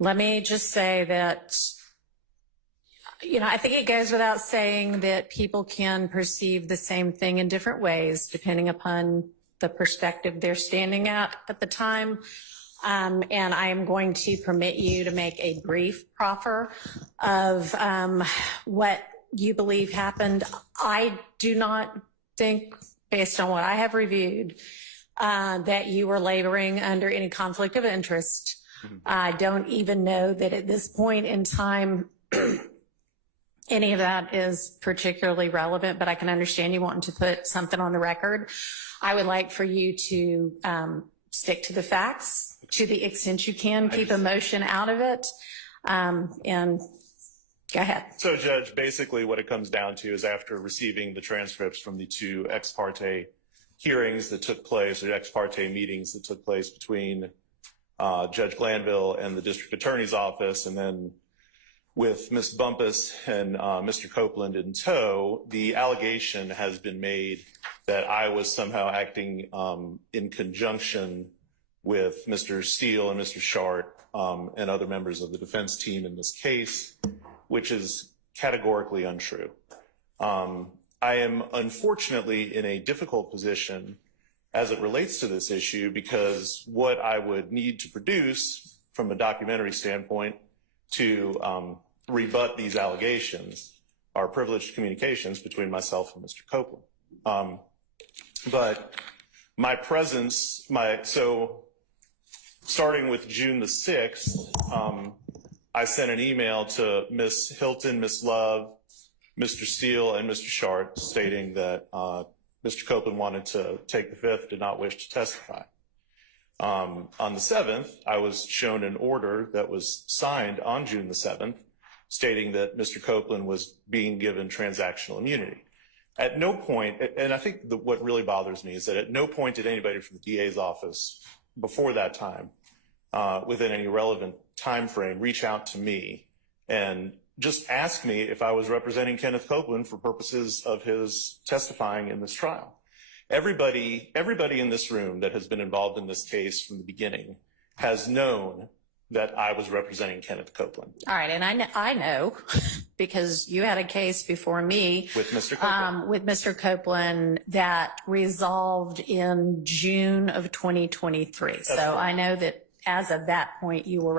let me just say that, I think it goes without saying that people can perceive the same thing in different ways, depending upon the perspective they're standing at the time. And I am going to permit you to make a brief proffer of what you believe happened. I do not think, based on what I have reviewed, that you were laboring under any conflict of interest. I don't even know that at this point in time, any of that is particularly relevant, but I can understand you wanting to put something on the record. I would like for you to stick to the facts to the extent you can, keep emotion out of it, and go ahead. So, Judge, basically what it comes down to is after receiving the transcripts from the two ex parte hearings that took place, or ex parte meetings that took place between Judge Glanville and the district attorney's office, and then with Ms. Bumpus and Mr. Copeland in tow, the allegation has been made that I was somehow acting in conjunction with Mr. Steele and Mr. Shart and other members of the defense team in this case, which is categorically untrue. I am unfortunately in a difficult position as it relates to this issue, because what I would need to produce from a documentary standpoint to rebut these allegations are privileged communications between myself and Mr. Copeland. But my presence, so starting with June the 6th, I sent an email to Ms. Hilton, Ms. Love, Mr. Steele, and Mr. Shart stating that Mr. Copeland wanted to take the fifth, did not wish to testify. On the 7th, I was shown an order that was signed on June the 7th stating that Mr. Copeland was being given transactional immunity. At no point, and I think what really bothers me is that at no point did anybody from the DA's office before that time, within any relevant time frame, reach out to me and just ask me if I was representing Kenneth Copeland for purposes of his testifying in this trial. Everybody in this room that has been involved in this case from the beginning has known that I was representing Kenneth Copeland. All right, and I know because you had a case before me with Mr. Copeland, that resolved in June of 2023. That's so right. I know that as of that point you were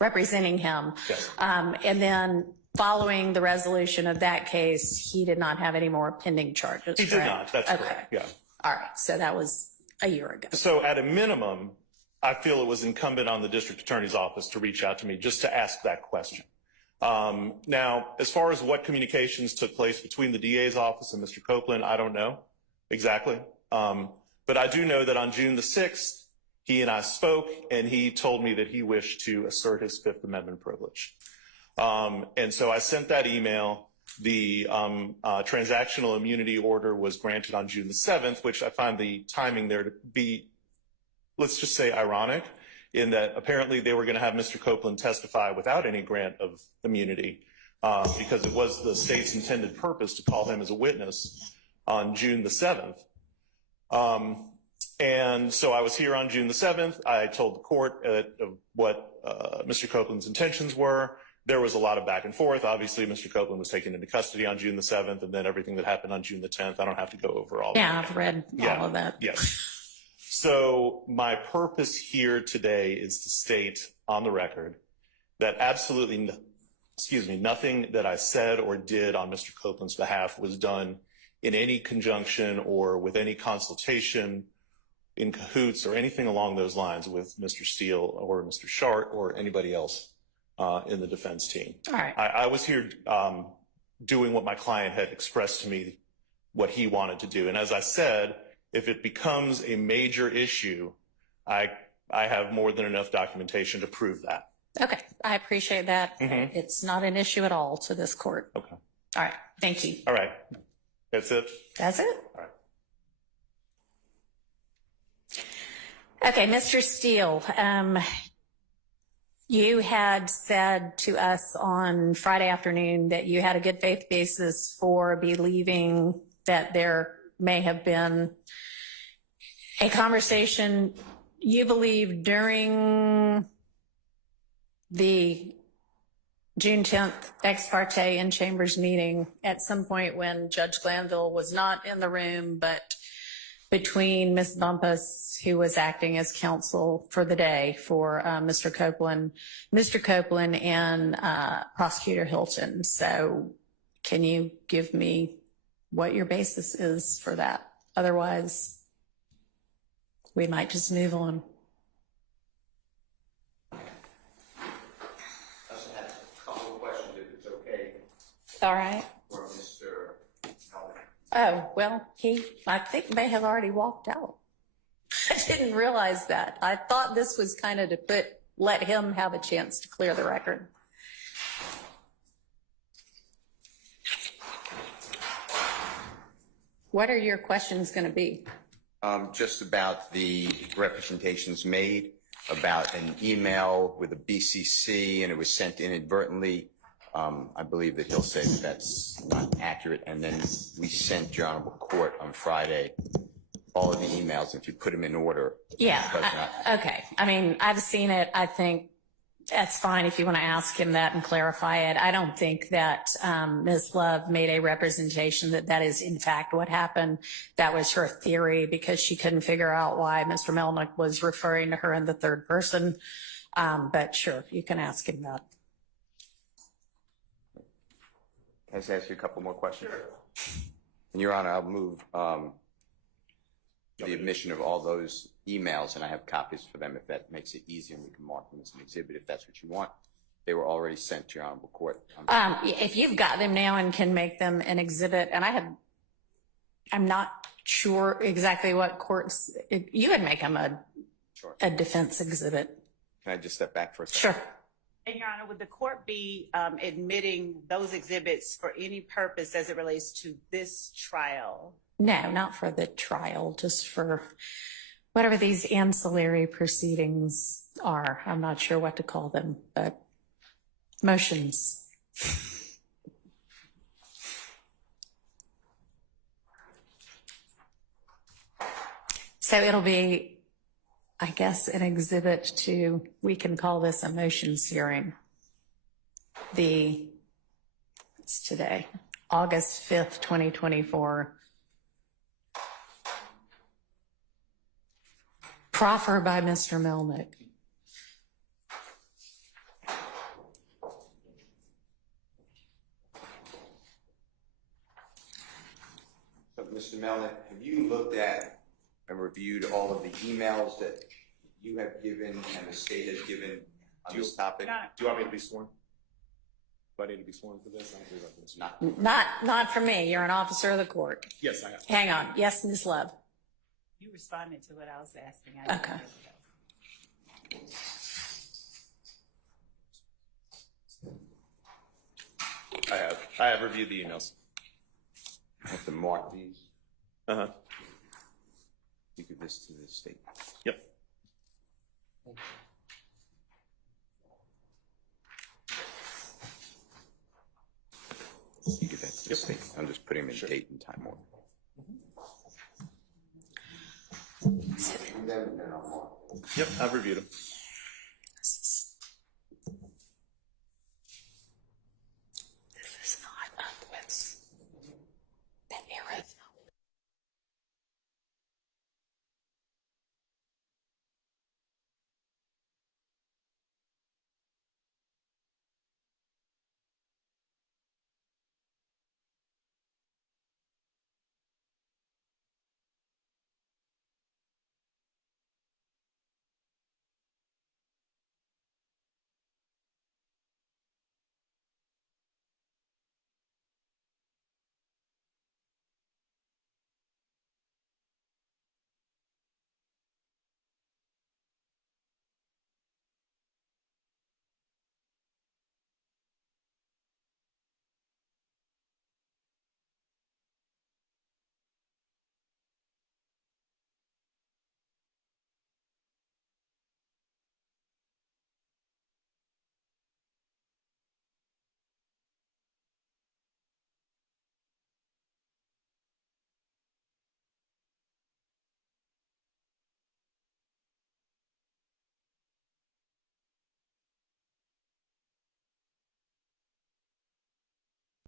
representing him. Yes. And then following the resolution of that case, he did not have any more pending charges. He did not. That's correct. Yeah. All right. So that was a year ago. So at a minimum, I feel it was incumbent on the district attorney's office to reach out to me just to ask that question. Now, as far as what communications took place between the DA's office and Mr. Copeland, I don't know exactly. But I do know that on June the 6th, he and I spoke, and he told me that he wished to assert his Fifth Amendment privilege. And so I sent that email. The transactional immunity order was granted on June the 7th, which I find the timing there to be, let's just say, ironic, in that apparently they were going to have Mr. Copeland testify without any grant of immunity because it was the state's intended purpose to call him as a witness on June the 7th. And so I was here on June the 7th. I told the court what Mr. Copeland's intentions were. There was a lot of back and forth. Obviously, Mr. Copeland was taken into custody on June the 7th, and then everything that happened on June the 10th. I don't have to go over all that. Yeah, I've read all of that. Yes. So my purpose here today is to state on the record that absolutely, nothing that I said or did on Mr. Copeland's behalf was done in any conjunction or with any consultation, in cahoots, or anything along those lines with Mr. Steele or Mr. Shart or anybody else in the defense team. All right. I was here doing what my client had expressed to me, what he wanted to do. And as I said, if it becomes a major issue, I have more than enough documentation to prove that. Okay, I appreciate that. Mm-hmm. It's not an issue at all to this court. Okay. All right, thank you. All right, that's it? That's it? All right. Okay, Mr. Steele, you had said to us on Friday afternoon that you had a good faith basis for believing that there may have been a conversation you believe during the June 10th ex parte in chambers meeting at some point when Judge Glanville was not in the room, but between Ms. Bumpus, who was acting as counsel for the day for Mr. Copeland and Prosecutor Hilton. So can you give me what your basis is for that? Otherwise, we might just move on. All right. For Mr. Oh, well, I think may have already walked out. I didn't realize that. I thought this was kind of to let him have a chance to clear the record. What are your questions going to be? Just about the representations made about an email with a BCC and it was sent inadvertently. I believe that he'll say that that's not accurate. And then we sent your Honorable Court on Friday all of the emails. If you put them in order. Yeah. Okay. I mean, I've seen it. I think that's fine if you want to ask him that and clarify it. I don't think that Ms. Love made a representation that is in fact what happened. That was her theory because she couldn't figure out why Mr. Melnick was referring to her in the third person. But sure, you can ask him that. Can I just ask you a couple more questions? Sure. And Your Honor, I'll move the admission of all those emails, and I have copies for them if that makes it easier, and we can mark them as an exhibit if that's what you want. They were already sent to Your Honorable Court. If you've got them now and can make them an exhibit, and I'm not sure exactly what courts, you would make them a defense exhibit. Can I just step back for a second? Sure. And Your Honor, would the court be admitting those exhibits for any purpose as it relates to this trial? No, not for the trial, just for whatever these ancillary proceedings are. I'm not sure what to call them, but motions. So it'll be, I guess, an exhibit to, we can call this a motions hearing. It's today, August 5th, 2024. Proffer by Mr. Melnick. So, Mr. Melnick, have you looked at and reviewed all of the emails that you have given and the state has given on this topic? Do you want me to be sworn? Do I need to be sworn for this? I don't think this. Not for me. You're an officer of the court. Yes, I have. Hang on. Yes, Ms. Love. You responded to what I was asking. Okay. I have reviewed the emails. I have to mark these. Uh-huh. You give this to the state. Yep. You give that to the state. I'm just putting them in date and time order. Yep, I've reviewed them.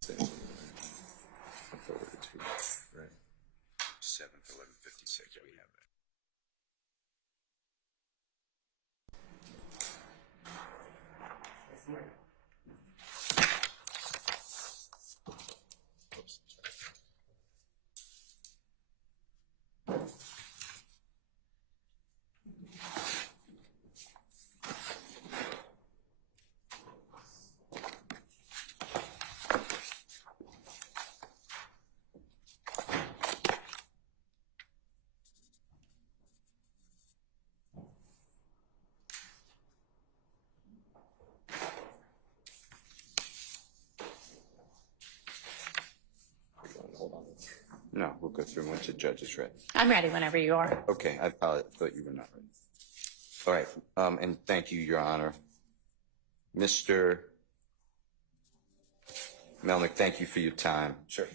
Forwarded to, right. 7th, 11:56. We have that. Oops, sorry. Hold on. No, we'll go through them once the judge is ready. I'm ready whenever you are. Okay, I thought you were not ready. All right, and thank you, Your Honor. Mr. Melnick, thank you for your time. Sure.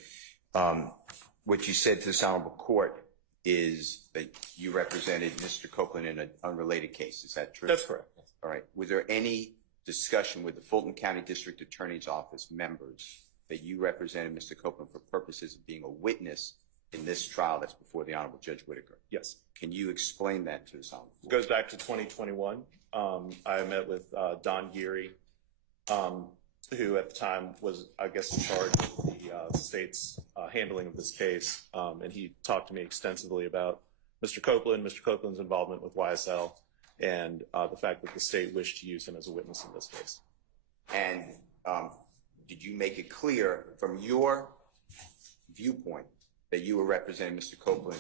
What you said to this honorable court is that you represented Mr. Copeland in an unrelated case. Is that true? That's correct. All right. Was there any discussion with the Fulton County District Attorney's Office members that you represented Mr. Copeland for purposes of being a witness in this trial that's before the Honorable Judge Whitaker? Yes. Can you explain that to us, Honorable? It goes back to 2021. I met with Don Geary, who at the time was, I guess, in charge of the state's handling of this case. And he talked to me extensively about Mr. Copeland's involvement with YSL, and the fact that the state wished to use him as a witness in this case. And did you make it clear from your viewpoint that you were representing Mr. Copeland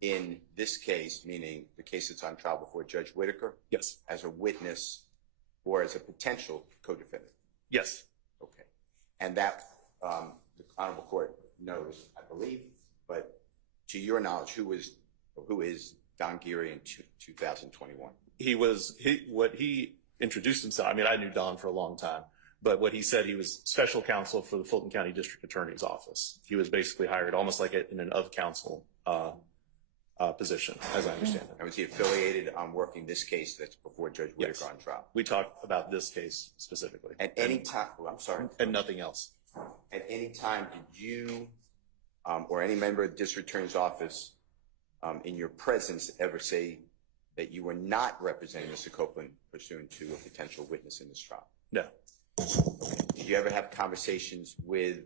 in this case, meaning the case that's on trial before Judge Whitaker? Yes. As a witness or as a potential co-defendant? Yes. Okay. And that the Honorable Court knows, I believe, but to your knowledge, who is Don Geary in 2021? What he introduced himself, I mean, I knew Don for a long time, but what he said, he was special counsel for the Fulton County District Attorney's Office. He was basically hired almost like in an of counsel position, as I understand it. And was he affiliated on working this case that's before Judge Whitaker on trial? We talked about this case specifically. At any time, I'm sorry. And nothing else. At any time, did you or any member of the District Attorney's Office in your presence ever say that you were not representing Mr. Copeland pursuant to a potential witness in this trial? No. Okay. Did you ever have conversations with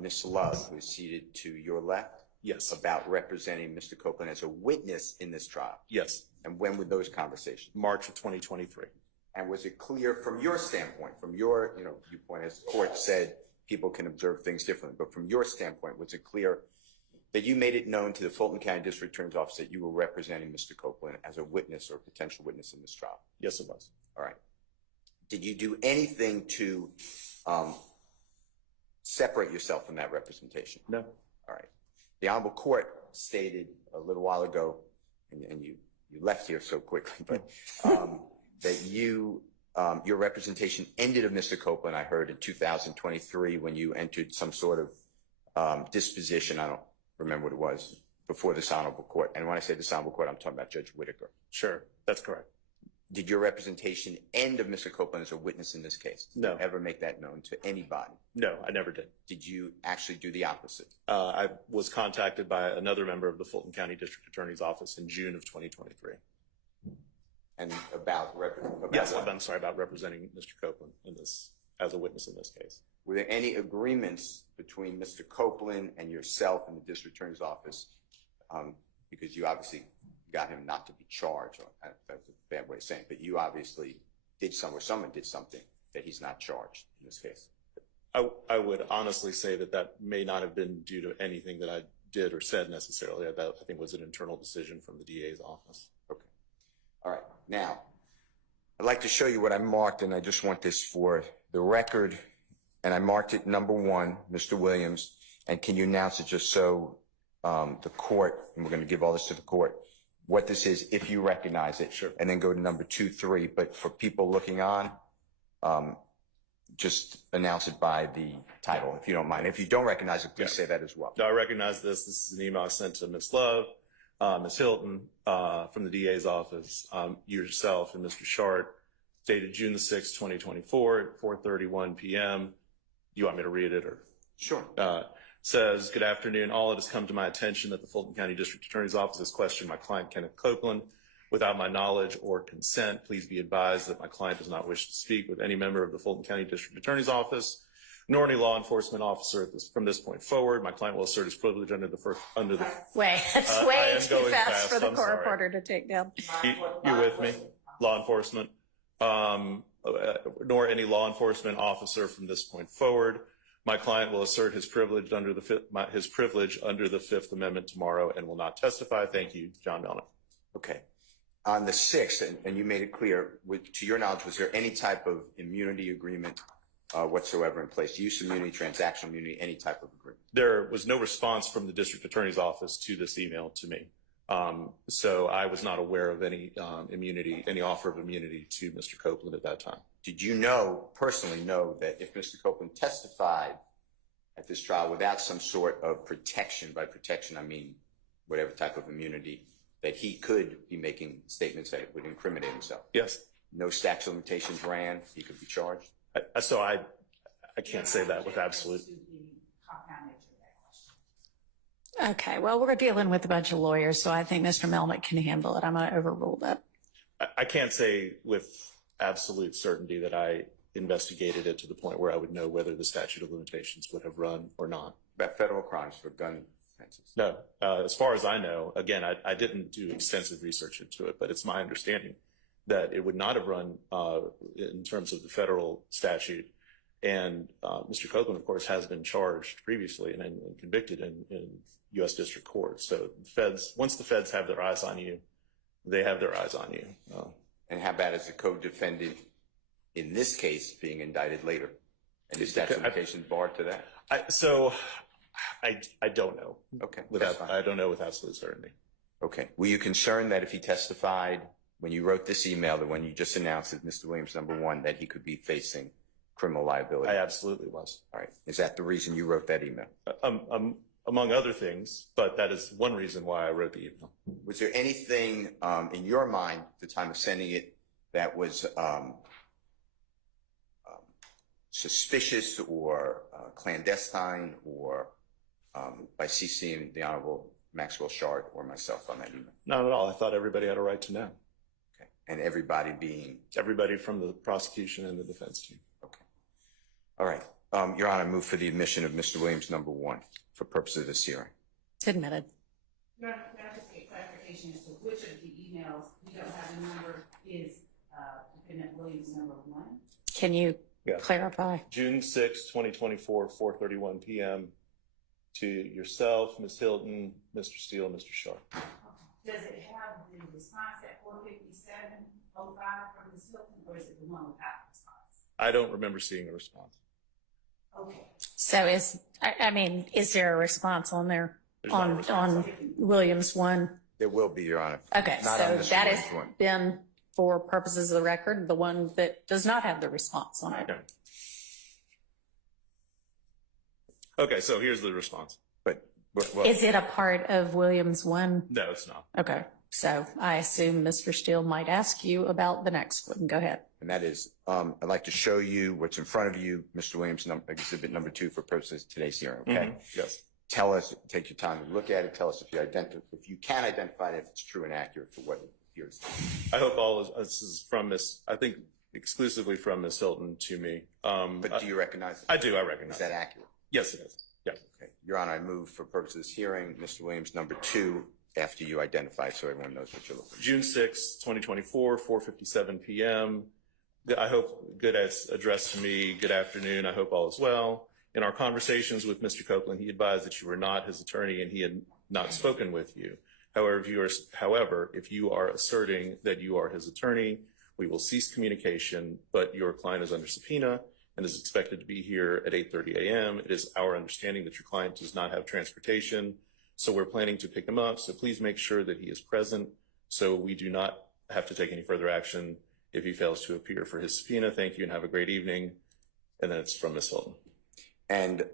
Ms. Love, who is seated to your left? Yes. About representing Mr. Copeland as a witness in this trial? Yes. And when were those conversations? March of 2023. And was it clear from your standpoint, from your viewpoint, as the court said, people can observe things differently, but from your standpoint, was it clear that you made it known to the Fulton County District Attorney's Office that you were representing Mr. Copeland as a witness or potential witness in this trial? Yes, it was. All right. Did you do anything to separate yourself from that representation? No. All right. The Honorable Court stated a little while ago, and you left here so quickly, but that your representation ended of Mr. Copeland, I heard, in 2023 when you entered some sort of disposition, I don't remember what it was, before this Honorable Court. And when I say this Honorable Court, I'm talking about Judge Whitaker. Sure, that's correct. Did your representation end of Mr. Copeland as a witness in this case? No. Did you ever make that known to anybody? No, I never did. Did you actually do the opposite? I was contacted by another member of the Fulton County District Attorney's Office in June of 2023. And about yes, what? I'm sorry, about representing Mr. Copeland in this as a witness in this case. Were there any agreements between Mr. Copeland and yourself in the District Attorney's Office? Because you obviously got him not to be charged. That's a bad way of saying it, but you obviously did something, or someone did something that he's not charged in this case. I would honestly say that may not have been due to anything that I did or said necessarily. I think it was an internal decision from the DA's office. Okay. All right. Now, I'd like to show you what I marked, and I just want this for the record. And I marked it number 1, Mr. Williams. And can you announce it just so the court, and we're going to give all this to the court, what this is, if you recognize it. Sure. And then go to number 2, 3. But for people looking on, just announce it by the title, if you don't mind. If you don't recognize it, please say that as well. No, I recognize this. This is an email I sent to Ms. Love, Ms. Hilton from the DA's office, yourself, and Mr. Shart, dated June the 6th, 2024 at 4:31 p.m. you want me to read it or? Sure. Says, good afternoon. All it has come to my attention that the Fulton County District Attorney's Office has questioned my client, Kenneth Copeland, without my knowledge or consent. Please be advised that my client does not wish to speak with any member of the Fulton County District Attorney's Office, nor any law enforcement officer from this point forward. My client will assert his privilege under the Wait, that's I way am too going fast fast, for the I'm court sorry. reporter to take down. You with me? Law enforcement, nor any law enforcement officer from this point forward. My client will assert his privilege under the Fifth Amendment tomorrow and will not testify. Thank you, John Melnick. Okay. On the 6th, and you made it clear, to your knowledge, was there any type of immunity agreement whatsoever in place? Use immunity, transactional immunity, any type of agreement? There was no response from the District Attorney's Office to this email to me. So I was not aware of any immunity, any offer of immunity to Mr. Copeland at that time. Did you personally know that if Mr. Copeland testified at this trial without some sort of protection, by protection I mean whatever type of immunity, that he could be making statements that would incriminate himself? Yes. No statute of limitations ran, he could be charged? So I can't say that with absolute. Okay, well, we're dealing with a bunch of lawyers, so I think Mr. Melnick can handle it. I'm going to overrule that. I can't say with absolute certainty that I investigated it to the point where I would know whether the statute of limitations would have run or not. About federal crimes for gun offenses? No. As far as I know, again, I didn't do extensive research into it, but it's my understanding that it would not have run in terms of the federal statute. And Mr. Copeland, of course, has been charged previously and convicted in U.S. District Court. So once the feds have their eyes on you, they have their eyes on you. And how about as a co-defendant in this case being indicted later? And is statute of limitations barred to that? I don't know. Okay. I don't know with absolute certainty. Okay. Were you concerned that if he testified when you wrote this email, the one you just announced as Mr. Williams #1, that he could be facing criminal liability? I absolutely was. All right. Is that the reason you wrote that email? Among other things, but that is one reason why I wrote the email. Was there anything in your mind at the time of sending it that was suspicious or clandestine or by CCing the Honorable Maxwell Shard or myself on that email? Not at all. I thought everybody had a right to know. Okay. And everybody being? Everybody from the prosecution and the defense team. Okay. All right. Your Honor, I move for the admission of Mr. Williams #1 for purposes of this hearing. It's admitted. Your Honor, can I just get clarification as to which of the emails we don't have the number is Defendant Williams #1? Can you Yes. clarify? June 6, 2024, 4:31 p.m. to yourself, Ms. Hilton, Mr. Steele, Mr. Shaw. Does it have the response at 4:57:05 from Ms. Hilton, or is it the one without response? I don't remember seeing a response. Okay. So is there a response on there There's not a response. on Williams 1? There will be, Your Honor. Okay, Not so on Mr. that Williams has 1. been, for purposes of the record, the one that does not have the response on it. Okay, so here's the response. But Is it a part of Williams 1? No, it's not. Okay, so I assume Mr. Steele might ask you about the next one. Go ahead. and that is, I'd like to show you what's in front of you, Mr. Williams, exhibit #2 for purposes of today's hearing, okay? Mhm. Yes. Tell us, take your time to look at it, tell us if you can identify it, if it's true and accurate for what it appears to be. I hope this is from I think exclusively from Ms. Hilton to me. But do you recognize it? I do, I recognize Is that it. accurate? Yes, it is. Yeah. Okay. Your Honor, I move for purposes of this hearing, Mr. Williams #2, after you identify it so everyone knows what you're looking for. June 6, 2024, 4:57 p.m. I hope good as addressed to me. Good afternoon. I hope all is well. In our conversations with Mr. Copeland, he advised that you were not his attorney and he had not spoken with you. However, if you are asserting that you are his attorney, we will cease communication, but your client is under subpoena and is expected to be here at 8:30 a.m. It is our understanding that your client does not have transportation, so we're planning to pick him up. So please make sure that he is present so we do not have to take any further action if he fails to appear for his subpoena. Thank you and have a great evening. And then it's from Ms. Hilton. And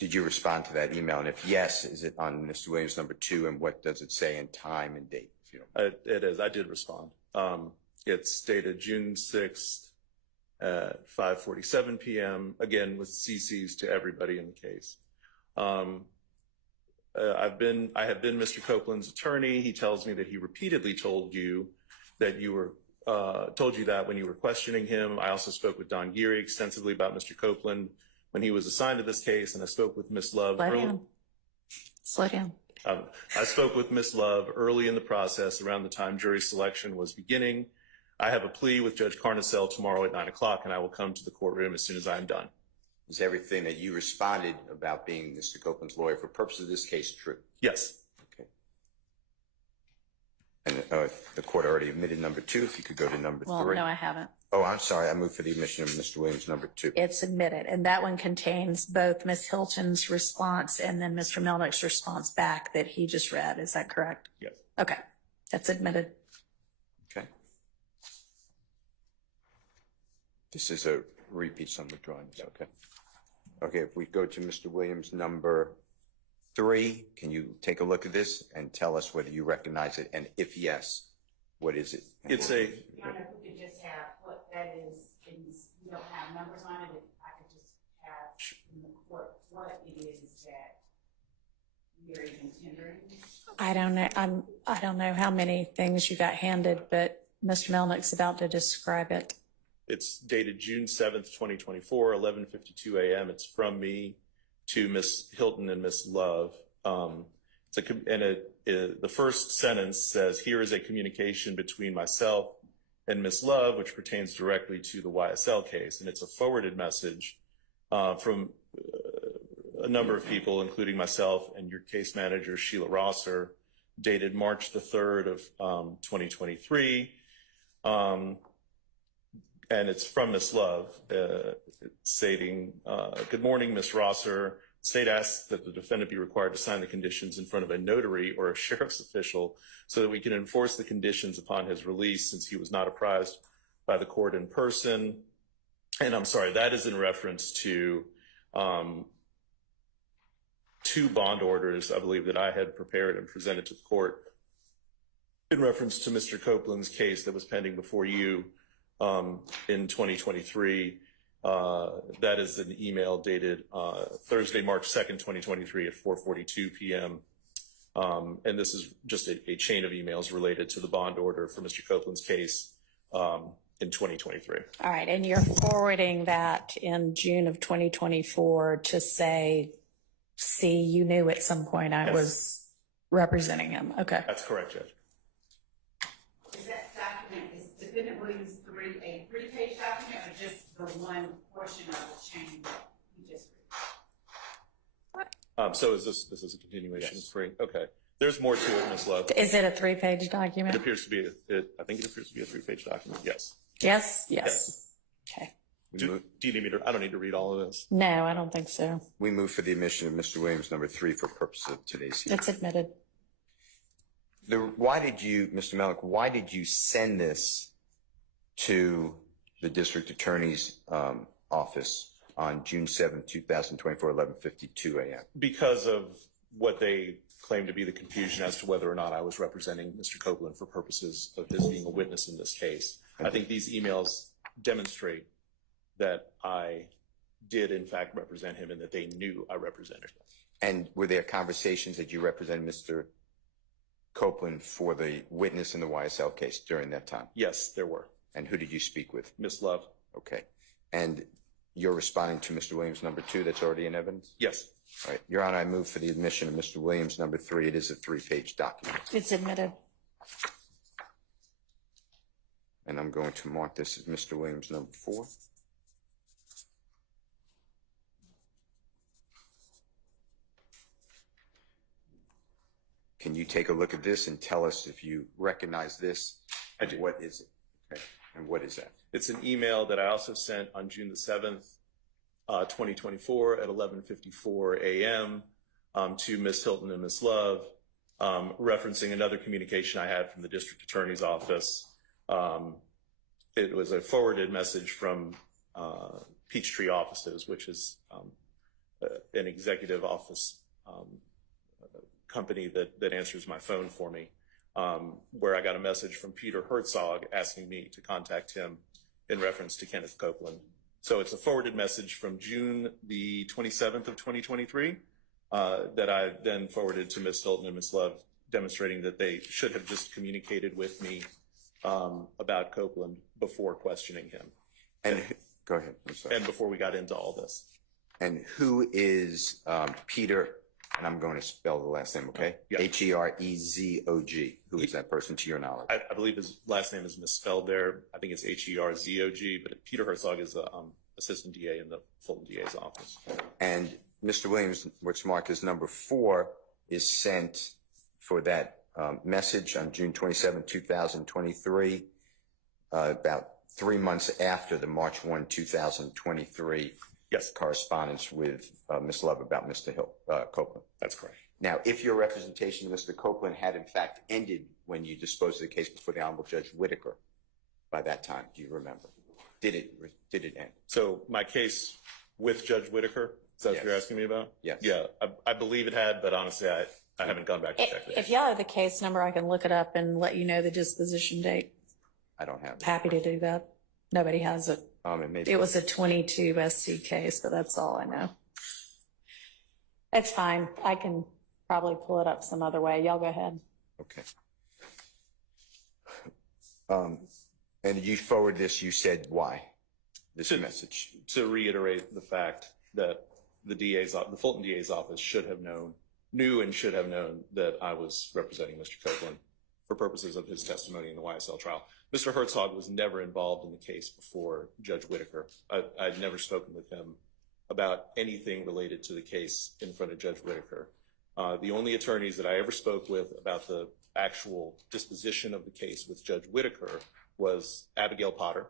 did you respond to that email? And if yes, is it on Mr. Williams #2? And what does it say in time and date? If you don't mind. It is. I did respond. It's dated June 6th, at 5:47 p.m., again with CCs to everybody in the case. I have been Mr. Copeland's attorney. He tells me that he repeatedly told you that that when you were questioning him. I also spoke with Don Geary extensively about Mr. Copeland when he was assigned to this case, and I spoke with Ms. Love. Slow down. I spoke with Ms. Love early in the process around the time jury selection was beginning. I have a plea with Judge Carnicel tomorrow at 9 o'clock, and I will come to the courtroom as soon as I am done. Is everything that you responded about being Mr. Copeland's lawyer for purposes of this case true? Yes. Okay. And the court already admitted number 2. If you could go to number 3. Well, no, I haven't. Oh, I'm sorry. I moved for the admission of Mr. Williams, number 2. It's admitted, and that one contains both Ms. Hilton's response and then Mr. Melnick's response back that he just read. Is that correct? Yes. Okay, that's admitted. Okay. This is a repeat, so I'm withdrawing this. Okay. Okay, if we go to Mr. Williams, number 3, can you take a look at this and tell us whether you recognize it? And if yes, what is it? It's a. Your Honor, if we could just have what that is, and we don't have numbers on it, if I could just have in the court what it is that you're even tendering. I don't know. I don't know how many things you got handed, but Mr. Melnick's about to describe it. It's dated June 7th, 2024, 11:52 a.m. It's from me to Ms. Hilton and Ms. Love. The first sentence says, "Here is a communication between myself and Ms. Love, which pertains directly to the YSL case." And it's a forwarded message from a number of people, including myself and your case manager, Sheila Rosser, dated March the 3rd of 2023. And it's from Ms. Love, stating, "Good morning, Ms. Rosser. The state asks that the defendant be required to sign the conditions in front of a notary or a sheriff's official so that we can enforce the conditions upon his release since he was not apprised by the court in person." And I'm sorry, that is in reference to 2 bond orders, I believe, that I had prepared and presented to the court in reference to Mr. Copeland's case that was pending before you in 2023. That is an email dated Thursday, March 2nd, 2023 at 4:42 p.m. And this is just a chain of emails related to the bond order for Mr. Copeland's case in 2023. All right, and you're forwarding that in June of 2024 to say, see, you knew at some point I was representing him. Okay. That's correct, Judge. Is that document, is Defendant Williams 3 a 3-page document or just the one portion of the chain that you just read? So is this is a continuation Yes. of 3? Okay. There's more to it, Ms. Love. Is it a 3-page It document? appears to be, I think it appears to be a 3-page document, yes. Yes, yes. Okay. Do you need me to, I don't need to read all of this. No, I don't think so. We move for the admission of Mr. Williams, number 3, for purpose of today's hearing. It's admitted. Why did you, Mr. Malik, why did you send this to the district attorney's office on June 7th, 2024, 11:52 a.m.? Because of what they claim to be the confusion as to whether or not I was representing Mr. Copeland for purposes of his being a witness in this case. I think these emails demonstrate that I did in fact represent him and that they knew I represented him. And were there conversations that you represented Mr. Copeland for the witness in the YSL case during that time? Yes, there were. And who did you speak with? Miss Love? Okay. And you're responding to Mr. Williams, number 2, that's already in evidence? Yes. All right. Your Honor, I move for the admission of Mr. Williams, number 3. It is a 3-page document. It's admitted. And I'm going to mark this as Mr. Williams, number 4. Can you take a look at this and tell us if you recognize this? I do. What is it? Okay. And what is that? It's an email that I also sent on June the 7th, 2024 at 11:54 a.m. To Miss Hilton and Miss Love, referencing another communication I had from the district attorney's office. It was a forwarded message from Peachtree Offices, which is an executive office company that answers my phone for me, where I got a message from Peter Herzog asking me to contact him in reference to Kenneth Copeland. So it's a forwarded message from June the 27th of 2023 that I then forwarded to Ms. Hilton and Ms. Love, demonstrating that they should have just communicated with me about Copeland before questioning him. And go ahead. I'm sorry. And before we got into all this. And who is Peter? And I'm going to spell the last name, okay? Yeah. Herezog. Who is that person to your knowledge? I believe his last name is misspelled there. I think it's Herzog, but Peter Herzog is the assistant DA in the Fulton DA's office. And Mr. Williams, which marked as number 4, is sent for that message on June 27, 2023, about 3 months after the March 1, 2023 Yes, correspondence with Ms. Love about Mr. Copeland. that's correct. Now, if your representation of Mr. Copeland had in fact ended when you disposed of the case before the Honorable Judge Whitaker by that time, do you remember? Did it end? So my case with Judge Whitaker, is that what you're asking me about? Yes. Yeah, I believe it had, but honestly, I haven't gone back to check it. If y'all have the case number, I can look it up and let you know the disposition date. I don't have it. Happy to do that. Nobody has it. Maybe It was a 22 SC case, but that's all I know. It's fine. I can probably pull it up some other way. Y'all go ahead. Okay. And you forward this, you said why? This message. To reiterate the fact that the Fulton DA's office knew and should have known that I was representing Mr. Copeland for purposes of his testimony in the YSL trial. Mr. Herzog was never involved in the case before Judge Whitaker. I'd never spoken with him about anything related to the case in front of Judge Whitaker. The only attorneys that I ever spoke with about the actual disposition of the case with Judge Whitaker was Abigail Potter,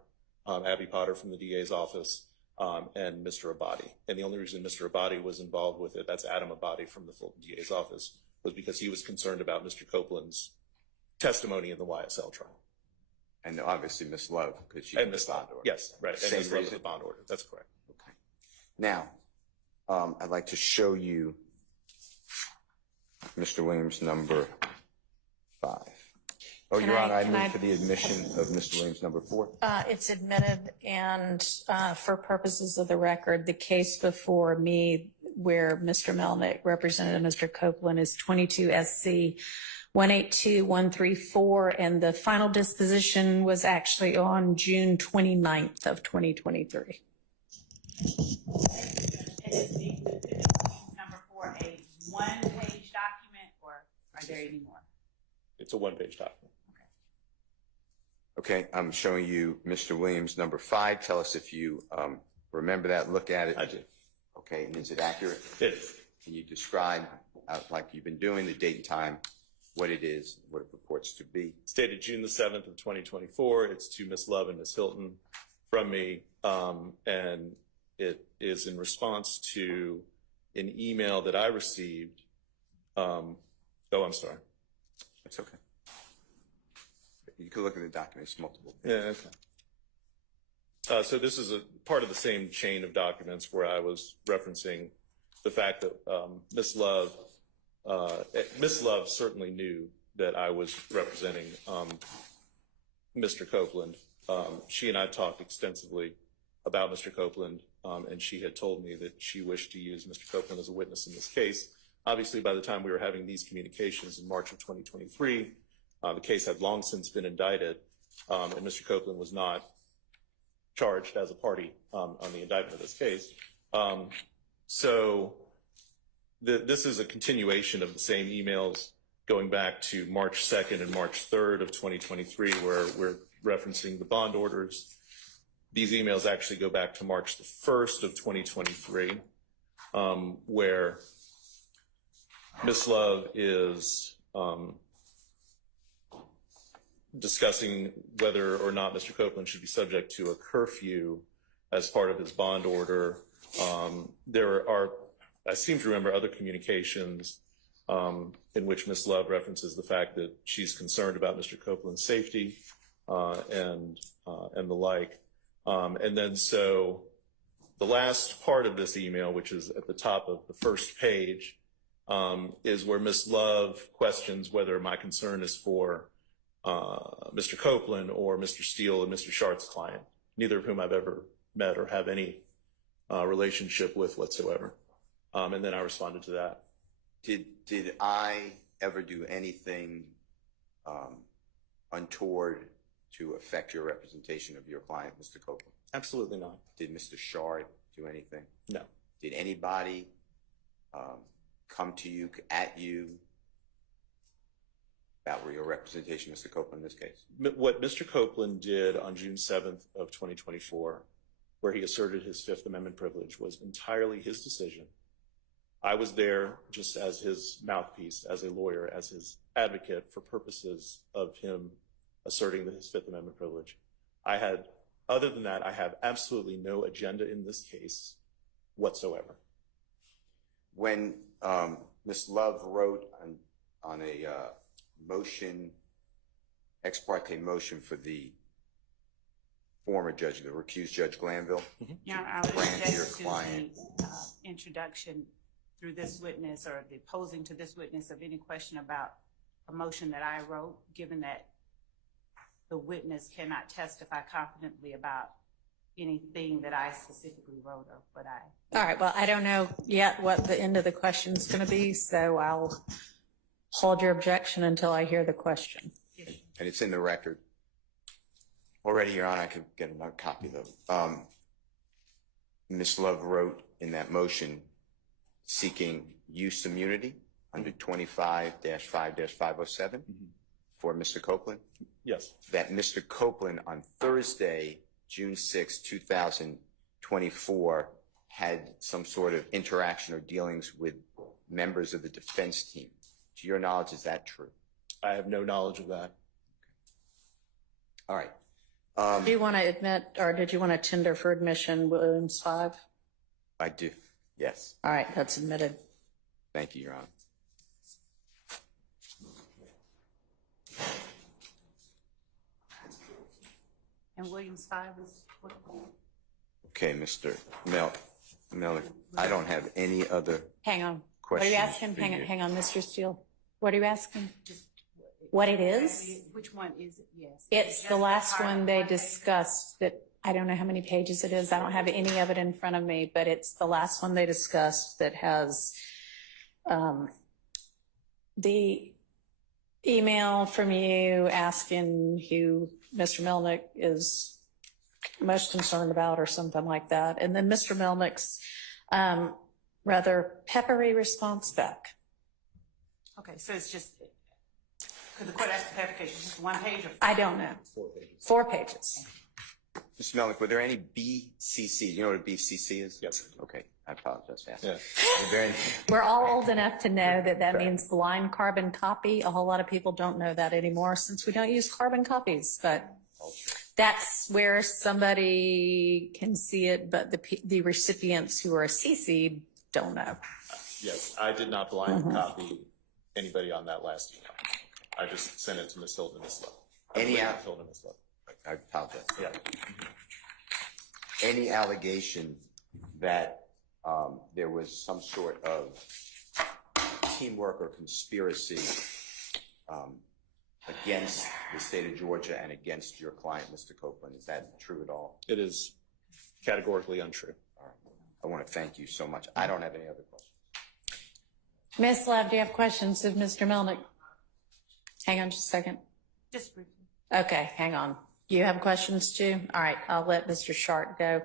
Abby Potter from the DA's office, and Mr. Abadi. And the only reason Mr. Abadi was involved with it, that's Adam Abadi from the Fulton DA's office, was because he was concerned about Mr. Copeland's testimony in the YSL trial. And obviously Ms. Love, because she And was Ms. Love, yes, right. And Ms. Love is the bond order. That's correct. Okay. Now, I'd like to show you Mr. Williams number 5. Oh, Your Honor, I move for the admission of Mr. Williams number 4. It's admitted, and for purposes of the record, the case before me where Mr. Melnick represented Mr. Copeland is 22 SC 182134, and the final disposition was actually on June 29th of 2023. Is number 4 a one-page document, or are there any more? It's a one-page document. Okay, I'm showing you Mr. Williams number 5. Tell us if you remember that, look at it. I do. Okay, and is it accurate? It is. Can you describe, like you've been doing, the date and time, what it is, what it purports to be? It's dated June the 7th of 2024. It's to Ms. Love and Ms. Hilton from me, and it is in response to an email that I received. I'm sorry. It's okay. You can look at the documents, multiple. Yeah, okay. So this is a part of the same chain of documents where I was referencing the fact that Ms. Love certainly knew that I was representing Mr. Copeland. She and I talked extensively about Mr. Copeland, and she had told me that she wished to use Mr. Copeland as a witness in this case. Obviously, by the time we were having these communications in March of 2023, the case had long since been indicted, and Mr. Copeland was not charged as a party on the indictment of this case. So this is a continuation of the same emails going back to March 2nd and March 3rd of 2023, where we're referencing the bond orders. These emails actually go back to March the 1st of 2023, where Ms. Love is discussing whether or not Mr. Copeland should be subject to a curfew as part of his bond order. There are, I seem to remember, other communications in which Ms. Love references the fact that she's concerned about Mr. Copeland's safety and the like. And then so the last part of this email, which is at the top of the first page, is where Ms. Love questions whether my concern is for Mr. Copeland or Mr. Steele and Mr. Shart's client. neither of whom I've ever met or have any relationship with whatsoever. And then I responded to that. Did I ever do anything untoward to affect your representation of your client, Mr. Copeland? Absolutely not. Did Mr. Shard do anything? No. Did anybody come to you, at you, about your representation, Mr. Copeland, in this case? What Mr. Copeland did on June 7th of 2024, where he asserted his Fifth Amendment privilege, was entirely his decision. I was there just as his mouthpiece, as a lawyer, as his advocate for purposes of him asserting his Fifth Amendment privilege. Other than that, I have absolutely no agenda in this case whatsoever. When Ms. Love wrote on a motion, ex parte motion for the former judge, the recused Judge Glanville, Yeah, I would grant object your to client. the introduction through this witness or the posing to this witness of any question about a motion that I wrote, given that the witness cannot testify confidently about anything that I specifically wrote or what I. All right, well, I don't know yet what the end of the question is going to be, so I'll hold your objection until I hear the question. And it's in the record. Already, Your Honor, I could get another copy though. Ms. Love wrote in that motion seeking use immunity under 25-5-507 for Mr. Copeland. Yes. That Mr. Copeland on Thursday, June 6, 2024, had some sort of interaction or dealings with members of the defense team. To your knowledge, is that true? I have no knowledge of that. All right. Do you want to admit, or did you want to tender for admission Williams 5? I do. Yes. All right, that's admitted. Thank you, Your Honor. And Williams 5 is what? Okay, Mr. Miller, I don't have any other Hang on. What are you questions asking? for Hang on, you. hang on, Mr. Steele. What are you asking? What it is? Which one is it? Yes. It's the last one they discussed that, I don't know how many pages it is. I don't have any of it in front of me, but it's the last one they discussed that has the email from you asking who Mr. Melnick is most concerned about or something like that. And then Mr. Melnick's rather peppery response back. Okay, so it's just, could the court ask for clarification, just one page or? I don't know. 4 pages. 4 pages. Mr. Melnick, were there any BCC? You know what a BCC is? Yes. Okay, I apologize for asking. Yeah. Were there any, We're all old enough to know that that means blind carbon copy. A whole lot of people don't know that anymore since we don't use carbon copies, but that's where somebody can see it, but the recipients who are CC'd don't know. Yes, I did not blind copy anybody on that last email. I just sent it to Ms. Hilton and Ms. Love. Hilton and Ms. Love. I apologize. Yeah. Any allegation that there was some sort of teamwork or conspiracy against the state of Georgia and against your client, Mr. Copeland, is that true at all? It is categorically untrue. All right. I want to thank you so much. I don't have any other questions. Ms. Love, do you have questions of Mr. Melnick? Hang on just a second. Just briefly. Okay, hang on. You have questions too? All right, I'll let Mr. Sharp go.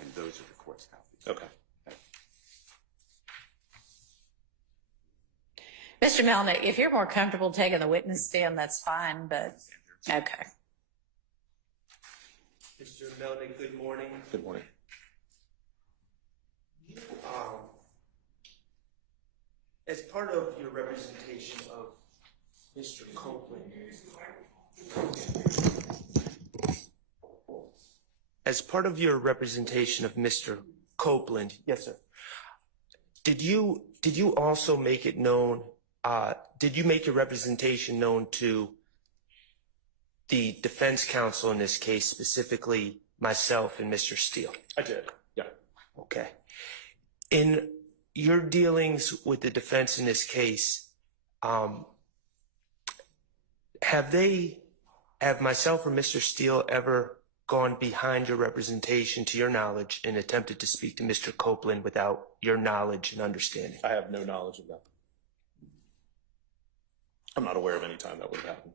And those are the court's copies. Okay. Mr. Melnick, if you're more comfortable taking the witness stand, that's fine, but, okay. Mr. Melnick, good morning. Good morning. You, as part of your representation of Mr. Copeland, as part of your representation of Mr. Copeland, yes, sir. Did you also make it known? Did you make your representation known to the defense counsel in this case, specifically myself and Mr. Steele? I did. Yeah. Okay. In your dealings with the defense in this case, have myself or Mr. Steele ever gone behind your representation to your knowledge and attempted to speak to Mr. Copeland without your knowledge and understanding? I have no knowledge of that. I'm not aware of any time that would have happened.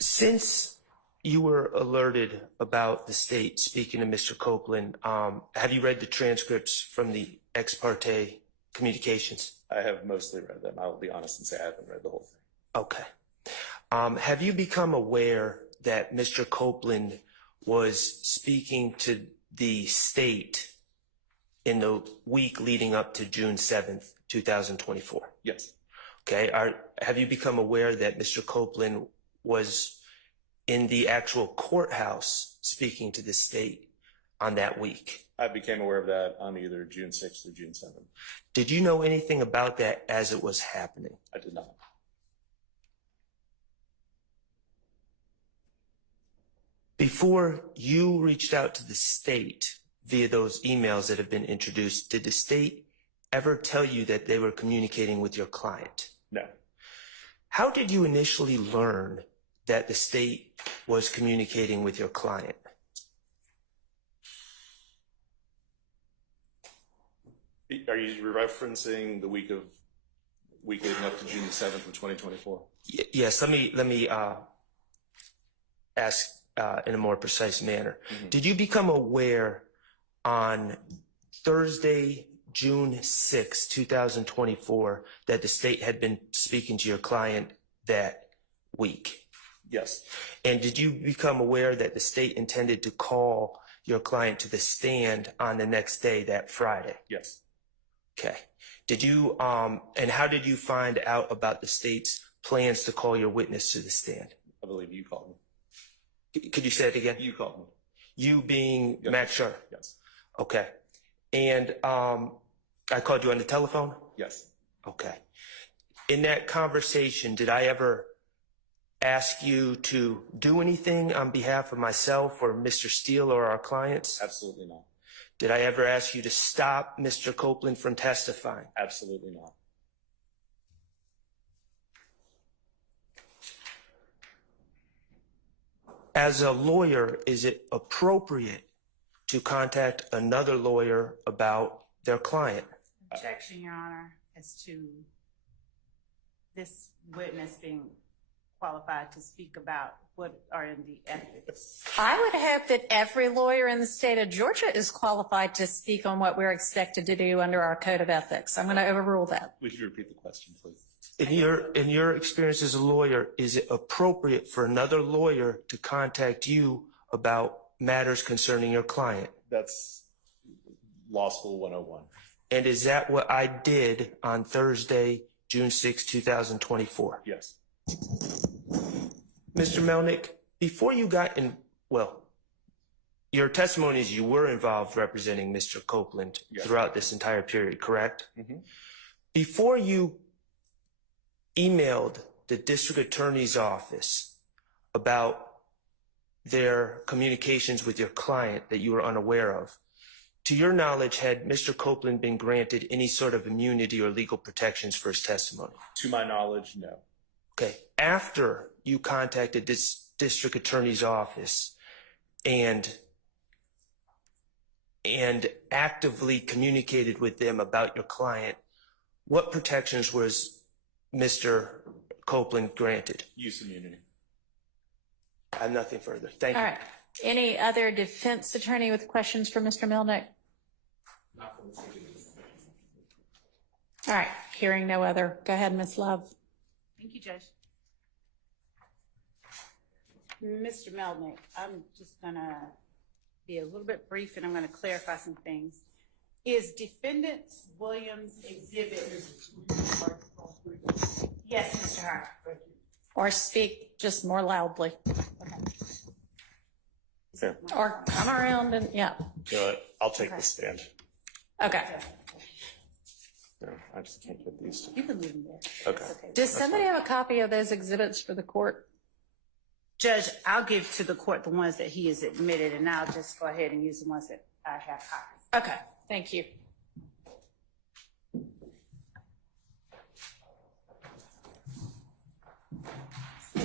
Since you were alerted about the state speaking to Mr. Copeland, have you read the transcripts from the ex parte communications? I have mostly read them. I will be honest and say I haven't read the whole thing. Okay. Have you become aware that Mr. Copeland was speaking to the state in the week leading up to June 7th, 2024? Yes. Okay. Have you become aware that Mr. Copeland was in the actual courthouse speaking to the state on that week? I became aware of that on either June 6th or June 7th. Did you know anything about that as it was happening? I did not. Before you reached out to the state via those emails that have been introduced, did the state ever tell you that they were communicating with your client? No. How did you initially learn that the state was communicating with your client? Are you referencing the week leading up to June 7th of 2024? Yes. Let me ask in a more precise manner. Mm-hmm. Did you become aware on Thursday, June 6, 2024, that the state had been speaking to your client that week? Yes. And did you become aware that the state intended to call your client to the stand on the next day, that Friday? Yes. Okay. Did you, and how did you find out about the state's plans to call your witness to the stand? I believe you called me. Could you say it again? You called me. You being Yes. Max Sharp? Yes. Okay. And I called you on the telephone? Yes. Okay. In that conversation, did I ever ask you to do anything on behalf of myself or Mr. Steele or our clients? Absolutely not. Did I ever ask you to stop Mr. Copeland from testifying? Absolutely not. As a lawyer, is it appropriate to contact another lawyer about their client? Objection, Your Honor, as to this witness being qualified to speak about what are in the ethics. I would hope that every lawyer in the state of Georgia is qualified to speak on what we're expected to do under our code of ethics. I'm going to overrule that. Would you repeat the question, please? In your experience as a lawyer, is it appropriate for another lawyer to contact you about matters concerning your client? That's Law School 101. And is that what I did on Thursday, June 6, 2024? Yes. Mr. Melnick, before you got in, well, your testimony is you were involved representing Mr. Copeland Yes. throughout this entire period, correct? Mm-hmm. Before you emailed the district attorney's office about their communications with your client that you were unaware of, to your knowledge, had Mr. Copeland been granted any sort of immunity or legal protections for his testimony? To my knowledge, no. Okay. After you contacted this district attorney's office and actively communicated with them about your client, what protections was Mr. Copeland granted? Use immunity. I have nothing further. Thank All you. right. Any other defense attorney with questions for Mr. Milnick? All right. Hearing no other. Go ahead, Ms. Love. Thank you, Judge. Mr. Melnick, I'm just gonna be a little bit brief and I'm gonna clarify some things. Is Defendant Williams' exhibit? Yes, Mr. Hart. Or speak just more loudly. Yeah. Or come around and, yeah. You know what? I'll take the stand. Okay. No, I just can't get these two. You can leave them there. Okay. That's okay. Does somebody have a copy of those exhibits for the court? Judge, I'll give to the court the ones that he has admitted, and I'll just go ahead and use the ones that I have copies. Okay. Thank you.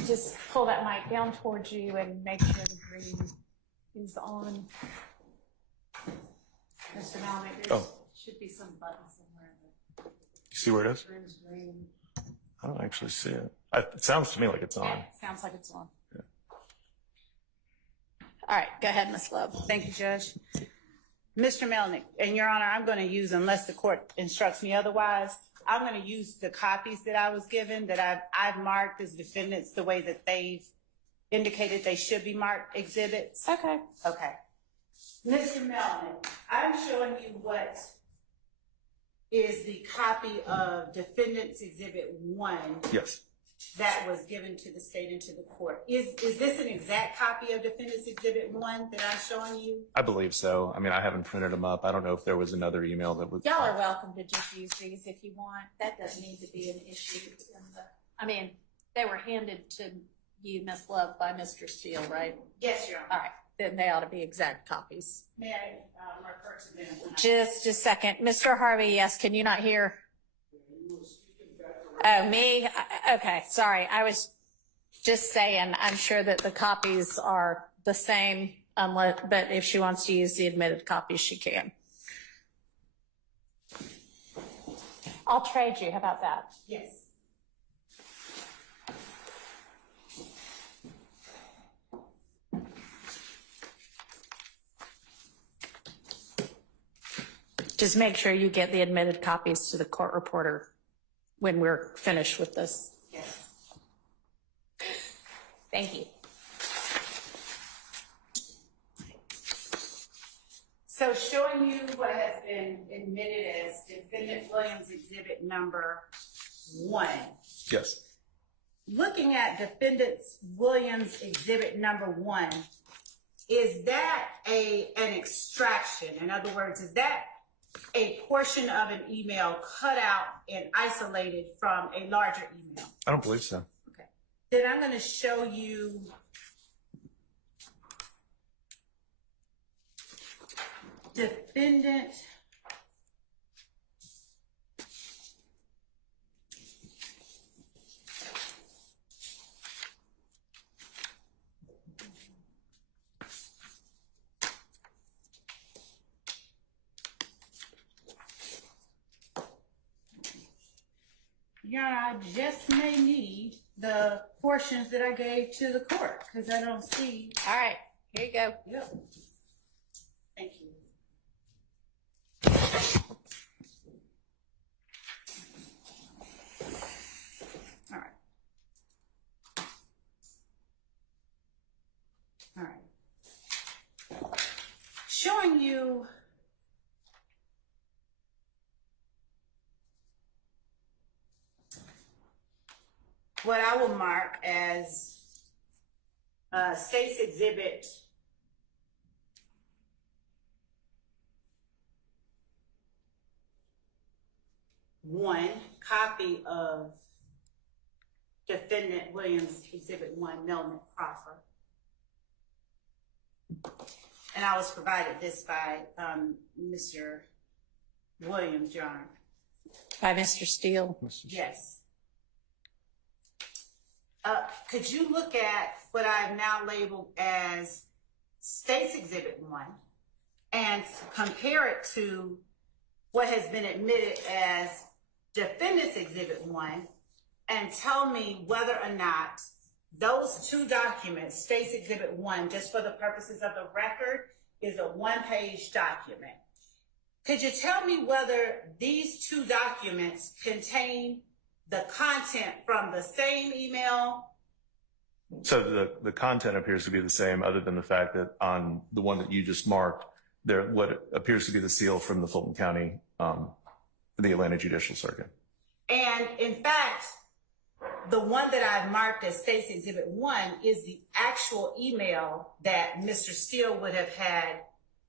just pull that mic down towards you and make sure the green is on. Mr. Malnick, there should be some button somewhere. You see where it is? Green. I don't actually see it. It sounds to me like it's on. Yeah, sounds like it's on. Yeah. All right, go ahead, Ms. Love. Thank you, Judge. Mr. Melnick, and Your Honor, I'm going to use, unless the court instructs me otherwise, I'm going to use the copies that I was given that I've marked as defendants the way that they've indicated they should be marked exhibits. Okay. Okay. Mr. Melnick, I'm showing you what is the copy of Defendant's Exhibit 1 Yes. that was given to the state and to the court. Is this an exact copy of Defendant's Exhibit 1 that I'm showing you? I believe so. I mean, I haven't printed them up. I don't know if there was another email that was. Y'all are welcome to just use these if you want. That doesn't need to be an issue. I mean, they were handed to you, Ms. Love, by Mr. Steele, right? Yes, Your Honor. All right, then they ought to be exact copies. May I refer to them? Just a second. Mr. Harvey, yes, can you not hear? Oh, me? Okay, sorry. I was just saying, I'm sure that the copies are the same, but if she wants to use the admitted copies, she can. I'll trade you. How about that? Yes. Just make sure you get the admitted copies to the court reporter when we're finished with this. Yes. Thank you. So showing you what has been admitted as Defendant Williams Exhibit Number 1. Yes. Looking at Defendant Williams Exhibit Number 1, is that an extraction? In other words, is that a portion of an email cut out and isolated from a larger email? I don't believe so. Okay. Then I'm going to show you Defendant I just may need the portions that I gave to the court because I don't see. All right, here you go. Yep. Thank you. All right. All right. Showing you what I will mark as State's Exhibit 1, copy of Defendant Williams Exhibit 1, Melnick Proffer. And I was provided this by Mr. Williams, Your Honor. By Mr. Steele. Yes. Could you look at what I've now labeled as State's Exhibit 1 and compare it to what has been admitted as Defendant's Exhibit 1 and tell me whether or not those two documents, State's Exhibit 1, just for the purposes of the record, is a one-page document. Could you tell me whether these two documents contain the content from the same email? So the content appears to be the same, other than the fact that on the one that you just marked, there what appears to be the seal from the Fulton County, the Atlanta Judicial Circuit. And in fact, the one that I've marked as State's Exhibit 1 is the actual email that Mr. Steele would have had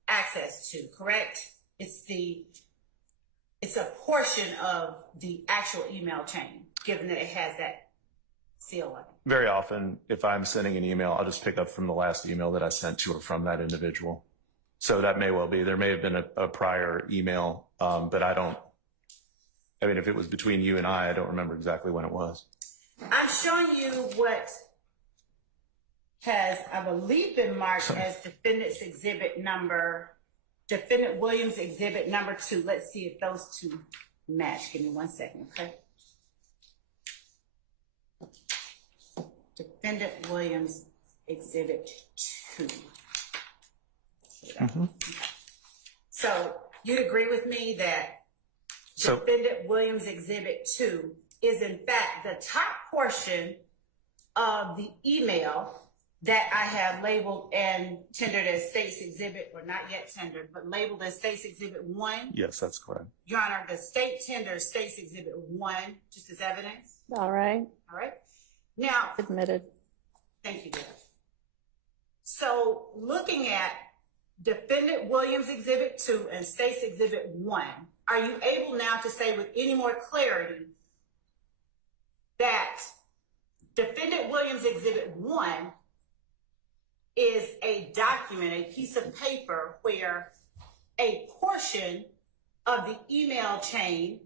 access to, correct? It's a portion of the actual email chain, given that it has that seal on it. Very often, if I'm sending an email, I'll just pick up from the last email that I sent to or from that individual. So that may well be. There may have been a prior email, but I mean, if it was between you and I don't remember exactly when it was. I'm showing you what has, I believe, been marked as Defendant Williams Exhibit number 2. Let's see if those two match. Give me 1 second, okay? Defendant Williams Exhibit 2. So you'd agree with me that Defendant Williams Exhibit 2 is in fact the top portion of the email that I have labeled and tendered as State's Exhibit, or not yet tendered, but labeled as State's Exhibit 1. Yes, that's correct. Your Honor, the state tenders State's Exhibit 1 just as evidence. All right. All right. Now, Admitted. thank you, Judge. So looking at Defendant Williams Exhibit 2 and State's Exhibit 1, are you able now to say with any more clarity that Defendant Williams Exhibit 1 is a document, a piece of paper where a portion of the email chain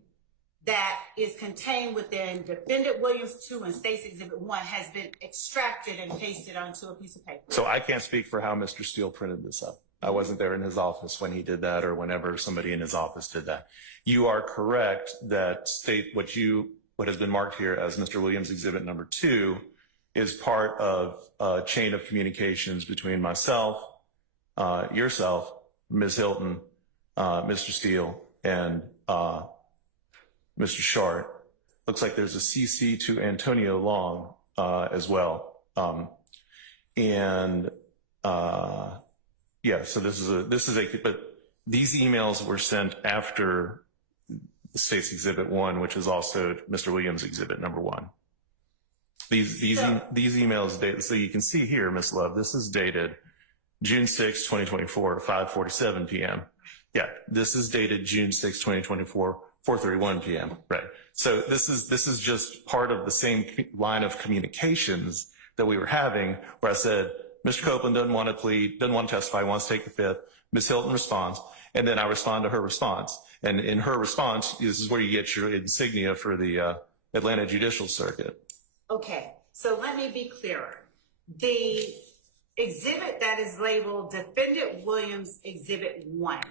that is contained within Defendant Williams 2 and State's Exhibit 1 has been extracted and pasted onto a piece of paper? So I can't speak for how Mr. Steele printed this up. I wasn't there in his office when he did that, or whenever somebody in his office did that. You are correct that what has been marked here as Mr. Williams Exhibit number 2 is part of a chain of communications between myself, yourself, Ms. Hilton, Mr. Steele, and Mr. Shart. Looks like there's a CC to Antonio Long as well. Yeah, so but these emails were sent after the State's Exhibit 1, which is also Mr. Williams Exhibit number 1. These emails dated, so you can see here, Ms. Love, this is dated June 6, 2024, 5:47 p.m. Yeah, this is dated June 6, 2024, 4:31 p.m. Right. So this is just part of the same line of communications that we were having, where I said, Mr. Copeland doesn't want to plead, doesn't want to testify, wants to take the fifth. Ms. Hilton responds, and then I respond to her response. And in her response, this is where you get your insignia for the Atlanta Judicial Circuit. Okay, so let me be clearer. The exhibit that is labeled Defendant Williams Exhibit 1,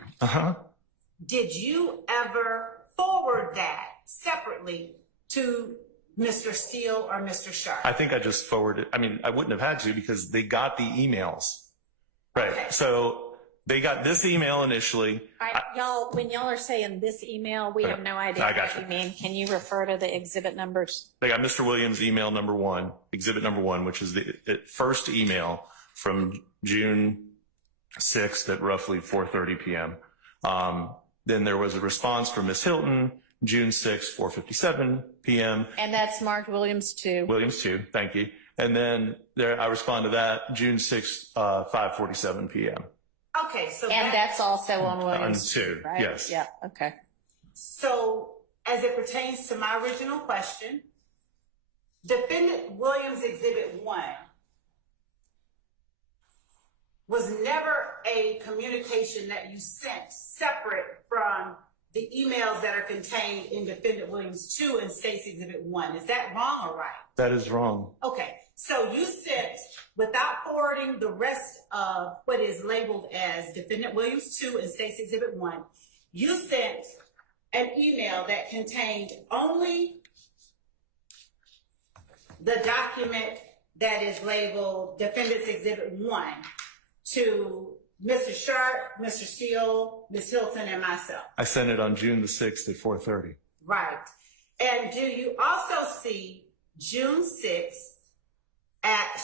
did you ever forward that separately to Mr. Steele or Mr. Sharp? I think I just forwarded. I mean, I wouldn't have had to because they got the emails. Right. Okay. So they got this email initially. All right, y'all, when y'all are saying this email, we have no idea I got what you. you mean. Can you refer to the exhibit numbers? They got Mr. Williams' email number 1, exhibit number 1, which is the first email from June 6th at roughly 4:30 p.m. Then there was a response from Ms. Hilton, June 6th, 4:57 p.m. And that's marked Williams 2. Williams 2, thank you. And then I respond to that June 6th, 5:47 p.m. Okay, so And that's also on Williams 2, right? yes. Yeah, okay. so as it pertains to my original question, Defendant Williams Exhibit 1 was never a communication that you sent separate from the emails that are contained in Defendant Williams 2 and State's Exhibit 1. Is that wrong or right? That is wrong. Okay, so you sent, without forwarding the rest of what is labeled as Defendant Williams 2 and State's Exhibit 1, you sent an email that contained only the document that is labeled Defendant's Exhibit 1 to Mr. Sharp, Mr. Steele, Ms. Hilton, and myself. I sent it on June the 6th at 4:30. Right. And do you also see June 6th at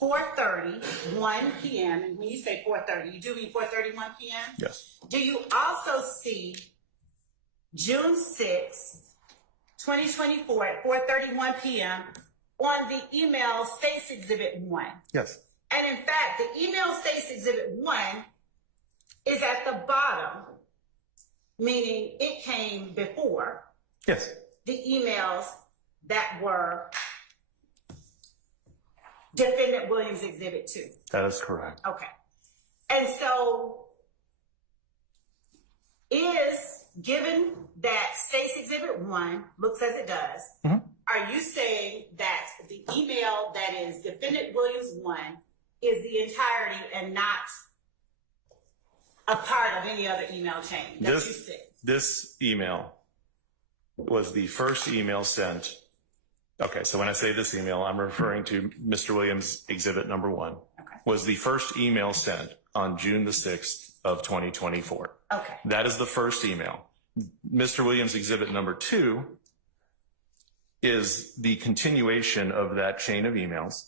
4:31 p.m.? And when you say 4:30, you do mean 4:31 p.m.? Yes. Do you also see June 6th, 2024 at 4:31 p.m. on the email State's Exhibit 1? Yes. And in fact, the email State's Exhibit 1 is at the bottom, meaning it came before Yes. the emails that were Defendant Williams Exhibit 2. That is correct. Okay. And so given that State's Exhibit 1 looks as it does, are you saying that the email that is Defendant Williams 1 is the entirety and not a part of any other email chain that you sent. This email was the first email sent. Okay, so when I say this email, I'm referring to Mr. Williams' exhibit number 1. Okay. Was the first email sent on June the 6th of 2024. Okay. That is the first email. Mr. Williams' exhibit number 2 is the continuation of that chain of emails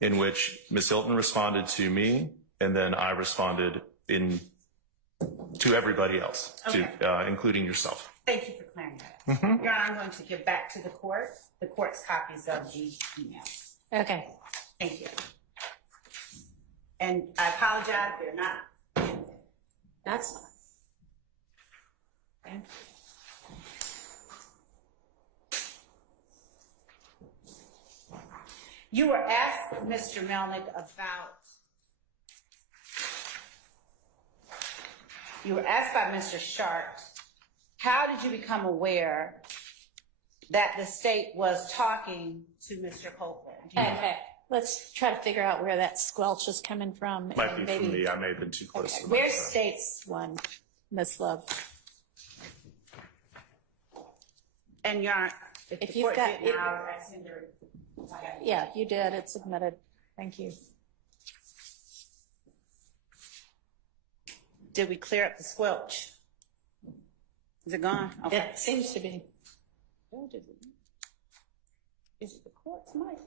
in which Ms. Hilton responded to me, and then I responded to everybody else, Okay. Including yourself. Thank you for clearing that up. Your Honor, I'm going to give back to the court's copies of the emails. Okay. Thank you. And I apologize, they're not. That's fine. You were asked, Mr. Melnick, you were asked by Mr. Sharp, how did you become aware that the state was talking to Mr. Copeland? Okay. Let's try to figure out where that squelch is coming from. Might and be from me. I may have been too close. Okay. To Where's myself. state's one, Miss Love? And Your Honor, if If the you've court got- didn't, I'll send her. Yeah, you did. It's submitted. Thank you. Did we clear up the squelch? Is it gone? Okay. It seems to be. Is it the court's mic?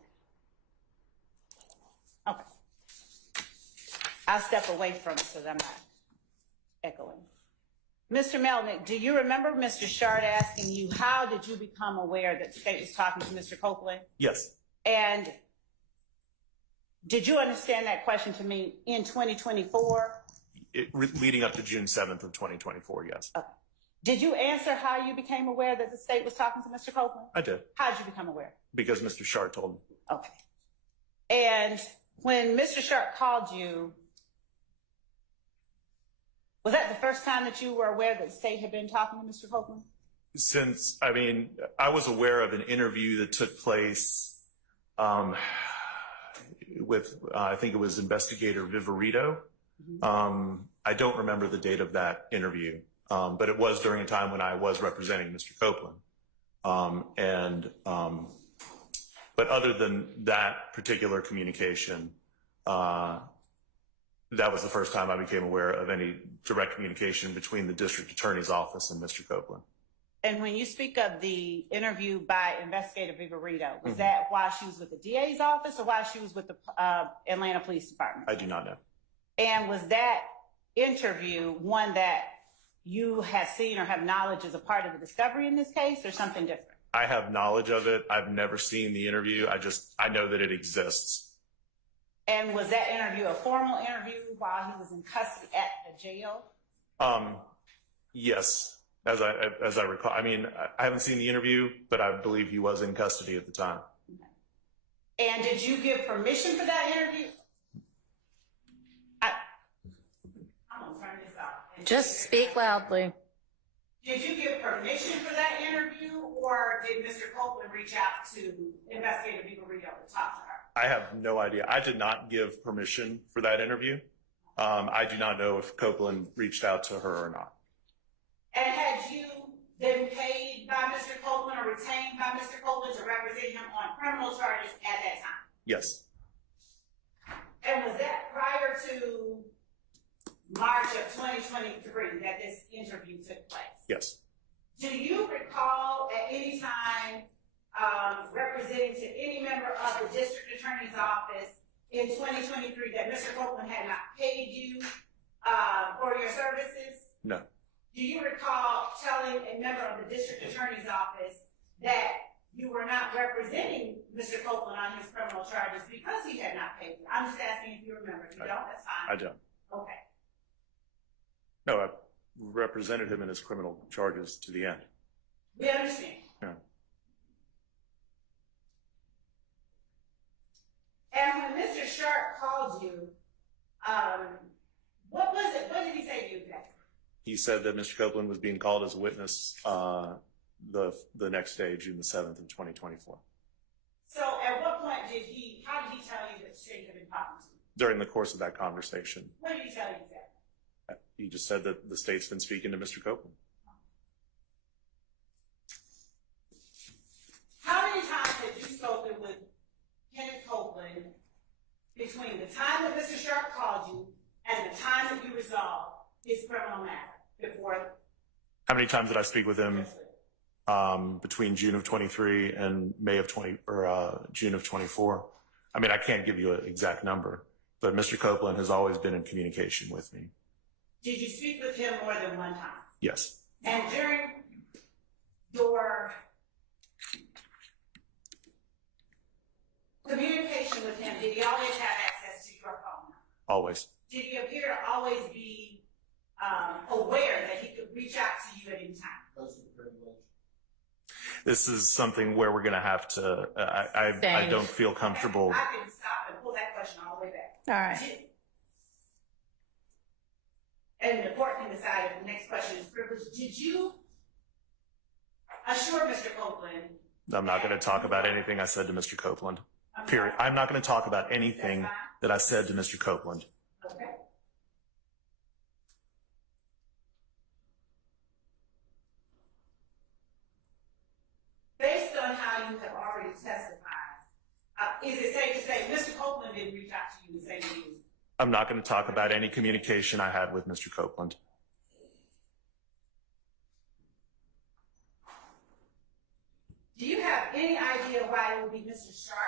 Okay. I'll step away from it so that I'm not echoing. Mr. Melnick, do you remember Mr. Shard asking you, how did you become aware that the state was talking to Mr. Copeland? Yes. And did you understand that question to mean in 2024? Leading up to June 7th of 2024, yes. Did you answer how you became aware that the state was talking to Mr. Copeland? I did. How did you become aware? Because Mr. Shard told me. Okay. And when Mr. Sharp called you, was that the first time that you were aware that the state had been talking to Mr. Copeland? I was aware of an interview that took place with, I think it was Investigator Viverito. I don't remember the date of that interview, but it was during a time when I was representing Mr. Copeland. But other than that particular communication, that was the first time I became aware of any direct communication between the district attorney's office and Mr. Copeland. And when you speak of the interview by Investigator Viverito, was that while she was with the DA's office or while she was with the Atlanta Police Department? I do not know. And was that interview one that you have seen or have knowledge as a part of the discovery in this case, or something different? I have knowledge of it. I've never seen the interview. I know that it exists. And was that interview a formal interview while he was in custody at the jail? Yes, as I recall. I mean, I haven't seen the interview, but I believe he was in custody at the time. And did you give permission for that interview? I'm gonna turn this off. Just speak loudly. Did you give permission for that interview, or did Mr. Copeland reach out to Investigator Viverito to talk to her? I have no idea. I did not give permission for that interview. I do not know if Copeland reached out to her or not. And had you been paid by Mr. Copeland or retained by Mr. Copeland to represent him on criminal charges at that time? Yes. And was that prior to March of 2023 that this interview took place? Yes. Do you recall at any time representing to any member of the district attorney's office in 2023 that Mr. Copeland had not paid you for your services? No. Do you recall telling a member of the district attorney's office that you were not representing Mr. Copeland on his criminal charges because he had not paid you? I'm just asking if you remember. If you don't, that's fine. I don't. Okay. No, I represented him in his criminal charges to the end. We understand. Yeah. And when Mr. Sharp called you, what was it? What did he say to you exactly? He said that Mr. Copeland was being called as a witness the next day, June the 7th of 2024. So at what point how did he tell you that the state had been talking to you? during the course of that conversation. What did he tell you that? He just said that the state's been speaking to Mr. Copeland. How many times have you spoken with Kenneth Copeland between the time that Mr. Sharp called you and the time that you resolved his criminal matter before? How many times did I speak with him between June of 23 and June of 24? I mean, I can't give you an exact number, but Mr. Copeland has always been in communication with me. Did you speak with him more than one time? Yes. And during your communication with him, did he always have access to your phone number? Always. Did he appear to always be aware that he could reach out to you at any time? This is something where we're going to have to, I Thanks. don't feel comfortable. I can stop and pull that question all the way back. All right. And the court can decide if the next question is privileged. Did you assure Mr. Copeland? I'm not going to talk about anything I said to Mr. Copeland. I'm Period. sorry. I'm not going to talk about anything That's fine. that I said to Mr. Copeland. Okay. Based on how you have already testified, is it safe to say Mr. Copeland didn't reach out to you and say to you? I'm not going to talk about any communication I had with Mr. Copeland. Do you have any idea why it would be Mr. Sharp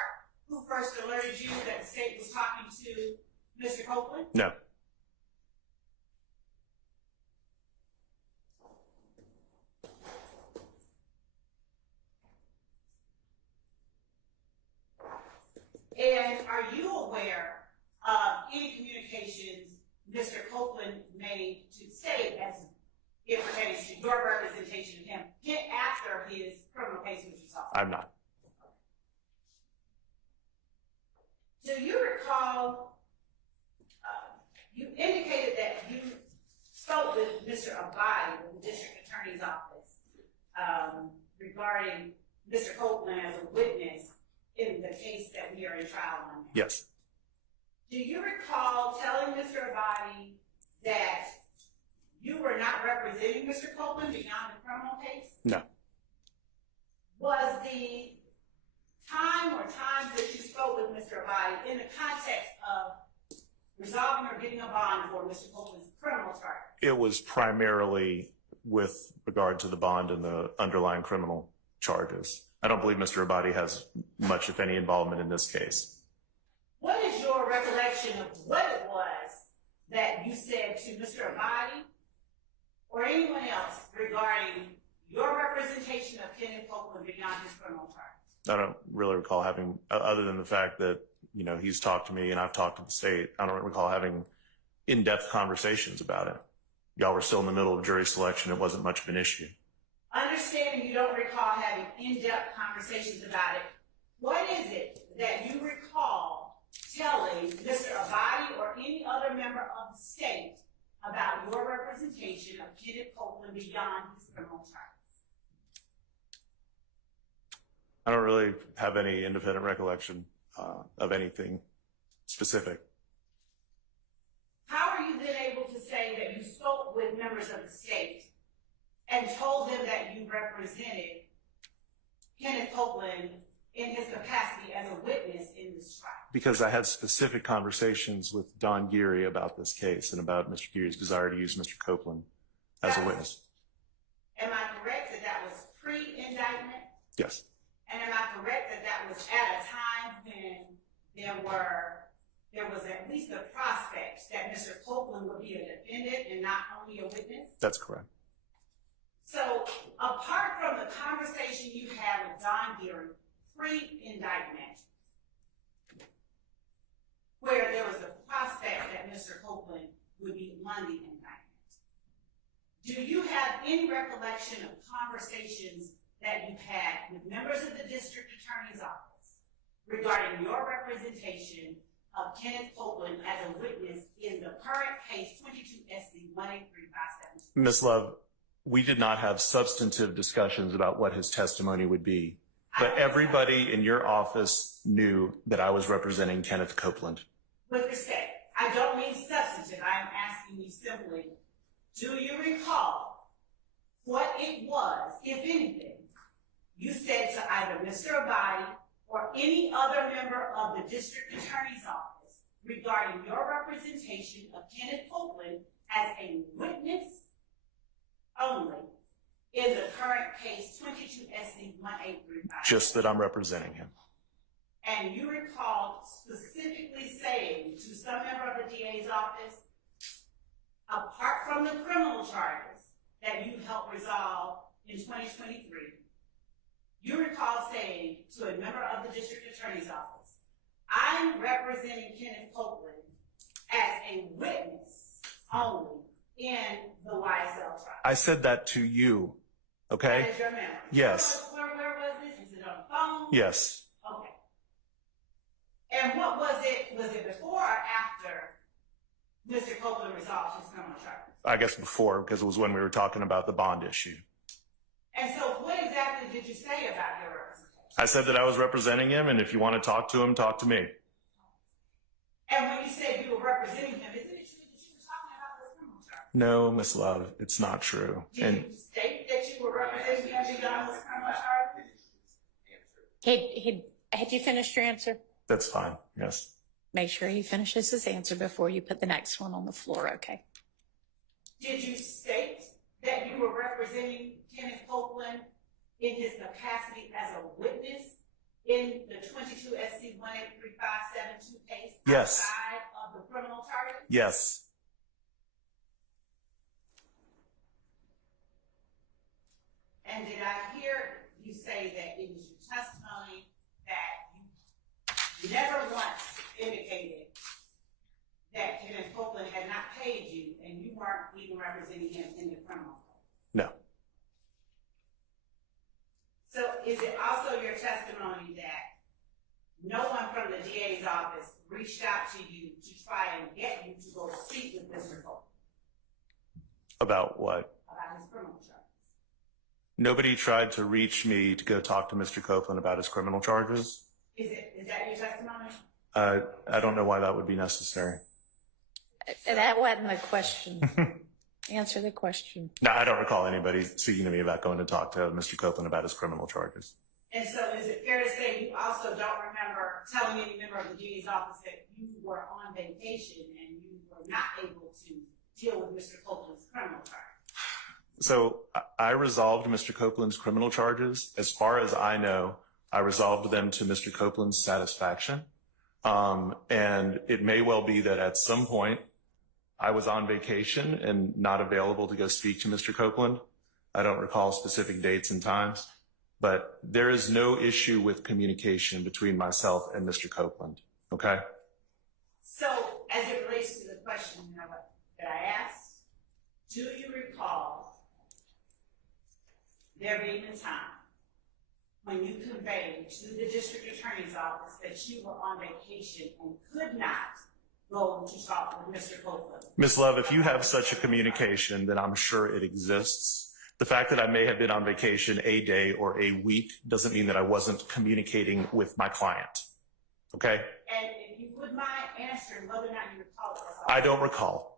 who first alerted you that the state was talking to Mr. Copeland? No. And are you aware of any communications Mr. Copeland made to the state as it pertains to your representation of him after his criminal case was resolved? I'm not. Do you recall, you indicated that you spoke with Mr. Abadi in the district attorney's office regarding Mr. Copeland as a witness in the case that we are in trial on now. Yes. Do you recall telling Mr. Abadi that you were not representing Mr. Copeland beyond the criminal case? No. Was the time or times that you spoke with Mr. Abadi in the context of resolving or getting a bond for Mr. Copeland's criminal charge? It was primarily with regard to the bond and the underlying criminal charges. I don't believe Mr. Abadi has much, if any, involvement in this case. What is your recollection of what it was that you said to Mr. Abadi or anyone else regarding your representation of Kenneth Copeland beyond his criminal charges? I don't really recall having, other than the fact that, you know, he's talked to me and I've talked to the state, I don't recall having in-depth conversations about it. Y'all were still in the middle of jury selection. It wasn't much of an issue. Understanding you don't recall having in-depth conversations about it, what is it that you recall telling Mr. Abadi or any other member of the state about your representation of Kenneth Copeland beyond his criminal charges? I don't really have any independent recollection of anything specific. How are you then able to say that you spoke with members of the state and told them that you represented Kenneth Copeland in his capacity as a witness in this trial? Because I had specific conversations with Don Geary about this case and about Mr. Geary's desire to use Mr. Copeland as a witness. Am I correct that that was pre-indictment? Yes. And am I correct that that was at a time when there was at least a prospect that Mr. Copeland would be a defendant and not only a witness? That's correct. So, apart from the conversation you had with Don Geary pre-indictment, where there was a prospect that Mr. Copeland would be on the indictment, do you have any recollection of conversations that you've had with members of the district attorney's office regarding your representation of Kenneth Copeland as a witness in the current case 22 SC 183572? Ms. Love, we did not have substantive discussions about what his testimony would be, but everybody in your office knew that I was representing Kenneth Copeland. with respect, I don't mean substantive, I'm asking you simply, do you recall what it was, if anything, you said to either Mr. Abadi or any other member of the district attorney's office regarding your representation of Kenneth Copeland as a witness only in the current case 22 SC 1835? Just that I'm representing him. And you recall specifically saying to some member of the DA's office, apart from the criminal charges that you helped resolve in 2023, you recall saying to a member of the district attorney's office, I'm representing Kenneth Copeland as a witness only in the YSL trial. I said that to you, okay? That is your memory. Yes. Where was this? Was it on the phone? Yes. Okay. And what was it? Was it before or after Mr. Copeland resolved his criminal charges? I guess before, because it was when we were talking about the bond issue. And so what exactly did you say about your representation? I said that I was representing him, and if you want to talk to him, talk to me. And when you said you were representing him, isn't it true that you were talking about the criminal charges? No, Miss Love, it's not true. Did And you state that you were representing him beyond his criminal charges? Had you finished your answer? that's fine, yes. Make sure he finishes his answer before you put the next one on the floor, okay? Did you state that you were representing Kenneth Copeland in his capacity as a witness in the 22 SC 183572 case Yes. outside of the criminal charges? Yes. And did I hear you say that it was your testimony that you never once indicated that Kenneth Copeland had not paid you and you weren't even representing him in the criminal case? No. So is it also your testimony that no one from the DA's office reached out to you to try and get you to go speak with Mr. Copeland About what? about his criminal charges? Nobody tried to reach me to go talk to Mr. Copeland about his criminal charges. Is that your testimony? I don't know why that would be necessary. That wasn't the question. Answer the question. No, I don't recall anybody speaking to me about going to talk to Mr. Copeland about his criminal charges. And so is it fair to say you also don't remember telling any member of the DA's office that you were on vacation and you were not able to deal with Mr. Copeland's criminal charge? So I resolved Mr. Copeland's criminal charges. As far as I know, I resolved them to Mr. Copeland's satisfaction. And it may well be that at some point I was on vacation and not available to go speak to Mr. Copeland. I don't recall specific dates and times, but there is no issue with communication between myself and Mr. Copeland. Okay? So as it relates to the question that I asked, do you recall there being a time when you conveyed to the district attorney's office that you were on vacation and could not go to talk with Mr. Copeland? Ms. Love, if you have such a communication, then I'm sure it exists. The fact that I may have been on vacation a day or a week doesn't mean that I wasn't communicating with my client. Okay? And if you would mind answering whether or not you recall it. I don't recall.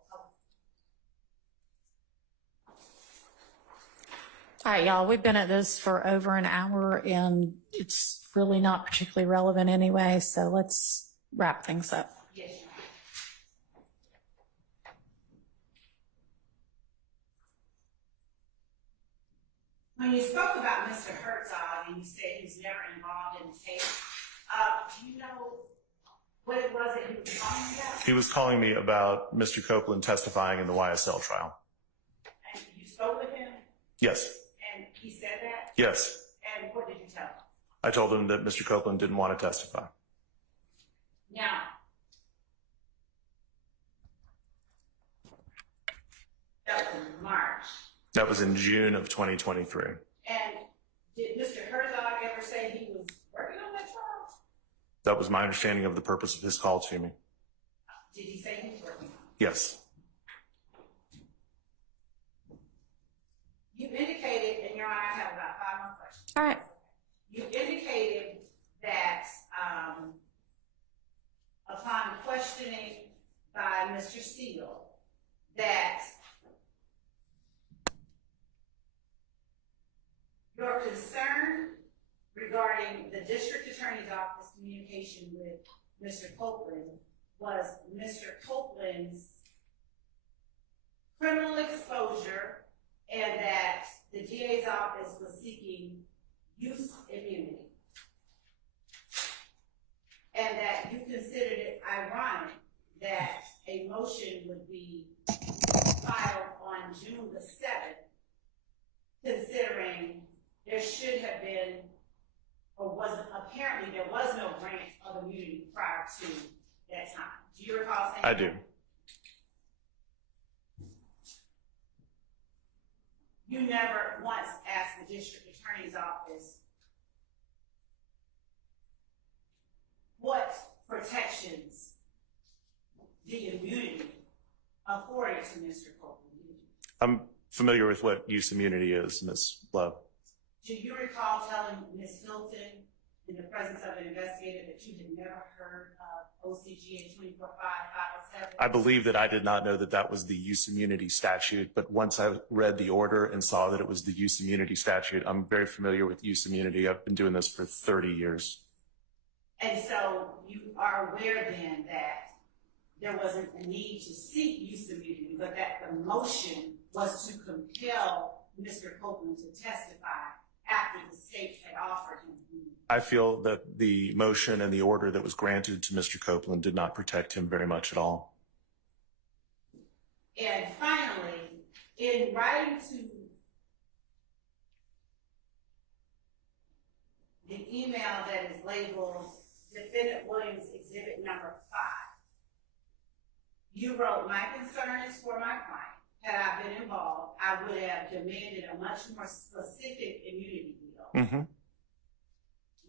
All right, y'all, we've been at this for over an hour and it's really not particularly relevant anyway, so let's wrap things up. Yes, Your Honor. When you spoke about Mr. Herzog and you said he was never involved in the case, do you know what it was that he was calling you about? He was calling me about Mr. Copeland testifying in the YSL trial. And you spoke with him Yes. and he said that? Yes. And what did you tell him? I told him that Mr. Copeland didn't want to testify. Now, that was in March. That was in June of 2023. And did Mr. Herzog ever say he was working on that trial? That was my understanding of the purpose of his call to me. Did he say he was working on it? Yes. You indicated, and Your Honor, I have about 5 more questions. All right. You indicated that upon question questioning by Mr. Steele that your concern regarding the district attorney's office communication with Mr. Copeland was Mr. Copeland's criminal exposure and that the DA's office was seeking use immunity. And that you considered it ironic that a motion would be filed on June the 7th, considering there should have been, or wasn't, apparently there was no grant of immunity prior to that time. Do you recall saying I that? do. You never once asked the district attorney's office what protections the immunity afforded to Mr. Copeland. I'm familiar with what use immunity is, Ms. Love. Do you recall telling Ms. Hilton in the presence of an investigator that you had never heard of OCGA 245-507? I believe that I did not know that that was the use immunity statute, but once I read the order and saw that it was the use immunity statute, I'm very familiar with use immunity. I've been doing this for 30 years. And so you are aware then that there wasn't a need to seek use immunity, but that the motion was to compel Mr. Copeland to testify after the state had offered him immunity. I feel that the motion and the order that was granted to Mr. Copeland did not protect him very much at all. And finally, in writing to the email that is labeled Defendant Williams Exhibit Number 5, you wrote, "My concern is for my client. Had I been involved, I would have demanded a much more specific immunity deal. Mm-hmm.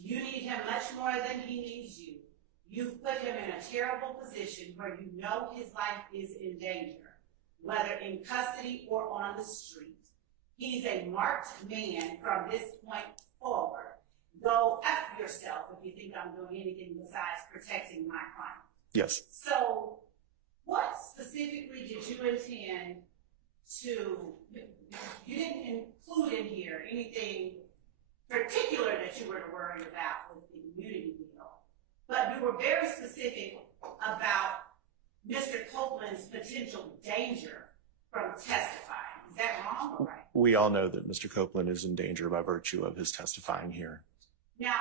You need him much more than he needs you. You've put him in a terrible position where you know his life is in danger, whether in custody or on the street. He's a marked man from this point forward. Go F yourself if you think I'm doing anything besides protecting my client." Yes. So what specifically did you intend to, you didn't include in here anything particular that you were worried about with the immunity deal, but you were very specific about Mr. Copeland's potential danger from testifying. Is that wrong or right? We all know that Mr. Copeland is in danger by virtue of his testifying here. Now,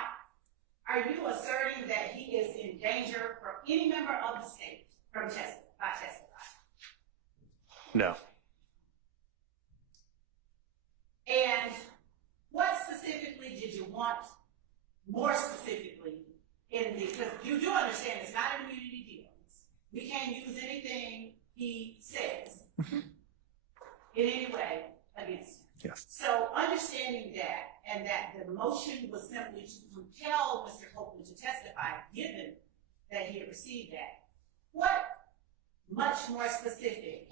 are you asserting that he is in danger for any member of the state from testifying? No. And what specifically did you want, more specifically, in the, because you do understand it's not an immunity deal. We can't use anything he says in any way against him. Yes. So understanding that, and that the motion was simply to compel Mr. Copeland to testify, given that he had received that, what much more specific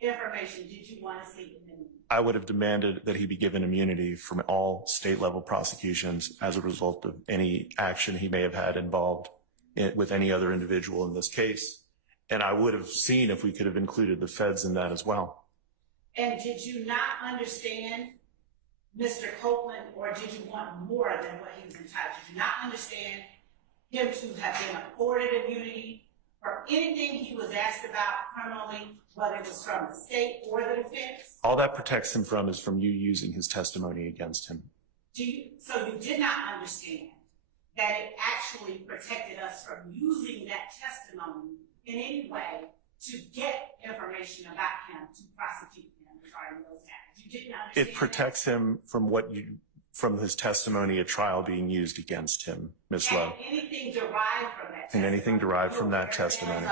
information did you want to see in him? I would have demanded that he be given immunity from all state-level prosecutions as a result of any action he may have had involved with any other individual in this case. And I would have seen if we could have included the feds in that as well. And did you not understand Mr. Copeland, or did you want more than what he was entitled? Did you not understand him to have been afforded immunity for anything he was asked about criminally, whether it was from the state or the defense? All that protects him from is from you using his testimony against him. So you did not understand that it actually protected us from using that testimony in any way to get information about him, to prosecute him regarding those acts? You didn't understand It protects him from from his testimony at trial being used against him, Ms. and Lowe. anything derived from that testimony? And anything derived from that testimony.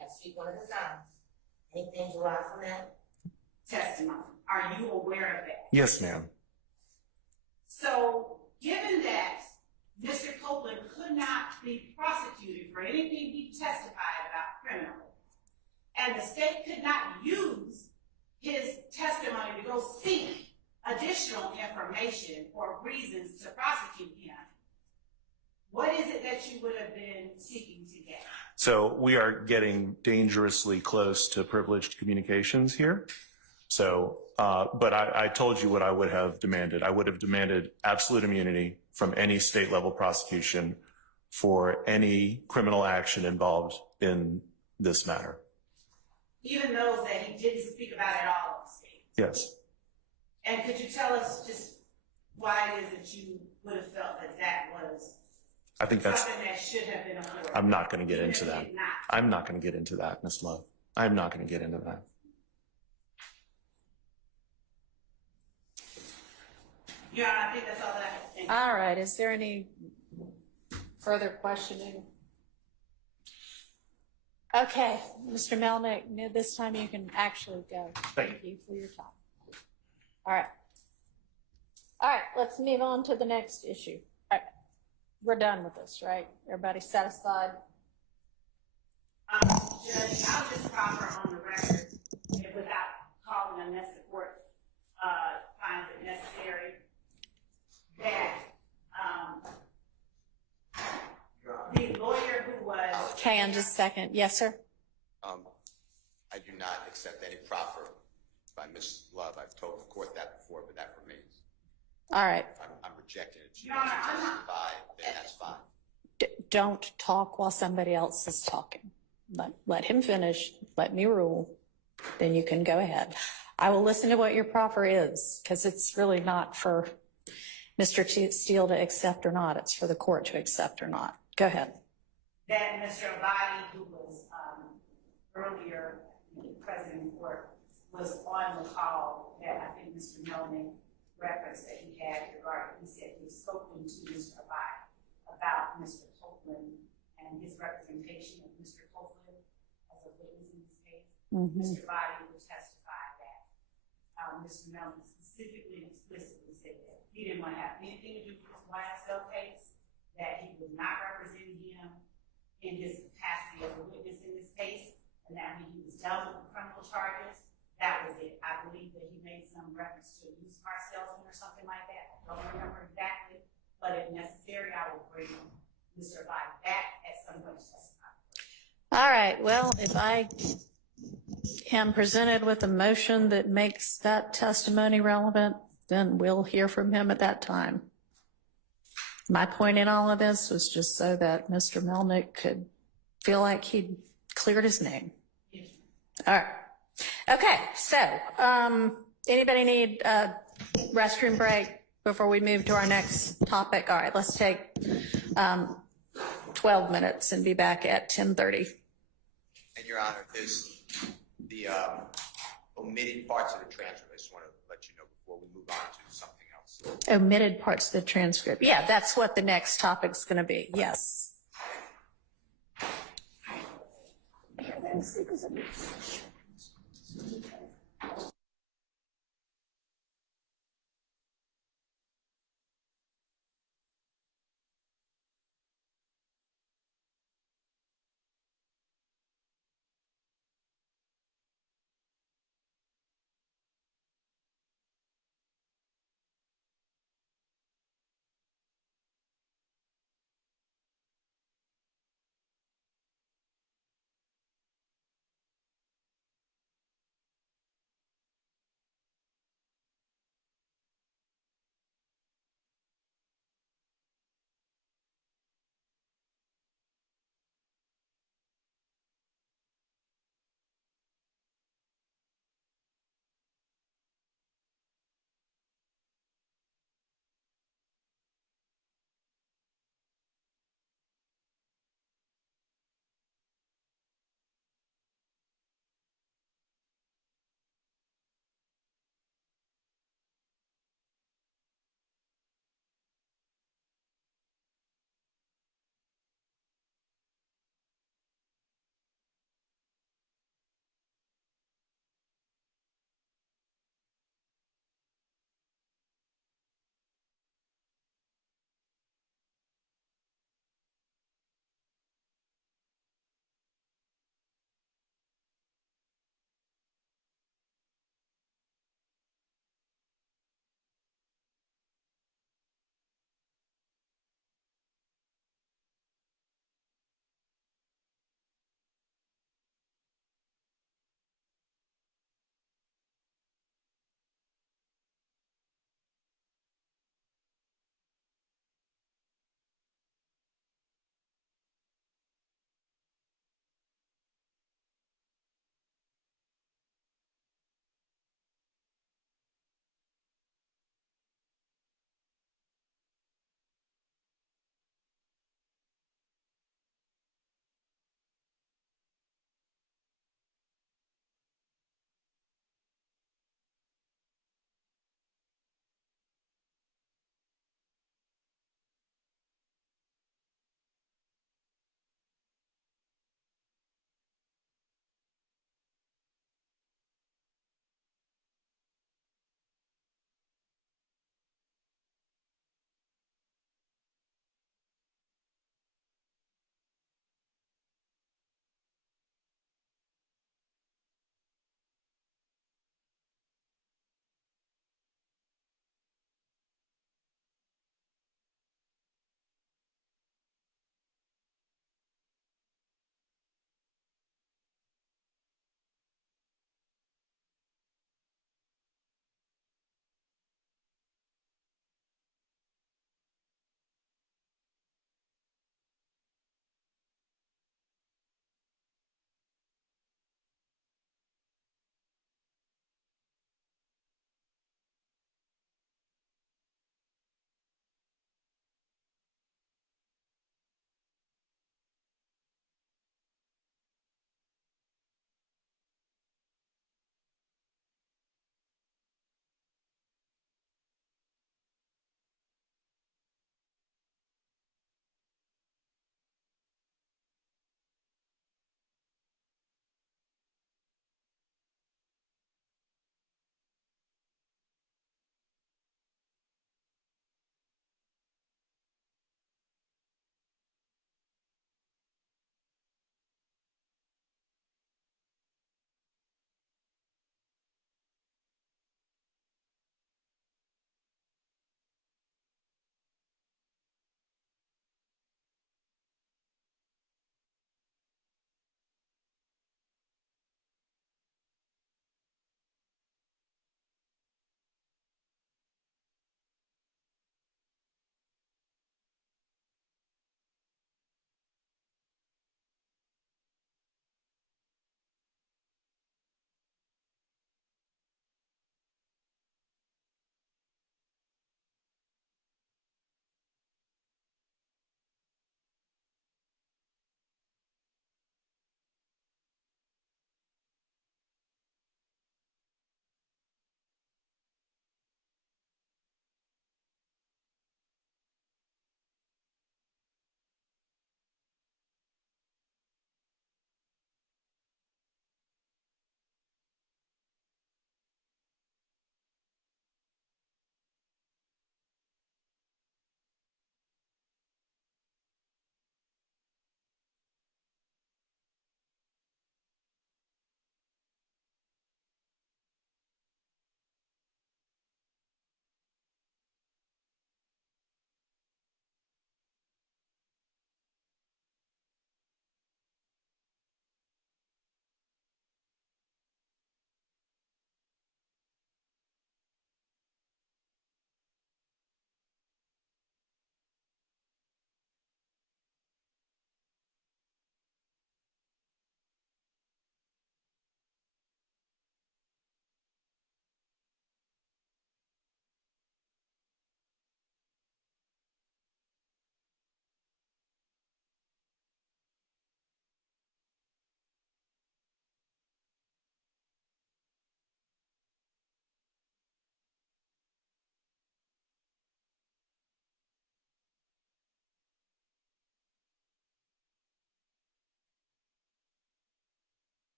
Let's speak one at a time. Anything derived from that? Testimony. Are you aware of that? Yes, ma'am. So, given that Mr. Copeland could not be prosecuted for anything he testified about criminally, and the state could not use his testimony to go seek additional information or reasons to prosecute him, What is it that you would have been seeking to get? So we are getting dangerously close to privileged communications here. So, but I told you what I would have demanded. I would have demanded absolute immunity from any state level prosecution for any criminal action involved in this matter. Even those that he didn't speak about at all in the state. Yes. And could you tell us just why it is that you would have felt that that was I think that's, something that should have been avoided? I'm not going to get even into if it that. did not? I'm not going to get into that, Ms. Love. I'm not going to get into that. Yeah, I think that's all that I have to think. All right, is there any further questioning? Okay, Mr. Melnick, this time you can actually go. Thank you for your time. All right. All right, let's move on to the next issue. All right, we're done with this, right? Everybody satisfied? Judge, I'll just proffer on the record, if without calling unless the court finds it necessary, that the lawyer who was Okay, on just a second. Yes, sir? I do not accept any proffer by Ms. Love. I've told the court that before, but that remains. All right. I'm rejecting it. If she Your wants Honor, to I'm not- testify, then that's fine. Don't talk while somebody else is talking. Let him finish. Let me rule. Then you can go ahead. I will listen to what your proffer is, because it's really not for Mr. Steele to accept or not. It's for the court to accept or not. Go ahead. that Mr. Abadi, who was earlier present in court, was on the call that I think Mr. Melnick referenced that he had regarding, he said he was spoken to Mr. Abadi about Mr. Copeland and his representation of Mr. Copeland as a witness in this case. Mr. Abadi would testify that Mr. Melnick specifically and explicitly said that he didn't want to have anything to do with this YSL case, that he would not represent him in his capacity as a witness in this case, and that when he was done with the criminal charges, that was it. I believe that he made some reference to a used car salesman or something like that. I don't remember exactly, but if necessary, I will bring Mr. Abadi back at some point to testify. All right. Well, if I am presented with a motion that makes that testimony relevant, then we'll hear from him at that time. My point in all of this was just so that Mr. Melnick could feel like he'd cleared his name. All right. Okay. So, anybody need a restroom break before we move to our next topic? All right. Let's take 12 minutes and be back at 10:30. And Your Honor, there's the omitted parts of the transcript. I just want to let you know before we move on to something else. Omitted parts of the transcript. Yeah, that's what the next topic's going to be. Yes.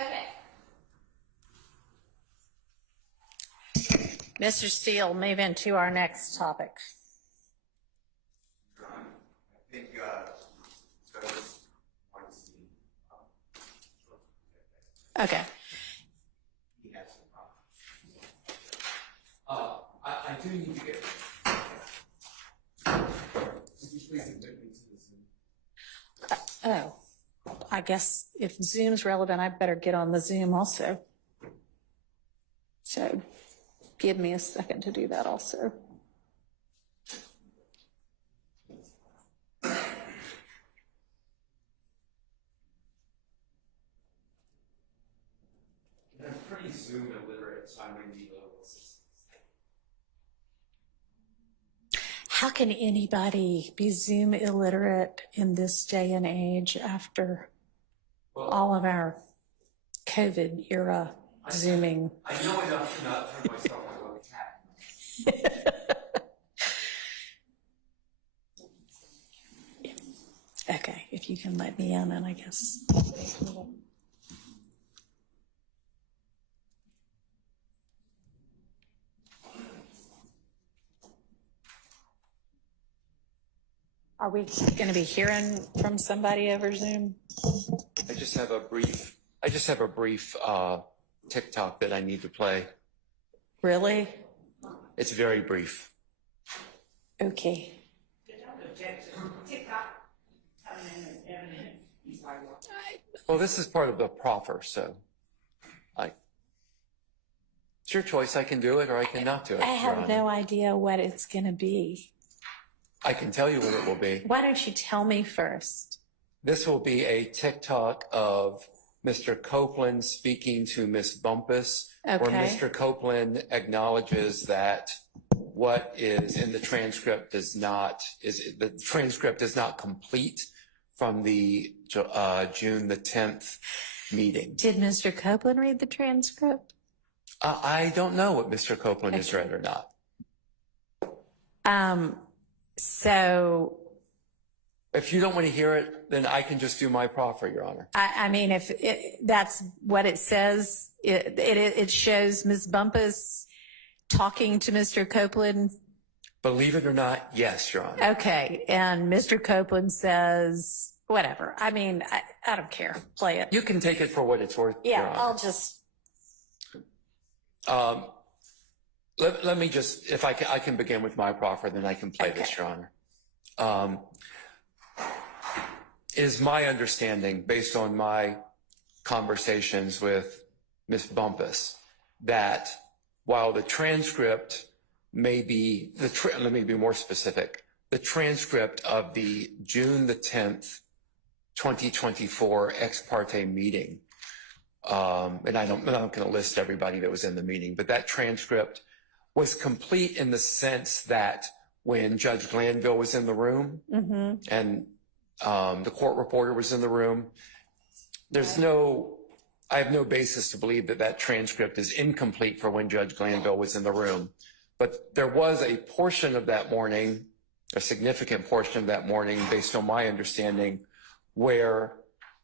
Okay. Mr. Steele, move into our next topic. I think Okay. I do need to get. Could you please admit me to the Zoom? Oh, I guess if Zoom's relevant, I better get on the Zoom also. So give me a second to do that also. I'm pretty Zoom illiterate, so I may need a little assistance. How can anybody be Zoom illiterate in this day and age after all of our COVID era Zooming? I know enough to not turn myself into a cat. Okay, if you can let me in, and I guess. Are we going to be hearing from somebody over Zoom? I just have a brief TikTok that I need to play. Really? It's very brief. Okay. Well, this is part of the proffer, so it's your choice. I can do it or I cannot do it. I Your have Honor. no idea what it's going to be. I can tell you what it will be. Why don't you tell me first? This will be a TikTok of Mr. Copeland speaking to Ms. Bumpus, where Okay. Mr. Copeland acknowledges that what is in the transcript the transcript is not complete from the June the 10th meeting. Did Mr. Copeland read the transcript? I don't know what Mr. Copeland has read or not. So, If you don't want to hear it, then I can just do my proffer, Your Honor. I mean, if that's what it says, it shows Ms. Bumpus talking to Mr. Copeland. Believe it or not, yes, Your Honor. Okay. And Mr. Copeland says, whatever. I mean, I don't care. Play it. You can take it for what it's worth, Your Yeah, Honor. I'll just. Let me just, if I can begin with my proffer, then I can play this, Your Honor. It is my understanding, based on my conversations with Ms. Bumpus, that while the transcript may be, let me be more specific, the transcript of the June the 10th, 2024 ex parte meeting, and I'm not going to list everybody that was in the meeting, but that transcript was complete in the sense that when Judge Glanville was in the room and the court reporter was in the room, I have no basis to believe that transcript is incomplete for when Judge Glanville was in the room. But there was a portion of that morning, a significant portion of that morning, based on my understanding, where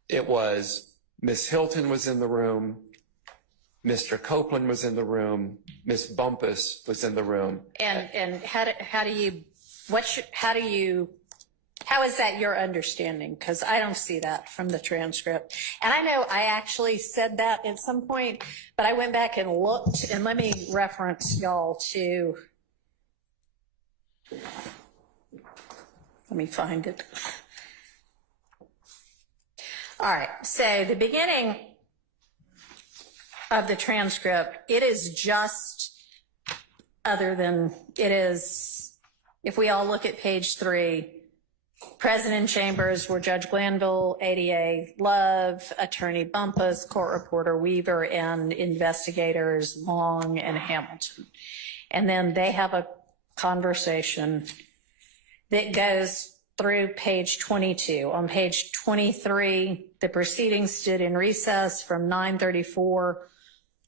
it was Ms. Hilton was in the room, Mr. Copeland was in the room, Ms. Bumpus was in the room. And how is that your understanding? Because I don't see that from the transcript. And I know I actually said that at some point, but I went back and looked, and let me reference y'all to, let me find it. All right, so the beginning of the transcript, it is just if we all look at page 3, present in chambers were Judge Glanville, ADA Love, Attorney Bumpus, Court Reporter Weaver, and Investigators Long and Hamilton. And then they have a conversation that goes through page 22. On page 23, the proceedings stood in recess from 9:34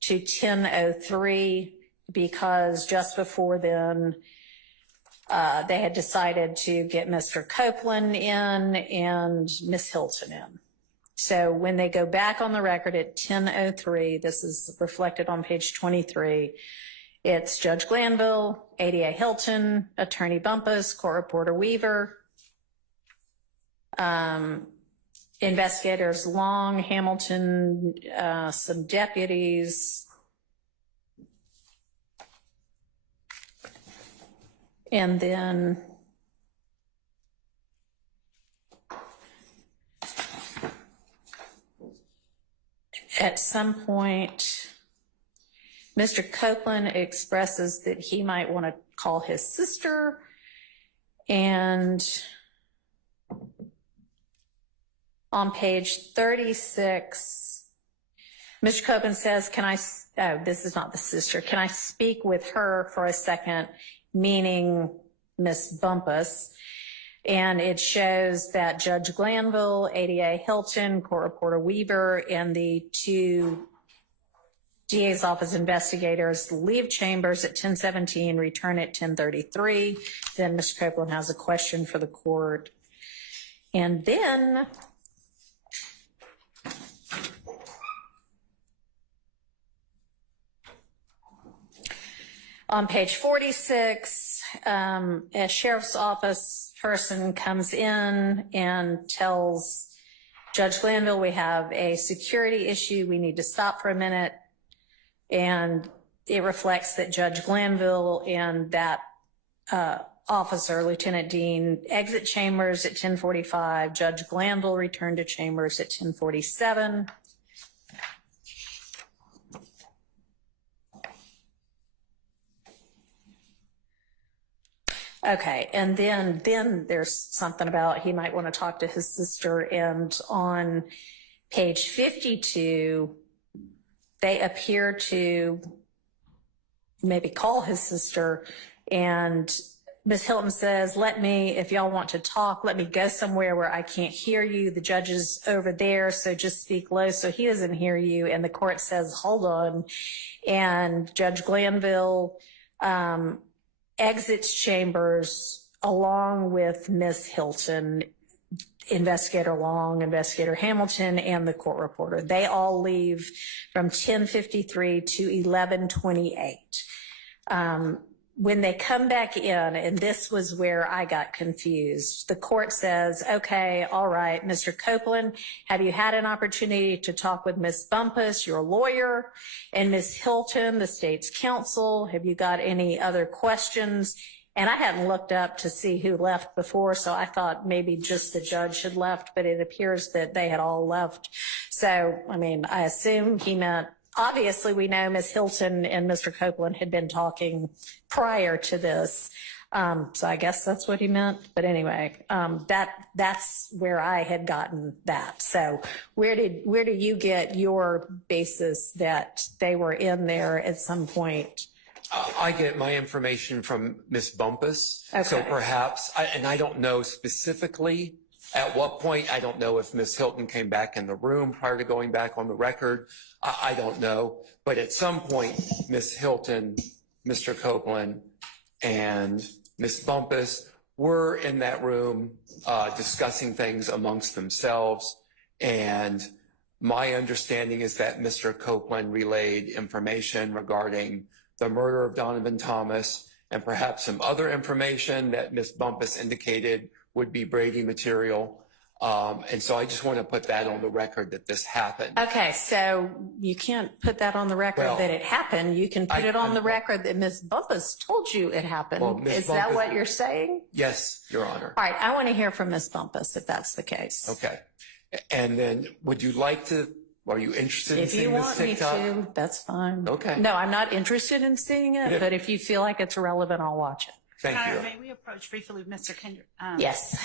to 10:03 because just before then, they had decided to get Mr. Copeland in and Ms. Hilton in. So when they go back on the record at 10:03, this is reflected on page 23, it's Judge Glanville, ADA Hilton, Attorney Bumpus, Court Reporter Weaver, investigators Long, Hamilton, some deputies, and then at some point, Mr. Copeland expresses that he might want to call his sister, and on page 36, Mr. Copeland says, this is not the sister, can I speak with her for a second, meaning Miss Bumpus? And it shows that Judge Glanville, ADA Hilton, Court Reporter Weaver, and the two DA's office investigators leave chambers at 10:17, return at 10:33. Then Mr. Copeland has a question for the court. And then on page 46, a sheriff's office person comes in and tells Judge Glanville, we have a security issue, we need to stop for a minute. And it reflects that Judge Glanville and that officer, Lieutenant Dean, exit chambers at 10:45. Judge Glanville returned to chambers at 10:47. Okay, and then there's something about he might want to talk to his sister, and on page 52, they appear to maybe call his sister, and Ms. Hilton says, if y'all want to talk, let me go somewhere where I can't hear you. The judge is over there, so just speak low so he doesn't hear you. And the court says, hold on. And Judge Glanville exits chambers along with Ms. Hilton, Investigator Long, Investigator Hamilton, and the court reporter. They all leave from 10:53 to 11:28. When they come back in, and this was where I got confused, the court says, okay, all right, Mr. Copeland, have you had an opportunity to talk with Ms. Bumpus, your lawyer, and Ms. Hilton, the state's counsel? Have you got any other questions? And I hadn't looked up to see who left before, so I thought maybe just the judge had left, but it appears that they had all left. So, I mean, I assume he meant, obviously we know Ms. Hilton and Mr. Copeland had been talking prior to this. So I guess that's what he meant. But anyway, that's where I had gotten that. So where do you get your basis that they were in there at some point? I get my information from Miss Bumpus. Okay. So perhaps, and I don't know specifically at what point. I don't know if Miss Hilton came back in the room prior to going back on the record. I don't know. But at some point, Miss Hilton, Mr. Copeland, and Miss Bumpus were in that room discussing things amongst themselves. And my understanding is that Mr. Copeland relayed information regarding the murder of Donovan Thomas and perhaps some other information that Miss Bumpus indicated would be Brady material. And so I just want to put that on the record that this happened. Okay, so you can't put that on the record that it happened. You can put it on the record that Ms. Bumpus told you it happened. Well, Ms. Is that Bumpus- what you're saying? Yes, Your Honor. All right, I want to hear from Ms. Bumpus if that's the case. Okay. And then would you like to, are you interested in If you seeing this want me TikTok? to, that's fine. Okay. No, I'm not interested in seeing it, Yeah. but if you feel like it's relevant, I'll watch it. Thank you. May we approach briefly with Mr. Kendrick? Yes.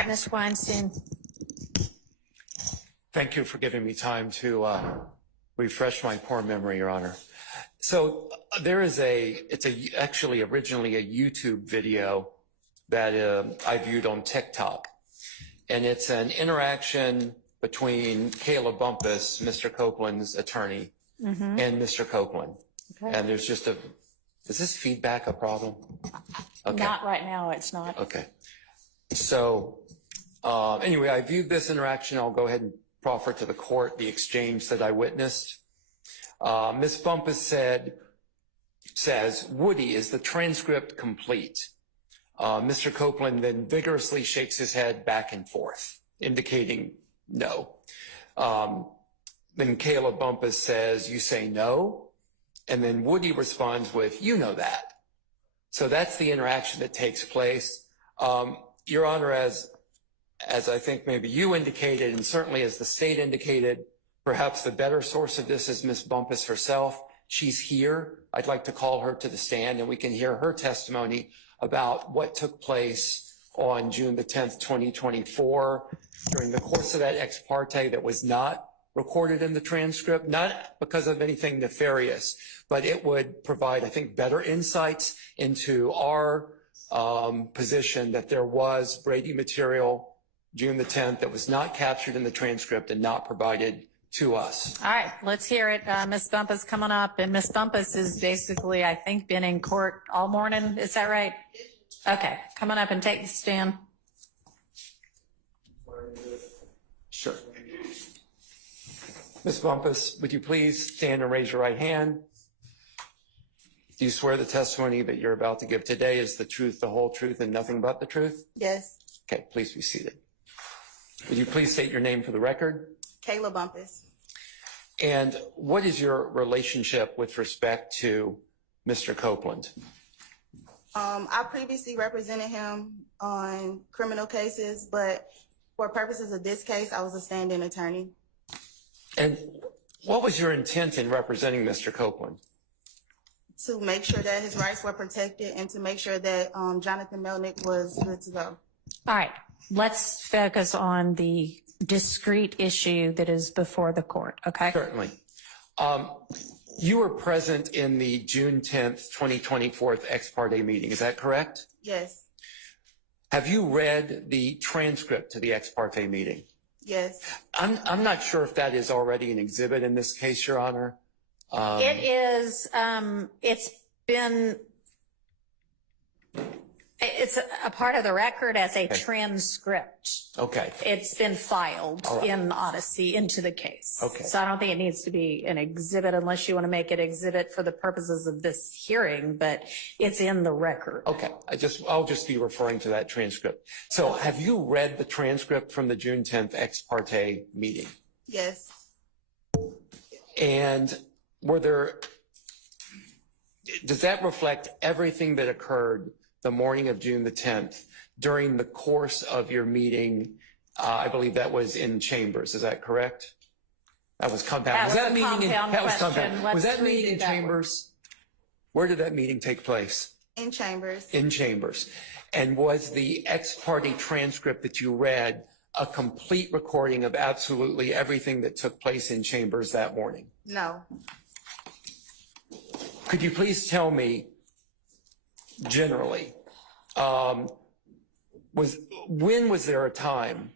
right, Mr. Weinstein. Thank you for giving me time to refresh my poor memory, Your Honor. So there is actually originally a YouTube video that I viewed on TikTok. And it's an interaction between Kayla Bumpus, Mr. Copeland's attorney, and Mr. Copeland. Okay. And there's just is this feedback a problem? Okay. Not right now, it's not. Okay. So anyway, I viewed this interaction. I'll go ahead and proffer to the court the exchange that I witnessed. Ms. Bumpus says, Woody, is the transcript complete? Mr. Copeland then vigorously shakes his head back and forth, indicating no. Then Kayla Bumpus says, you say no? And then Woody responds with, you know that. So that's the interaction that takes place. Your Honor, as I think maybe you indicated, and certainly as the state indicated, perhaps the better source of this is Ms. Bumpus herself. She's here. I'd like to call her to the stand and we can hear her testimony about what took place on June the 10th, 2024 during the course of that ex parte that was not recorded in the transcript, not because of anything nefarious, but it would provide, I think, better insights into our position that there was Brady material June the 10th that was not captured in the transcript and not provided to us. All right, let's hear it. Ms. Bumpus coming up, and Ms. Bumpus has basically, I think, been in court all morning. Is that right? Okay, coming up and take the stand. Sure. Ms. Bumpus, would you please stand and raise your right hand? Do you swear the testimony that you're about to give today is the truth, the whole truth, and nothing but the truth? Yes. Okay, please be seated. Would you please state your name for the record? Kayla Bumpus. And what is your relationship with respect to Mr. Copeland? I previously represented him on criminal cases, but for purposes of this case, I was a stand-in attorney. And what was your intent in representing Mr. Copeland? To make sure that his rights were protected and to make sure that Jonathan Melnick was good to go. All right, let's focus on the discrete issue that is before the court, okay? Certainly. You were present in the June 10th, 2024 ex parte meeting, is that correct? Yes. Have you read the transcript to the ex parte meeting? Yes. I'm not sure if that is already an exhibit in this case, Your Honor. It is, it's a part of the record as a transcript. Okay. It's been filed in Odyssey into the case. Okay. So I don't think it needs to be an exhibit unless you want to make it exhibit for the purposes of this hearing, but it's in the record. Okay. I'll just be referring to that transcript. So have you read the transcript from the June 10th ex parte meeting? Yes. And does that reflect everything that occurred the morning of June the 10th during the course of your meeting? I believe that was in chambers. Is that correct? That was compound. Was that question. Was that Let's meeting read in it that way. chambers? Where did that meeting take place? In chambers. In chambers. And was the ex parte transcript that you read a complete recording of absolutely everything that took place in chambers that morning? No. Could you please tell me, generally, when was there a time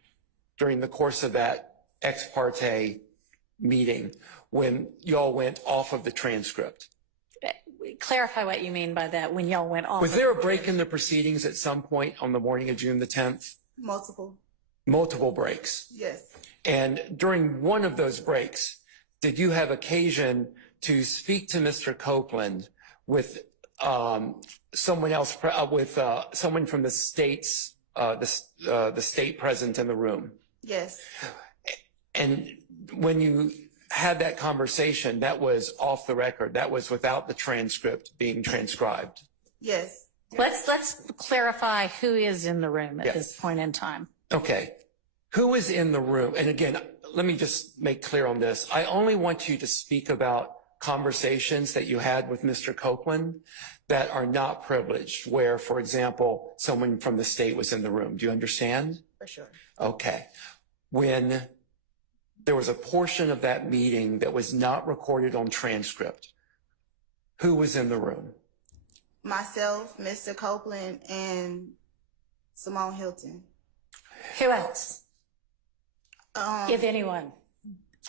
during the course of that ex parte meeting when y'all went off of the transcript? Clarify what you mean by that, when y'all went off. Was there a break in the proceedings at some point on the morning of June the 10th? Multiple. Multiple breaks. Yes. And during one of those breaks, did you have occasion to speak to Mr. Copeland with someone else, someone from the states, the state present in the room? Yes. And when you had that conversation, that was off the record. That was without the transcript being transcribed. Yes. Let's clarify who is in the room at this point in time. Okay. Who is in the room? And again, let me just make clear on this. I only want you to speak about conversations that you had with Mr. Copeland that are not privileged, where, for example, someone from the state was in the room. Do you understand? For sure. Okay. When there was a portion of that meeting that was not recorded on transcript, who was in the room? Myself, Mr. Copeland, and Simone Hilton. Who else, if Um, anyone?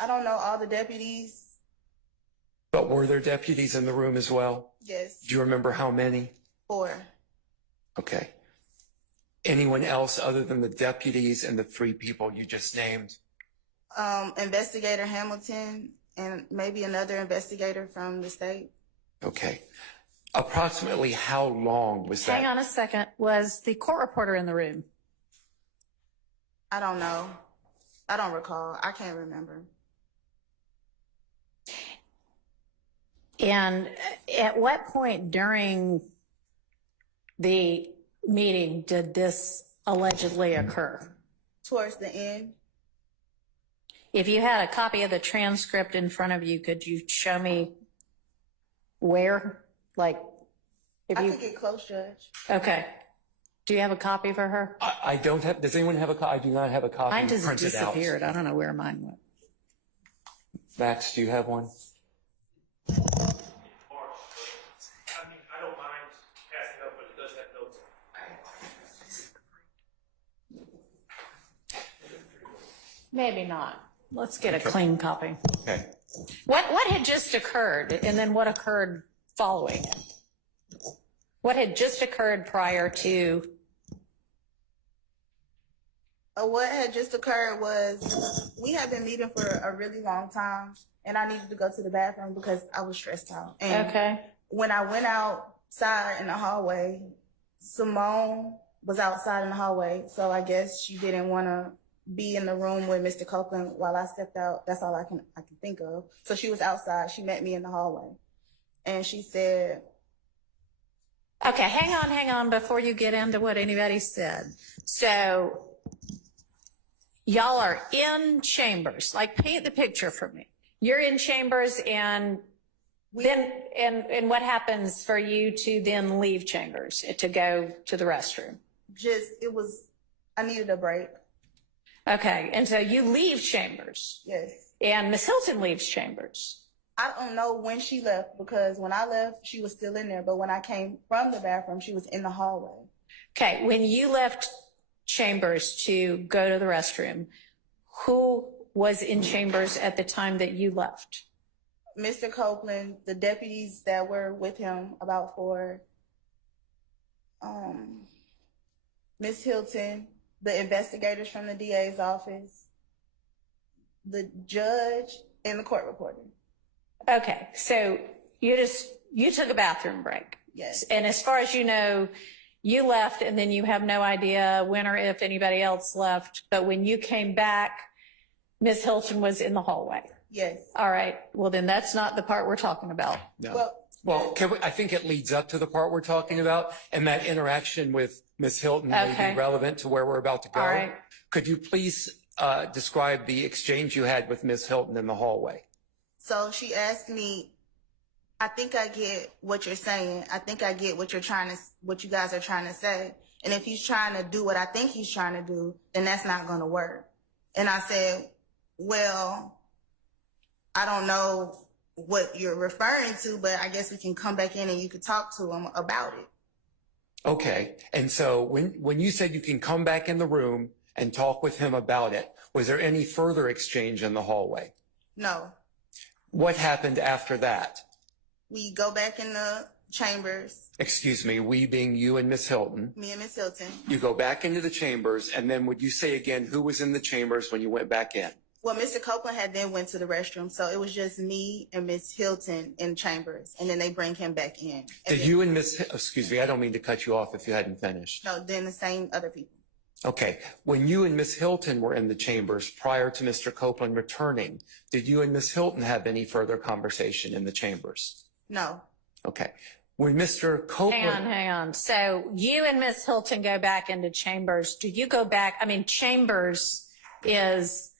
I don't know all the deputies. But were there deputies in the room as well? Yes, Do you remember how many? 4. Okay. Anyone else other than the deputies and the 3 people you just named? Investigator Hamilton and maybe another investigator from the state. Okay. Approximately how long was that? Hang on a second. Was the court reporter in the room? I don't know. I don't recall. I can't remember. And at what point during the meeting did this allegedly occur? Towards the end, If you had a copy of the transcript in front of you, could you show me where? Like, if I you, could get close, Judge. okay. Do you have a copy for her? I don't have, does anyone have a copy? I do not have a copy Mine just printed out. disappeared. I don't know where mine went. Max, do you have one? I don't mind passing up, but it does have notes. Maybe not. Let's get a clean copy. Okay. What had just occurred, and then what occurred following it? What had just occurred prior to? What had just occurred was we had been meeting for a really long time, and I needed to go to the bathroom because I was stressed out. And Okay. when I went outside in the hallway, Simone was outside in the hallway, so I guess she didn't want to be in the room with Mr. Copeland while I stepped out. That's all I can think of. So she was outside. She met me in the hallway, and she said, Okay, hang on before you get into what anybody said. So y'all are in chambers. Like, paint the picture for me. You're in chambers, and then and what happens for you to then leave chambers to go to the restroom? I needed a break. Okay, and so you leave chambers, Yes. and Miss Hilton leaves chambers. I don't know when she left because when I left, she was still in there. But when I came from the bathroom, she was in the hallway. Okay, when you left chambers to go to the restroom, who was in chambers at the time that you left? Mr. Copeland, the deputies that were with him, about 4, Miss Hilton, the investigators from the DA's office, the judge, and the court reporter. Okay, so you took a bathroom break. Yes. And as far as you know, you left and then you have no idea when or if anybody else left. But when you came back, Miss Hilton was in the hallway. Yes. All right. Well, then that's not the part we're talking about. No. Well, I think it leads up to the part we're talking about, and that interaction with Ms. Hilton may Okay. be relevant to where we're about to go. All right. Could you please describe the exchange you had with Ms. Hilton in the hallway? So she asked me, I think I get what you're saying. I think I get what you guys are trying to say. And if he's trying to do what I think he's trying to do, then that's not going to work. And I said, well, I don't know what you're referring to, but I guess we can come back in and you could talk to him about it. Okay. And so when you said you can come back in the room and talk with him about it, was there any further exchange in the hallway? No. What happened after that? We go back in the chambers, Excuse me, we being you and Miss Hilton. me and Miss Hilton. You go back into the chambers, and then would you say again who was in the chambers when you went back in? Well, Mr. Copeland had then went to the restroom, so it was just me and Miss Hilton in chambers, and then they bring him back in. And Did then, you and excuse me, I don't mean to cut you off if you hadn't finished. No, then the same other people. Okay, when you and Miss Hilton were in the chambers prior to Mr. Copeland returning, did you and Miss Hilton have any further conversation in the chambers? No. Okay, when Mr. Copeland. Hang on. So you and Miss Hilton go back into chambers. Do you go back? I mean, chambers is,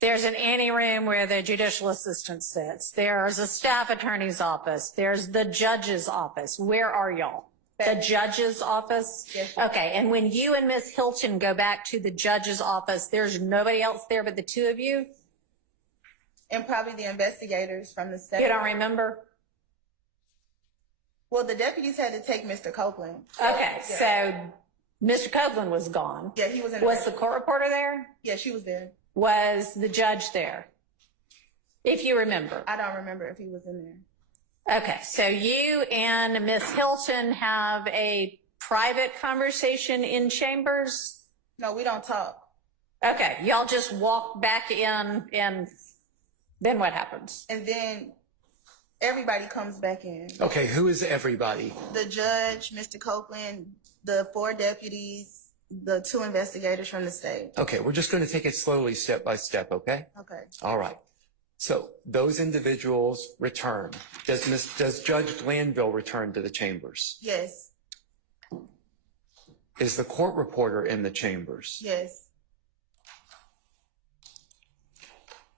there's an anteroom where the judicial assistant sits. There's a staff attorney's office. There's the judge's office. Where are y'all? The judge's office? Yes. Okay, and when you and Ms. Hilton go back to the judge's office, there's nobody else there but the two of you? And probably the investigators from the state. You don't remember? Well, the deputies had to take Mr. Copeland. Okay, Yeah. so Mr. Copeland was gone. Yeah, he was in Was the court reporter there? Yeah, she was there. Was the judge there? If you remember. I don't remember if he was in there. Okay, so you and Ms. Hilton have a private conversation in chambers? No, we don't talk. Okay, y'all just walk back in, and then what happens? And then everybody comes back in. Okay, who is everybody? The judge, Mr. Copeland, the 4 deputies, the 2 investigators from the state. Okay, we're just going to take it slowly, step by step, okay? Okay. All right. So those individuals return. Does Judge Glanville return to the chambers? Yes. Is the court reporter in the chambers? Yes.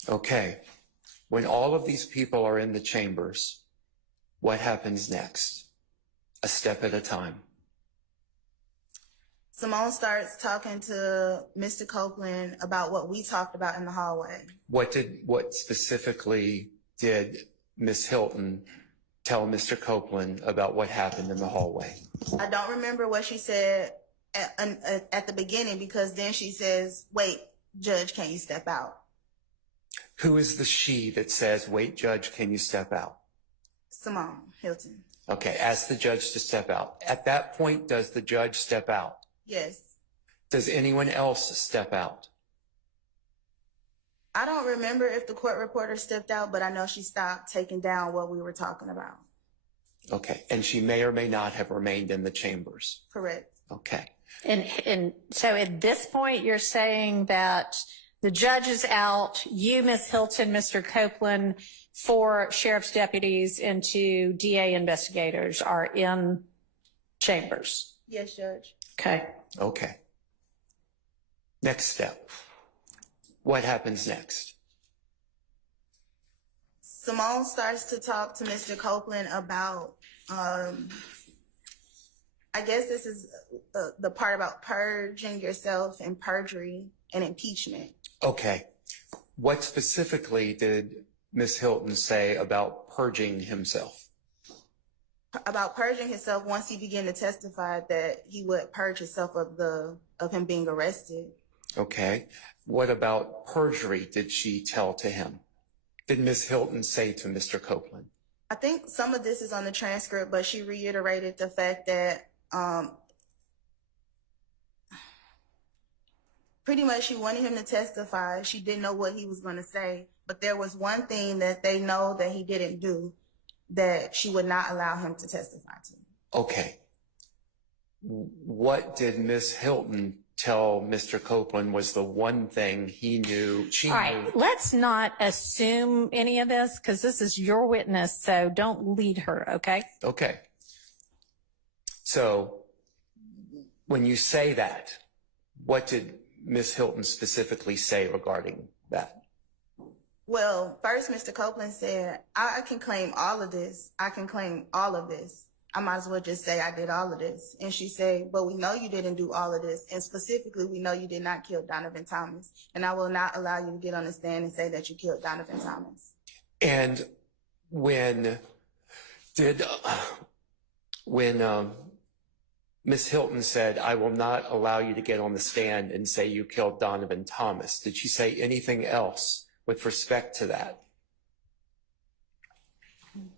Okay. When all of these people are in the chambers, what happens next? A step at a time. Simone starts talking to Mr. Copeland about what we talked about in the hallway. What specifically did Miss Hilton tell Mr. Copeland about what happened in the hallway? I don't remember what she said at the beginning, because then she says, wait, Judge, can you step out? Who is the she that says, wait, Judge, can you step out? Simone Hilton. Okay, ask the judge to step out. At that point, does the judge step out? Yes. Does anyone else step out? I don't remember if the court reporter stepped out, but I know she stopped taking down what we were talking about. Okay, and she may or may not have remained in the chambers. Correct. Okay. And so at this point, you're saying that the judge is out, you, Ms. Hilton, Mr. Copeland, 4 sheriff's deputies, and 2 DA investigators are in chambers. Yes, Judge. Okay. Okay. Next step. What happens next? Simone starts to talk to Mr. Copeland about, I guess this is the part about purging yourself and perjury and impeachment. Okay. What specifically did Ms. Hilton say about purging himself? About purging himself once he began to testify that he would purge himself of him being arrested. Okay. What about perjury did she tell to him? Did Ms. Hilton say to Mr. Copeland? I think some of this is on the transcript, but she reiterated the fact that pretty much she wanted him to testify. She didn't know what he was going to say, but there was one thing that they know that he didn't do that she would not allow him to testify to. Okay. What did Ms. Hilton tell Mr. Copeland was the one thing he knew, All right, let's not assume any of this, because this is your witness, so don't lead her, okay? Okay. So when you say that, what did Ms. Hilton specifically say regarding that? Well, first, Mr. Copeland said, I can claim all of this. I can claim all of this. I might as well just say I did all of this. And she said, but we know you didn't do all of this. And specifically, we know you did not kill Donovan Thomas. And I will not allow you to get on the stand and say that you killed Donovan Thomas. And when Ms. Hilton said, I will not allow you to get on the stand and say you killed Donovan Thomas, did she say anything else with respect to that?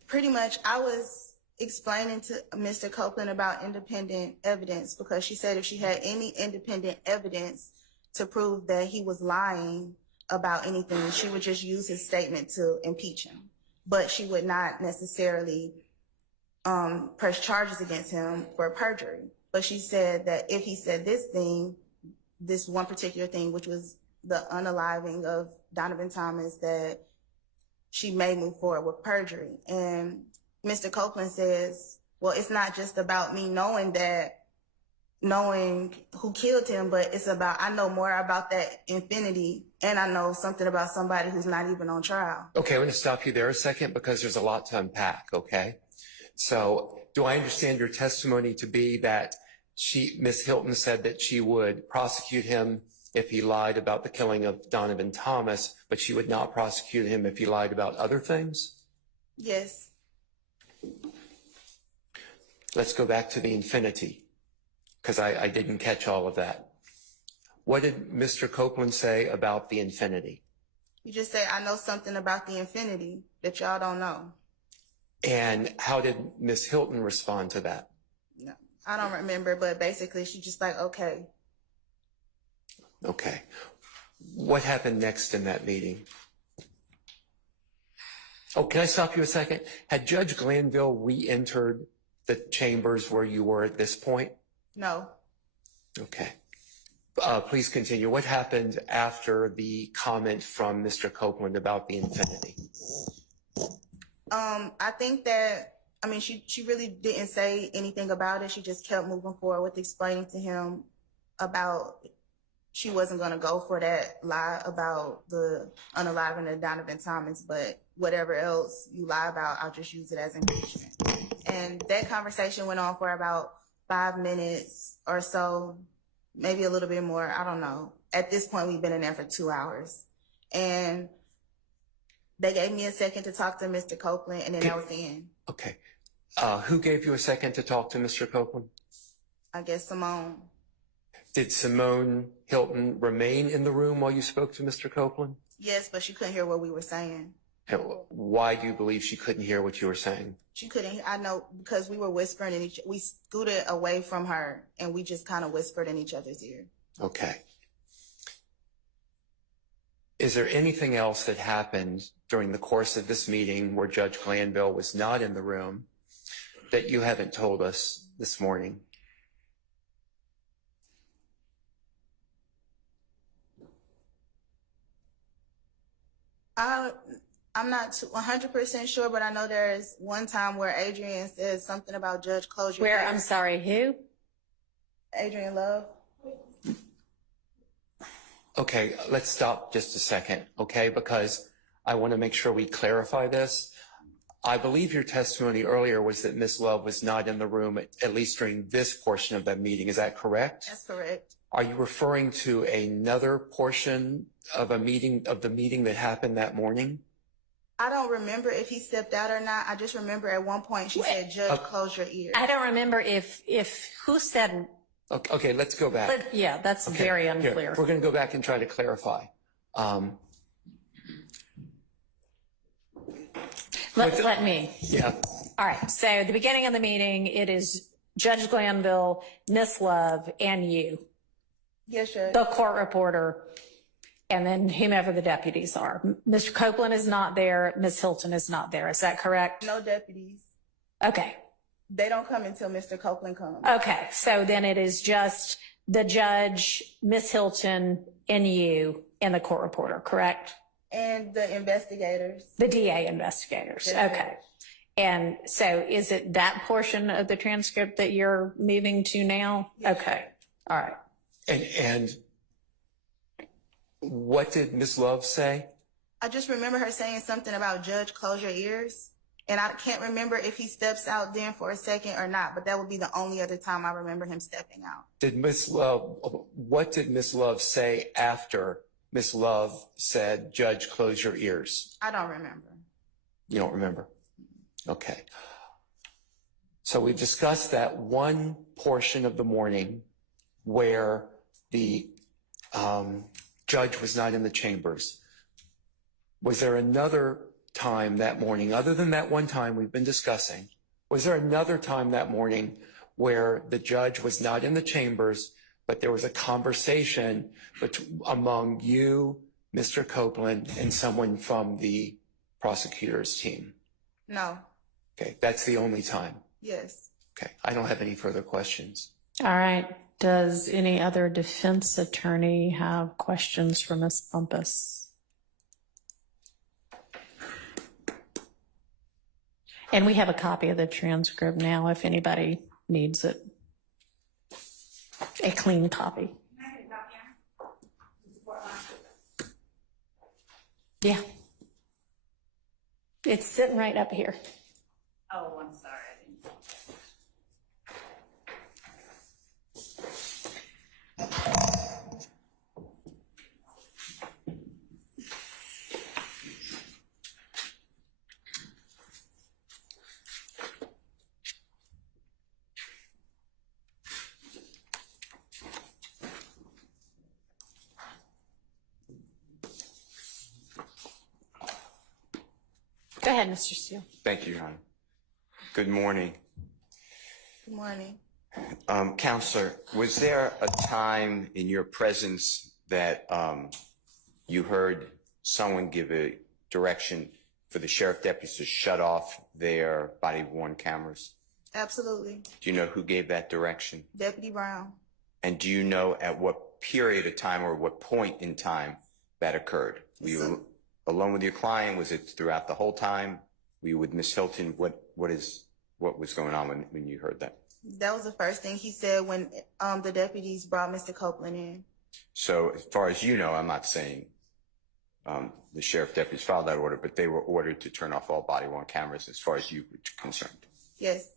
Pretty much, I was explaining to Mr. Copeland about independent evidence, because she said if she had any independent evidence to prove that he was lying about anything, she would just use his statement to impeach him. But she would not necessarily press charges against him for perjury. But she said that if he said this thing, this one particular thing, which was the unaliving of Donovan Thomas, that she may move forward with perjury. And Mr. Copeland says, well, it's not just about me knowing who killed him, but it's about, I know more about that infinity, and I know something about somebody who's not even on trial. Okay, I'm going to stop you there a second because there's a lot to unpack, okay? So do I understand your testimony to be that Ms. Hilton said that she would prosecute him if he lied about the killing of Donovan Thomas, but she would not prosecute him if he lied about other things? Yes. Let's go back to the infinity, because I didn't catch all of that. What did Mr. Copeland say about the infinity? You just say, I know something about the infinity that y'all don't know. And how did Ms. Hilton respond to that? No, I don't remember, but basically she just like, okay. Okay. What happened next in that meeting? Oh, can I stop you a second? Had Judge Glanville re-entered the chambers where you were at this point? No. Okay. Please continue. What happened after the comment from Mr. Copeland about the infinity? I think that, I mean, she really didn't say anything about it. She just kept moving forward with explaining to him about she wasn't going to go for that lie about the unaliving of Donovan Thomas, but whatever else you lie about, I'll just use it as impeachment. And that conversation went on for about 5 minutes or so, maybe a little bit more. I don't know. At this point, we've been in there for 2 hours. And they gave me a second to talk to Mr. Copeland, and then that was the end. Okay. Who gave you a second to talk to Mr. Copeland? I guess Simone. Did Simone Hilton remain in the room while you spoke to Mr. Copeland? Yes, but she couldn't hear what we were saying. And why do you believe she couldn't hear what you were saying? She couldn't. I know because we were whispering in we scooted away from her and we just kind of whispered in each other's ear. Okay. Is there anything else that happened during the course of this meeting where Judge Glanville was not in the room that you haven't told us this morning? I'm not 100% sure, but I know there's one time where Adrian says something about Judge close your Where, ears. I'm sorry, who? Adrian Love. Okay, let's stop just a second, okay? Because I want to make sure we clarify this. I believe your testimony earlier was that Ms. Love was not in the room, at least during this portion of that meeting. Is that correct? That's correct. Are you referring to another portion of the meeting that happened that morning? I don't remember if he stepped out or not. I just remember at one point she said, Judge, close your ears. I don't remember if who said, Okay, let's go back. but yeah, that's Okay, very here, unclear. we're going to go back and try to clarify. Let me. Yeah. All right. So at the beginning of the meeting, it is Judge Glanville, Miss Love, and you, Yes, Judge. the court reporter, and then whomever the deputies are. Mr. Copeland is not there. Miss Hilton is not there. Is that correct? No deputies. Okay. They don't come until Mr. Copeland comes. Okay. So then it is just the judge, Miss Hilton, and you, and the court reporter, correct? And the investigators. The DA investigators. Yes. Okay. And so is it that portion of the transcript that you're moving to now? Yes. Okay. All right. And what did Ms. Love say? I just remember her saying something about Judge, close your ears. And I can't remember if he steps out then for a second or not, but that would be the only other time I remember him stepping out. What did Ms. Love say after Ms. Love said, Judge, close your ears? I don't remember. You don't remember? Okay. So we've discussed that one portion of the morning where the judge was not in the chambers. Was there another time that morning, other than that one time we've been discussing, was there another time that morning where the judge was not in the chambers, but there was a conversation among you, Mr. Copeland, and someone from the prosecutor's team? No. Okay, that's the only time. Yes. Okay, I don't have any further questions. All right. Does any other defense attorney have questions for Ms. Bumpus? And we have a copy of the transcript now if anybody needs it. A clean copy. Yeah. It's sitting right up here. Oh, I'm sorry. I didn't Go ahead, Mr. Steele. Thank you, Your Honor. Good morning. Good morning. Counselor, was there a time in your presence that you heard someone give a direction for the sheriff deputies to shut off their body-worn cameras? Absolutely. Do you know who gave that direction? Deputy Brown. And do you know at what period of time or what point in time that occurred? Were you alone with your client? Was it throughout the whole time? Were you with Ms. Hilton? What was going on when you heard that? That was the first thing he said when the deputies brought Mr. Copeland in. So as far as you know, I'm not saying the sheriff deputies filed that order, but they were ordered to turn off all body-worn cameras as far as you were concerned. Yes.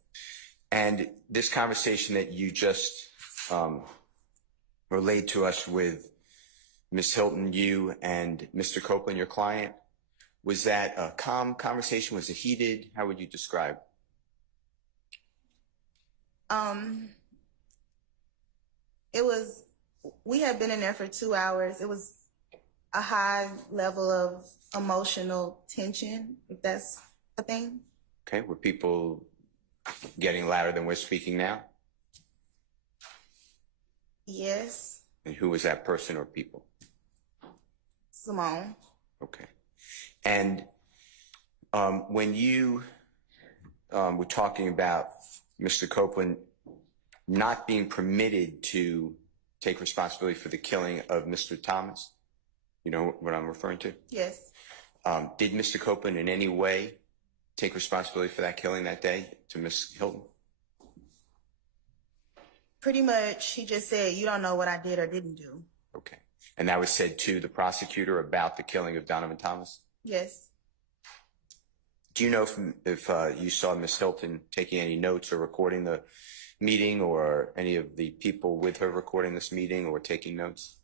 And this conversation that you just relayed to us with Ms. Hilton, you and Mr. Copeland, your client, was that a calm conversation? Was it heated? How would you describe? We had been in there for 2 hours. It was a high level of emotional tension, if that's a thing. Okay, were people getting louder than we're speaking now? Yes. And who was that person or people? Simone. Okay. And when you were talking about Mr. Copeland not being permitted to take responsibility for the killing of Mr. Thomas, you know what I'm referring to? Yes. Did Mr. Copeland in any way take responsibility for that killing that day to Ms. Hilton? Pretty much, he just said, you don't know what I did or didn't do. Okay. And that was said to the prosecutor about the killing of Donovan Thomas? Yes. Do you know if you saw Ms. Hilton taking any notes or recording the meeting, or any of the people with her recording this meeting or taking notes?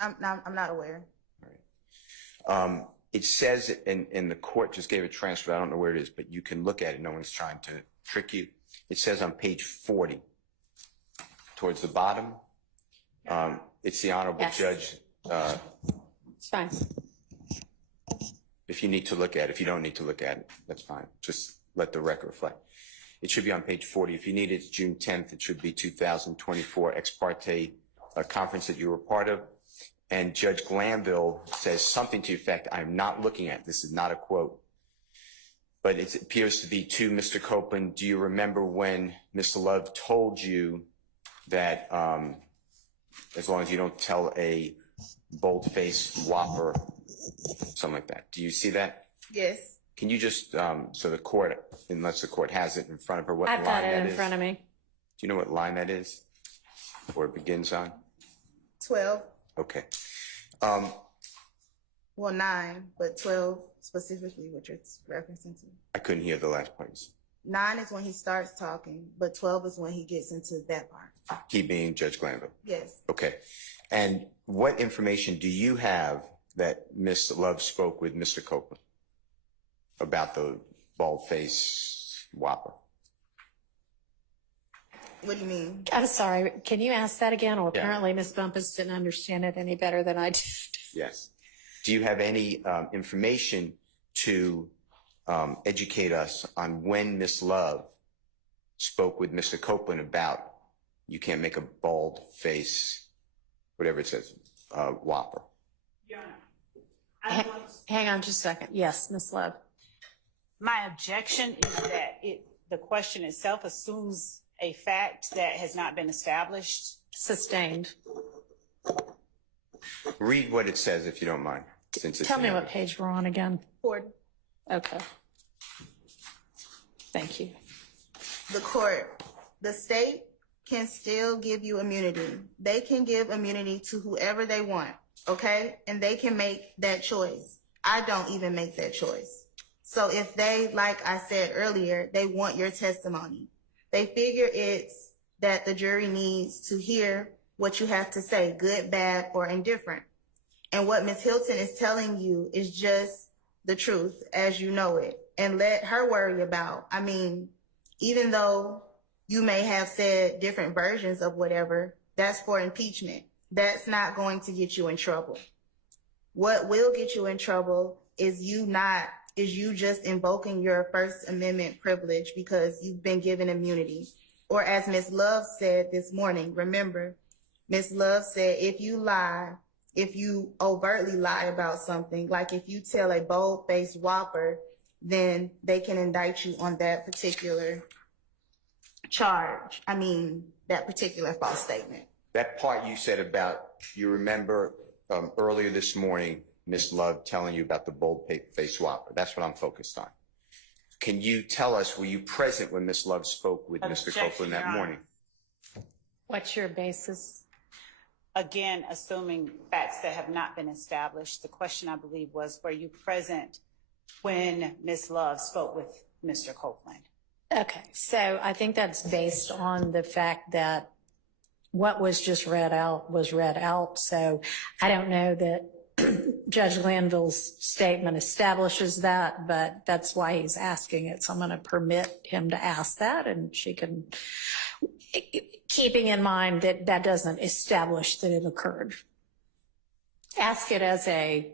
I'm not aware. All right. It says, and the court just gave a transcript, I don't know where it is, but you can look at it. No one's trying to trick you. It says on page 40, towards the bottom, it's the Honorable Yes. Judge. It's fine. If you need to look at it, if you don't need to look at it, that's fine. Just let the record reflect. It should be on page 40. If you need it, it's June 10th. It should be 2024 ex parte conference that you were part of. And Judge Glanville says something to the effect, I'm not looking at, this is not a quote, but it appears to be to Mr. Copeland. Do you remember when Mr. Love told you that as long as you don't tell a bold-faced whopper, something like that? Do you see that? Yes. Can you just, so the court, unless the court has it in front of her, what line I've that got is? it in front of me. Do you know what line that is? Or it begins on? 12. Okay. Well, 9, but 12 specifically, what you're referencing to. I couldn't hear the last part. 9 is when he starts talking, but 12 is when he gets into that part. He being Judge Glanville. Yes. Okay. And what information do you have that Ms. Love spoke with Mr. Copeland about the bald-faced whopper? What do you mean? I'm sorry. Can you ask that again? Or Yeah. apparently Ms. Bumpus didn't understand it any better than I did. Yes. Do you have any information to educate us on when Ms. Love spoke with Mr. Copeland about you can't make a bald face, whatever it says, whopper? Hang on just a second. Yes, Ms. Love. My objection is that the question itself assumes a fact that has not been established. Sustained. Read what it says if you don't mind. Since it's Tell me in what page we're on again. 40. Okay. Thank you. The state can still give you immunity. They can give immunity to whoever they want, okay? And they can make that choice. I don't even make that choice. So if they, like I said earlier, they want your testimony, they figure it's that the jury needs to hear what you have to say, good, bad, or indifferent. And what Ms. Hilton is telling you is just the truth as you know it. And let her worry about, I mean, even though you may have said different versions of whatever, that's for impeachment. That's not going to get you in trouble. What will get you in trouble is you not is you just invoking your First Amendment privilege because you've been given immunity. Or as Ms. Love said this morning, remember, Ms. Love said, if you lie, if you overtly lie about something, like if you tell a bold-faced whopper, then they can indict you on that particular charge. I mean, that particular false statement. That part you said about, you remember earlier this morning, Ms. Love telling you about the bold-faced whopper. That's what I'm focused on. Can you tell us, were you present when Ms. Love spoke with Mr. Copeland that morning? What's your basis? Again, assuming facts that have not been established, the question I believe was, were you present when Ms. Love spoke with Mr. Copeland? Okay, so I think that's based on the fact that what was just read out was read out. So I don't know that Judge Glanville's statement establishes that, but that's why he's asking it. So I'm going to permit him to ask that, and she can, keeping in mind that that doesn't establish that it occurred. Ask it as a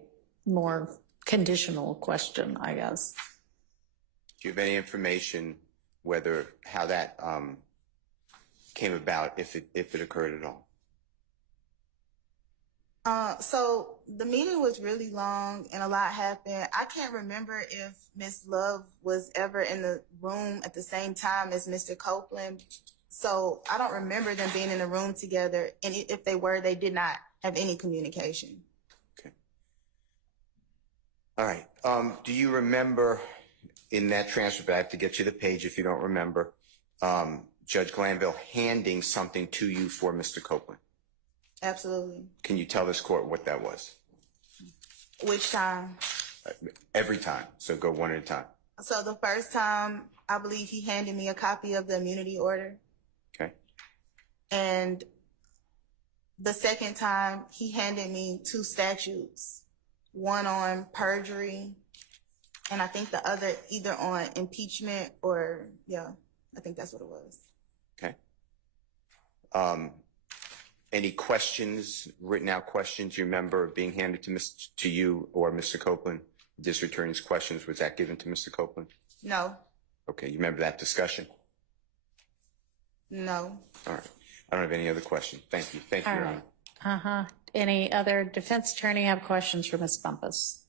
more conditional question, I guess. Do you have any information how that came about, if it occurred at all? So the meeting was really long and a lot happened. I can't remember if Ms. Love was ever in the room at the same time as Mr. Copeland. So I don't remember them being in the room together. And if they were, they did not have any communication. Okay. All right. Do you remember in that transcript, I have to get you the page if you don't remember, Judge Glanville handing something to you for Mr. Copeland? Absolutely. Can you tell this court what that was? Which time? Every time. So go one at a time. So the first time, I believe he handed me a copy of the immunity order. Okay. And the second time, he handed me 2 statutes, one on perjury, and I think the other either on impeachment or, yeah, I think that's what it was. Okay. Any questions, written out questions you remember being handed to you or Mr. Copeland? District Attorney's questions, was that given to Mr. Copeland? No. Okay, you remember that discussion? No. All right. I don't have any other questions. Thank you. Thank you, All Your right. Honor. Any other defense attorney have questions for Ms. Bumpus?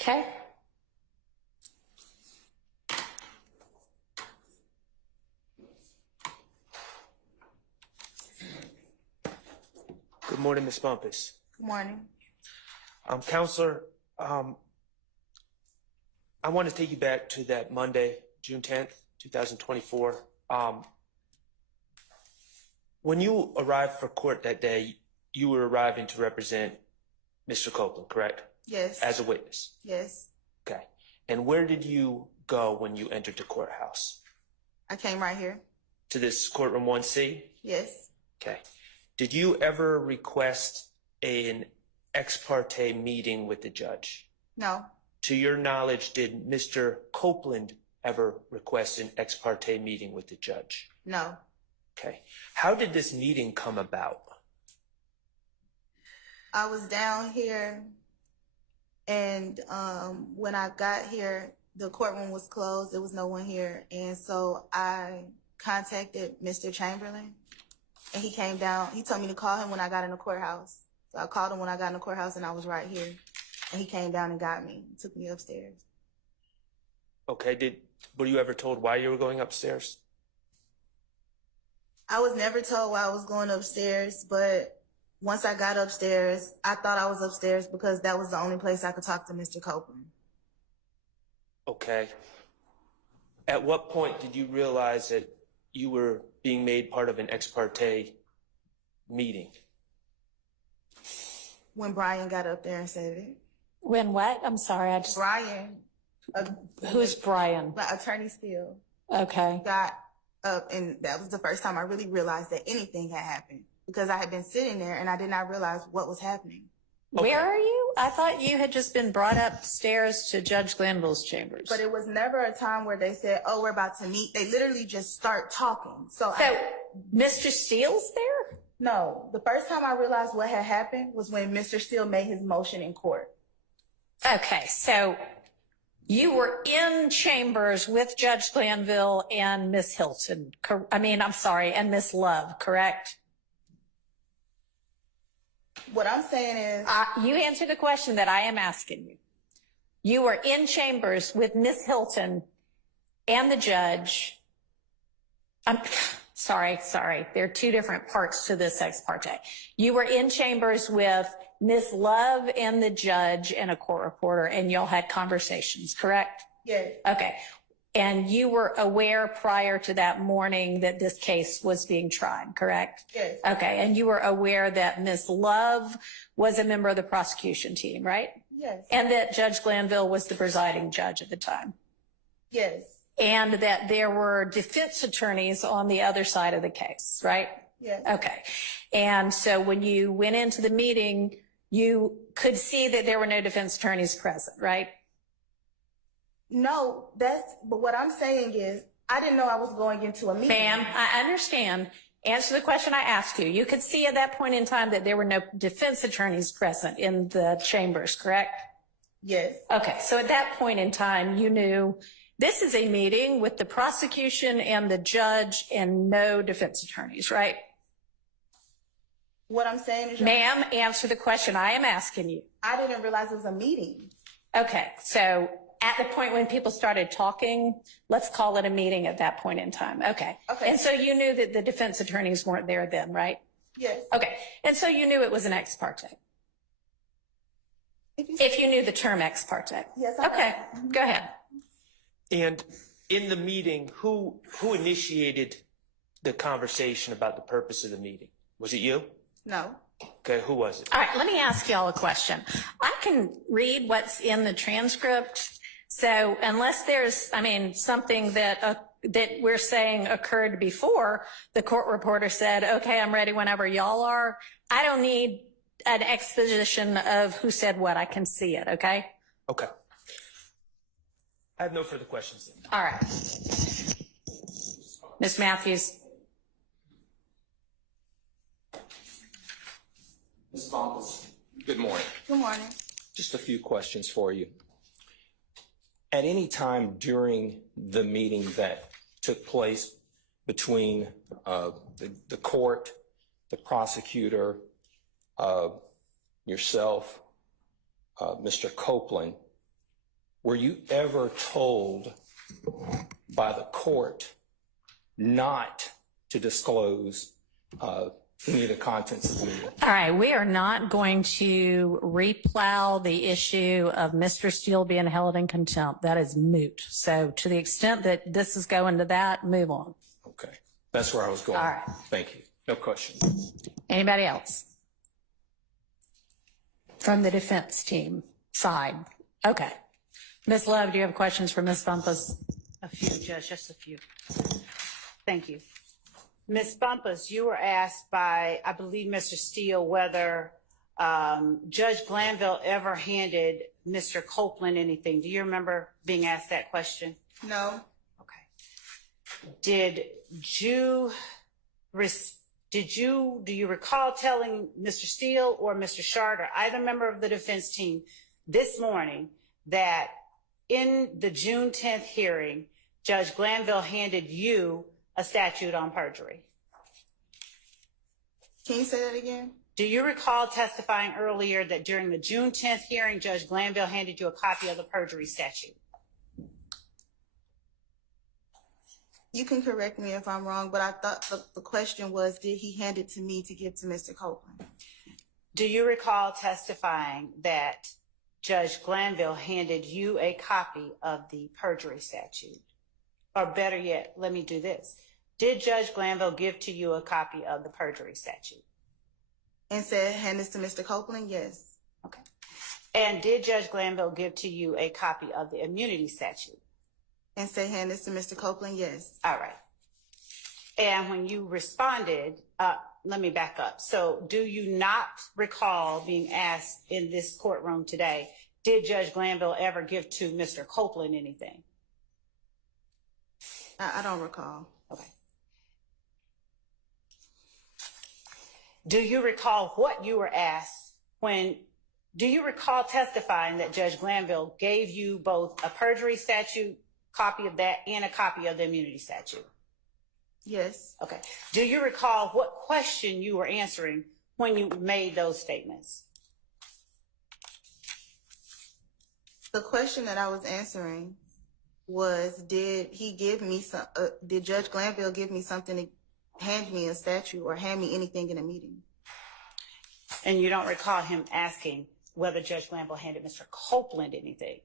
Okay. Good morning, Ms. Bumpus. Good morning. Counselor, I want to take you back to that Monday, June 10th, 2024. When you arrived for court that day, you were arriving to represent Mr. Copeland, correct? Yes. As a witness? Yes. Okay. And where did you go when you entered the courthouse? I came right here. To this courtroom 1C? Yes. Okay. Did you ever request an ex parte meeting with the judge? No. To your knowledge, did Mr. Copeland ever request an ex parte meeting with the judge? No. Okay. How did this meeting come about? I was down here, and when I got here, the courtroom was closed. There was no one here. And so I contacted Mr. Chamberlain, and he came down. He told me to call him when I got in the courthouse. So I called him when I got in the courthouse, and I was right here. And he came down and got me, took me upstairs. Okay. Were you ever told why you were going upstairs? I was never told why I was going upstairs, but once I got upstairs, I thought I was upstairs because that was the only place I could talk to Mr. Copeland. Okay. At what point did you realize that you were being made part of an ex parte meeting? When Brian got up there and said it. When what? I'm sorry. Brian. Who's Brian? Attorney Steele. Okay. Got up, and that was the first time I really realized that anything had happened, because I had been sitting there and I did not realize what was happening. Okay. Where are you? I thought you had just been brought upstairs to Judge Glanville's chambers. But it was never a time where they said, oh, we're about to meet. They literally just start talking. So Mr. Steele's there? No, the first time I realized what had happened was when Mr. Steele made his motion in court. Okay, so you were in chambers with Judge Glanville and Miss Hilton. And Miss Love, correct? What I'm saying is, You answer the question that I am asking you. You were in chambers with Miss Hilton and the judge. I'm sorry. There are two different parts to this ex parte. You were in chambers with Miss Love and the judge and a court reporter, and y'all had conversations, correct? yes, Okay. And you were aware prior to that morning that this case was being tried, correct? yes, Okay. And you were aware that Miss Love was a member of the prosecution team, right? yes, And that Judge Glanville was the presiding judge at the time. yes, And that there were defense attorneys on the other side of the case, right? yes, Okay. And so when you went into the meeting, you could see that there were no defense attorneys present, right? no, but what I'm saying is, I didn't know I was going into a meeting. Ma'am, I understand. Answer the question I asked you. You could see at that point in time that there were no defense attorneys present in the chambers, correct? Yes, Okay. So at that point in time, you knew this is a meeting with the prosecution and the judge and no defense attorneys, right? what I'm saying is, Ma'am, answer the question I am asking you. I didn't realize it was a meeting. Okay, so at the point when people started talking, let's call it a meeting at that point in time. Okay. Okay. And so you knew that the defense attorneys weren't there then, right? Yes. Okay. And so you knew it was an ex parte. If you knew the term ex parte. Yes, I Okay, go ahead. And in the meeting, who initiated the conversation about the purpose of the meeting? Was it you? No. Okay, who was it? All right, let me ask y'all a question. I can read what's in the transcript. So unless there's, something that we're saying occurred before, the court reporter said, okay, I'm ready whenever y'all are. I don't need an exposition of who said what. I can see it, okay? Okay. I have no further questions. All right. Ms. Matthews. Ms. Bombas, good morning. Good morning. Just a few questions for you. At any time during the meeting that took place between the court, the prosecutor, yourself, Mr. Copeland, were you ever told by the court not to disclose any of the contents of the meeting? All right, we are not going to replow the issue of Mr. Steele being held in contempt. That is moot. So to the extent that this is going to that, move on. Okay, that's where I was going. All right. Thank you. No question. Anybody else? From the defense team side. Okay. Ms. Love, do you have questions for Ms. Bumpus? A few, Judge, just a few. Thank you. Ms. Bumpus, you were asked by, I believe, Mr. Steele, whether Judge Glanville ever handed Mr. Copeland anything. Do you remember being asked that question? No. Okay. Do you recall telling Mr. Steele or Mr. Shard or either member of the defense team this morning that in the June 10th hearing, Judge Glanville handed you a statute on perjury? Can you say that again? Do you recall testifying earlier that during the June 10th hearing, Judge Glanville handed you a copy of the perjury statute? You can correct me if I'm wrong, but I thought the question was, did he hand it to me to give to Mr. Copeland? Do you recall testifying that Judge Glanville handed you a copy of the perjury statute? Or better yet, let me do this. Did Judge Glanville give to you a copy of the perjury statute? And said, hand this to Mr. Copeland? Yes. Okay. And did Judge Glanville give to you a copy of the immunity statute? And say, hand this to Mr. Copeland? Yes. All right. And when you responded, let me back up. So do you not recall being asked in this courtroom today, did Judge Glanville ever give to Mr. Copeland anything? I don't recall. Okay. Do you recall what you were asked when Do you recall testifying that Judge Glanville gave you both a perjury statute, copy of that, and a copy of the immunity statute? Yes. Okay. Do you recall what question you were answering when you made those statements? The question that I was answering was, did Judge Glanville give me something to hand me a statute or hand me anything in a meeting? And you don't recall him asking whether Judge Glanville handed Mr. Copeland anything?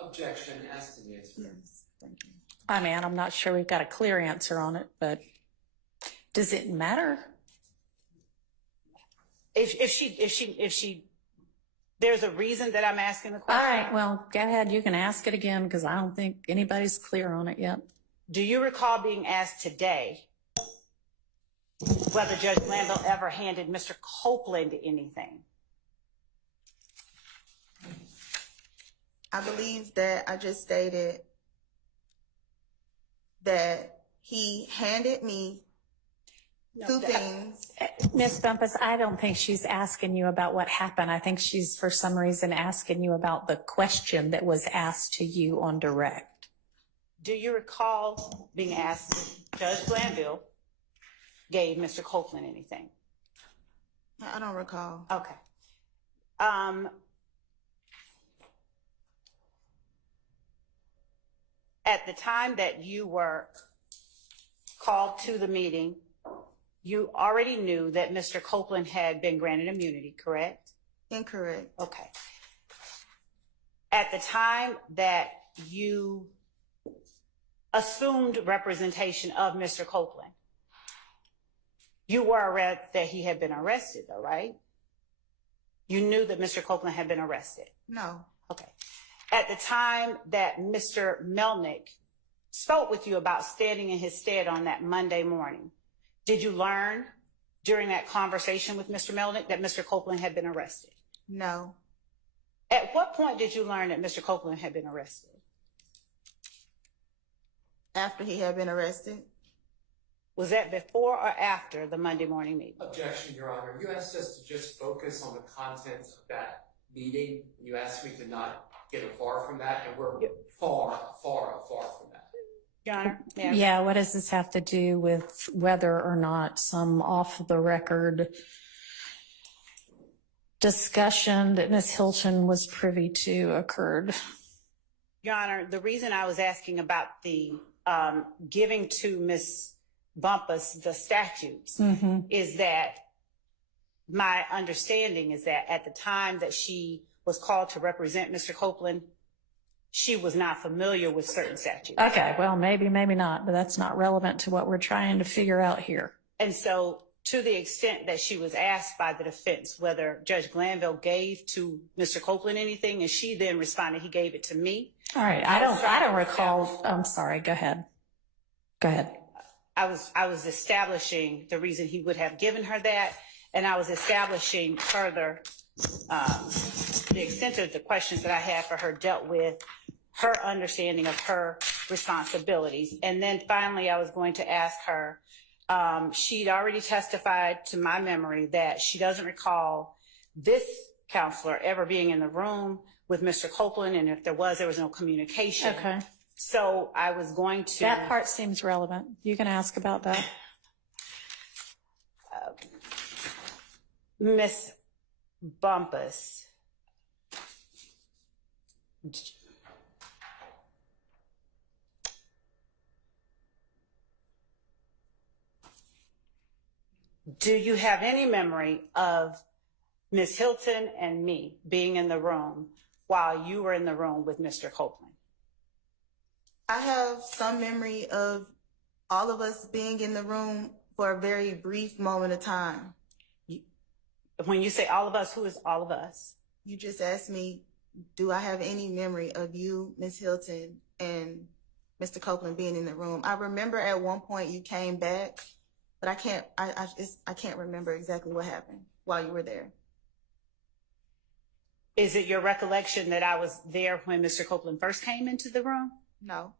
Objection as to the answer. Yes, thank you. I mean, I'm not sure we've got a clear answer on it, but does it matter? If she, there's a reason that I'm asking the All question. right, well, go ahead. You can ask it again because I don't think anybody's clear on it yet. Do you recall being asked today whether Judge Glanville ever handed Mr. Copeland anything? I believe that I just stated that he handed me two things. Ms. Bumpus, I don't think she's asking you about what happened. I think she's, for some reason, asking you about the question that was asked to you on direct. Do you recall being asked if Judge Glanville gave Mr. Copeland anything? I don't recall. Okay. At the time that you were called to the meeting, you already knew that Mr. Copeland had been granted immunity, correct? Incorrect. Okay. At the time that you assumed representation of Mr. Copeland, you were aware that he had been arrested, though, right? You knew that Mr. Copeland had been arrested? No. Okay. At the time that Mr. Melnick spoke with you about standing in his stead on that Monday morning, did you learn during that conversation with Mr. Melnick that Mr. Copeland had been arrested? No. At what point did you learn that Mr. Copeland had been arrested? After he had been arrested. Was that before or after the Monday morning meeting? Objection, Your Honor. You asked us to just focus on the contents of that meeting. You asked me to not get far from that, and we're far from that. Your Honor? Yeah, what does this have to do with whether or not some off-the-record discussion that Ms. Hilton was privy to occurred? Your Honor, the reason I was asking about the giving to Ms. Bumpus the statutes is that my understanding is that at the time that she was called to represent Mr. Copeland, she was not familiar with certain statutes. Okay, well, maybe, maybe not, but that's not relevant to what we're trying to figure out here. And so to the extent that she was asked by the defense whether Judge Glanville gave to Mr. Copeland anything, and she then responded, he gave it to me. All right, I don't recall. I'm sorry, go ahead. Go ahead. I was establishing the reason he would have given her that, and I was establishing further the extent of the questions that I had for her dealt with her understanding of her responsibilities. And then finally, I was going to ask her, she'd already testified to my memory that she doesn't recall this counselor ever being in the room with Mr. Copeland, and if there was no communication. Okay. So I was going to... That part seems relevant. You can ask about that. Miss Bumpus, do you have any memory of Miss Hilton and me being in the room while you were in the room with Mr. Copeland? I have some memory of all of us being in the room for a very brief moment of time. When you say all of us, who is all of us? You just asked me, do I have any memory of you, Miss Hilton, and Mr. Copeland being in the room? I remember at one point you came back, but I can't remember exactly what happened while you were there. Is it your recollection that I was there when Mr. Copeland first came into the room? No.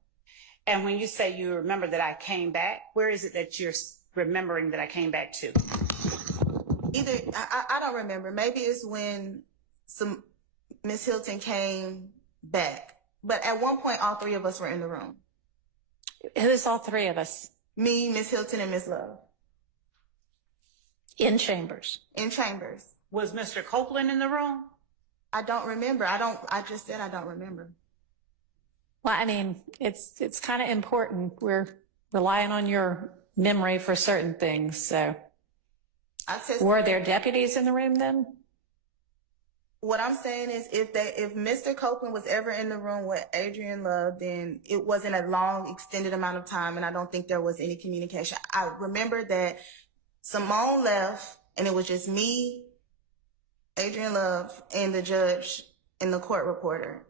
And when you say you remember that I came back, where is it that you're remembering that I came back to? I don't remember. Maybe it's when Miss Hilton came back. But at one point, all three of us were in the room. Who's all three of us? Me, Miss Hilton, and Miss Love. In chambers. In chambers. Was Mr. Copeland in the room? I don't remember. I just said I don't remember. Well, I mean, it's kind of important. We're relying on your memory for certain things. So were there deputies in the room then? What I'm saying is if Mr. Copeland was ever in the room with Adrian Love, then it wasn't a long, extended amount of time, and I don't think there was any communication. I remember that Simone left, and it was just me, Adrian Love, and the judge and the court reporter.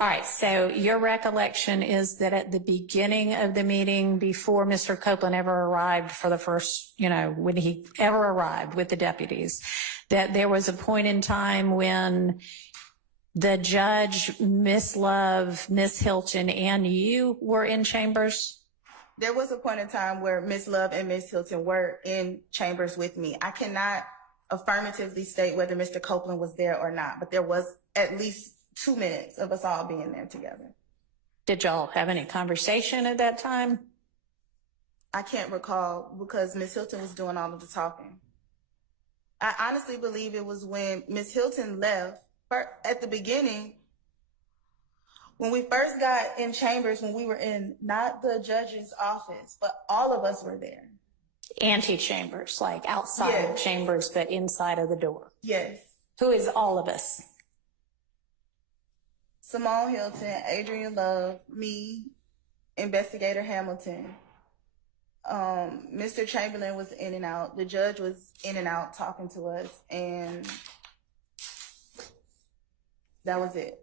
All right, so your recollection is that at the beginning of the meeting, before Mr. Copeland ever arrived for the first, when he ever arrived with the deputies, that there was a point in time when the judge, Miss Love, Miss Hilton, and you were in chambers? There was a point in time where Miss Love and Miss Hilton were in chambers with me. I cannot affirmatively state whether Mr. Copeland was there or not, but there was at least 2 minutes of us all being there together. Did y'all have any conversation at that time? I can't recall because Miss Hilton was doing all of the talking. I honestly believe it was when Miss Hilton left at the beginning, when we first got in chambers, when we were in not the judge's office, but all of us were there. Antechambers, like outside of chambers, but inside of the door. Yes. Who is all of us? Simone Hilton, Adrian Love, me, Investigator Hamilton. Mr. Chamberlain was in and out. The judge was in and out talking to us, and that was it.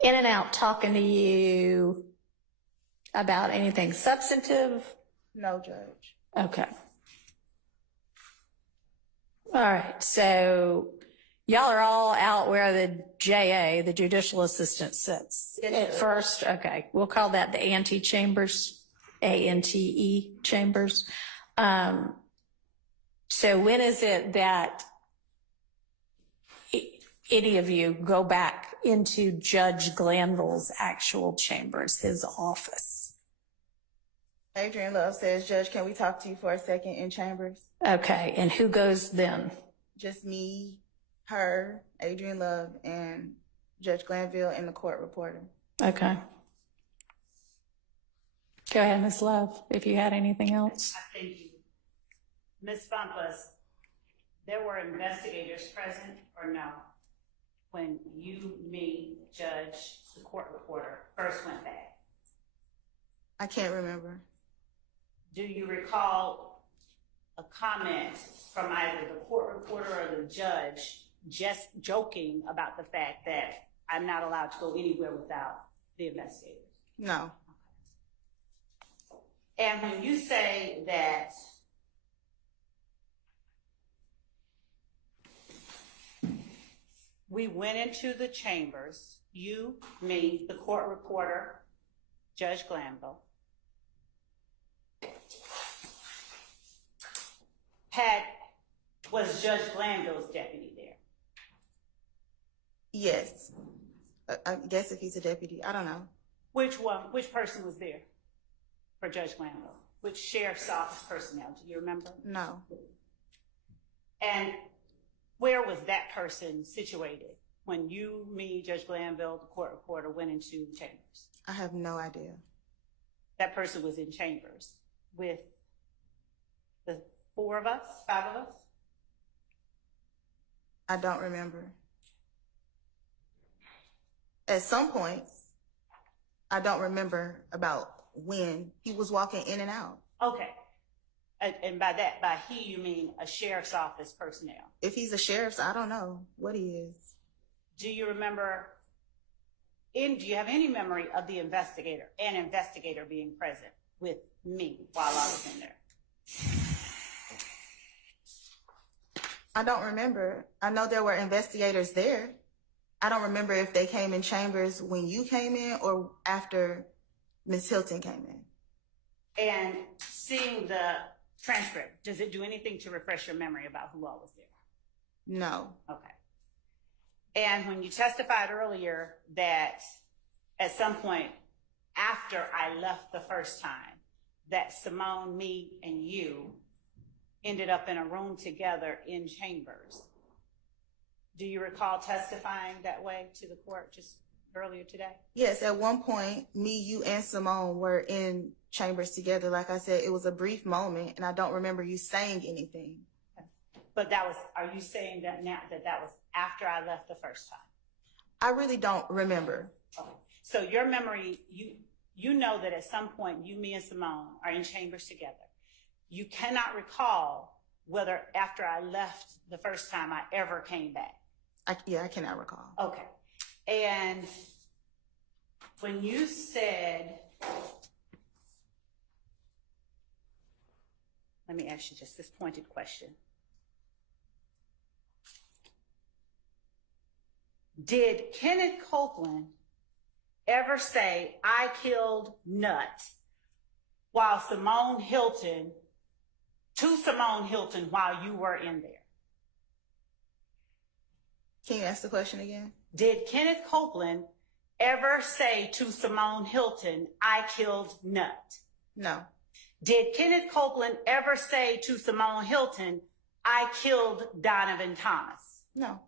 In and out talking to you about anything substantive? No, Judge. Okay. All right, so y'all are all out where the JA, the judicial assistant, sits. At first, okay, we'll call that the antechambers, ANTE chambers. So when is it that any of you go back into Judge Glanville's actual chambers, his office? Adrian Love says, Judge, can we talk to you for a second in chambers? Okay, and who goes then? Just me, her, Adrian Love, and Judge Glanville and the court reporter. Okay. Go ahead, Ms. Love, if you had anything else. Thank you. Ms. Bumpus, there were investigators present or no when you, me, Judge, the court reporter first went back? I can't remember. Do you recall a comment from either the court reporter or the judge just joking about the fact that I'm not allowed to go anywhere without the investigators? No. And when you say that we went into the chambers, you, me, the court reporter, Judge Glanville, was Judge Glanville's deputy there? Yes. I guess if he's a deputy, I don't know. Which one? Which person was there for Judge Glanville? Which sheriff's office personnel? Do you remember? No. And where was that person situated when you, me, Judge Glanville, the court reporter went into the chambers? I have no idea. That person was in chambers with the 4 of us, 5 of us? I don't remember. At some points, I don't remember about when he was walking in and out. Okay. And by that, by he, you mean a sheriff's office personnel? If he's a sheriff's, I don't know what he is. Do you remember, do you have any memory of the investigator, an investigator being present with me while I was in there? I don't remember. I know there were investigators there. I don't remember if they came in chambers when you came in or after Ms. Hilton came in. And seeing the transcript, does it do anything to refresh your memory about who all was there? No. Okay. And when you testified earlier that at some point after I left the first time, that Simone, me, and you ended up in a room together in chambers. Do you recall testifying that way to the court just earlier today? Yes, at one point, me, you, and Simone were in chambers together. Like I said, it was a brief moment, and I don't remember you saying anything. But that was, are you saying that now that was after I left the first time? I really don't remember. Okay. So your memory, you know that at some point you, me, and Simone are in chambers together. You cannot recall whether after I left the first time I ever came back. I cannot recall. Okay. And when you said, let me ask you just this pointed question. Did Kenneth Copeland ever say, I killed Nut, while Simone Hilton, to Simone Hilton while you were in there? Can you ask the question again? Did Kenneth Copeland ever say to Simone Hilton, I killed Nut? No. Did Kenneth Copeland ever say to Simone Hilton, I killed Donovan Thomas? No.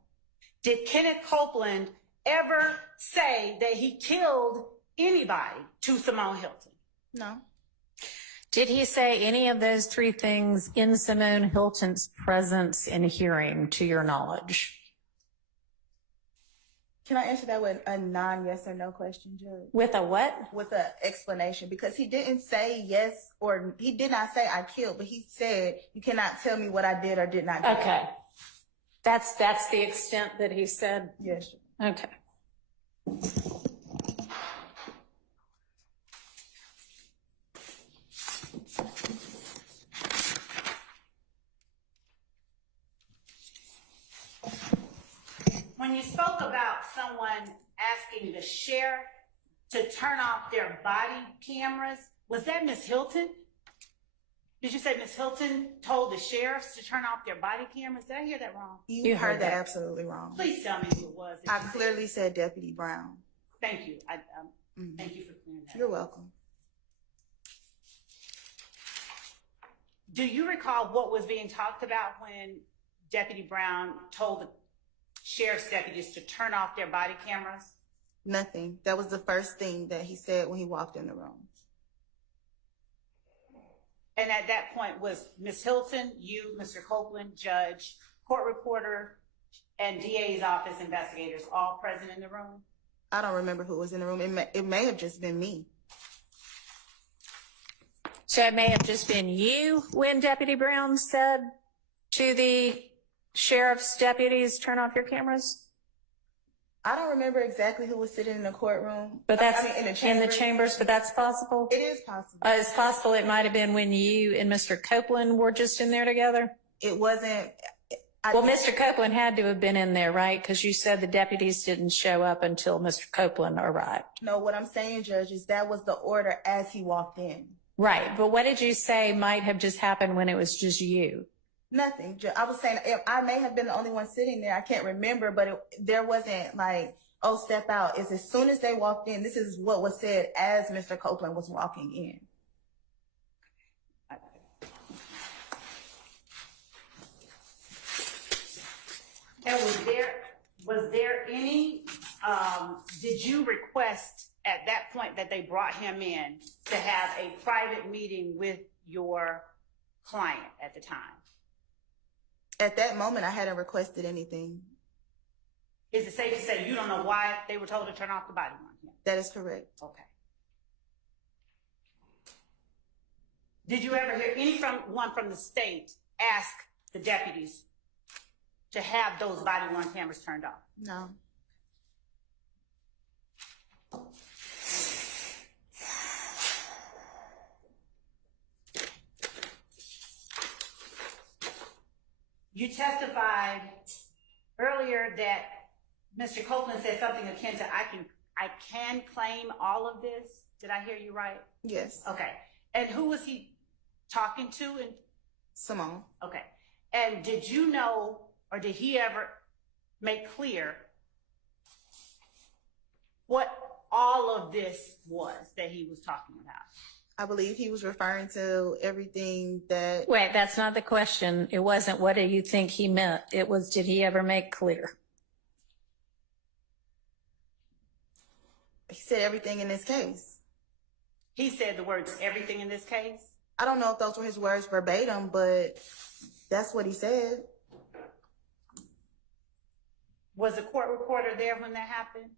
Did Kenneth Copeland ever say that he killed anybody to Simone Hilton? No. Did he say any of those three things in Simone Hilton's presence in hearing, to your knowledge? Can I answer that with a non-yes or no question, Judge? With a what? With an explanation, because he didn't say yes, or he did not say I killed, but he said, you cannot tell me what I did or did not do. Okay. That's the extent that he said? Yes. Okay. When you spoke about someone asking the sheriff to turn off their body cameras, was that Miss Hilton? Did you say Miss Hilton told the sheriffs to turn off their body cameras? Did I hear that wrong? You heard that absolutely wrong. Please tell me who it was. I clearly said Deputy Brown. Thank you. Thank you for clearing that. You're welcome. Do you recall what was being talked about when Deputy Brown told the sheriff's deputies to turn off their body cameras? Nothing. That was the first thing that he said when he walked in the room. And at that point, was Miss Hilton, you, Mr. Copeland, judge, court reporter, and DA's office investigators all present in the room? I don't remember who was in the room. It may have just been me. So it may have just been you when Deputy Brown said to the sheriff's deputies, turn off your cameras? I don't remember exactly who was sitting in the courtroom. But that's in the chambers. but that's possible? It is possible. It's possible it might have been when you and Mr. Copeland were just in there together? It wasn't. Well, Mr. Copeland had to have been in there, right? Because you said the deputies didn't show up until Mr. Copeland arrived. No, what I'm saying, Judge, is that was the order as he walked in. Right. But what did you say might have just happened when it was just you? Nothing. I was saying I may have been the only one sitting there. I can't remember, but there wasn't like, oh, step out. It's as soon as they walked in, this is what was said as Mr. Copeland was walking in. And was there any, did you request at that point that they brought him in to have a private meeting with your client at the time? At that moment, I hadn't requested anything. Is it safe to say you don't know why they were told to turn off the body camera? That is correct. Okay. Did you ever hear anyone from the state ask the deputies to have those body-worn cameras turned off? No. You testified earlier that Mr. Copeland said something akin to, I can claim all of this. Did I hear you right? Yes. Okay. And who was he talking to? And Simone. okay. And did you know, or did he ever make clear what all of this was that he was talking about. I believe he was referring to everything that Wait, that's not the question. It wasn't what do you think he meant. It was, did he ever make clear? he said everything in this case. He said the words, everything in this case? I don't know if those were his words verbatim, but that's what he said. Was the court reporter there when that happened?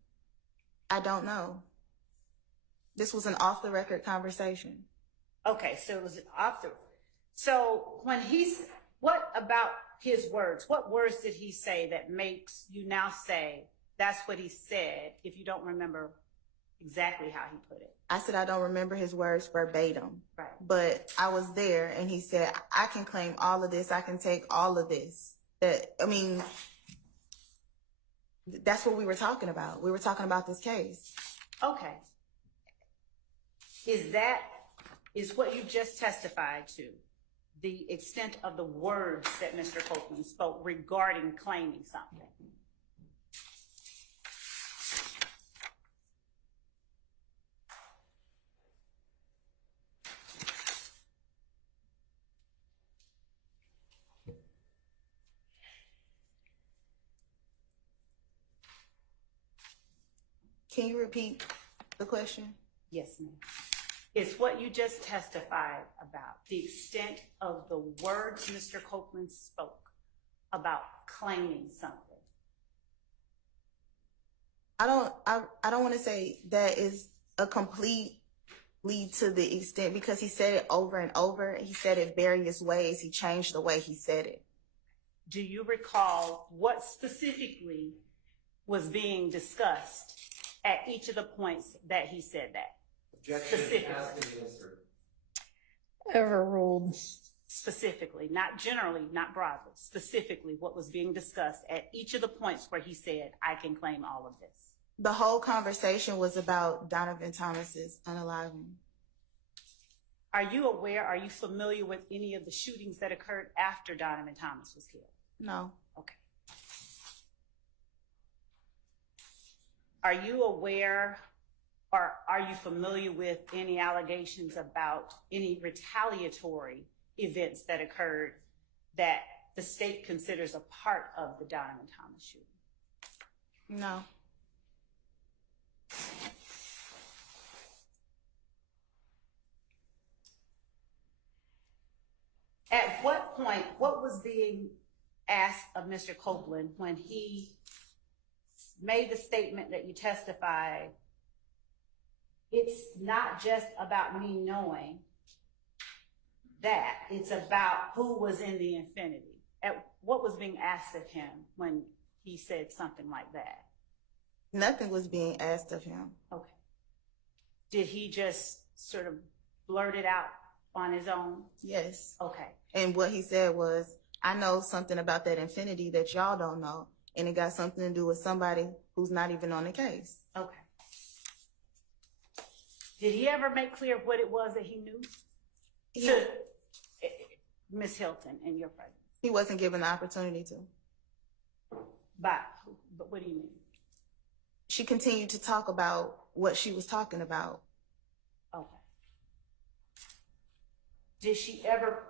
I don't know. This was an off the record conversation. Okay, so it was off the. So when what about his words? What words did he say that makes you now say that's what he said if you don't remember exactly how he put it? I said I don't remember his words verbatim. Right. But I was there and he said, I can claim all of this. I can take all of this. That's what we were talking about. We were talking about this case. Okay. Is what you just testified to the extent of the words that Mr. Copeland spoke regarding claiming something? Can you repeat the question? Yes, ma'am. It's what you just testified about, the extent of the words Mr. Copeland spoke about claiming something. I don't want to say that is a complete lead to the extent because he said it over and over. He said it various ways. He changed the way he said it. Do you recall what specifically was being discussed at each of the points that he said that? Overruled. Specifically, not generally, not broadly, specifically what was being discussed at each of the points where he said, I can claim all of this. The whole conversation was about Donovan Thomas's unaliving. Are you familiar with any of the shootings that occurred after Donovan Thomas was killed? No. Okay. Are you aware or are you familiar with any allegations about any retaliatory events that occurred that the state considers a part of the Donovan Thomas shooting? No. At what point, what was being asked of Mr. Copeland when he made the statement that you testified, it's not just about me knowing that, it's about who was in the infinity? What was being asked of him when he said something like that? Nothing was being asked of him. Okay. Did he just sort of blurt it out on his own? Yes. Okay. And what he said was, I know something about that infinity that y'all don't know, and it got something to do with somebody who's not even on the case. Okay. Did he ever make clear what it was that he knew? To Ms. Hilton in your presence? He wasn't given the opportunity to. But what do you mean? She continued to talk about what she was talking about. Okay. Did she ever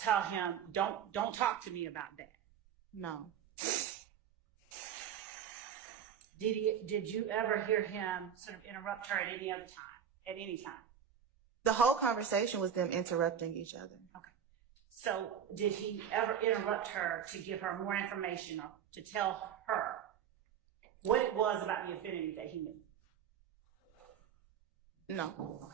tell him, don't talk to me about that? No. Did you ever hear him sort of interrupt her at any other time, at any time? The whole conversation was them interrupting each other. Okay. So did he ever interrupt her to give her more information or to tell her what it was about the infinity that he knew? No. Okay.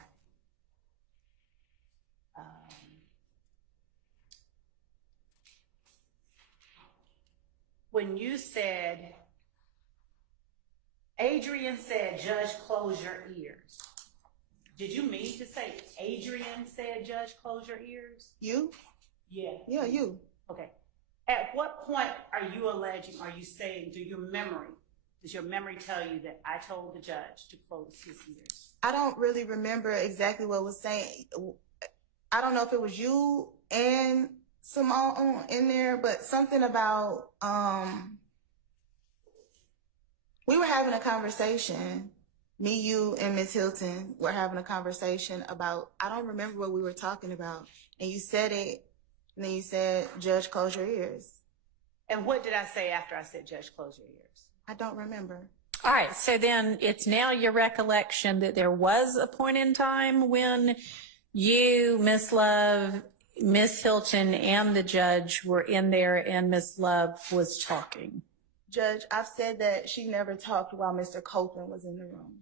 When you said, Adrian said, Judge, close your ears. Did you mean to say Adrian said, Judge, close your ears? You? Yeah. Yeah, you. Okay. At what point are you alleging, are you saying, does your memory tell you that I told the judge to close his ears? I don't really remember exactly what was saying. I don't know if it was you and Simone in there, but something about, we were having a conversation me, you, and Miss Hilton were having a conversation about, I don't remember what we were talking about. And you said it, and then you said, Judge, close your ears. And what did I say after I said, Judge, close your ears? I don't remember. All right, so then it's now your recollection that there was a point in time when you, Miss Love, Miss Hilton, and the judge were in there and Miss Love was talking. Judge, I've said that she never talked while Mr. Copeland was in the room.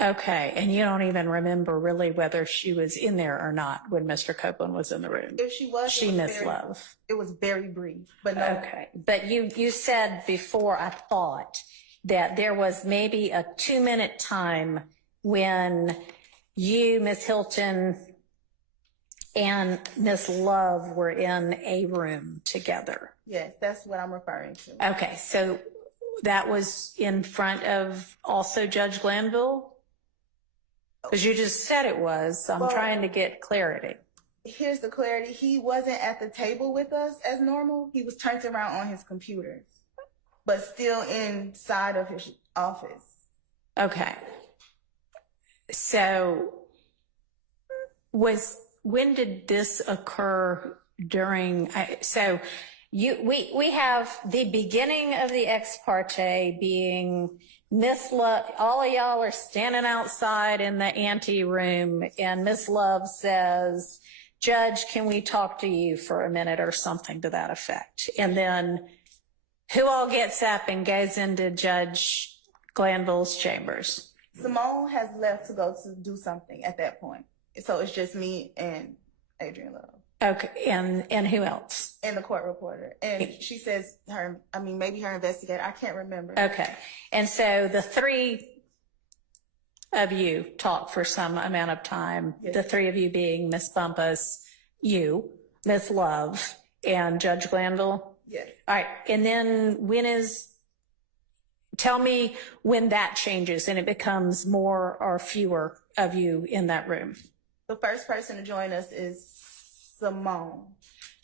Okay, and you don't even remember really whether she was in there or not when Mr. Copeland was in the room. If she was, She Miss Love. It was very brief, but no. Okay, but you said before, I thought, that there was maybe a 2-minute time when you, Miss Hilton, and Miss Love were in a room together. Yes, that's what I'm referring to. Okay, so that was in front of also Judge Glanville? Because you just said it was, so I'm Well, trying to get clarity. Here's the clarity. He wasn't at the table with us as normal. He was turned around on his computer, but still inside of his office. Okay. So when did this occur during, we have the beginning of the ex parte being Miss Love, all of y'all are standing outside in the ante room and Miss Love says, Judge, can we talk to you for a minute or something to that effect? And then who all gets up and goes into Judge Glanville's chambers? Simone has left to go to do something at that point. So it's just me and Adrian Love. Okay, and who else? And the court reporter. And she says maybe her investigator. I can't remember. Okay, and so the three of you talk for some amount of time, Yes. the three of you being Miss Bumpus, you, Miss Love, and Judge Glanville? Yes. All right, and then tell me when that changes and it becomes more or fewer of you in that room. The first person to join us is Simone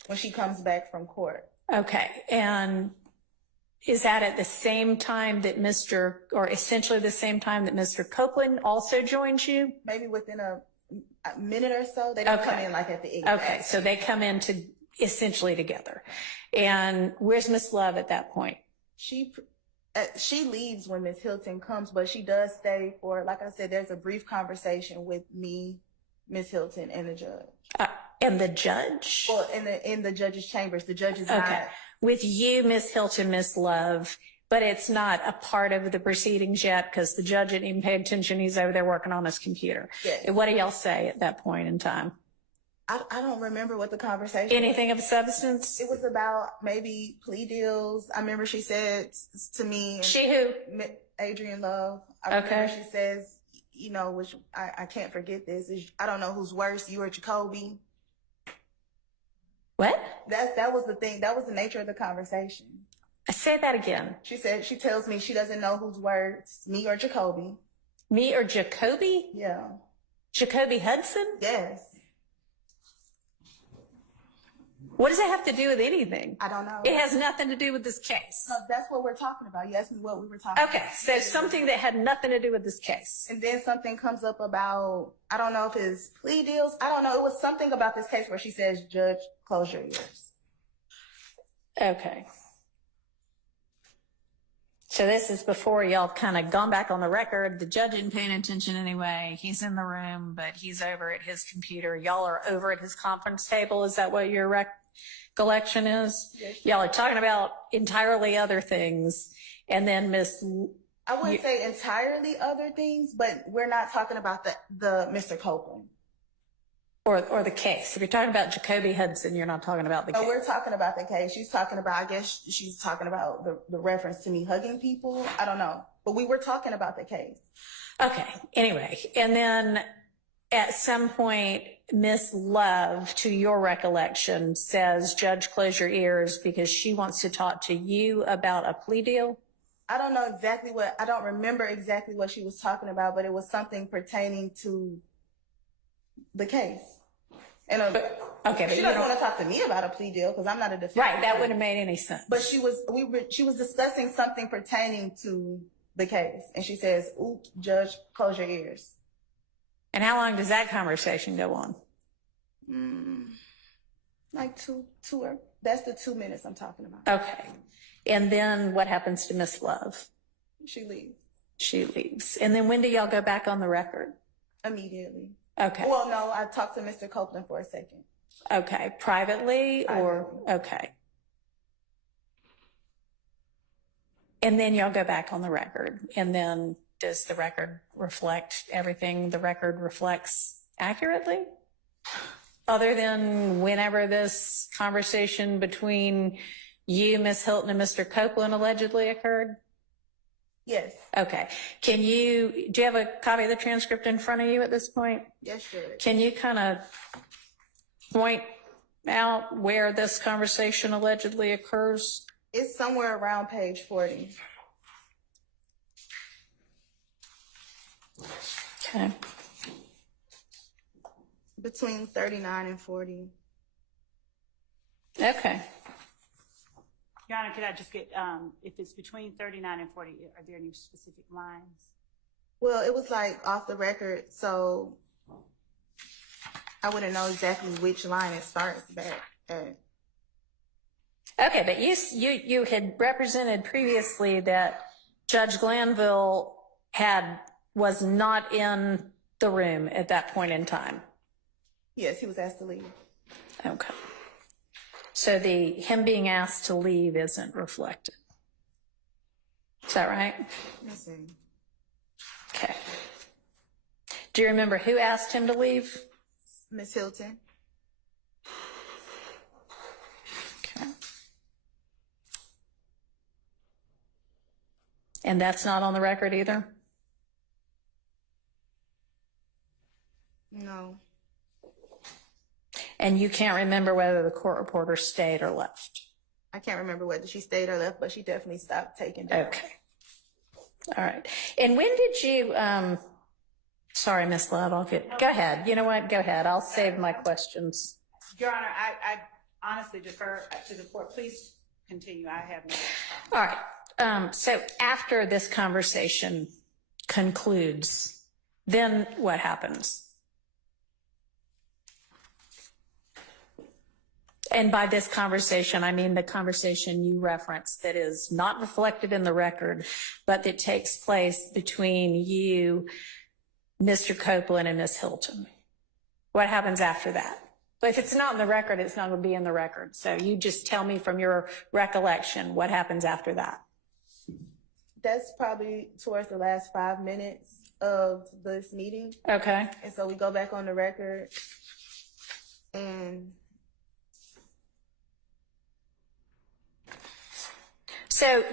when she comes back from court. Okay, and is that at the same time that essentially the same time that Mr. Copeland also joins you? Maybe within a minute or so. They don't come in like at the exact. Okay, so they come in essentially together. And where's Miss Love at that point? She leaves when Miss Hilton comes, but she does stay for, like I said, there's a brief conversation with me, Miss Hilton, and the judge. And the judge? Well, in the judge's chambers. The judge is Okay. not. With you, Miss Hilton, Miss Love, but it's not a part of the proceedings yet because the judge didn't even pay attention. He's over there working on his computer. Yes. And what do y'all say at that point in time? I don't remember what the conversation Anything of substance? It was about maybe plea deals. I remember she said to me. She who? Adrian Love. I remember she says, which I can't forget this, is I don't know who's worse, you or Jacoby. What? That was the thing. That was the nature of the conversation. Say that again. She tells me she doesn't know who's worse, me or Jacoby. Me or Jacoby? Yeah. Jacoby Hudson? Yes. What does that have to do with anything? I don't know. It has nothing to do with this case. No, that's what we're talking about. You asked me what we were talking about. Okay, so something that had nothing to do with this case. And then something comes up about, I don't know if it's plea deals. I don't know. It was something about this case where she says, Judge, close your ears. Okay. So this is before y'all kind of gone back on the record. The judge isn't paying attention anyway. He's in the room, but he's over at his computer. Y'all are over at his conference table. Is that what your recollection is? Yes. Y'all are talking about entirely other things. And then I wouldn't say entirely other things, but we're not talking about the Mr. Copeland. Or the case. If you're talking about Jacoby Hudson, you're not talking about the case. No, we're talking about the case. She's talking about, I guess she's talking about the reference to me hugging people. I don't know. But we were talking about the case. Okay. Anyway. And then at some point, Miss Love, to your recollection, says, Judge, close your ears because she wants to talk to you about a plea deal. I don't remember exactly what she was talking about, but it was something pertaining to the case. And okay, she doesn't want to talk to me about a plea deal because I'm not a defendant. Right, that wouldn't have made any sense. But she was discussing something pertaining to the case. And she says, "Oops, judge, close your ears." And how long does that conversation go on? Like that's the 2 minutes I'm talking about. Okay. And then what happens to Miss Love? She leaves She leaves. And then when do y'all go back on the record? immediately. Okay. Well, no, I talked to Mr. Copeland for a second. Okay. Privately or? Okay. And then y'all go back on the record. And then does the record reflect everything the record reflects accurately? Other than whenever this conversation between you, Ms. Hilton, and Mr. Copeland allegedly occurred? Yes. Okay. Do you have a copy of the transcript in front of you at this point? Yes, Judge. Can you kind of point out where this conversation allegedly occurs? It's somewhere around page 40. Okay. Between 39 and 40. Okay. Your Honor, could I just get, if it's between 39 and 40, are there any specific lines? Well, it was like off the record, so I wouldn't know exactly which line it starts back at. Okay, but you had represented previously that Judge Glanville was not in the room at that point in time. Yes, he was asked to leave. Okay. So him being asked to leave isn't reflected. Is that right? Let's see. Okay. Do you remember who asked him to leave? Miss Hilton. Okay. And that's not on the record either? No. And you can't remember whether the court reporter stayed or left? I can't remember whether she stayed or left, but she definitely stopped taking down. Okay. All right. And when did you, sorry, Miss Love, go ahead. You know what? Go ahead. I'll save my questions. Your Honor, I honestly defer to the court. Please continue. I have no. All right. So after this conversation concludes, then what happens? And by this conversation, I mean the conversation you referenced that is not reflected in the record, but that takes place between you, Mr. Copeland, and Ms. Hilton. What happens after that? But if it's not in the record, it's not going to be in the record. So you just tell me from your recollection what happens after that. That's probably towards the last 5 minutes of this meeting. Okay. And so we go back on the record and so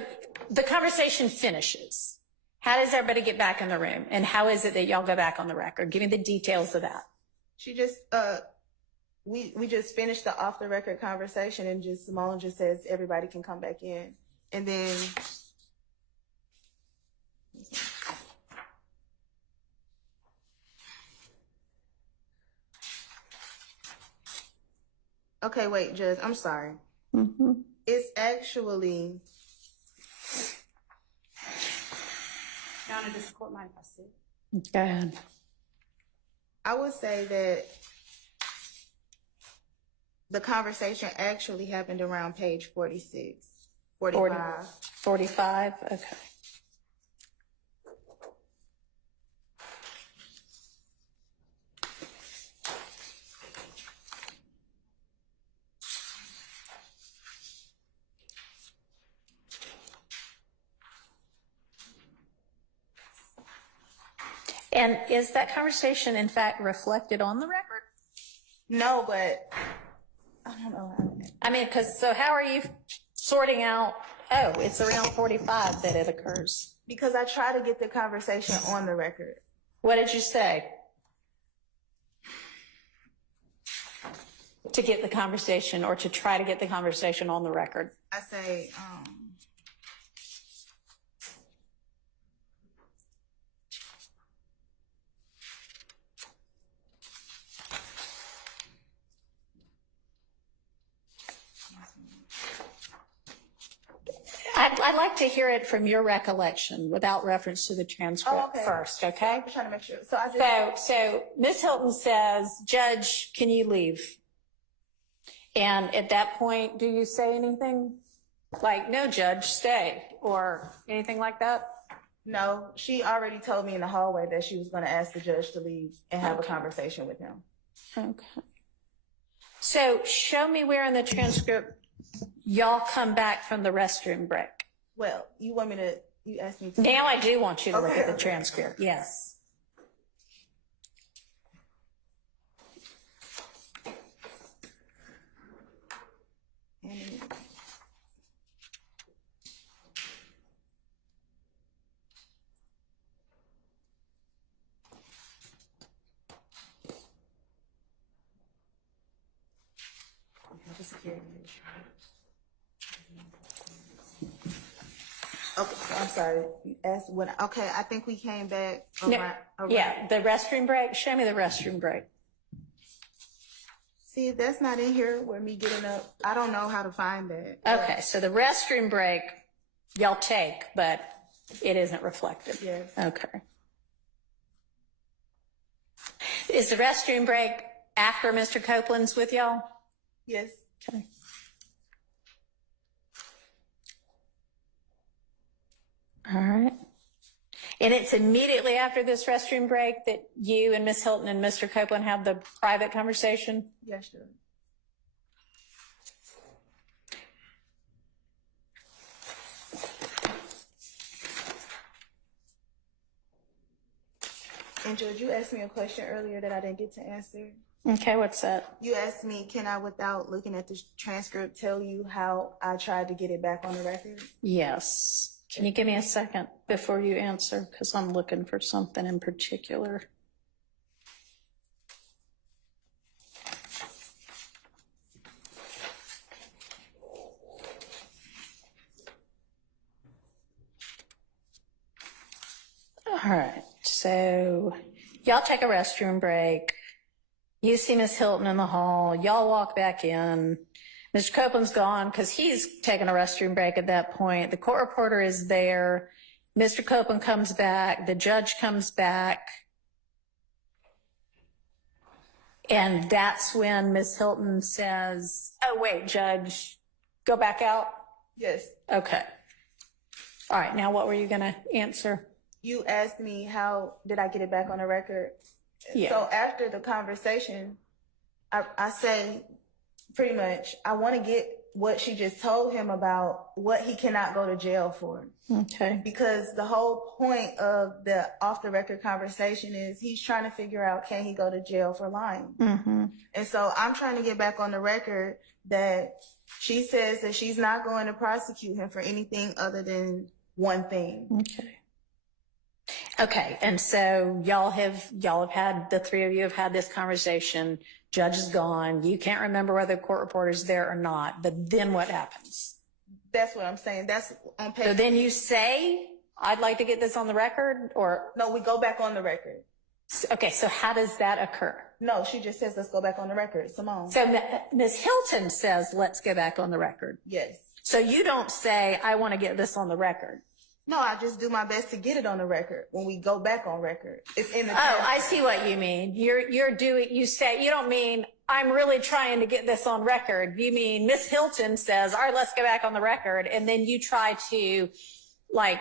the conversation finishes. How does everybody get back in the room? And how is it that y'all go back on the record? Give me the details of that. she just, we just finished the off the record conversation and just Simone just says everybody can come back in. And then okay, wait, Judge, I'm sorry. Mm-hmm. It's actually, Your Honor, does the court mind if I sit? Go ahead. I would say that the conversation actually happened around page 46, 45. 45? Okay. And is that conversation, in fact, reflected on the record? No, but I don't know how. I mean, so how are you sorting out, oh, it's around 45 that it occurs? Because I try to get the conversation on the record. What did you say? To get the conversation or to try to get the conversation on the record? I say, I'd like to hear it from your recollection without reference to the transcript Oh, okay. first, okay? I'm trying to make sure. So I just. So Ms. Hilton says, Judge, can you leave? And at that point, do you say anything? Like, no, Judge, stay, or anything like that? No, she already told me in the hallway that she was going to ask the judge to leave and have a conversation with him. Okay. So show me where in the transcript y'all come back from the restroom break. Well, you want me to, you asked me to. Now I do want you to look Okay, at the okay. transcript, yes. Okay, I'm sorry. You asked when. Okay, I think we came back. No, around. yeah, the restroom break. Show me the restroom break. See, that's not in here with me getting up. I don't know how to find that. Okay, so the restroom break y'all take, but it isn't reflected. Yes. Okay. Is the restroom break after Mr. Copeland's with y'all? Yes. Okay. All right. And it's immediately after this restroom break that you and Miss Hilton and Mr. Copeland have the private conversation? Yes, sure. And George, you asked me a question earlier that I didn't get to answer. Okay, what's that? You asked me, can I, without looking at the transcript, tell you how I tried to get it back on the record? Yes. Can you give me a second before you answer? Because I'm looking for something in particular. All right, so y'all take a restroom break. You see Miss Hilton in the hall. Y'all walk back in. Mr. Copeland's gone because he's taking a restroom break at that point. The court reporter is there. Mr. Copeland comes back. The judge comes back. And that's when Miss Hilton says, oh, wait, Judge, go back out? Yes. Okay. All right, now what were you going to answer? You asked me how did I get it back on the record? Yeah. So after the conversation, I say pretty much, I want to get what she just told him about what he cannot go to jail for. Okay. Because the whole point of the off the record conversation is he's trying to figure out, can he go to jail for lying? Mm-hmm. And so I'm trying to get back on the record that she says that she's not going to prosecute him for anything other than one thing. Okay. Okay, and so y'all have had, the three of you have had this conversation. Judge is gone. You can't remember whether the court reporter's there or not, but then what happens? That's what I'm saying. That's on page. So then you say, I'd like to get this on the record, or? No, we go back on the record. Okay, so how does that occur? No, she just says, let's go back on the record. Simone. So Ms. Hilton says, let's go back on the record. Yes. So you don't say, I want to get this on the record. No, I just do my best to get it on the record when we go back on record. It's in the. Oh, I see what you mean. You say, you don't mean, I'm really trying to get this on record. You mean Miss Hilton says, all right, let's go back on the record. And then you try to like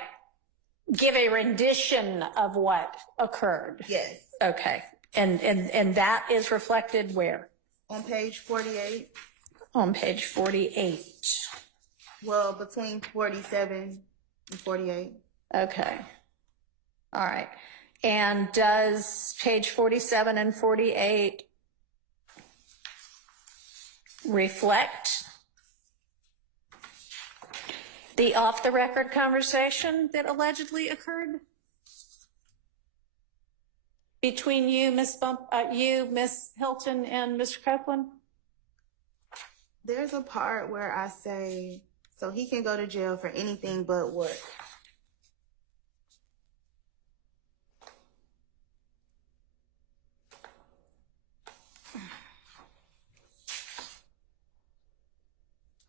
give a rendition of what occurred. Yes. Okay. And that is reflected where? On page 48. On page 48. Well, between 47 and 48. Okay. All right. And does page 47 and 48 reflect the off-the-record conversation that allegedly occurred between you, Miss Hilton, and Mr. Copeland? There's a part where I say, so he can go to jail for anything but what?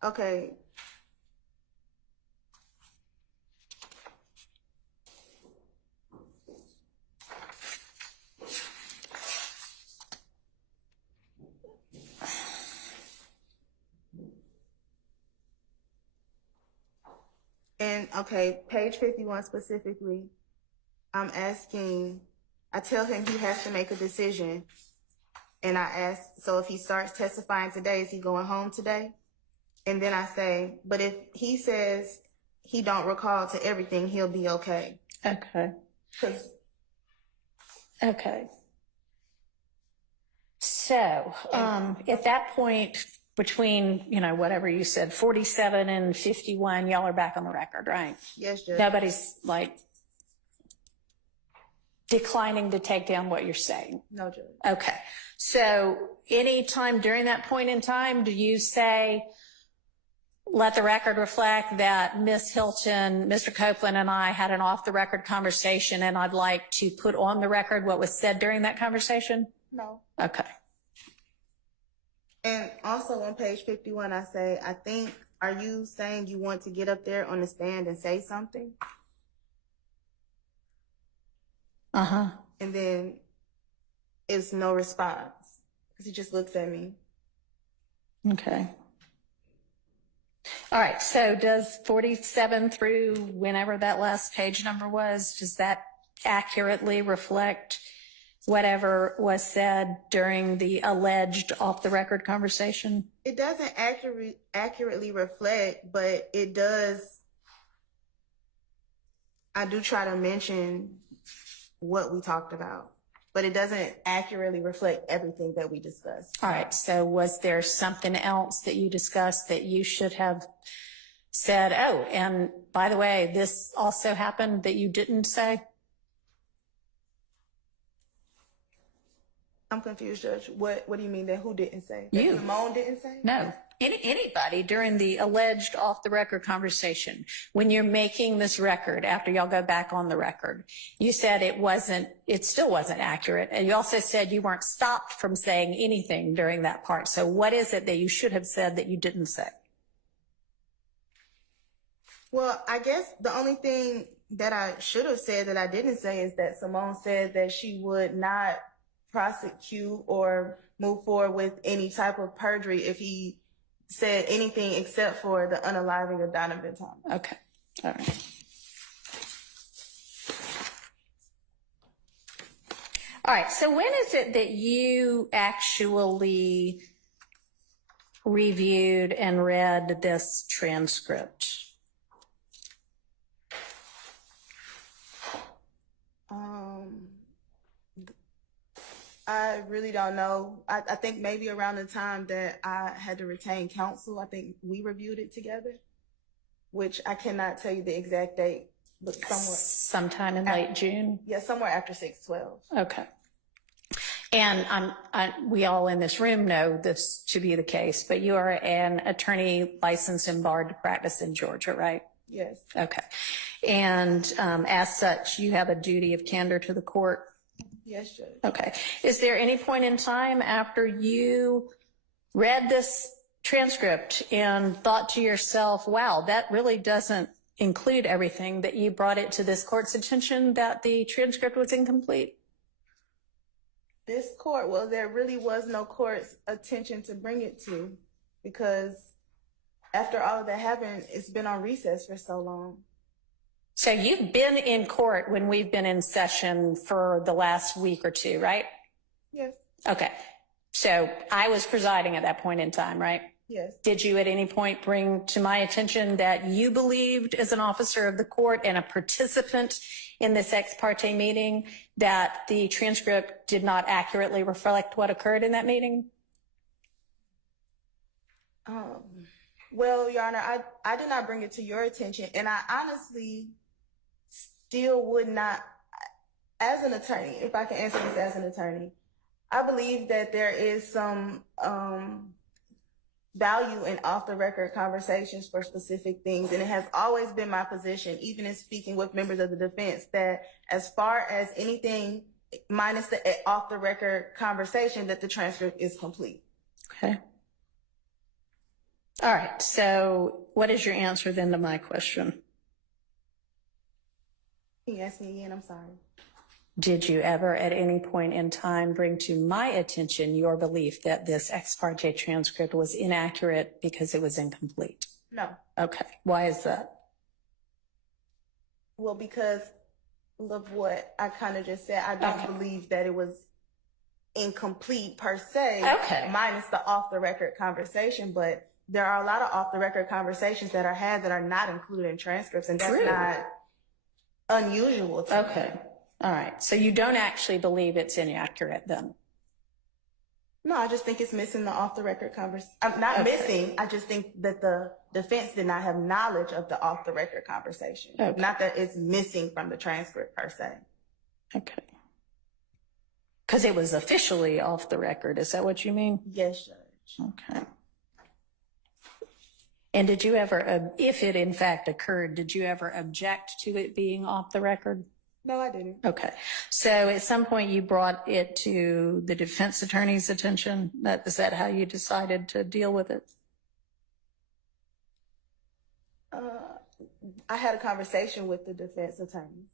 Okay. then, okay, page 51 specifically, I tell him he has to make a decision. And I ask, so if he starts testifying today, is he going home today? And then I say, but if he says he don't recall to everything, he'll be okay. Okay. Okay. So, at that point, between, whatever you said, 47 and 51, y'all are back on the record, right? Yes, Judge. Nobody's declining to take down what you're saying. No, Judge. Okay. So any time during that point in time, do you say, let the record reflect that Ms. Hilton, Mr. Copeland, and I had an off-the-record conversation, and I'd like to put on the record what was said during that conversation? No. Okay. And also on page 51, I say, are you saying you want to get up there on the stand and say something? Uh-huh. And then it's no response because he just looks at me. Okay. All right. So does 47 through whenever that last page number was, does that accurately reflect whatever was said during the alleged off-the-record conversation? It doesn't accurately reflect, but it does. I do try to mention what we talked about, but it doesn't accurately reflect everything that we discussed. All right. So was there something else that you discussed that you should have said, oh, and by the way, this also happened that you didn't say? I'm confused, Judge. What do you mean that who didn't say? That You. Simone didn't say? No. Anybody during the alleged off-the-record conversation, when you're making this record, after y'all go back on the record, you said it still wasn't accurate. And you also said you weren't stopped from saying anything during that part. So what is it that you should have said that you didn't say? Well, I guess the only thing that I should have said that I didn't say is that Simone said that she would not prosecute or move forward with any type of perjury if he said anything except for the unaliving of Donovan Thomas. Okay. All right. All right. So when is it that you actually reviewed and read this transcript? I really don't know. I think maybe around the time that I had to retain counsel, I think we reviewed it together, which I cannot tell you the exact date, but Sometime in late June? Yeah, somewhere after 6/12. Okay. And we all in this room know this to be the case, but you are an attorney licensed and barred to practice in Georgia, right? Yes. Okay. And as such, you have a duty of candor to the court? Yes, Judge. Okay. Is there any point in time after you read this transcript and thought to yourself, wow, that really doesn't include everything, that you brought it to this court's attention that the transcript was incomplete? This court, well, there really was no court's attention to bring it to, because after all of that happened, it's been on recess for so long. So you've been in court when we've been in session for the last week or two, right? Yes. Okay. So I was presiding at that point in time, right? Yes. Did you at any point bring to my attention that you believed as an officer of the court and a participant in this ex parte meeting that the transcript did not accurately reflect what occurred in that meeting? Well, Your Honor, I did not bring it to your attention, and I honestly still would not, as an attorney, if I can answer this as an attorney, I believe that there is some value in off-the-record conversations for specific things, and it has always been my position, even in speaking with members of the defense, that as far as anything minus the off-the-record conversation, that the transcript is complete. Okay. All right. So what is your answer then to my question? Can you ask me again? I'm sorry. Did you ever at any point in time bring to my attention your belief that this ex parte transcript was inaccurate because it was incomplete? No. Okay. Why is that? Well, because of what I kind of just said, I don't believe that it was incomplete per se, minus the off the record conversation, but there are a lot of off the record conversations that are had that are not included in transcripts, and that's not unusual to me. All right. So you don't actually believe it's inaccurate then? No, I just think it's missing the off the record conversation. I'm not missing. I just think that the defense did not have knowledge of the off the record conversation. Not that it's missing from the transcript per se. Okay. Because it was officially off the record. Is that what you mean? Yes, Judge. Okay. And did you ever, if it in fact occurred, did you ever object to it being off the record? No, I didn't. Okay. So at some point you brought it to the defense attorney's attention? Is that how you decided to deal with it? I had a conversation with the defense attorneys.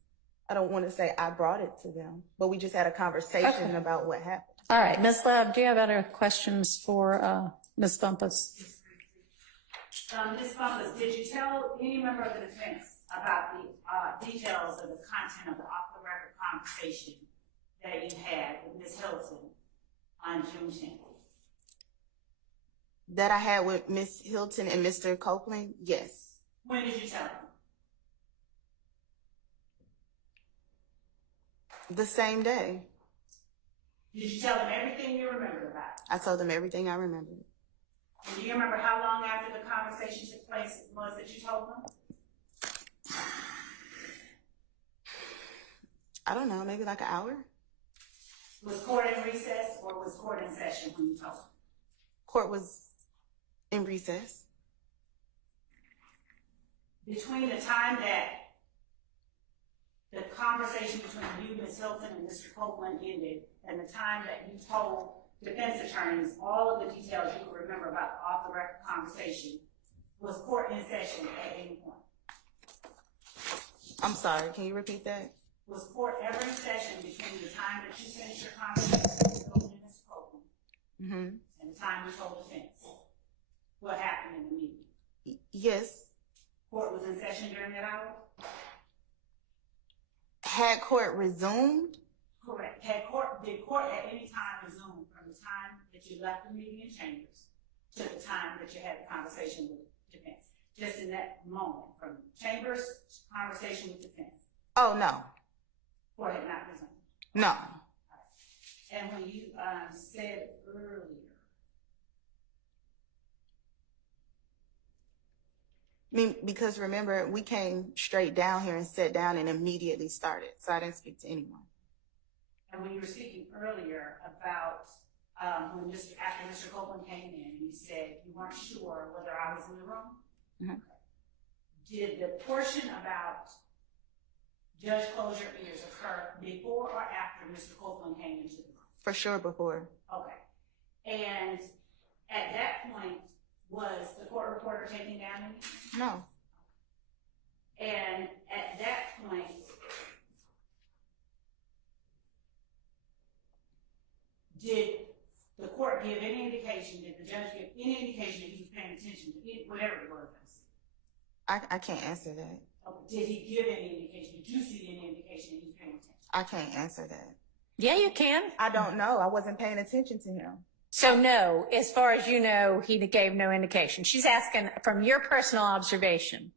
I don't want to say I brought it to them, but we just had a conversation about what happened. All right. Ms. Love, do you have other questions for Ms. Bumpus? Ms. Bumpus, did you tell any member of the defense about the details of the content of the off-the-record conversation that you had with Ms. Hilton on June 10th? That I had with Ms. Hilton and Mr. Copeland? Yes. When did you tell them? The same day. Did you tell them everything you remembered about it? I told them everything I remembered. And do you remember how long after the conversation took place it was that you told them? I don't know, maybe like an hour? Was court in recess or was court in session when you told them? Court was in recess. Between the time that the conversation between you, Ms. Hilton, and Mr. Copeland ended, and the time that you told defense attorneys all of the details you could remember about the off-the-record conversation, was court in session at any point? I'm sorry, can you repeat that? Was court ever in session between the time that you finished your conversation with Ms. Hilton and Mr. Copeland and the time you told defense? What happened in the meeting? Yes. Court was in session during that hour? Had court resumed? Correct. Did court at any time resume from the time that you left the meeting in chambers to the time that you had the conversation with defense? Just in that moment, from chambers to conversation with defense? Oh, no. Court had not resumed? No. And when you said earlier, I mean, because remember, we came straight down here and sat down and immediately started, so I didn't speak to anyone. and when you were speaking earlier about when after Mr. Copeland came in, you said you weren't sure whether I was in the room? Did the portion about Judge Close Your Ears occur before or after Mr. Copeland came into the room? For sure before. Okay. And at that point, was the court reporter taking down anything? No. And at that point, did the court give any indication, did the judge give any indication that he was paying attention to whatever it was? I can't answer that. Did he give any indication? Did you see any indication that he was paying attention? I can't answer that. Yeah, you can. I don't know. I wasn't paying attention to him. So no, as far as you know, he gave no indication. She's asking from your personal observation.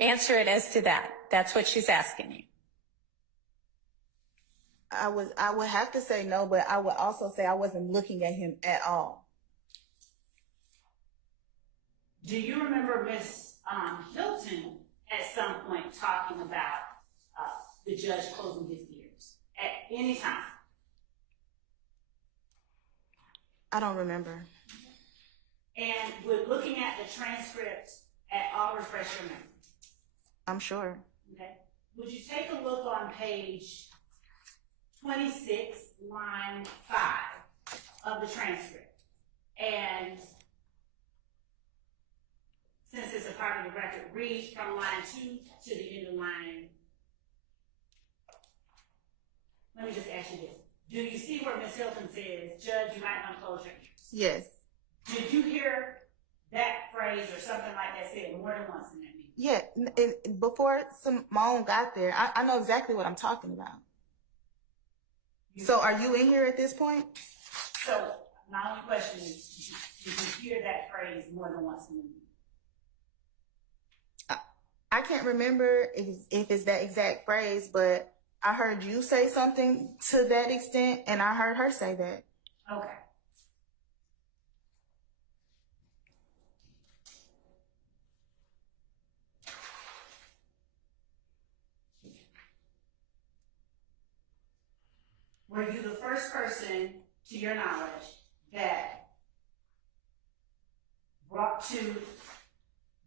Answer it as to that. That's what she's asking you. I would have to say no, but I would also say I wasn't looking at him at all. Do you remember Ms. Hilton at some point talking about the judge closing his ears at any time? I don't remember. And with looking at the transcript, I'll refresh your memory. I'm sure. Okay. Would you take a look on page 26, line 5 of the transcript? And since it's a part of the record, read from line 2 to the end of line. Let me just ask you this. Do you see where Ms. Hilton says, Judge, you might want to close your ears? Yes. Did you hear that phrase or something like that said more than once in that meeting? Yeah, and before Simone got there, I know exactly what I'm talking about. So are you in here at this point? So my only question is, did you hear that phrase more than once in the meeting? I can't remember if it's that exact phrase, but I heard you say something to that extent, and I heard her say that. Okay. Were you the first person, to your knowledge, that brought to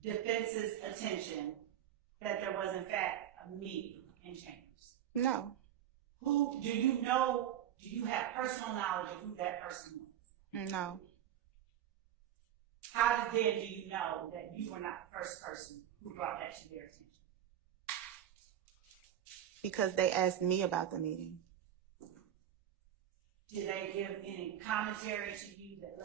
defense's attention that there was in fact a meeting in chambers? No. Who do you know? Do you have personal knowledge of who that person was? No. How then do you know that you were not the first person who brought that to their attention? Because they asked me about the meeting. Did they give any commentary to you that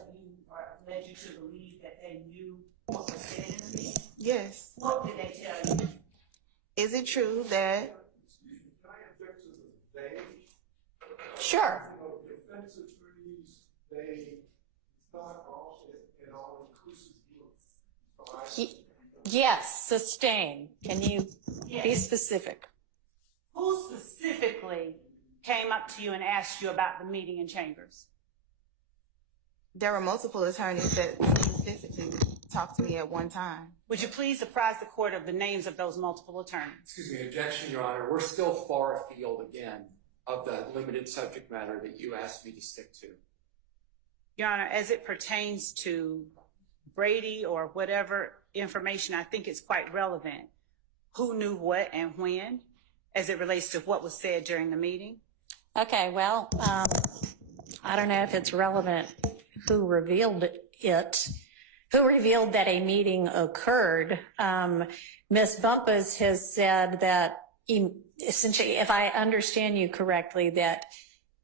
led you to believe that they knew what was said in the meeting? Yes. What did they tell you? Is it true that? Can I object to the they? Sure. Defense attorneys, they, it's not all, an all-inclusive group. Yes, sustain. Can you be Yes. specific? Who specifically came up to you and asked you about the meeting in chambers? There were multiple attorneys that specifically talked to me at one time. Would you please apprise the court of the names of those multiple attorneys? Excuse me, objection, Your Honor. We're still far afield again of the limited subject matter that you asked me to stick to. Your Honor, as it pertains to Brady or whatever information, I think it's quite relevant. Who knew what and when, as it relates to what was said during the meeting? Okay, well, I don't know if it's relevant who revealed it, who revealed that a meeting occurred. Ms. Bumpus has said that essentially, if I understand you correctly, that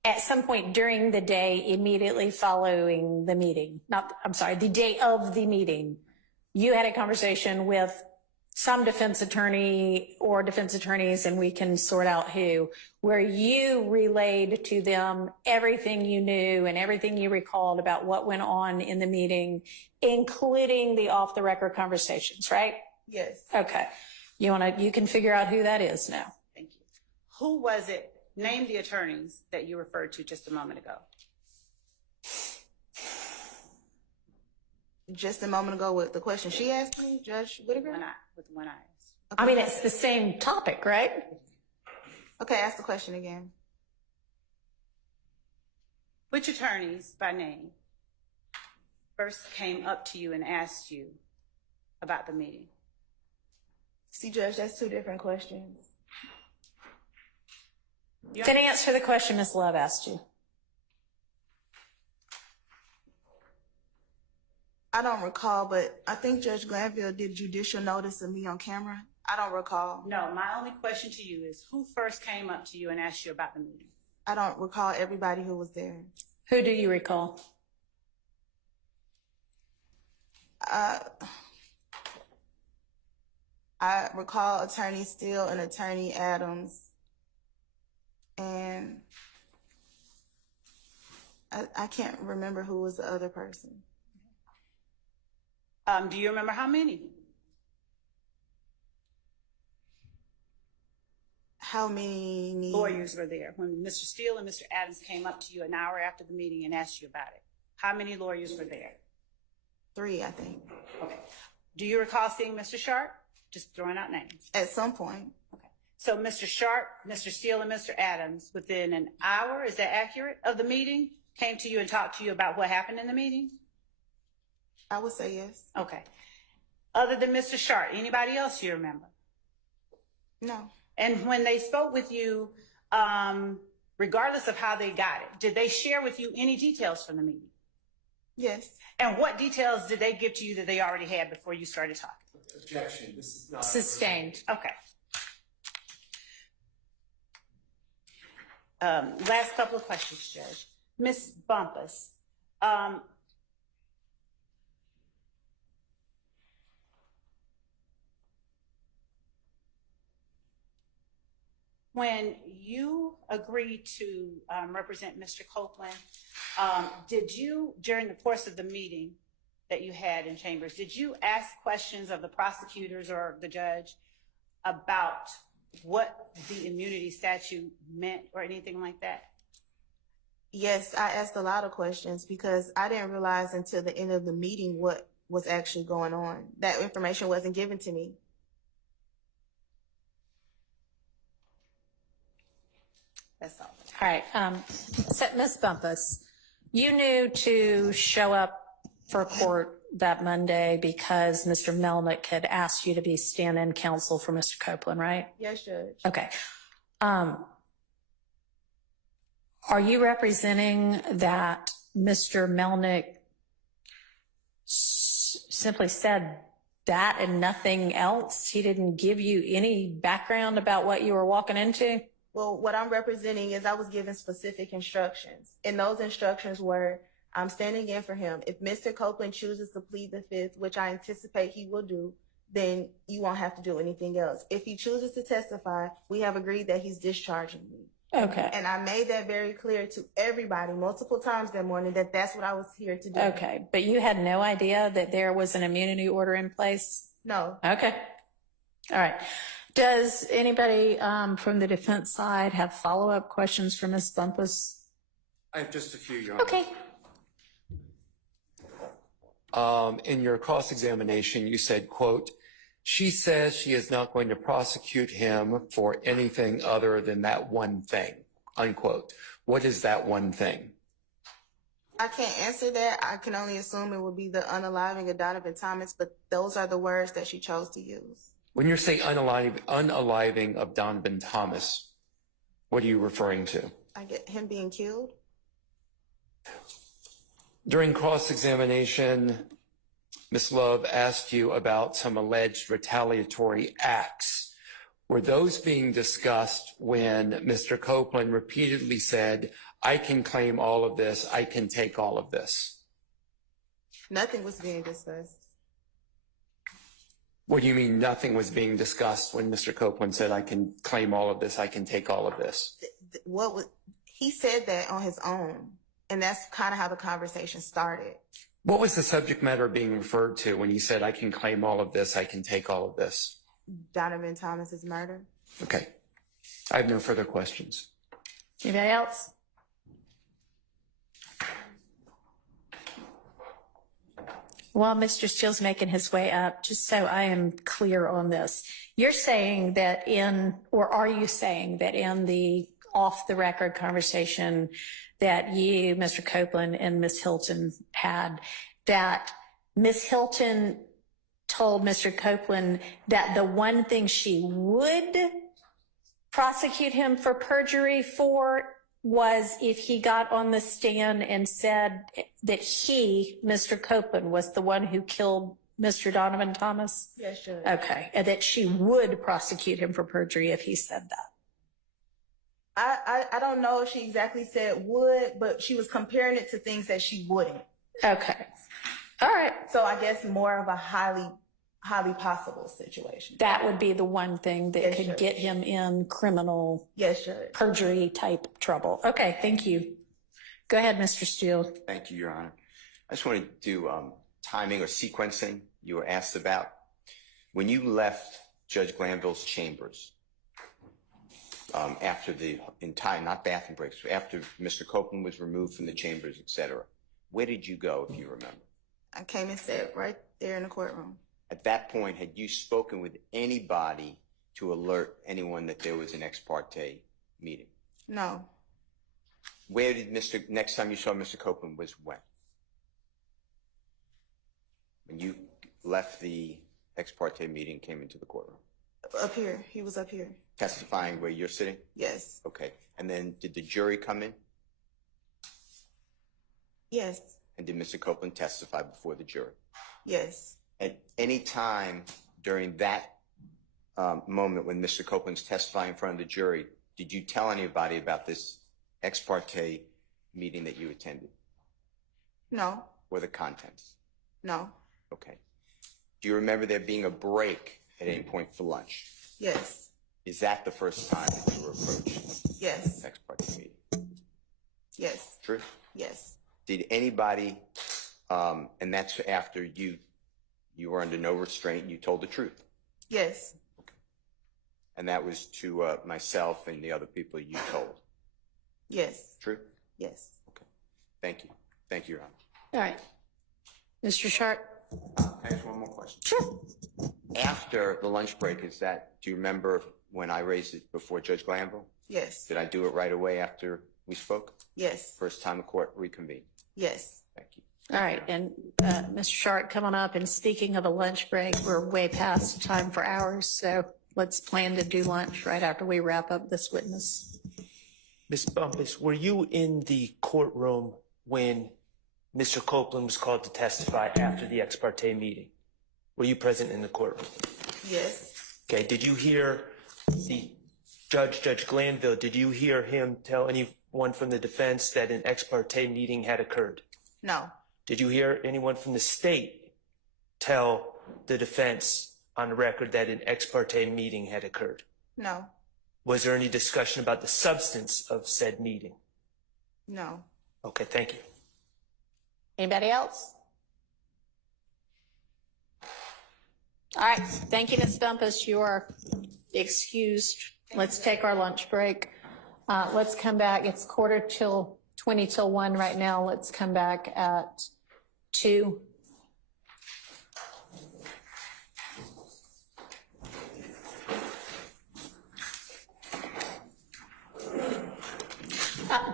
at some point during the day immediately following the meeting, the day of the meeting, you had a conversation with some defense attorney or defense attorneys, and we can sort out who, where you relayed to them everything you knew and everything you recalled about what went on in the meeting, including the off-the-record conversations, right? Yes. Okay. You can figure out who that is now. Thank you. Who was it? Name the attorneys that you referred to just a moment ago. Just a moment ago with the question she asked me, Judge Whittaker? With the one I asked. I mean, it's the same topic, right? Okay, ask the question again. Which attorneys by name first came up to you and asked you about the meeting? See, Judge, that's two different questions. Then answer the question Ms. Love asked you. I don't recall, but I think Judge Glanville did judicial notice of me on camera. I don't recall. No, my only question to you is who first came up to you and asked you about the meeting? I don't recall everybody who was there. Who do you recall? I recall Attorney Steele and Attorney Adams, and I can't remember who was the other person. Do you remember how many? How many lawyers were there when Mr. Steele and Mr. Adams came up to you an hour after the meeting and asked you about it? How many lawyers were there? 3, I think. Okay. Do you recall seeing Mr. Sharp? Just throwing out names. At some point. Okay. So Mr. Sharp, Mr. Steele, and Mr. Adams, within an hour, is that accurate, of the meeting, came to you and talked to you about what happened in the meeting? I would say yes. Okay. Other than Mr. Sharp, anybody else you remember? No. And when they spoke with you, regardless of how they got it, did they share with you any details from the meeting? Yes. And what details did they give to you that they already had before you started talking? Objection. This is not Sustained. Okay. Last couple of questions, Judge. Ms. Bumpus, when you agreed to represent Mr. Copeland, did you, during the course of the meeting that you had in chambers, did you ask questions of the prosecutors or the judge about what the immunity statute meant or anything like that? Yes, I asked a lot of questions because I didn't realize until the end of the meeting what was actually going on. That information wasn't given to me. That's all. All right. So, Ms. Bumpus, you knew to show up for court that Monday because Mr. Melnick had asked you to be stand-in counsel for Mr. Copeland, right? Yes, Judge. Okay. Are you representing that Mr. Melnick simply said that and nothing else? He didn't give you any background about what you were walking into? Well, what I'm representing is I was given specific instructions, and those instructions were I'm standing in for him. If Mr. Copeland chooses to plead the fifth, which I anticipate he will do, then you won't have to do anything else. If he chooses to testify, we have agreed that he's discharging me. Okay. And I made that very clear to everybody multiple times that morning that that's what I was here to do. Okay. But you had no idea that there was an immunity order in place? No. Okay. All right. Does anybody from the defense side have follow-up questions for Ms. Bumpus? I have just a few, Your Honor. Okay. In your cross-examination, you said, quote, she says she is not going to prosecute him for anything other than that one thing, unquote. What is that one thing? I can't answer that. I can only assume it would be the unaliving of Donovan Thomas, but those are the words that she chose to use. When you're saying unaliving of Donovan Thomas, what are you referring to? I get him being killed. During cross-examination, Ms. Love asked you about some alleged retaliatory acts. Were those being discussed when Mr. Copeland repeatedly said, I can claim all of this, I can take all of this? Nothing was being discussed. What do you mean nothing was being discussed when Mr. Copeland said, I can claim all of this, I can take all of this? He said that on his own, and that's kind of how the conversation started. What was the subject matter being referred to when he said, I can claim all of this, I can take all of this? Donovan Thomas's murder. Okay. I have no further questions. Anybody else? While Mr. Steele's making his way up, just so I am clear on this, you're saying that are you saying that in the off-the-record conversation that you, Mr. Copeland, and Ms. Hilton had, that Ms. Hilton told Mr. Copeland that the one thing she would prosecute him for perjury for was if he got on the stand and said that he, Mr. Copeland, was the one who killed Mr. Donovan Thomas? Yes, Judge. Okay, and that she would prosecute him for perjury if he said that. I don't know if she exactly said would, but she was comparing it to things that she wouldn't. Okay. All right. So I guess more of a highly possible situation. That would be the one thing that Yes, could Judge. get him in criminal Yes, Judge. perjury type trouble. Okay, thank you. Go ahead, Mr. Steele. Thank you, Your Honor. I just want to do timing or sequencing you were asked about. When you left Judge Glanville's chambers, after the entire, not bathroom breaks, after Mr. Copeland was removed from the chambers, etc., where did you go, if you remember? I came and sat right there in the courtroom. At that point, had you spoken with anybody to alert anyone that there was an ex parte meeting? No. Where did next time you saw Mr. Copeland was when? When you left the ex parte meeting, came into the courtroom? Up here. He was up here. Testifying where you're sitting? Yes. Okay. And then did the jury come in? Yes. And did Mr. Copeland testify before the jury? Yes. At any time during that moment when Mr. Copeland's testifying in front of the jury, did you tell anybody about this ex parte meeting that you attended? No. Or the contents? No. Okay. Do you remember there being a break at any point for lunch? Yes. Is that the first time that you were approached? Yes. Ex parte meeting. Yes. True? Yes. Did anybody, and that's after you were under no restraint, you told the truth? Yes. And that was to myself and the other people you told? Yes. True? Yes. Okay. Thank you. Thank you, Your Honor. All right. Mr. Sharp? Can I ask one more question? Sure. After the lunch break, do you remember when I raised it before Judge Glanville? Yes. Did I do it right away after we spoke? Yes. First time the court reconvened? Yes. Thank you. All right, and Mr. Sharp, coming up, and speaking of a lunch break, we're way past time for hours, so let's plan to do lunch right after we wrap up this witness. Ms. Bumpus, were you in the courtroom when Mr. Copeland was called to testify after the ex parte meeting? Were you present in the courtroom? Yes. Okay, did you hear the Judge Glanville, did you hear him tell anyone from the defense that an ex parte meeting had occurred? No. Did you hear anyone from the state tell the defense on record that an ex parte meeting had occurred? No. Was there any discussion about the substance of said meeting? No. Okay, thank you. Anybody else? All right, thank you, Ms. Bumpus. You are excused. Let's take our lunch break. Let's come back. It's 20 till 1 right now. Let's come back at 2.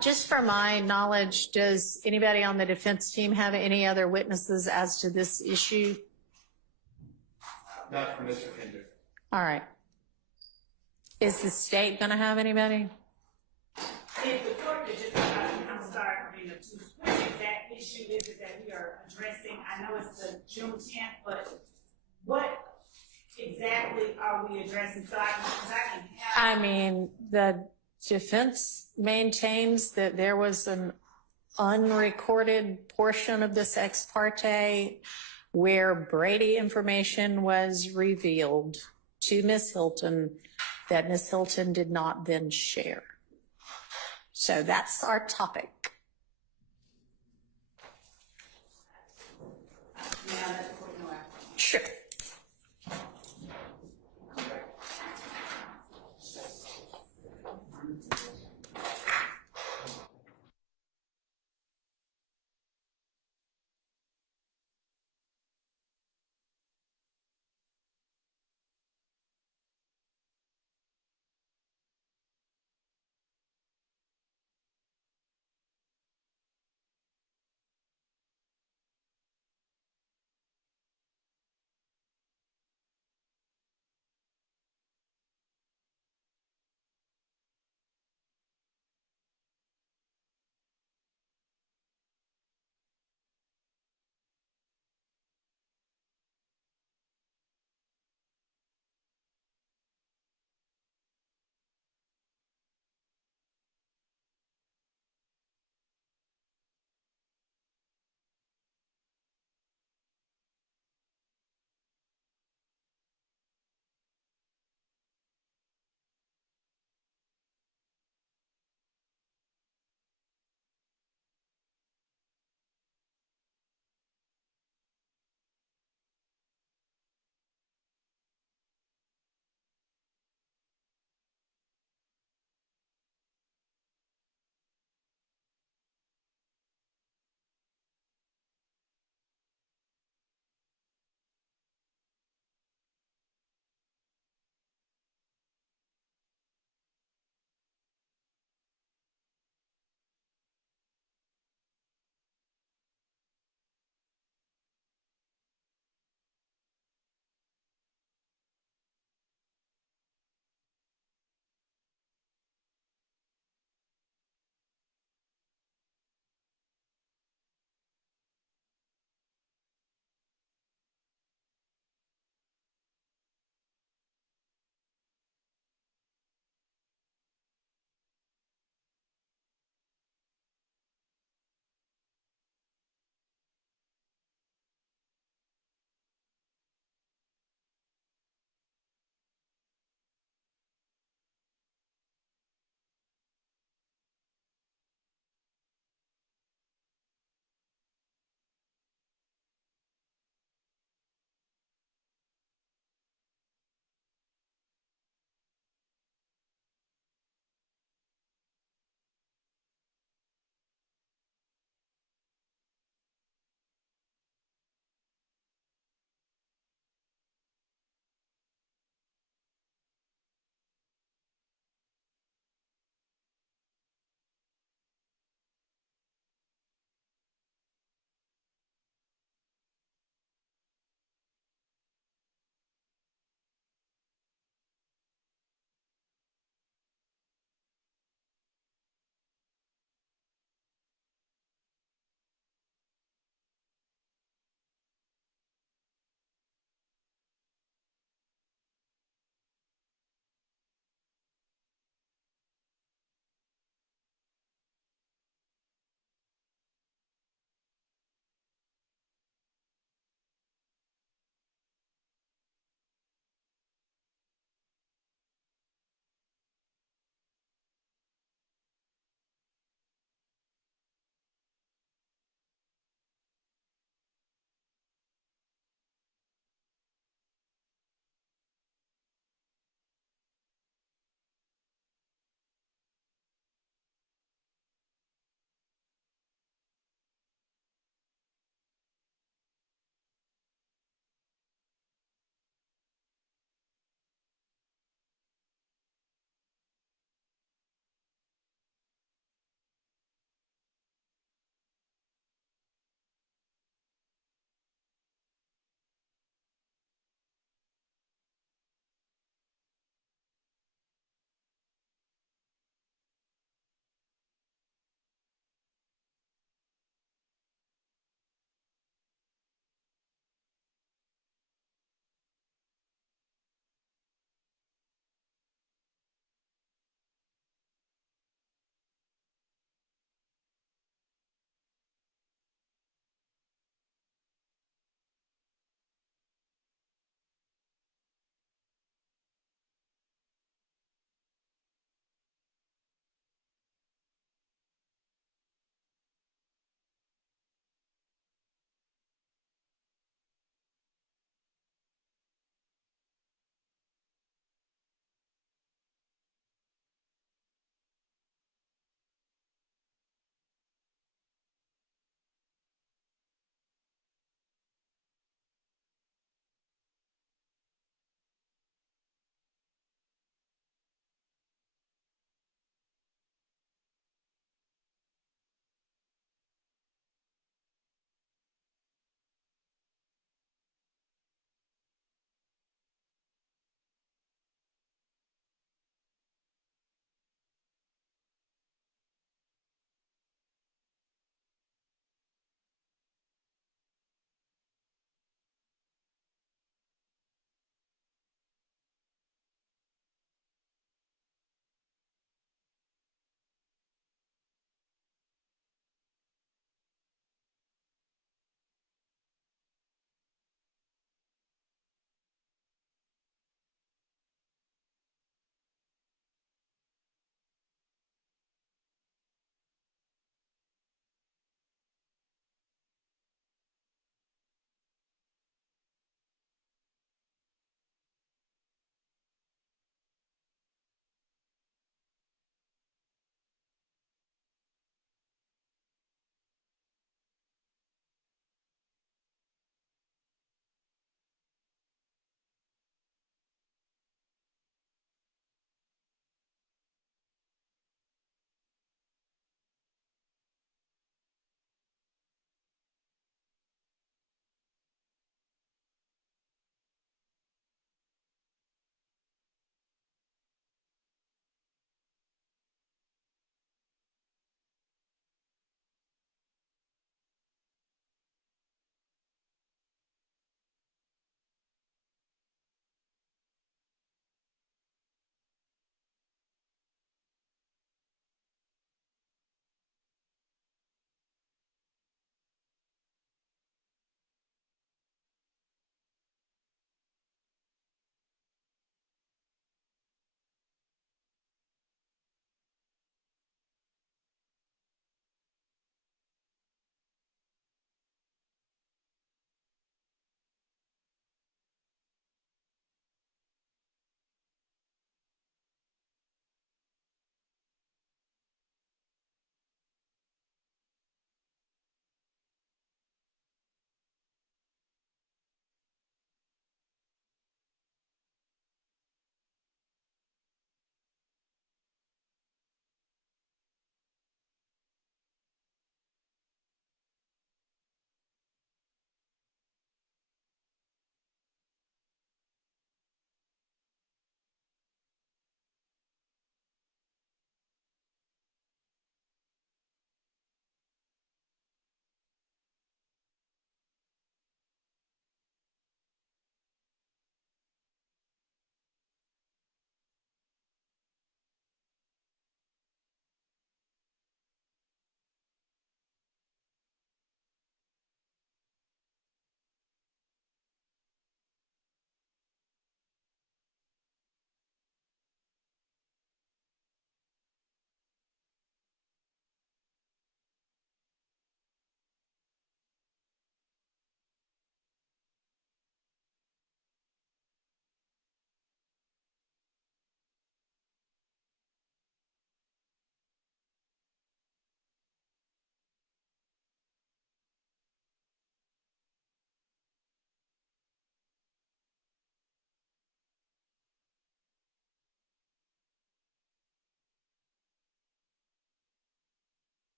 Just for my knowledge, does anybody on the defense team have any other witnesses as to this issue? Not from Mr. Kendrick. All right. Is the state going to have anybody? If the court could just, I'm sorry for being obtuse, what exact issue is it that we are addressing? I know it's the June 10th, but what exactly are we addressing? So I can have. I mean, the defense maintains that there was an unrecorded portion of this ex parte where Brady information was revealed to Ms. Hilton that Ms. Hilton did not then share. So that's our topic. Sure.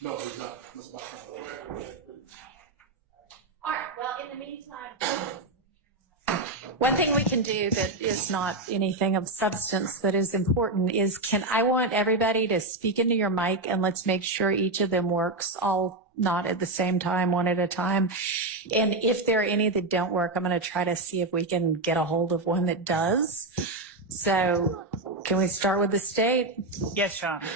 No, he's not. Ms. Bach. All right, well, in the meantime, one thing we can do that is not anything of substance that is important is I want everybody to speak into your mic and let's make sure each of them works, all not at the same time, one at a time. And if there are any that don't work, I'm going to try to see if we can get a hold of one that does. So can we start with the state? Yes, Your Honor.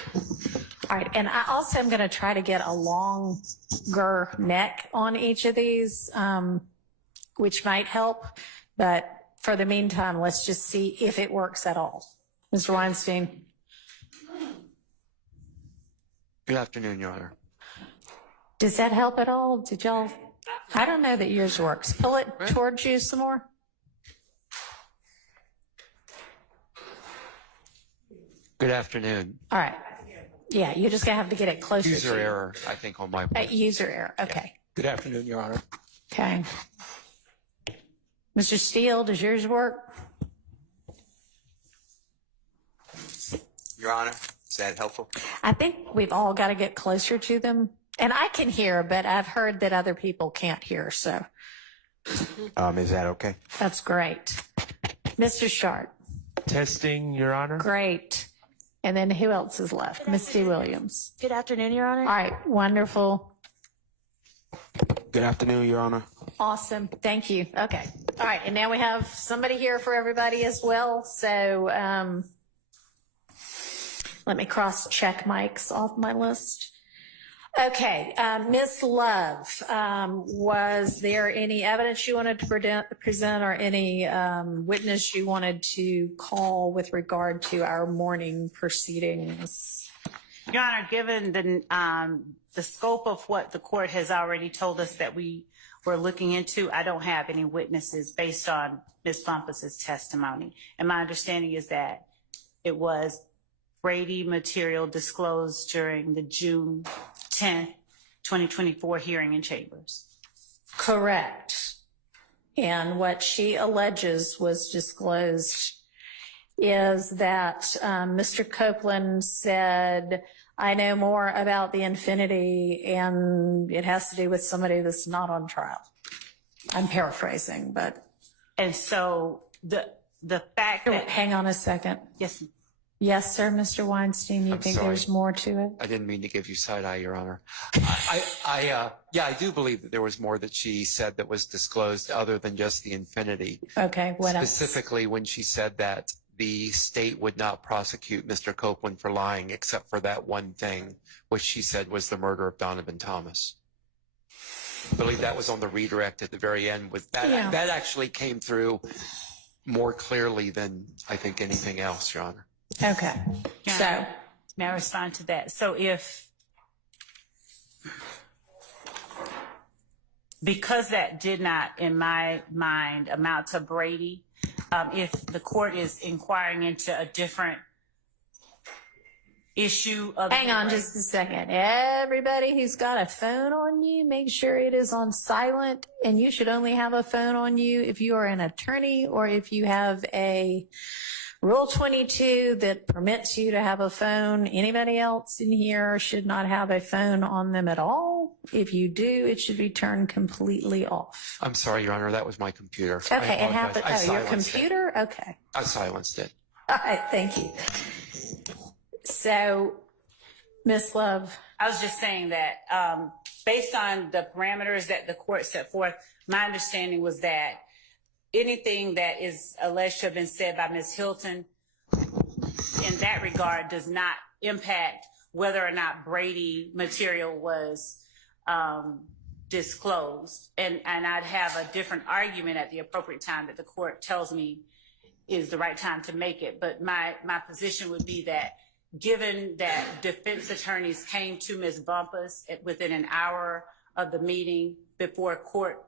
All right, and I also am going to try to get a longer neck on each of these, which might help. But for the meantime, let's just see if it works at all. Mr. Weinstein. Good afternoon, Your Honor. Does that help at all? Did y'all? I don't know that yours works. Pull it towards you some more. Good afternoon. All right. Yeah, you're just going to have to get it closer. User to you. error, I think, on my part. User error. Okay. Good afternoon, Your Honor. Okay. Mr. Steele, does yours work? Your Honor, is that helpful? I think we've all got to get closer to them. And I can hear, but I've heard that other people can't hear. So Is that okay? that's great. Mr. Sharp. Testing, Your Honor. Great. And then who else is left? Misty Williams. Good afternoon, Your Honor. All right. Wonderful. Good afternoon, Your Honor. Awesome. Thank you. Okay. All right. And now we have somebody here for everybody as well. So let me cross-check mics off my list. Okay. Ms. Love, was there any evidence you wanted to present or any witness you wanted to call with regard to our morning proceedings? Your Honor, given the scope of what the court has already told us that we were looking into, I don't have any witnesses based on Ms. Bumpus's testimony. And my understanding is that it was Brady material disclosed during the June 10th, 2024 hearing in chambers. Correct. And what she alleges was disclosed is that Mr. Copeland said, I know more about the infinity and it has to do with somebody that's not on trial. I'm paraphrasing, but. And so the fact that. Hang on a second. Yes. Yes, sir, Mr. Weinstein, you I'm think sorry. there's more to it? I didn't mean to give you side eye, Your Honor. I do believe that there was more that she said that was disclosed other than just the infinity. Okay, what else? Specifically when she said that the state would not prosecute Mr. Copeland for lying except for that one thing, which she said was the murder of Donovan Thomas. I believe that was on the redirect at the very end. That actually came through more clearly than I think anything else, Your Honor. Okay, so. May I respond to that? So because that did not, in my mind, amount to Brady, if the court is inquiring into a different issue of. Hang on just a second. Everybody who's got a phone on you, make sure it is on silent. And you should only have a phone on you if you are an attorney or if you have a Rule 22 that permits you to have a phone. Anybody else in here should not have a phone on them at all. If you do, it should be turned completely off. I'm sorry, Your Honor, that was my computer. Okay, it happened. I Oh, your silenced computer? it. Okay. I silenced it. All right, thank you. So, Ms. Love. I was just saying that based on the parameters that the court set forth, my understanding was that anything that is alleged to have been said by Ms. Hilton in that regard does not impact whether or not Brady material was disclosed. And I'd have a different argument at the appropriate time that the court tells me is the right time to make it. But my position would be that given that defense attorneys came to Ms. Bumpus within an hour of the meeting before court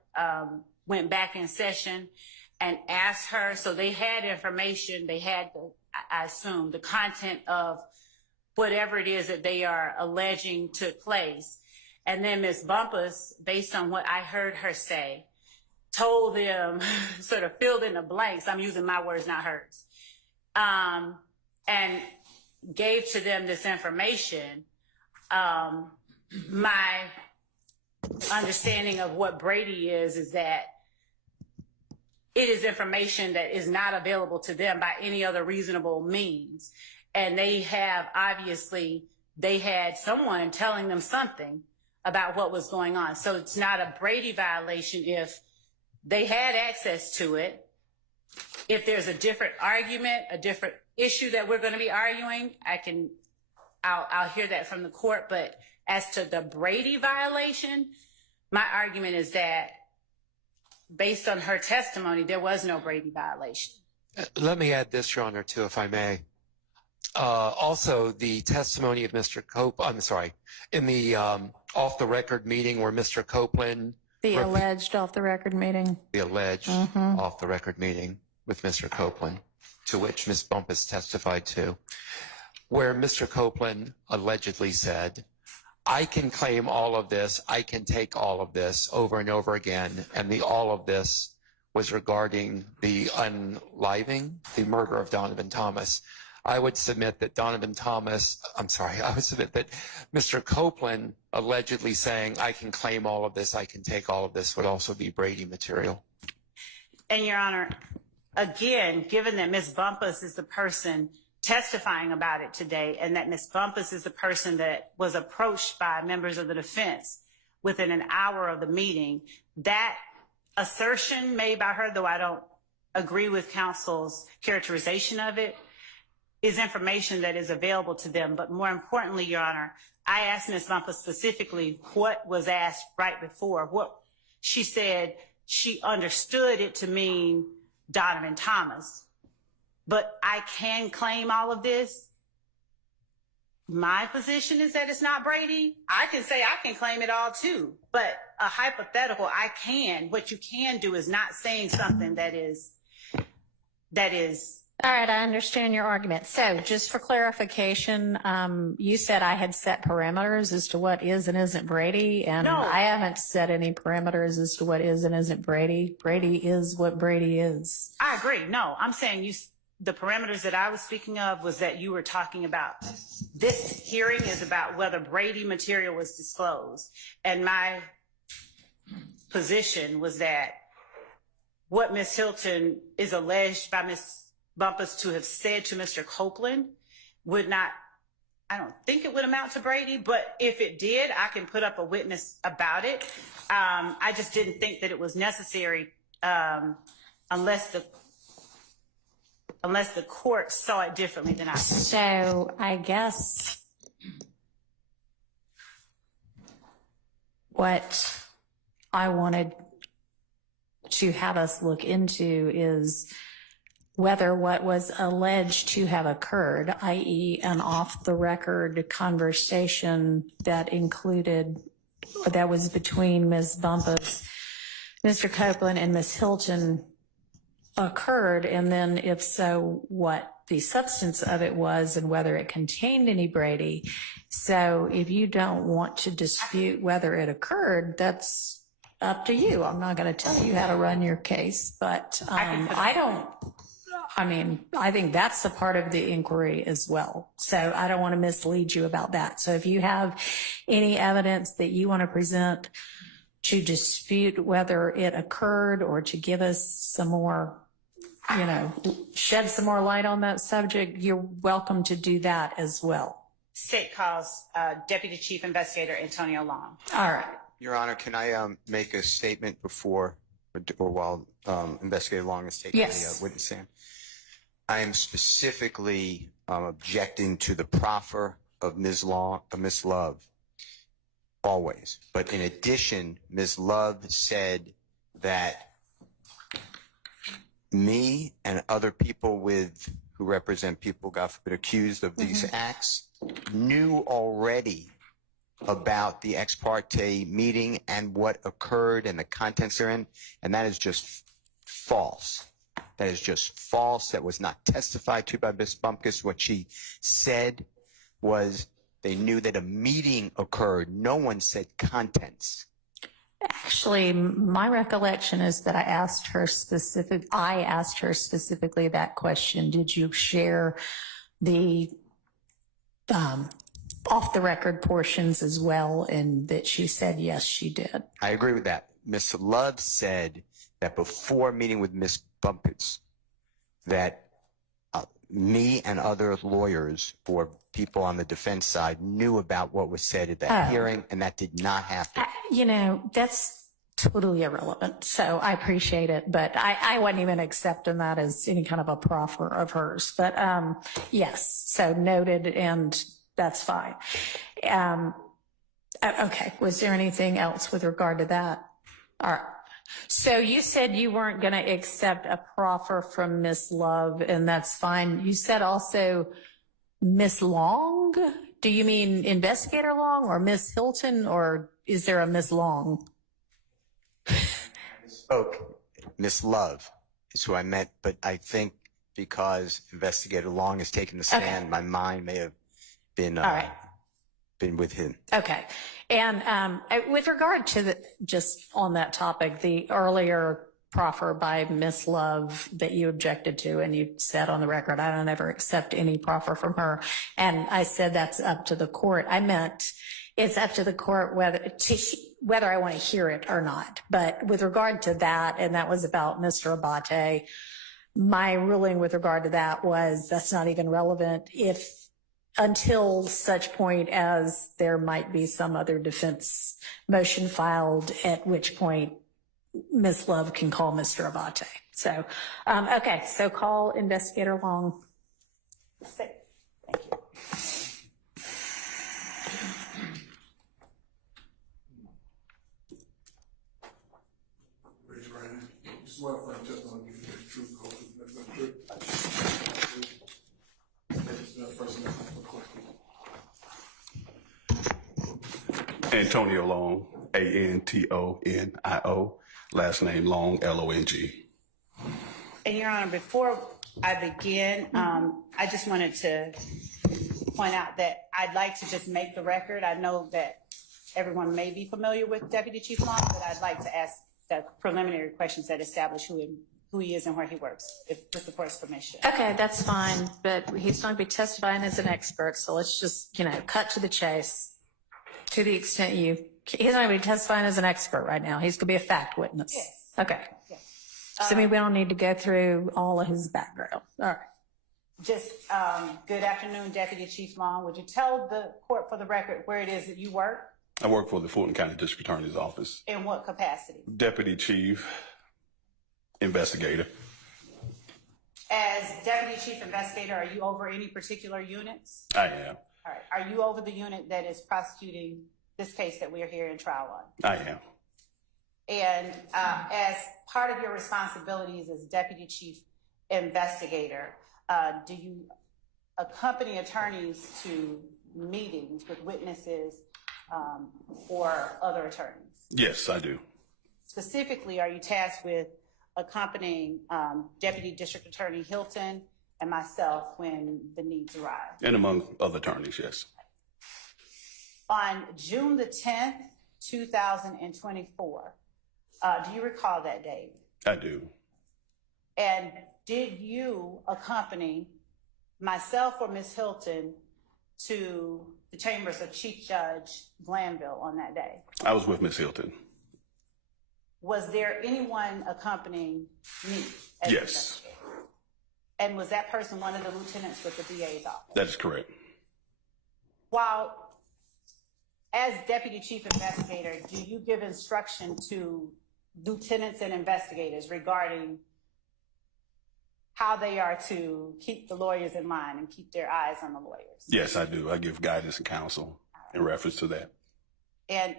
went back in session and asked her, so they had information, they had, I assume, the content of whatever it is that they are alleging took place. And then Ms. Bumpus, based on what I heard her say, told them, sort of filled in the blanks, I'm using my words, not hers, and gave to them this information my understanding of what Brady is that it is information that is not available to them by any other reasonable means. And they have, obviously, they had someone telling them something about what was going on. So it's not a Brady violation if they had access to it. If there's a different argument, a different issue that we're going to be arguing, I'll hear that from the court. But as to the Brady violation, my argument is that based on her testimony, there was no Brady violation. Let me add this, Your Honor, too, if I may. Also, the testimony of Mr. in the off-the-record meeting where Mr. Copeland... The alleged off-the-record meeting. The alleged off-the-record meeting with Mr. Copeland, to which Ms. Bumpus testified to, where Mr. Copeland allegedly said, I can claim all of this, I can take all of this over and over again, and the all of this was regarding the unliving, the murder of Donovan Thomas. I would submit that Mr. Copeland allegedly saying, I can claim all of this, I can take all of this, would also be Brady material. And Your Honor, again, given that Ms. Bumpus is the person testifying about it today, and that Ms. Bumpus is the person that was approached by members of the defense within an hour of the meeting, that assertion made by her, though I don't agree with counsel's characterization of it, is information that is available to them. But more importantly, Your Honor, I asked Ms. Bumpus specifically what was asked right before. What she said, she understood it to mean Donovan Thomas. But I can claim all of this. My position is that it's not Brady. I can say I can claim it all too. But a hypothetical, I can. What you can do is not saying something that is. All right, I understand your argument. So just for clarification, you said I had set parameters as to what is and isn't Brady, and No. I haven't set any parameters as to what is and isn't Brady. Brady is what Brady is. I agree. No, I'm saying the parameters that I was speaking of was that you were talking about. This hearing is about whether Brady material was disclosed. And my position was that what Ms. Hilton is alleged by Ms. Bumpus to have said to Mr. Copeland would not, I don't think it would amount to Brady, but if it did, I can put up a witness about it. I just didn't think that it was necessary unless the court saw it differently than I did. So I guess what I wanted to have us look into is whether what was alleged to have occurred, i.e. an off-the-record conversation that was between Ms. Bumpus, Mr. Copeland, and Ms. Hilton occurred, and then if so, what the substance of it was and whether it contained any Brady. So if you don't want to dispute whether it occurred, that's up to you. I'm not going to tell you how to run your case, but I think that's a part of the inquiry as well. So I don't want to mislead you about that. So if you have any evidence that you want to present to dispute whether it occurred or to give us some more, shed some more light on that subject, you're welcome to do that as well. State calls Deputy Chief Investigator Antonio Long. All right. Your Honor, can I make a statement before or while Investigator Long is taking the witness stand? I am specifically objecting to the proffer of Ms. Love, always. But in addition, Ms. Love said that me and other people who represent people, God forbid, accused of these acts, knew already about the ex parte meeting and what occurred and the contents therein, and that is just false. That is just false. That was not testified to by Ms. Bumpus. What she said was they knew that a meeting occurred. No one said contents. Actually, my recollection is that I asked her specifically that question. Did you share the off the record portions as well, and that she said, yes, she did. I agree with that. Ms. Love said that before meeting with Ms. Bumpus, that me and other lawyers or people on the defense side knew about what was said at that hearing, and that did not happen. You know, that's totally irrelevant. So I appreciate it, but I wasn't even accepting that as any kind of a proffer of hers. But yes, so noted, and that's fine. Okay, was there anything else with regard to that? All right. So you said you weren't going to accept a proffer from Miss Love, and that's fine. You said also Miss Long. Do you mean Investigator Long or Miss Hilton, or is there a Miss Long? Spoke. Miss Love is who I meant, but I think because Investigator Long has taken the stand, my mind may have been been with him. Okay. And with regard to just on that topic, the earlier proffer by Miss Love that you objected to, and you said on the record, I don't ever accept any proffer from her. And I said that's up to the court. I meant it's up to the court whether I want to hear it or not. But with regard to that, and that was about Mr. Abate, my ruling with regard to that was that's not even relevant until such point as there might be some other defense motion filed, at which point Ms. Love can call Mr. Abate. So, okay, so call Investigator Long. Thank you. Raise your right hand. You swear for the testimony you give the truth, the whole truth, nothing but the truth. Antonio Long, Antonio, last name Long, Long. And Your Honor, before I begin, I just wanted to point out that I'd like to just make the record. I know that everyone may be familiar with Deputy Chief Long, but I'd like to ask the preliminary questions that establish who he is and where he works, with the court's permission. Okay, that's fine, but he's going to be testifying as an expert, so let's just, cut to the chase. To the extent he's not going to be testifying as an expert right now. He's going to be a fact witness. Yes. Okay. Yes. So we don't need to go through all of his background. All right. Just good afternoon, Deputy Chief Long. Would you tell the court for the record where it is that you work? I work for the Fulton County District Attorney's Office. In what capacity? Deputy Chief Investigator. As Deputy Chief Investigator, are you over any particular units? I am. All right. Are you over the unit that is prosecuting this case that we are here in trial on? I am. And as part of your responsibilities as Deputy Chief Investigator, do you accompany attorneys to meetings with witnesses or other attorneys? Yes, I do. Specifically, are you tasked with accompanying Deputy District Attorney Hilton and myself when the needs arise? And among other attorneys, yes. On June the 10th, 2024, do you recall that date? I do. And did you accompany myself or Ms. Hilton to the chambers of Chief Judge Glanville on that day? I was with Ms. Hilton. Was there anyone accompanying me? As yes. And was that person one of the lieutenants with the DA's office? That is correct. While as Deputy Chief Investigator, do you give instruction to lieutenants and investigators regarding how they are to keep the lawyers in mind and keep their eyes on the lawyers? Yes, I do. I give guidance and counsel in reference to that. And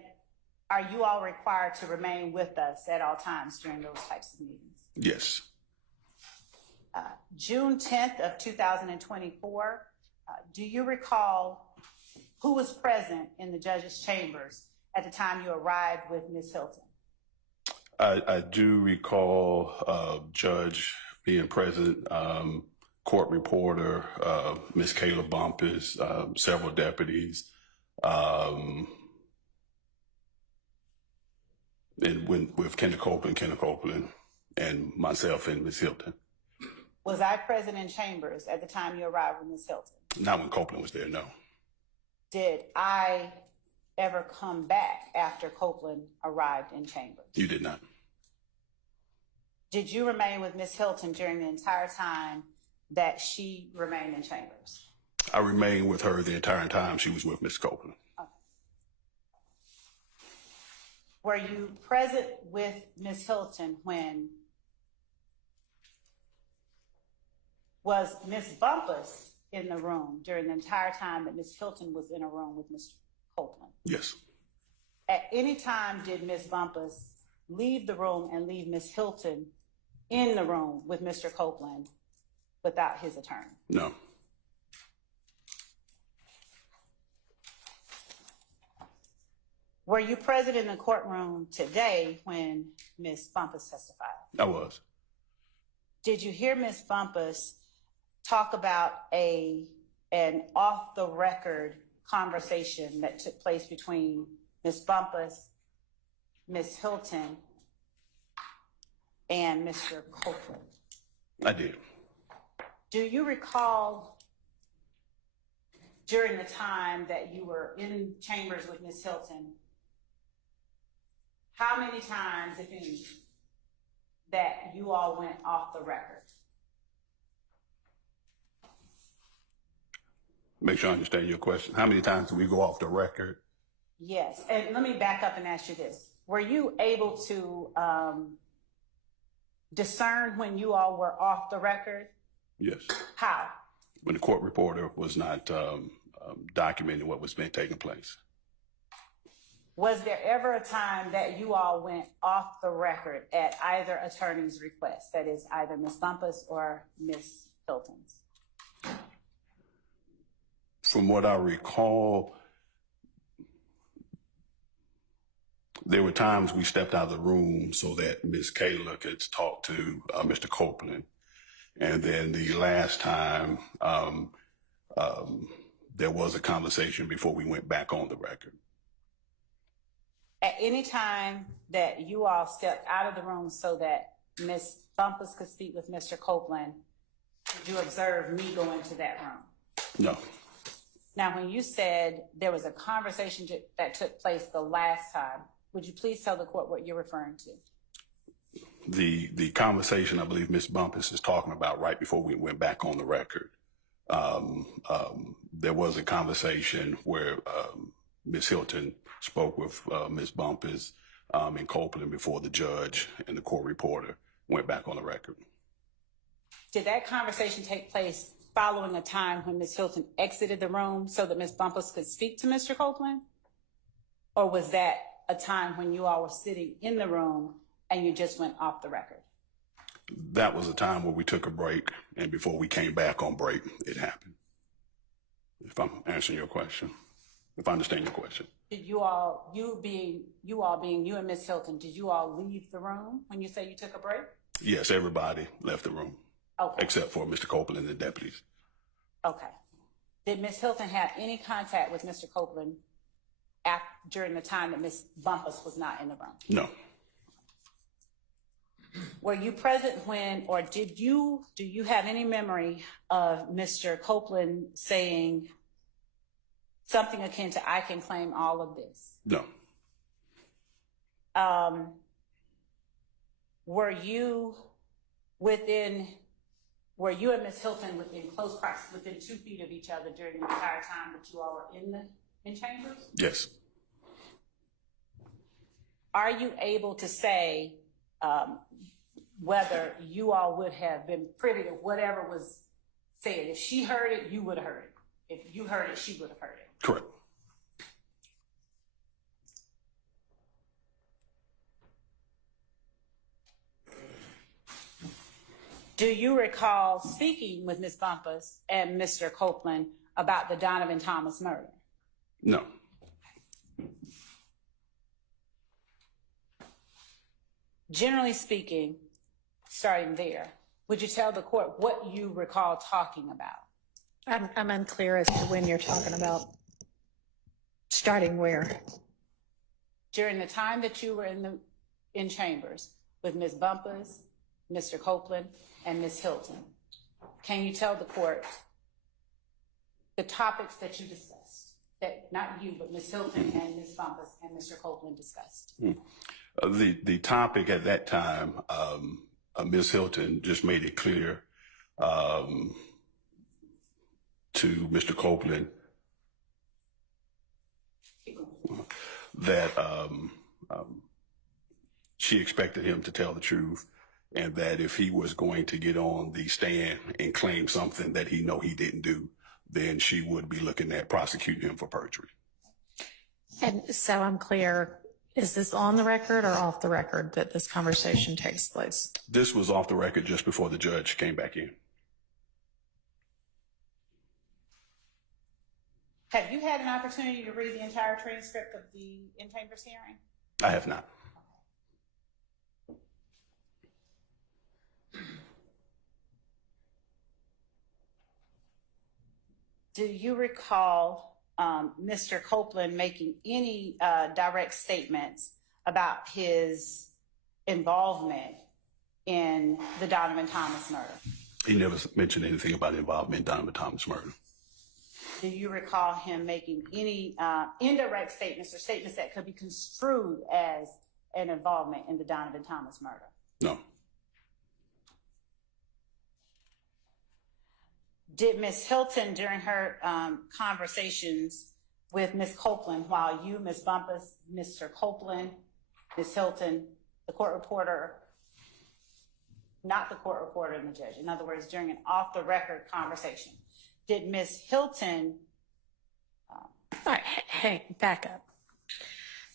are you all required to remain with us at all times during those types of meetings? Yes. June 10th of 2024, do you recall who was present in the judge's chambers at the time you arrived with Ms. Hilton? I do recall Judge being present, court reporter, Ms. Kayla Bumpus, several deputies, and with Kendra Copeland, and myself and Ms. Hilton. Was I present in chambers at the time you arrived with Ms. Hilton? Not when Copeland was there, no. did I ever come back after Copeland arrived in chambers? You did not. Did you remain with Ms. Hilton during the entire time that she remained in chambers? I remained with her the entire time she was with Ms. Copeland. Okay. Were you present with Ms. Hilton when was Ms. Bumpus in the room during the entire time that Ms. Hilton was in a room with Mr. Copeland? Yes. At any time did Ms. Bumpus leave the room and leave Ms. Hilton in the room with Mr. Copeland without his attorney? No. Were you present in the courtroom today when Ms. Bumpus testified? I was. Did you hear Ms. Bumpus talk about an off-the-record conversation that took place between Ms. Bumpus, Ms. Hilton, and Mr. Copeland? I did. Do you recall during the time that you were in chambers with Ms. Hilton, how many times, if any, that you all went off the record? Make sure I understand your question. How many times do we go off the record? Yes, and let me back up and ask you this. Were you able to discern when you all were off the record? Yes. How? When the court reporter was not documenting what was being taking place. Was there ever a time that you all went off the record at either attorney's request, that is either Ms. Bumpus or Ms. Hilton's? From what I recall, there were times we stepped out of the room so that Ms. Kayla could talk to Mr. Copeland. And then the last time, there was a conversation before we went back on the record. At any time that you all stepped out of the room so that Ms. Bumpus could speak with Mr. Copeland, did you observe me go into that room? No. Now, when you said there was a conversation that took place the last time, would you please tell the court what you're referring to? The conversation I believe Ms. Bumpus is talking about right before we went back on the record. There was a conversation where Ms. Hilton spoke with Ms. Bumpus and Copeland before the judge and the court reporter went back on the record. Did that conversation take place following a time when Ms. Hilton exited the room so that Ms. Bumpus could speak to Mr. Copeland? Or was that a time when you all were sitting in the room and you just went off the record? That was a time where we took a break, and before we came back on break, it happened. If I'm answering your question, if I understand your question. Did you all, you being you and Ms. Hilton, did you all leave the room when you say you took a break? Yes, everybody left the room. Okay. Except for Mr. Copeland and the deputies. Okay. Did Ms. Hilton have any contact with Mr. Copeland during the time that Ms. Bumpus was not in the room? No. Were you present when, or do you have any memory of Mr. Copeland saying something akin to, I can claim all of this? No. Were you and Ms. Hilton within close proximity, within 2 feet of each other during the entire time that you all were in chambers? Yes. Are you able to say whether you all would have been privy to whatever was said? If she heard it, you would have heard it. If you heard it, she would have heard it. Correct. Do you recall speaking with Ms. Bumpus and Mr. Copeland about the Donovan Thomas murder? No. Generally speaking, starting there, would you tell the court what you recall talking about? I'm unclear as to when you're talking about. Starting where? During the time that you were in chambers with Ms. Bumpus, Mr. Copeland, and Ms. Hilton, can you tell the court the topics that you discussed that not you, but Ms. Hilton and Ms. Bumpus and Mr. Copeland discussed? The topic at that time, Ms. Hilton just made it clear to Mr. Copeland that she expected him to tell the truth, and that if he was going to get on the stand and claim something that he know he didn't do, then she would be looking at prosecuting him for perjury. And so I'm clear, is this on the record or off the record that this conversation takes place? This was off the record just before the judge came back in. Have you had an opportunity to read the entire transcript of the in-chambers hearing? I have not. Do you recall Mr. Copeland making any direct statements about his involvement in the Donovan Thomas murder? He never mentioned anything about involvement in Donovan Thomas' murder. Do you recall him making any indirect statements or statements that could be construed as an involvement in the Donovan Thomas murder? No. Did Ms. Hilton, during her conversations with Ms. Copeland, while you, Ms. Bumpus, Mr. Copeland, Ms. Hilton, the court reporter, not the court reporter and the judge, in other words, during an off-the-record conversation, did Ms. Hilton... All right, hey, back up.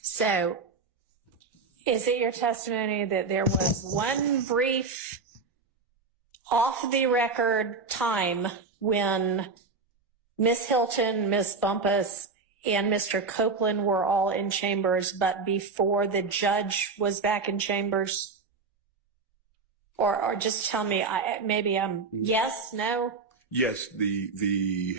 So, is it your testimony that there was one brief off-the-record time when Ms. Hilton, Ms. Bumpus, and Mr. Copeland were all in chambers, but before the judge was back in chambers? Or just tell me, maybe I'm yes, no? Yes, we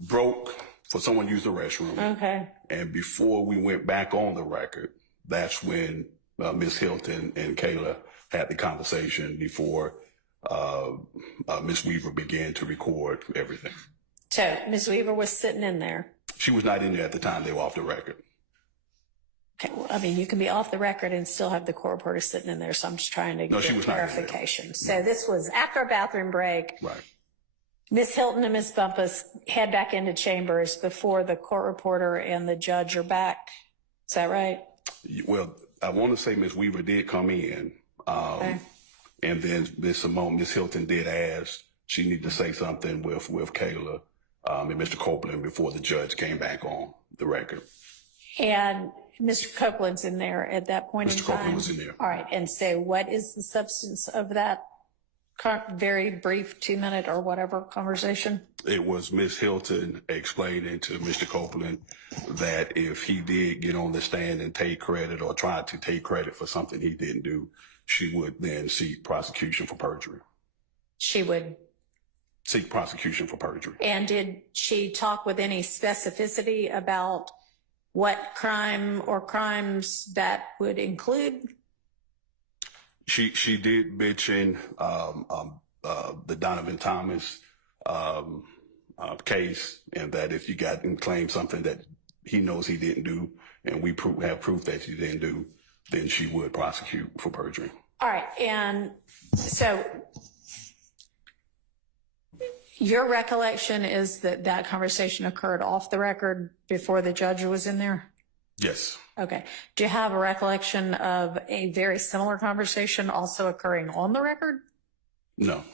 broke for someone to use the restroom. Okay. And before we went back on the record, that's when Ms. Hilton and Kayla had the conversation before Ms. Weaver began to record everything. So Ms. Weaver was sitting in there. She was not in there at the time they were off the record. Okay, well, I mean, you can be off the record and still have the court reporter sitting in there, so I'm just trying to No, she get was not in there. clarification. So this was after a bathroom break. Right. Ms. Hilton and Ms. Bumpus head back into chambers before the court reporter and the judge are back. Is that right? Well, I want to say Ms. Weaver did come in. Okay. And then Ms. Hilton did ask, she needed to say something with Kayla and Mr. Copeland before the judge came back on the record. And Mr. Copeland's in there at that point in time? Mr. Copeland was in there. All right, and so what is the substance of that very brief 2-minute or whatever conversation? It was Ms. Hilton explaining to Mr. Copeland that if he did get on the stand and take credit or try to take credit for something he didn't do, she would then seek prosecution for perjury. She would seek prosecution for perjury. And did she talk with any specificity about what crime or crimes that would include? She did mention the Donovan Thomas case, and that if you got and claim something that he knows he didn't do, and we have proof that he didn't do, then she would prosecute for perjury. All right, and so your recollection is that that conversation occurred off the record before the judge was in there? Yes. Okay. Do you have a recollection of a very similar conversation also occurring on the record? No.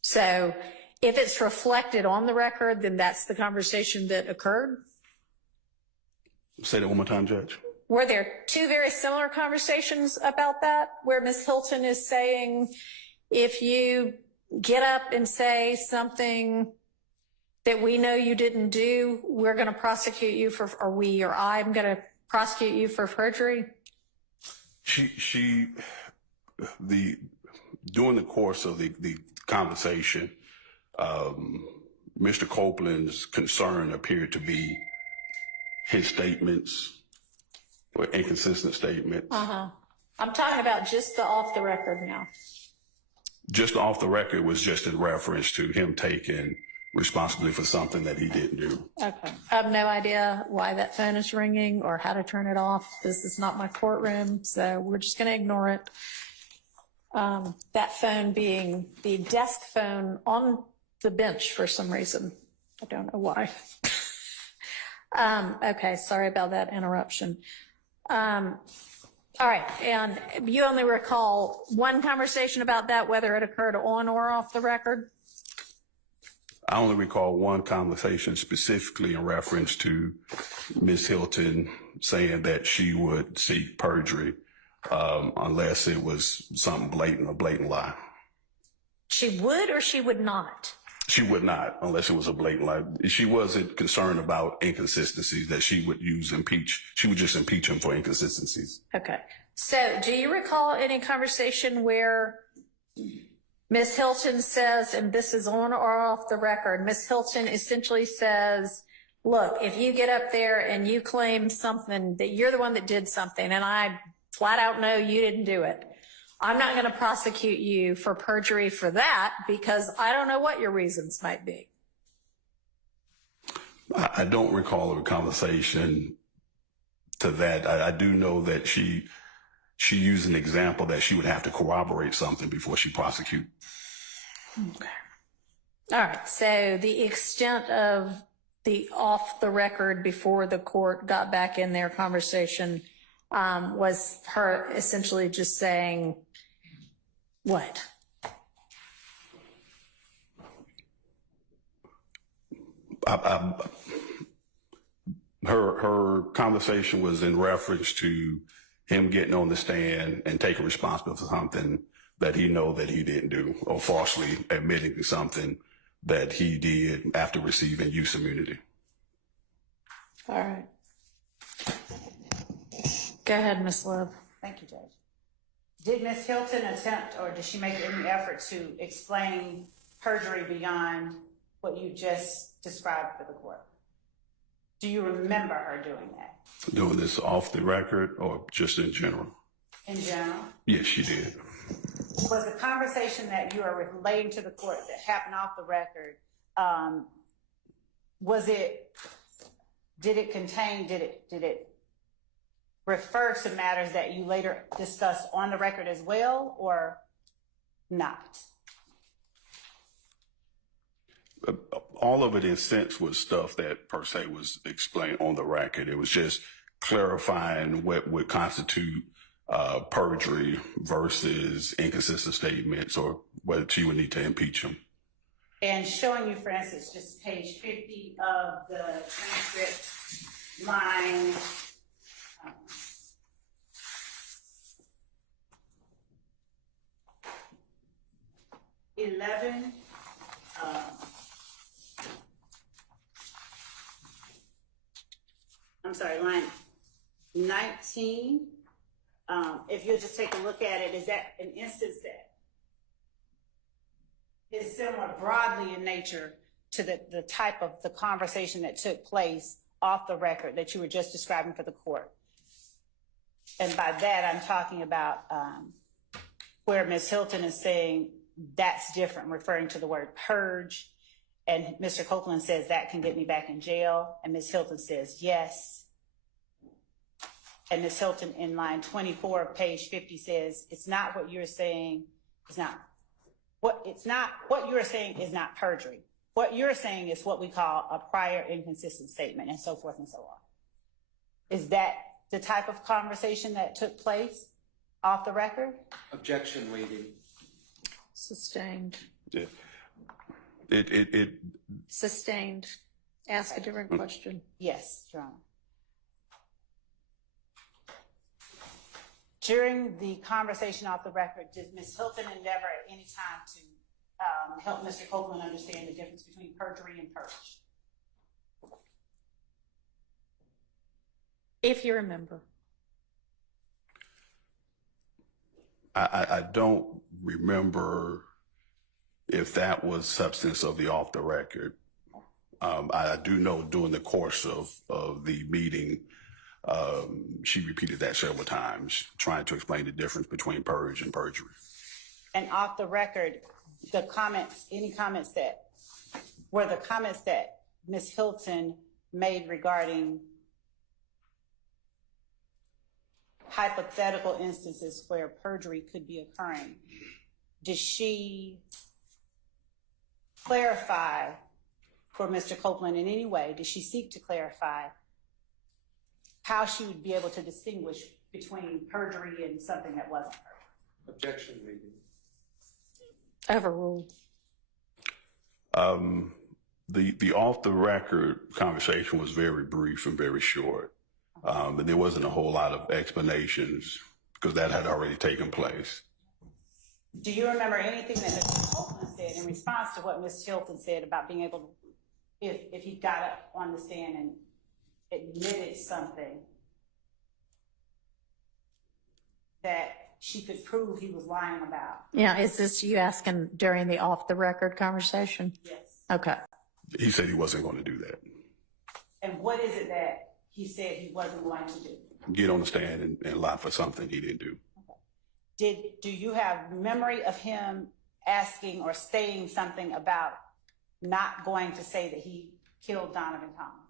So if it's reflected on the record, then that's the conversation that occurred? Say that one more time, Judge. Were there two very similar conversations about that, where Ms. Hilton is saying, if you get up and say something that we know you didn't do, we're going to prosecute you for, or we or I'm going to prosecute you for perjury? During the course of the conversation, Mr. Copeland's concern appeared to be his statements, or inconsistent statements. I'm talking about just the off the record now. Just off the record was just in reference to him taking responsibility for something that he didn't do. Okay. I have no idea why that phone is ringing or how to turn it off. This is not my courtroom, so we're just going to ignore it. That phone being the desk phone on the bench for some reason. I don't know why. Okay, sorry about that interruption. All right, and you only recall one conversation about that, whether it occurred on or off the record? I only recall one conversation specifically in reference to Ms. Hilton saying that she would seek perjury unless it was something blatant, a blatant lie. She would or she would not? She would not, unless it was a blatant lie. She wasn't concerned about inconsistencies that she would use impeach. She would just impeach him for inconsistencies. Okay. So do you recall any conversation where Ms. Hilton says, and this is on or off the record, Ms. Hilton essentially says, look, if you get up there and you claim something that you're the one that did something and I flat out know you didn't do it, I'm not going to prosecute you for perjury for that because I don't know what your reasons might be. I don't recall a conversation to that. I do know that she used an example that she would have to corroborate something before she prosecute. Okay. All right. So the extent of the off the record before the court got back in their conversation was her essentially just saying what? Her conversation was in reference to him getting on the stand and taking responsibility for something that he know that he didn't do, or falsely admitting to something that he did after receiving use immunity. All right. Go ahead, Ms. Love. Thank you, Judge. Did Ms. Hilton attempt, or did she make any effort to explain perjury beyond what you just described for the court? Do you remember her doing that? Doing this off the record or just in general? In general? Yes, she did. Was the conversation that you are relating to the court that happened off the record, did it refer to matters that you later discussed on the record as well, or not? All of it, in a sense, was stuff that per se was explained on the record. It was just clarifying what would constitute perjury versus inconsistent statements, or whether she would need to impeach him. And showing you, for instance, just page 50 of the transcript, line 11. I'm sorry, line 19. If you'll just take a look at it, is that an instance that is similar broadly in nature to the type of the conversation that took place off the record that you were just describing for the court? And by that, I'm talking about where Ms. Hilton is saying that's different, referring to the word purge. And Mr. Copeland says that can get me back in jail. And Ms. Hilton says yes. And Ms. Hilton in line 24 of page 50 says, it's not what you're saying. What you're saying is not perjury. What you're saying is what we call a prior inconsistent statement, and so forth and so on. Is that the type of conversation that took place off the record? Objection, lady. Sustained. Yeah. Sustained. Ask a different question. Yes, Your Honor. During the conversation off the record, did Ms. Hilton endeavor at any time to help Mr. Copeland understand the difference between perjury and purge? If you remember. I don't remember if that was substance of the off the record. I do know during the course of the meeting, she repeated that several times, trying to explain the difference between purge and perjury. And off the record, any comments that were the comments that Ms. Hilton made regarding hypothetical instances where perjury could be occurring, did she clarify for Mr. Copeland in any way? Did she seek to clarify how she would be able to distinguish between perjury and something that wasn't perjury? Objection, maybe. Overruled. The off the record conversation was very brief and very short. And there wasn't a whole lot of explanations because that had already taken place. Do you remember anything that Mr. Copeland said in response to what Ms. Hilton said about being able to, if he got up on the stand and admitted something that she could prove he was lying about? Yeah, is this you asking during the off the record conversation? Yes. Okay. He said he wasn't going to do that. And what is it that he said he wasn't going to do? Get on the stand and lie for something he didn't do. Do you have memory of him asking or saying something about not going to say that he killed Donovan Thomas?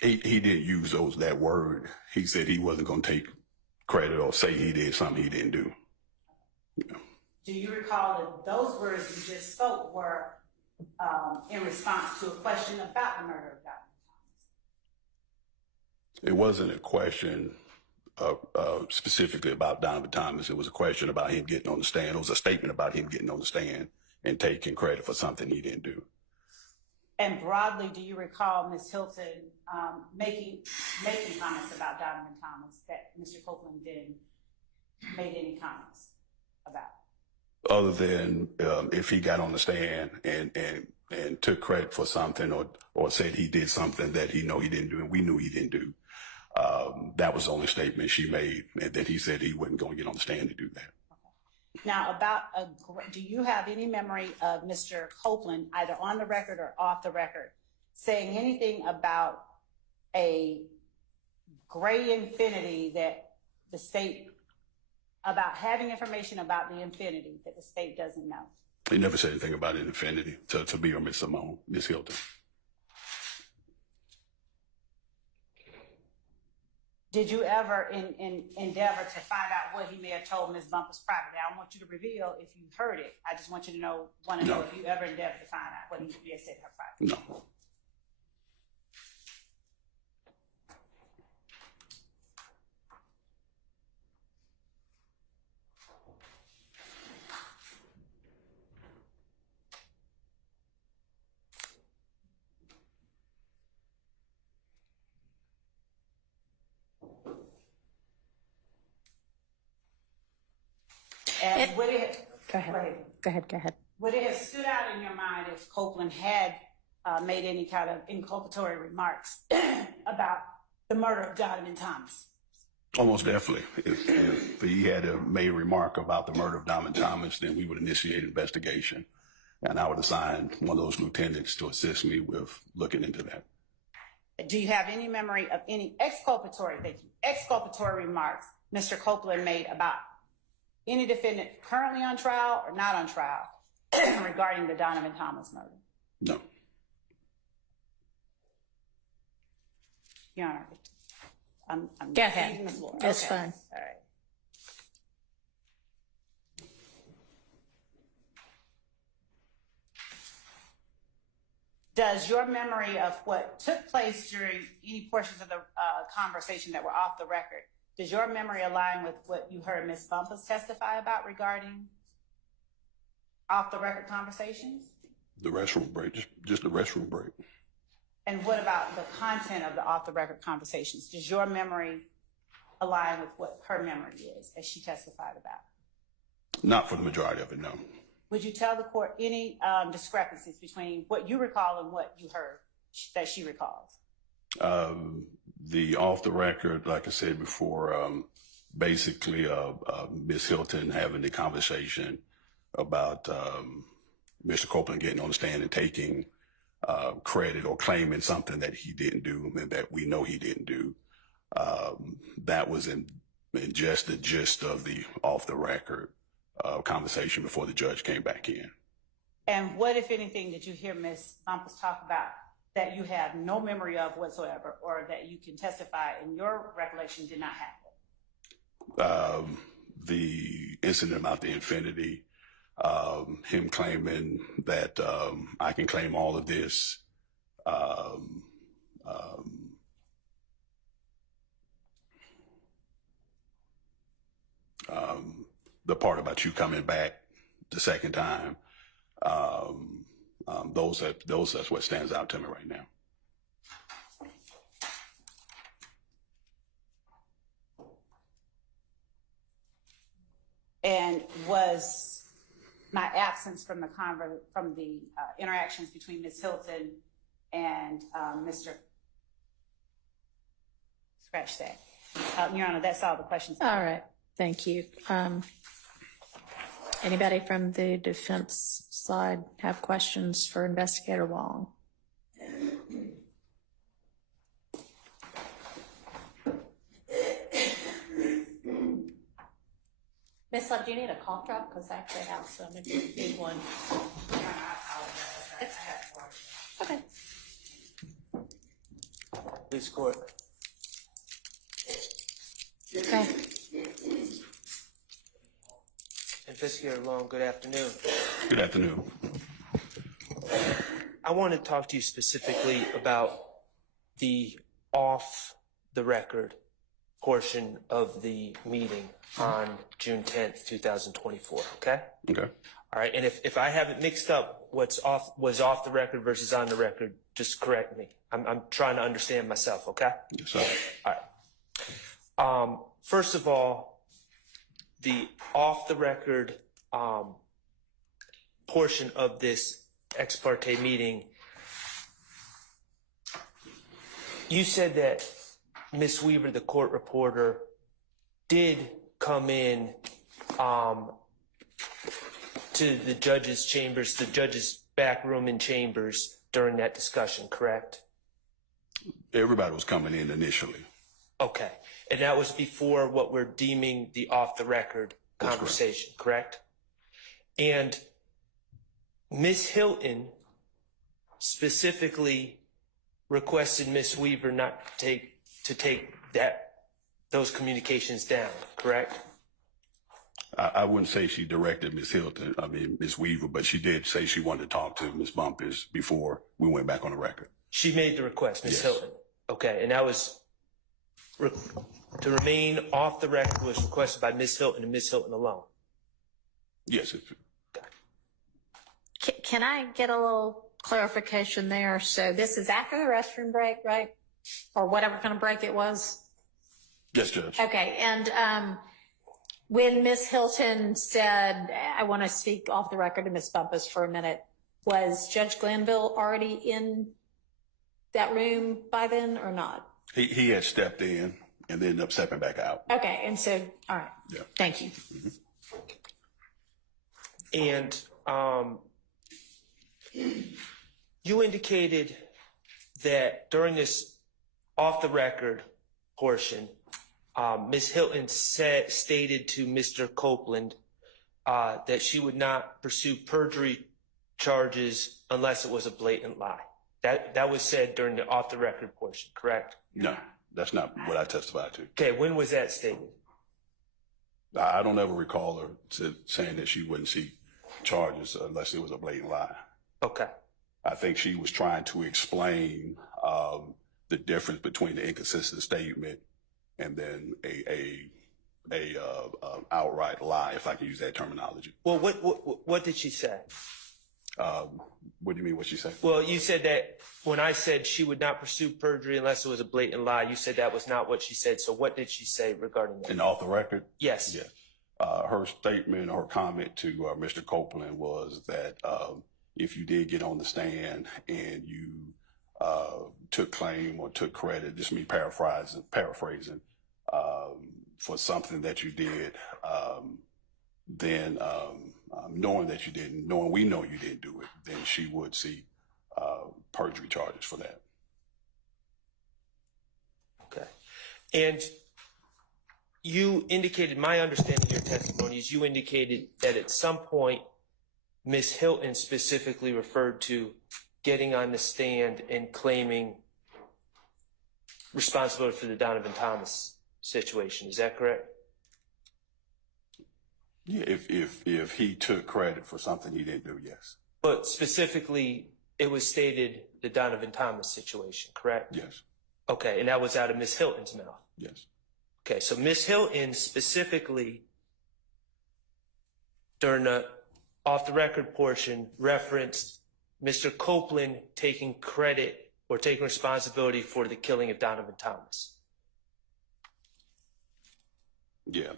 He didn't use that word. He said he wasn't going to take credit or say he did something he didn't do. Yeah. Do you recall that those words you just spoke were in response to a question about the murder of Donovan Thomas? It wasn't a question specifically about Donovan Thomas. It was a question about him getting on the stand. It was a statement about him getting on the stand and taking credit for something he didn't do. And broadly, do you recall Ms. Hilton making comments about Donovan Thomas that Mr. Copeland then made any comments about? Other than if he got on the stand and took credit for something or said he did something that he didn't do and we knew he didn't do. That was the only statement she made, and then he said he wasn't going to get on the stand to do that. Now, do you have any memory of Mr. Copeland, either on the record or off the record, saying anything about a gray infinity that the state, about having information about the infinity that the state doesn't know? He never said anything about an infinity to me or Miss Simone, Miss Hilton. Did you ever endeavor to find out what he may have told Ms. Bumpus privately? I don't want you to reveal if you heard it. I just want you to know if you ever endeavored to find out what he may have said to her privately. No. And would it Go ahead. Would it have stood out in your mind if Copeland had made any kind of inculpatory remarks about the murder of Donovan Thomas? Almost definitely. If he had made a remark about the murder of Donovan Thomas, then we would initiate an investigation. And I would assign one of those lieutenants to assist me with looking into that. Do you have any memory of any exculpatory remarks Mr. Copeland made about any defendant currently on trial or not on trial regarding the Donovan Thomas murder? No. Your Honor, I'm Go ahead. ceding the floor. That's Okay. fine. All right. Does your memory of what took place during any portions of the conversation that were off the record, does your memory align with what you heard Ms. Bumpus testify about regarding off the record conversations? The restroom break, just the restroom break. And what about the content of the off the record conversations? Does your memory align with what her memory is as she testified about? Not for the majority of it, no. Would you tell the court any discrepancies between what you recall and what you heard that she recalls? The off the record, like I said before, basically Ms. Hilton having the conversation about Mr. Copeland getting on the stand and taking credit or claiming something that he didn't do and that we know he didn't do. That was in just the gist of the off the record. conversation before the judge came back in. And what, if anything, did you hear Ms. Bumpus talk about that you have no memory of whatsoever, or that you can testify in your recollection did not happen? The incident about the infinity, him claiming that I can claim all of this, the part about you coming back the second time, that's what stands out to me right now. And was my absence from the interactions between Ms. Hilton and Mr. Scratch that. Your Honor, that's all the questions. All right, thank you. Anybody from the defense side have questions for Investigator Wong? Miss Love, do you need a cough drop? Because I actually have some if you need one. Okay. Please, court. Okay. Investigator Long, good afternoon. Good afternoon. I want to talk to you specifically about the off-the-record portion of the meeting on June 10th, 2024, okay? Okay. All right, and if I have it mixed up, was off the record versus on the record, just correct me. I'm trying to understand myself, okay? Yes, sir. All right. First of all, the off-the-record portion of this ex parte meeting, you said that Ms. Weaver, the court reporter, did come in to the judge's chambers, the judge's back room and chambers during that discussion, correct? Everybody was coming in initially. Okay. And that was before what we're deeming the off-the-record conversation, correct? And Ms. Hilton specifically requested Ms. Weaver not to take those communications down, correct? I wouldn't say she directed Ms. Weaver, but she did say she wanted to talk to Ms. Bumpus before we went back on the record. She made the request, Ms. Yes. Hilton. Okay, and that was to remain off the record was requested by Ms. Hilton and Ms. Hilton alone. Yes. Can I get a little clarification there? So this is after the restroom break, right? Or whatever kind of break it was? Yes, Judge. Okay, and when Ms. Hilton said, I want to speak off the record to Ms. Bumpus for a minute, was Judge Glanville already in that room by then or not? He had stepped in and then ended up stepping back out. Okay, and so, all right. Yeah. Thank you. And you indicated that during this off-the-record portion, Ms. Hilton stated to Mr. Copeland that she would not pursue perjury charges unless it was a blatant lie. That was said during the off-the-record portion, correct? No, that's not what I testified to. Okay, when was that stated? I don't ever recall her saying that she wouldn't seek charges unless it was a blatant lie. Okay. I think she was trying to explain the difference between the inconsistent statement and then a outright lie, if I can use that terminology. Well, what did she say? What do you mean what she said? Well, you said that when I said she would not pursue perjury unless it was a blatant lie, you said that was not what she said. So what did she say regarding that? And off the record? Yes. Yeah. Her statement or comment to Mr. Copeland was that if you did get on the stand and you took claim or took credit, this is me paraphrasing, for something that you did, then knowing that you didn't, knowing we know you didn't do it, then she would seek perjury charges for that. Okay. And you indicated, my understanding of your testimony is you indicated that at some point, Ms. Hilton specifically referred to getting on the stand and claiming responsibility for the Donovan Thomas situation. Is that correct? Yeah, if he took credit for something he didn't do, yes. But specifically, it was stated the Donovan Thomas situation, correct? Yes. Okay, and that was out of Ms. Hilton's mouth? Yes. Okay, so Ms. Hilton specifically, during the off-the-record portion, referenced Mr. Copeland taking credit or taking responsibility for the killing of Donovan Thomas. Yeah,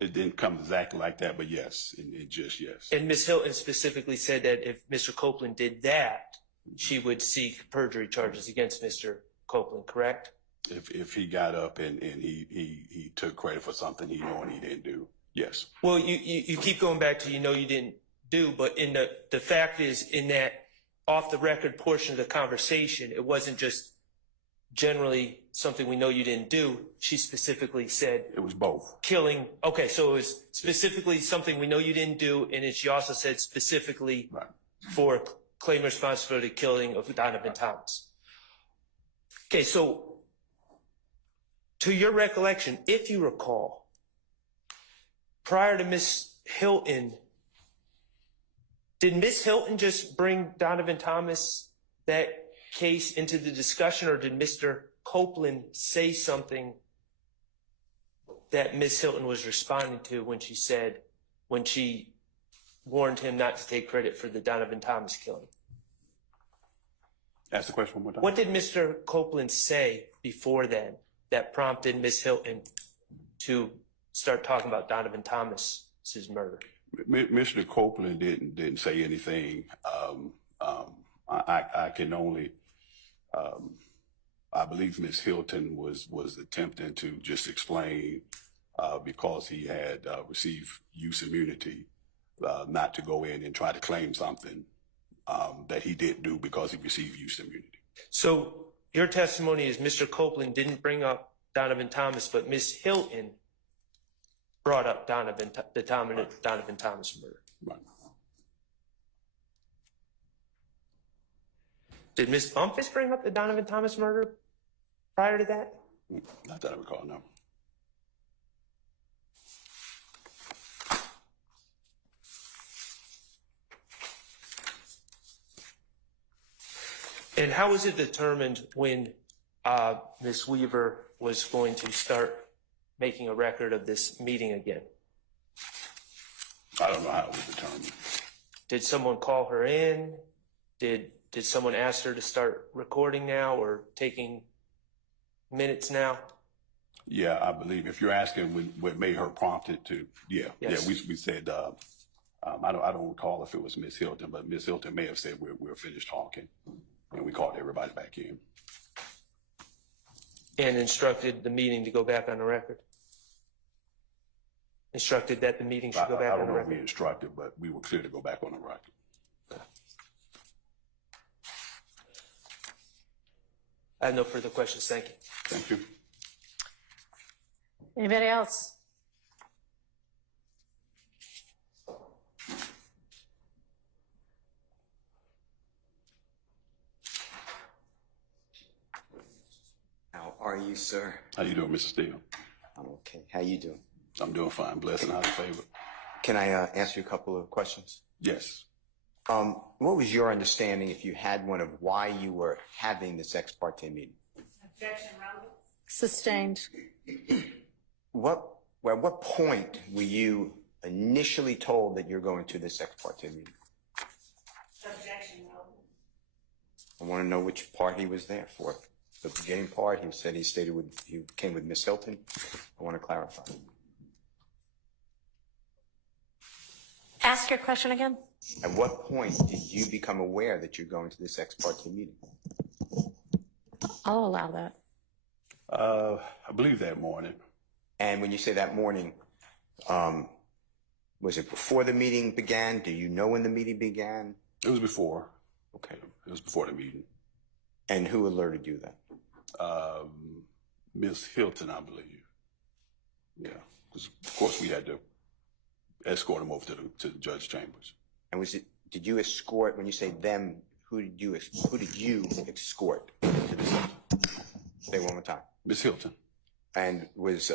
it didn't come exactly like that, but yes, it just yes. And Ms. Hilton specifically said that if Mr. Copeland did that, she would seek perjury charges against Mr. Copeland, correct? If he got up and he took credit for something he knew and he didn't do, yes. Well, you keep going back to you didn't do, but in the fact is in that off-the-record portion of the conversation, it wasn't just generally something we know you didn't do. She specifically said it was both. Killing. Okay, so it was specifically something we know you didn't do, and then she also said specifically for claim responsibility for the killing of Donovan Thomas. Okay, so to your recollection, if you recall, prior to Ms. Hilton, did Ms. Hilton just bring Donovan Thomas that case into the discussion, or did Mr. Copeland say something that Ms. Hilton was responding to when she warned him not to take credit for the Donovan Thomas killing? Ask the question one more time. What did Mr. Copeland say before then that prompted Ms. Hilton to start talking about Donovan Thomas's murder? Mr. Copeland didn't say anything. I can only, I believe Ms. Hilton was attempting to just explain because he had received use immunity, not to go in and try to claim something that he didn't do because he received use immunity. So your testimony is Mr. Copeland didn't bring up Donovan Thomas, but Ms. Hilton brought up the Donovan Thomas murder. Right. Did Ms. Bumpus bring up the Donovan Thomas murder prior to that? Not that I recall, no. And how was it determined when Ms. Weaver was going to start making a record of this meeting again? I don't know how it was determined. Did someone call her in? Did someone ask her to start recording now or taking minutes now? Yeah, I believe if you're asking what made her prompted to, Yes. yeah, we said, I don't recall if it was Ms. Hilton, but Ms. Hilton may have said we're finished talking, and we called everybody back in. And instructed the meeting to go back on the record? Instructed that the meeting should go back I on don't the know if record? we instructed, but we were clear to go back on the record. I have no further questions. Thank you. Thank you. Anybody else? How are you, sir? How you doing, Mr. Steele? I'm okay. How you doing? I'm doing fine. Blessed and highly favored. Can I ask you a couple of questions? Yes. What was your understanding, if you had one, of why you were having this ex parte meeting? Objection, relevance. Sustained. At what point were you initially told that you're going to this ex parte meeting? Objection, relevance. I want to know which part he was there for. The beginning part, he came with Miss Hilton. I want to clarify. Ask your question again. At what point did you become aware that you're going to this ex parte meeting? I'll allow that. I believe that morning. And when you say that morning, was it before the meeting began? Do you know when the meeting began? It was before. Okay. It was before the meeting. And who alerted you that? Ms. Hilton, I believe. Yeah, because of course we had to escort him over to the judge chambers. And did you escort, when you say them, who did you escort to the scene? Say one more time. Miss Hilton. And was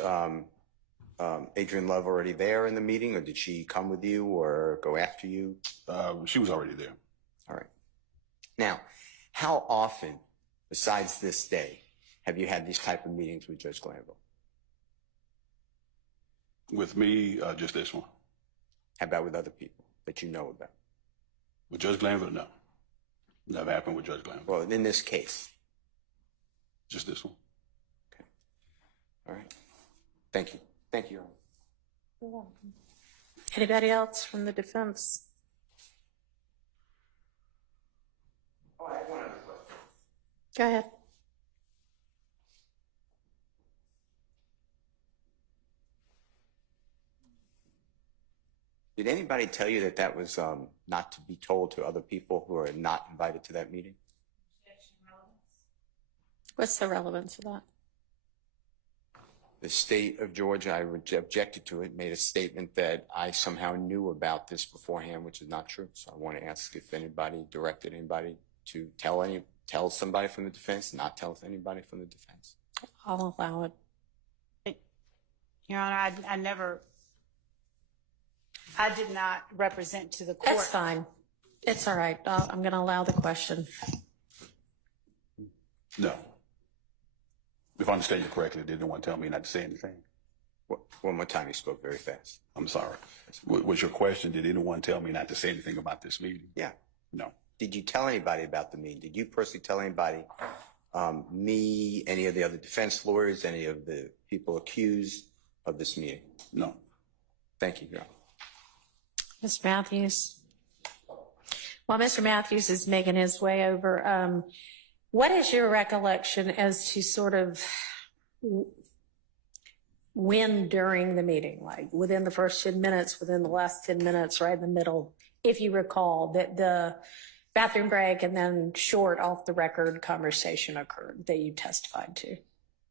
Adrian Love already there in the meeting, or did she come with you or go after you? She was already there. All right. Now, how often, besides this day, have you had these type of meetings with Judge Glanville? With me, just this one. How about with other people that you know about? With Judge Glanville, no. Never happened with Judge Glanville. Well, in this case. Just this one. Okay. All right. Thank you. Thank you, Your Honor. You're welcome. Anybody else from the defense? Oh, I have one other question. Go ahead. Did anybody tell you that that was not to be told to other people who are not invited to that meeting? What's the relevance of that? The state of Georgia, I objected to it, made a statement that I somehow knew about this beforehand, which is not true. So I want to ask if anybody directed anybody to tell somebody from the defense, not tell anybody from the defense. I'll allow it. Your Honor, I did not represent to the court. That's fine. It's all right. I'm going to allow the question. No. If I understand you correctly, did anyone tell me not to say anything? One more time, you spoke very fast. I'm sorry. Was your question, did anyone tell me not to say anything about this meeting? Yeah. No. Did you tell anybody about the meeting? Did you personally tell anybody, me, any of the other defense lawyers, any of the people accused of this meeting? No. Thank you, Your Honor. Mr. Matthews? While Mr. Matthews is making his way over, what is your recollection as to sort of when during the meeting, like within the first 10 minutes, within the last 10 minutes, right in the middle, if you recall that the bathroom break and then short off the record conversation occurred that you testified to?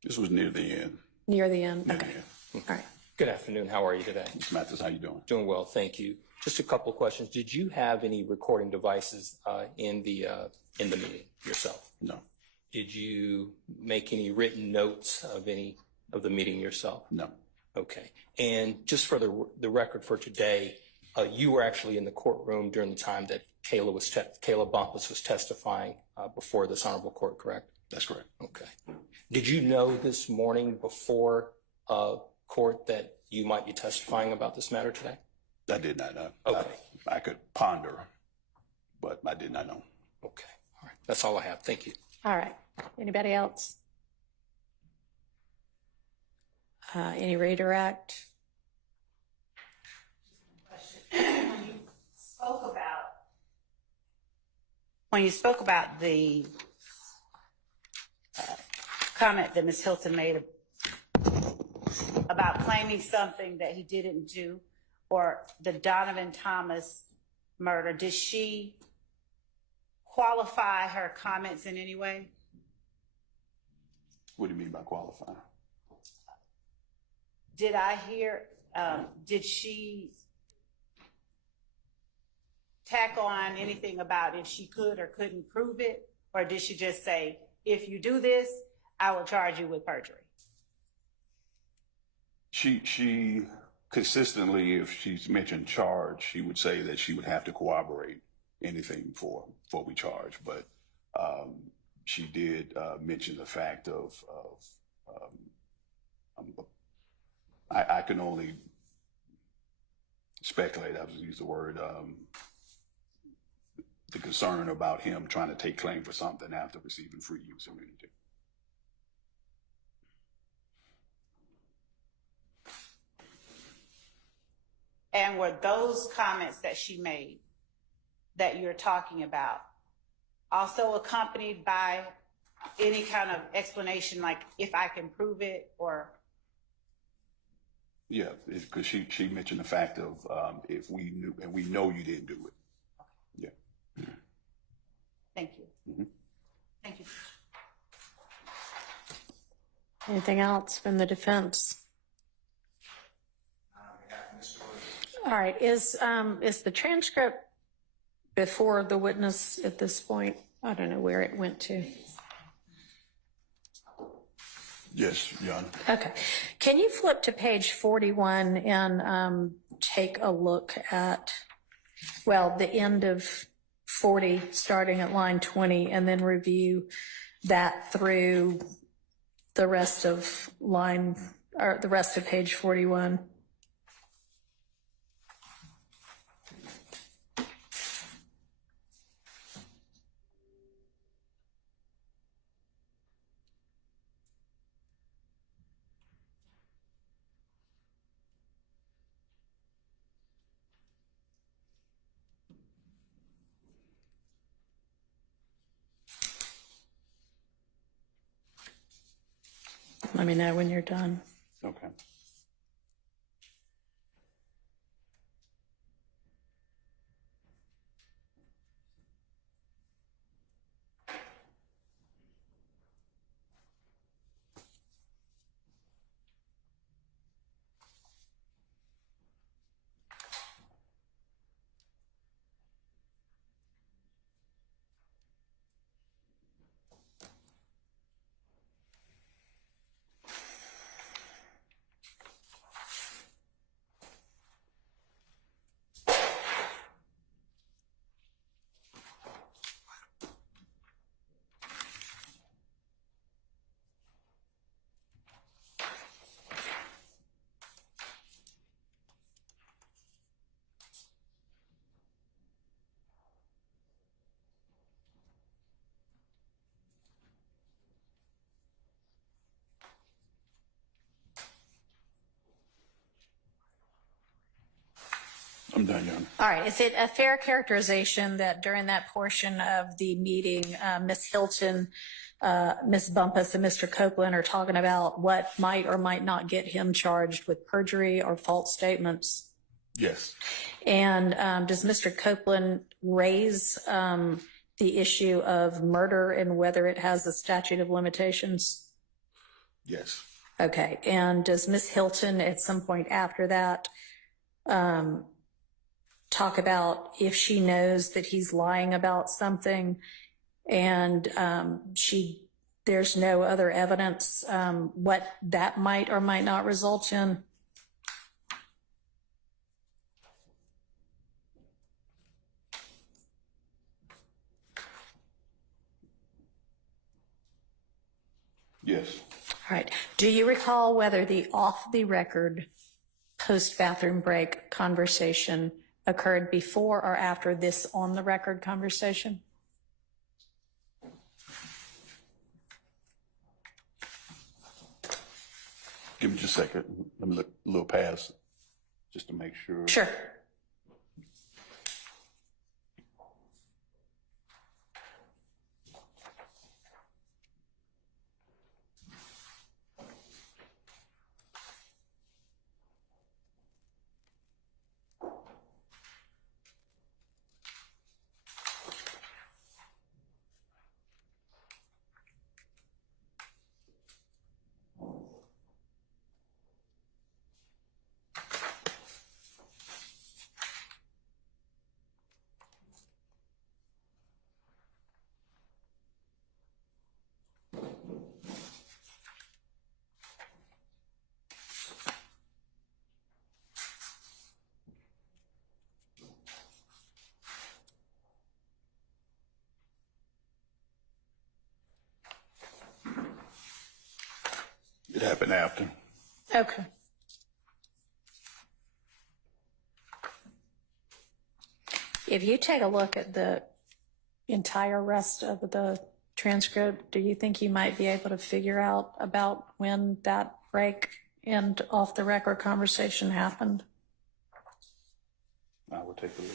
This was near the end. Near the end? Near Okay. the end. All right. Good afternoon. How are you today? Mr. Mathis, how you doing? Doing well, thank you. Just a couple of questions. Did you have any recording devices in the meeting yourself? No. Did you make any written notes of any of the meeting yourself? No. Okay. And just for the record for today, you were actually in the courtroom during the time that Kayla Bumpus was testifying before this honorable court, correct? That's correct. Okay. Did you know this morning before court that you might be testifying about this matter today? I did not know. Okay. I could ponder, but I did not know. Okay. All right. That's all I have. Thank you. All right. Anybody else? Any redirect? When you spoke about the comment that Ms. Hilton made about claiming something that he didn't do, or the Donovan Thomas murder, did she qualify her comments in any way? What do you mean by qualifying? Did I hear, did she tack on anything about if she could or couldn't prove it? Or did she just say, if you do this, I will charge you with perjury? She consistently, if she's mentioned charge, she would say that she would have to corroborate anything before we charge. But she did mention the fact of I can only speculate, I would use the word, the concern about him trying to take claim for something after receiving free use immunity. And were those comments that she made that you're talking about also accompanied by any kind of explanation, like if I can prove it, or? Yeah, because she mentioned the fact of if we knew, and we know you didn't do it. Yeah. Thank you. Mm-hmm. Thank you. Anything else from the defense? All right, is the transcript before the witness at this point? I don't know where it went to. Yes, Your Honor. Okay. Can you flip to page 41 and take a look at, well, the end of 40, starting at line 20, and then review that through the rest of the rest of page 41? Let me know when you're done. Okay. I'm done, Your Honor. All right. Is it a fair characterization that during that portion of the meeting, Ms. Hilton, Ms. Bumpus, and Mr. Copeland are talking about what might or might not get him charged with perjury or false statements? Yes. And does Mr. Copeland raise the issue of murder and whether it has a statute of limitations? Yes. Okay. And does Ms. Hilton at some point after that talk about if she knows that he's lying about something and there's no other evidence, what that might or might not result in? Yes. All right. Do you recall whether the off-the-record post-bathroom break conversation occurred before or after this on-the-record conversation? Give me just a second. Let me look a little past just to make sure. Sure. It happened after. Okay. If you take a look at the entire rest of the transcript, do you think you might be able to figure out about when that break and off-the-record conversation happened? I will take a look.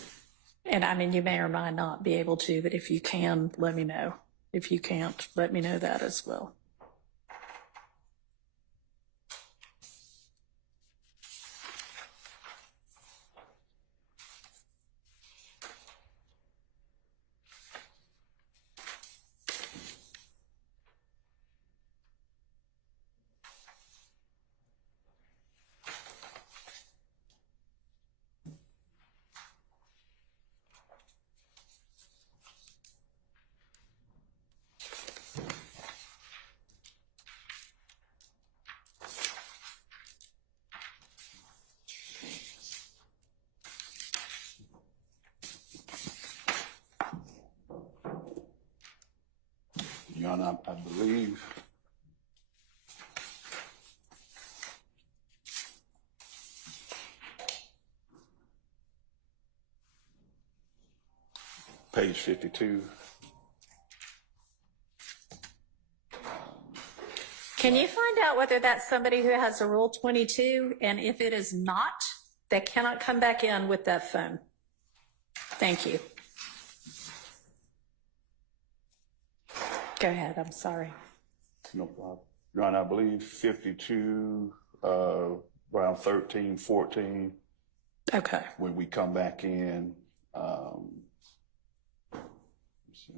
And I mean, you may or might not be able to, but if you can, let me know. If you can't, let me know that as well. Honor, I believe page 52. Can you find out whether that's somebody who has a Rule 22? And if it is not, they cannot come back in with that phone. Thank you. Go ahead, I'm sorry. No problem. Your Honor, I believe 52, around 13, 14, Okay. when we come back in. Let's see.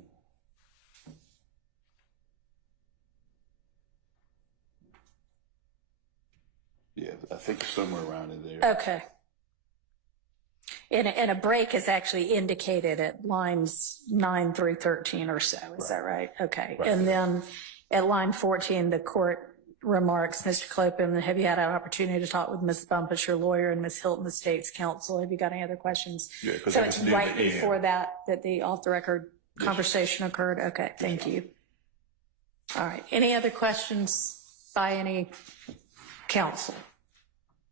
Yeah, I think somewhere around in there. Okay. And a break is actually indicated at lines 9 through 13 or so. Is that right? Okay. Right. And then at line 14, the court remarks, Mr. Clopin, have you had an opportunity to talk with Ms. Bumpus, your lawyer, and Ms. Hilton, the state's counsel? Have you got any other questions? Yeah, 'cause so that was it's near right the end. before that the off-the-record conversation occurred? Okay, thank you. All right. Any other questions by any counsel?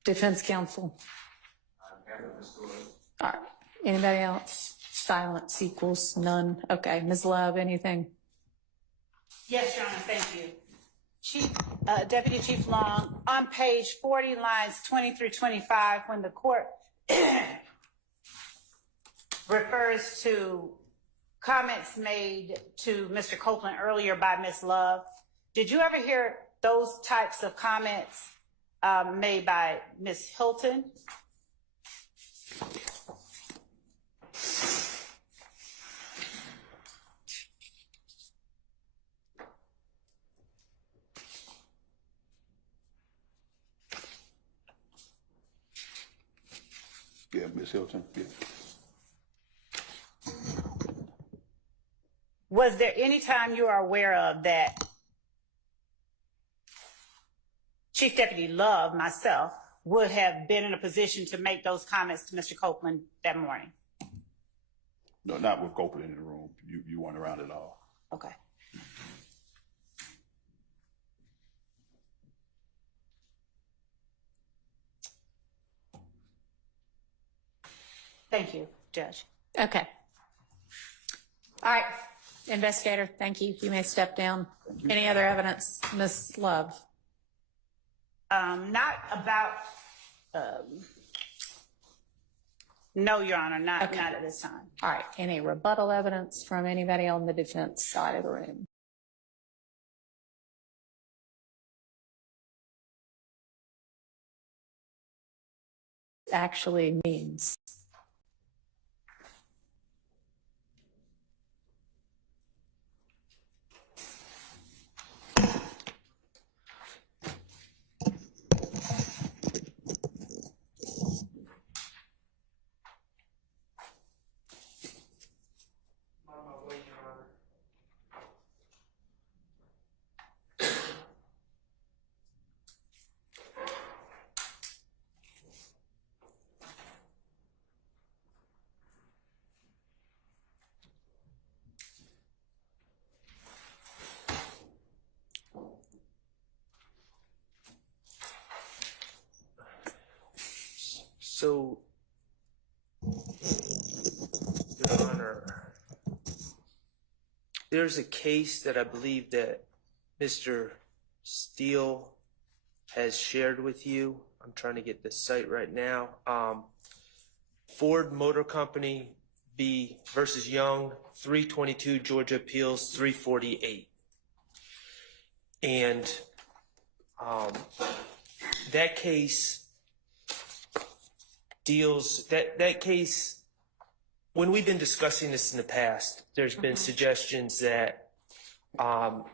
Defense counsel? All right. Anybody else? Silence equals none. Okay. Ms. Love, anything? Yes, Your Honor, thank you. Deputy Chief Long, on page 40, lines 20 through 25, when the court refers to comments made to Mr. Copeland earlier by Ms. Love, did you ever hear those types of comments made by Ms. Hilton? Yeah, Ms. Hilton. Yeah. Was there any time you are aware of that Chief Deputy Love, myself, would have been in a position to make those comments to Mr. Copeland that morning? No, not with Copeland in the room. You weren't around at all. Okay. Thank you, Judge. Okay. All right. Investigator, thank you. You may step down. Any other evidence, Ms. Love? Not about, no, Your Honor, not at this time. All right. Any rebuttal evidence from anybody on the defense side of the room? Actually means. So, Your Honor, there's a case that I believe that Mr. Steele has shared with you. I'm trying to get the site right now. Ford Motor Company versus Young, 322 Georgia Appeals, 348. And that case deals, that case, when we've been discussing this in the past, there's been suggestions that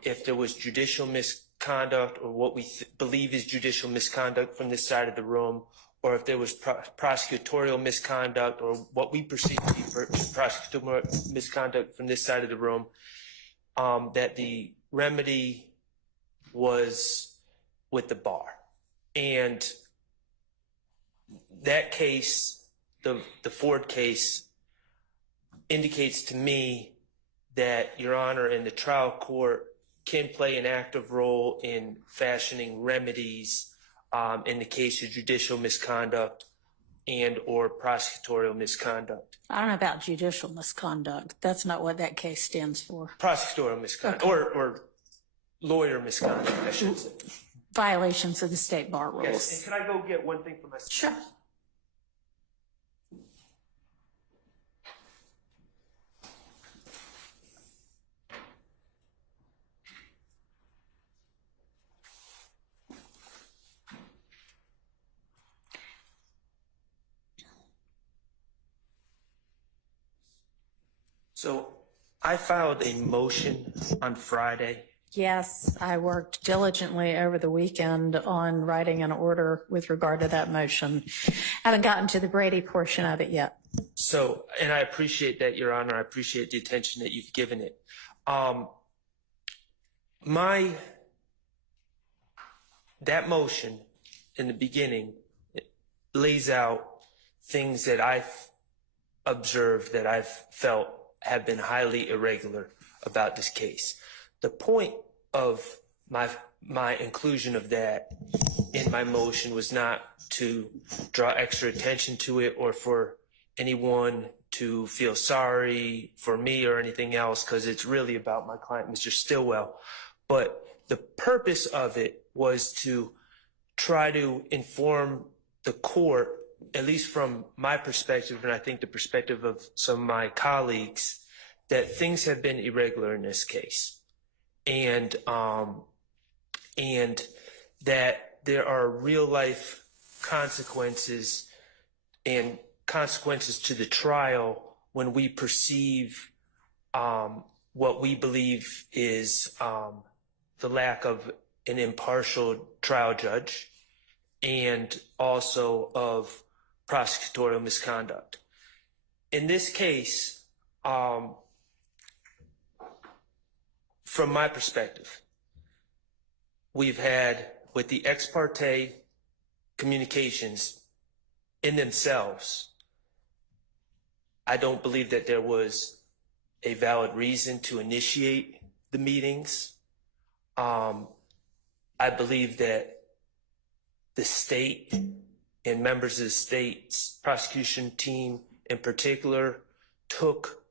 if there was judicial misconduct or what we believe is judicial misconduct from this side of the room, or if there was prosecutorial misconduct or what we perceive to be prosecutorial misconduct from this side of the room, that the remedy was with the bar. And that case, the Ford case, indicates to me that, Your Honor, in the trial court can play an active role in fashioning remedies in the case of judicial misconduct and or prosecutorial misconduct. I don't know about judicial misconduct. That's not what that case stands for. Prosecutorial misconduct, or lawyer misconduct, I should say. Violations of the state bar rules. Yes, and can I go get one thing for myself? Sure. So I filed a motion on Friday. Yes, I worked diligently over the weekend on writing an order with regard to that motion. Haven't gotten to the Brady portion of it yet. So, and I appreciate that, Your Honor. I appreciate the attention that you've given it. That motion in the beginning lays out things that I've observed, that I've felt have been highly irregular about this case. The point of my inclusion of that in my motion was not to draw extra attention to it or for anyone to feel sorry for me or anything else, because it's really about my client, Mr. Stillwell. But the purpose of it was to try to inform the court, at least from my perspective, and I think the perspective of some of my colleagues, that things have been irregular in this case. And that there are real life consequences and consequences to the trial when we perceive what we believe is the lack of an impartial trial judge and also of prosecutorial misconduct. In this case, from my perspective, we've had, with the ex parte communications in themselves, I don't believe that there was a valid reason to initiate the meetings. I believe that the state and members of the state's prosecution team in particular took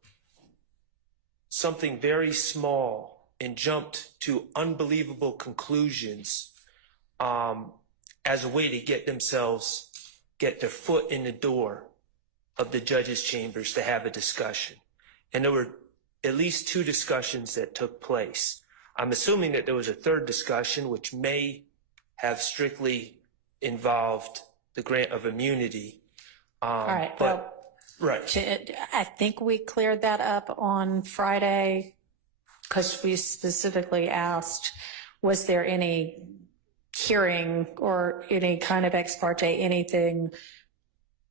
something very small and jumped to unbelievable conclusions as a way to get their foot in the door of the judge's chambers to have a discussion. And there were at least 2 discussions that took place. I'm assuming that there was a third discussion, which may have strictly involved the grant of immunity. All right. But, right. I think we cleared that up on Friday because we specifically asked, was there any hearing or any kind of ex parte anything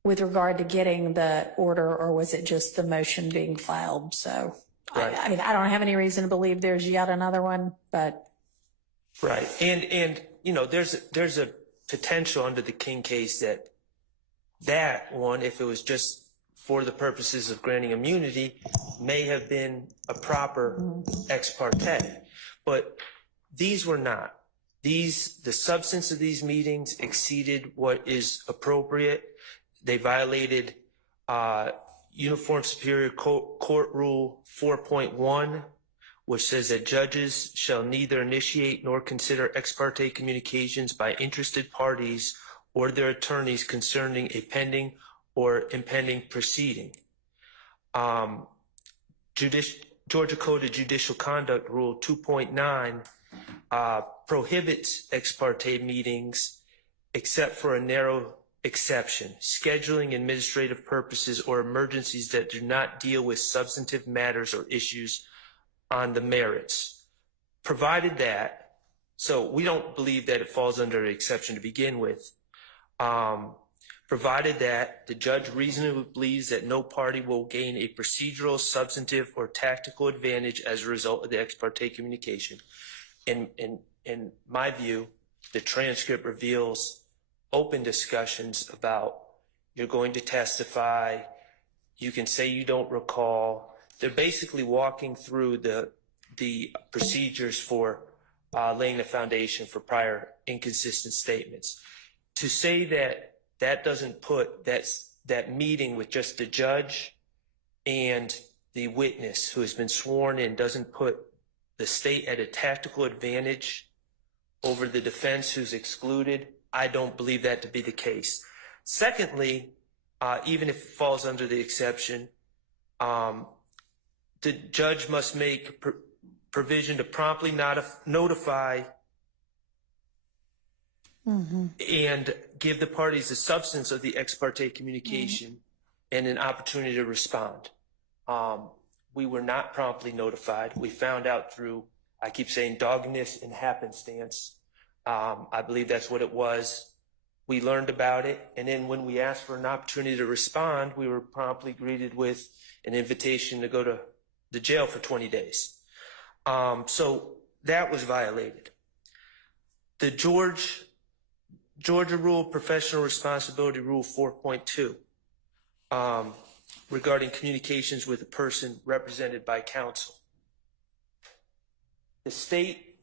with regard to getting the order, or was it just the motion being filed? So, right. I mean, I don't have any reason to believe there's yet another one, but. Right. And you know, there's a potential under the King case that one, if it was just for the purposes of granting immunity, may have been a proper ex parte. But these were not. The substance of these meetings exceeded what is appropriate. They violated Uniform Superior Court Rule 4.1, which says that judges shall neither initiate nor consider ex parte communications by interested parties or their attorneys concerning a pending or impending proceeding. Georgia Code of Judicial Conduct Rule 2.9 prohibits ex parte meetings except for a narrow exception: scheduling administrative purposes or emergencies that do not deal with substantive matters or issues on the merits. Provided that, so we don't believe that it falls under an exception to begin with, provided that the judge reasonably believes that no party will gain a procedural, substantive, or tactical advantage as a result of the ex parte communication. In my view, the transcript reveals open discussions about, you're going to testify, you can say you don't recall. They're basically walking through the the procedures for laying the foundation for prior inconsistent statements. To say that that doesn't put that meeting with just the judge and the witness who has been sworn in doesn't put the state at a tactical advantage over the defense who's excluded, I don't believe that to be the case. Secondly, even if it falls under the exception, the judge must make provision to promptly notify and give the parties the substance of the ex parte communication and an opportunity to respond. We were not promptly notified. We found out through, I keep saying, doggedness and happenstance. I believe that's what it was. We learned about it, and then when we asked for an opportunity to respond, we were promptly greeted with an invitation to go to the jail for 20 days. So that was violated. The Georgia Rule Professional Responsibility Rule 4.2 regarding communications with a person represented by counsel. The state,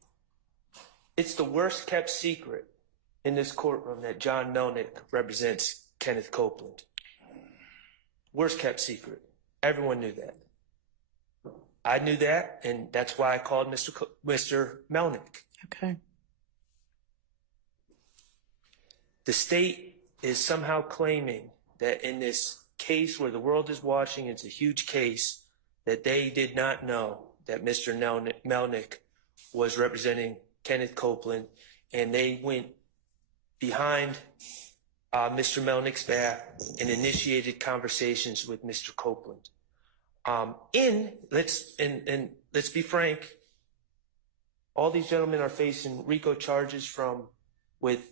it's the worst kept secret in this courtroom that John Melnick represents Kenneth Copeland. Worst kept secret. Everyone knew that. I knew that, and that's why I called Mr. Melnick. Okay. The state is somehow claiming that in this case where the world is watching, it's a huge case, that they did not know that Mr. Melnick was representing Kenneth Copeland, and they went behind Mr. Melnick's back and initiated conversations with Mr. Copeland. Let's be frank, all these gentlemen are facing RICO charges with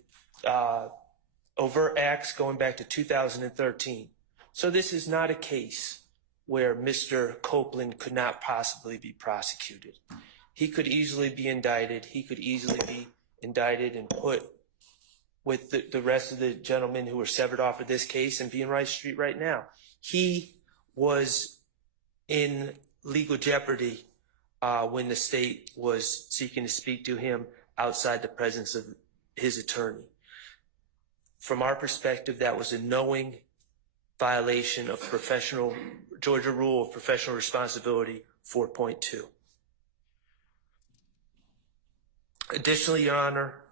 overt acts going back to 2013. So this is not a case where Mr. Copeland could not possibly be prosecuted. He could easily be indicted. He could easily be indicted and put with the rest of the gentlemen who were severed off of this case and be in Rice Street right now. He was in legal jeopardy when the state was seeking to speak to him outside the presence of his attorney. From our perspective, that was a knowing violation of Georgia Rule of Professional Responsibility 4.2. Additionally, Your Honor,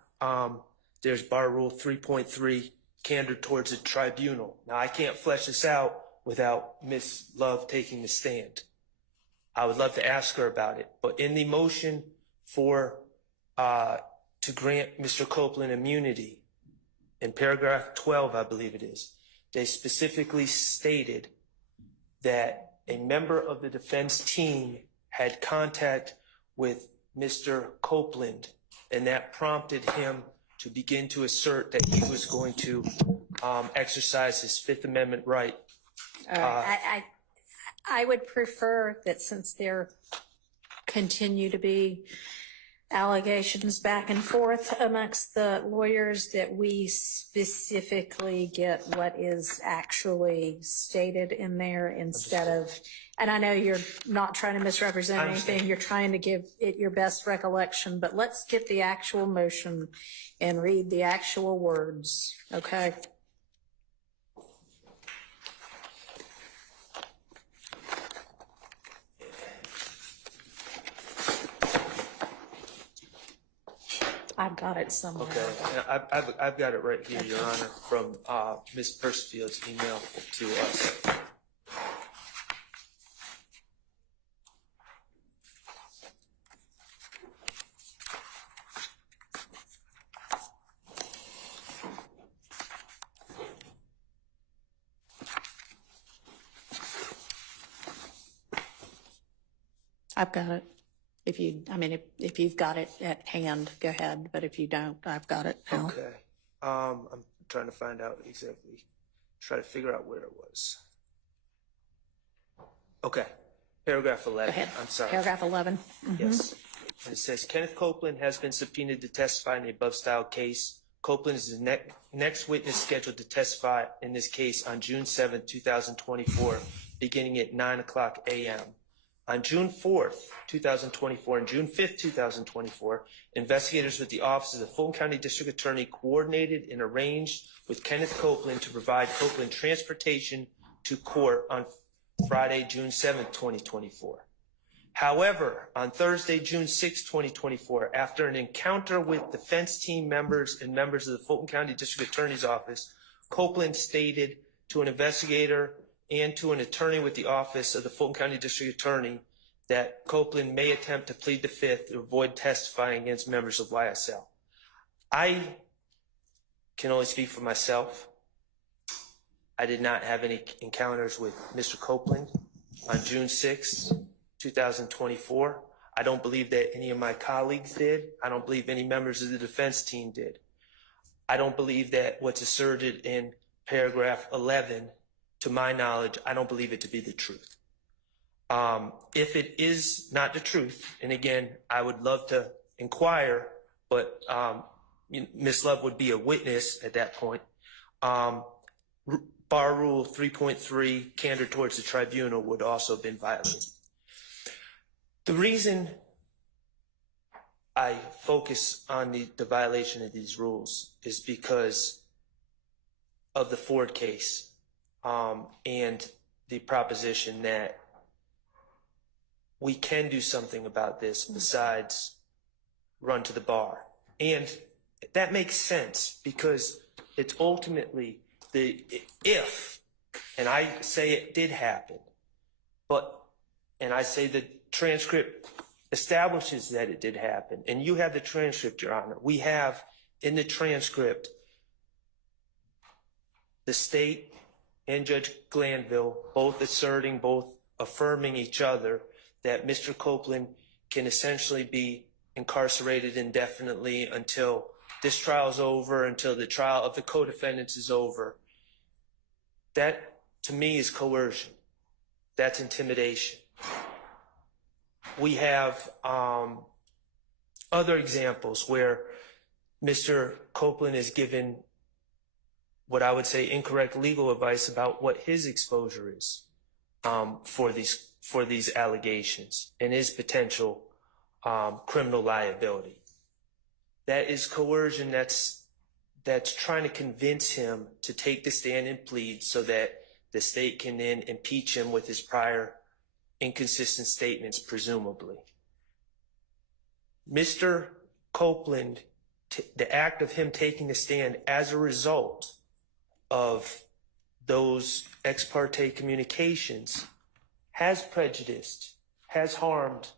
there's Bar Rule 3.3, candor towards the tribunal. Now, I can't flesh this out without Ms. Love taking the stand. I would love to ask her about it, but in the motion to grant Mr. Copeland immunity, in paragraph 12, I believe it is, they specifically stated that a member of the defense team had contact with Mr. Copeland, and that prompted him to begin to assert that he was going to exercise his Fifth Amendment right. I would prefer that, since there continue to be allegations back and forth amongst the lawyers, that we specifically get what is actually stated in there instead of, and I know you're not trying to misrepresent anything, you're trying to give it your best recollection, but let's get the actual motion and read the actual words, okay? I've got it somewhere. Okay, I've got it right here, Your Honor, from Ms. Persifield's email to us. I've got it. If you've got it at hand, go ahead. But if you don't, I've got it now. Okay. I'm trying to find out exactly, try to figure out where it was. Okay. Paragraph 11. Go ahead. I'm sorry. Paragraph 11. Yes. And it says, Kenneth Copeland has been subpoenaed to testify in the above style case. Copeland is the next witness scheduled to testify in this case on June 7, 2024, beginning at 9:00 a.m. On June 4th, 2024, and June 5th, 2024, investigators with the Office of the Fulton County District Attorney coordinated and arranged with Kenneth Copeland to provide Copeland transportation to court on Friday, June 7th, 2024. However, on Thursday, June 6, 2024, after an encounter with defense team members and members of the Fulton County District Attorney's Office, Copeland stated to an investigator and to an attorney with the Office of the Fulton County District Attorney that Copeland may attempt to plead the Fifth to avoid testifying against members of YSL. I can only speak for myself. I did not have any encounters with Mr. Copeland on June 6, 2024. I don't believe that any of my colleagues did. I don't believe any members of the defense team did. I don't believe that what's asserted in paragraph 11, to my knowledge, I don't believe it to be the truth. If it is not the truth, and again, I would love to inquire, but Ms. Love would be a witness at that point. Bar Rule 3.3, candor towards the tribunal, would also have been violated. The reason I focus on the violation of these rules is because of the Ford case and the proposition that we can do something about this besides run to the bar. And that makes sense because it's ultimately if, and I say it did happen, and I say the transcript establishes that it did happen, and you have the transcript, Your Honor. We have in the transcript the state and Judge Glanville both affirming each other that Mr. Copeland can essentially be incarcerated indefinitely until this trial is over, until the trial of the co-defendants is over. That, to me, is coercion. That's intimidation. We have other examples where Mr. Copeland is given what I would say incorrect legal advice about what his exposure is for these allegations and his potential criminal liability. That is coercion. That's trying to convince him to take the stand and plead so that the state can then impeach him with his prior inconsistent statements, presumably. Mr. Copeland, the act of him taking the stand as a result of those ex parte communications has prejudiced, has harmed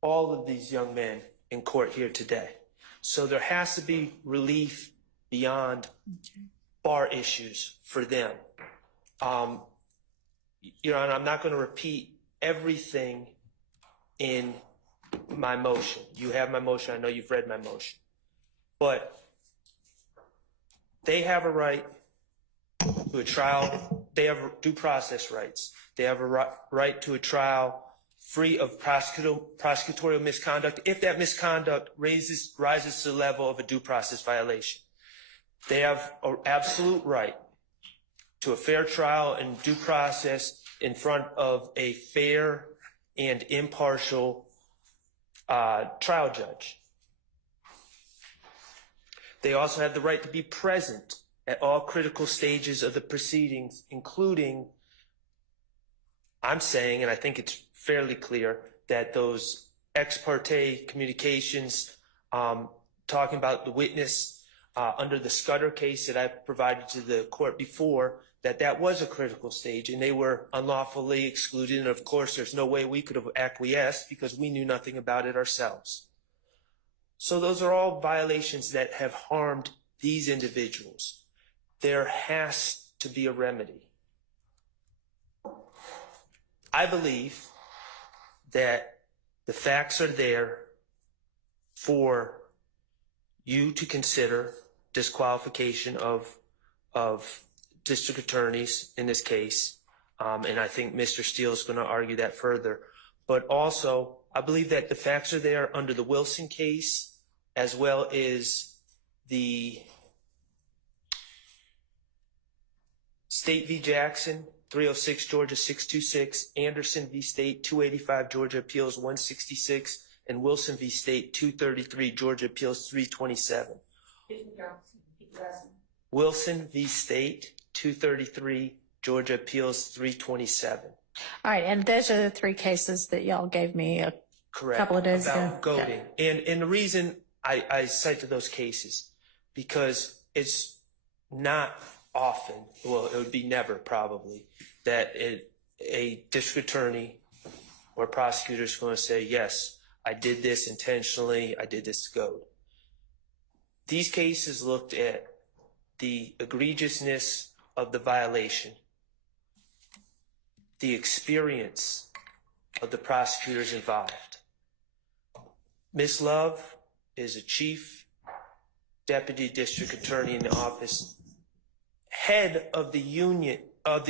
all of these young men in court here today. So there has to be relief beyond bar issues for them. Your Honor, I'm not going to repeat everything in my motion. You have my motion. I know you've read my motion. But they have a right to a trial. They have due process rights. They have a right to a trial free of prosecutorial misconduct if that misconduct rises to the level of a due process violation. They have an absolute right to a fair trial and due process in front of a fair and impartial trial judge. They also have the right to be present at all critical stages of the proceedings, including, I'm saying, and I think it's fairly clear, that those ex parte communications talking about the witness under the Scudder case that I provided to the court before, that was a critical stage and they were unlawfully excluded. And of course, there's no way we could have acquiesced because we knew nothing about it ourselves. So those are all violations that have harmed these individuals. There has to be a remedy. I believe that the facts are there for you to consider disqualification of district attorneys in this case, and I think Mr. Steele is going to argue that further. But also, I believe that the facts are there under the Wilson case, as well as the State v. Jackson 306 Georgia 626, Anderson v. State 285 Georgia Appeals 166, and Wilson v. State 233 Georgia Appeals 327. Wilson v. State 233 Georgia Appeals 327. All right, and those are the three cases that y'all gave me a couple of days ago. About goading. And the reason I cite to those cases, because it's not often, well, it would be never probably, that a district attorney or prosecutor is going to say, yes, I did this intentionally, I did this to goad. These cases looked at the egregiousness of the violation, the experience of the prosecutors involved. Ms. Love is a chief deputy district attorney in the office, head of the unit All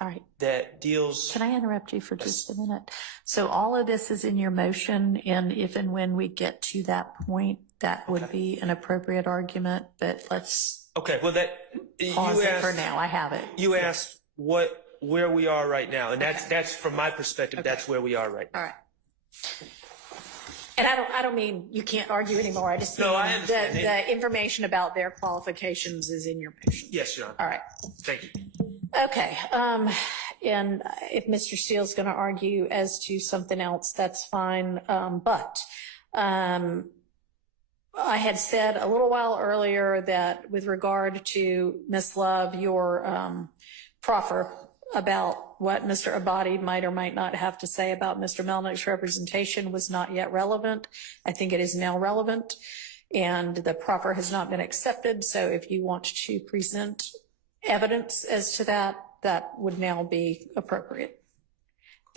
right. that deals. Can I interrupt you for just a minute? So all of this is in your motion, and if and when we get to that point, that would be an appropriate argument, but let's Okay, well, that pause you it asked for now. I have it. You asked where we are right now, and that's from my perspective. Okay. That's where we are right now. All right. And I don't mean you can't argue anymore. I just mean No, I understand. the information about their qualifications is in your motion. Yes, Your Honor. All right. Thank you. Okay. And if Mr. Steele's going to argue as to something else, that's fine. But I had said a little while earlier that with regard to Ms. Love, your proffer about what Mr. Abadi might or might not have to say about Mr. Melnick's representation was not yet relevant. I think it is now relevant, and the proffer has not been accepted. So if you want to present evidence as to that, that would now be appropriate.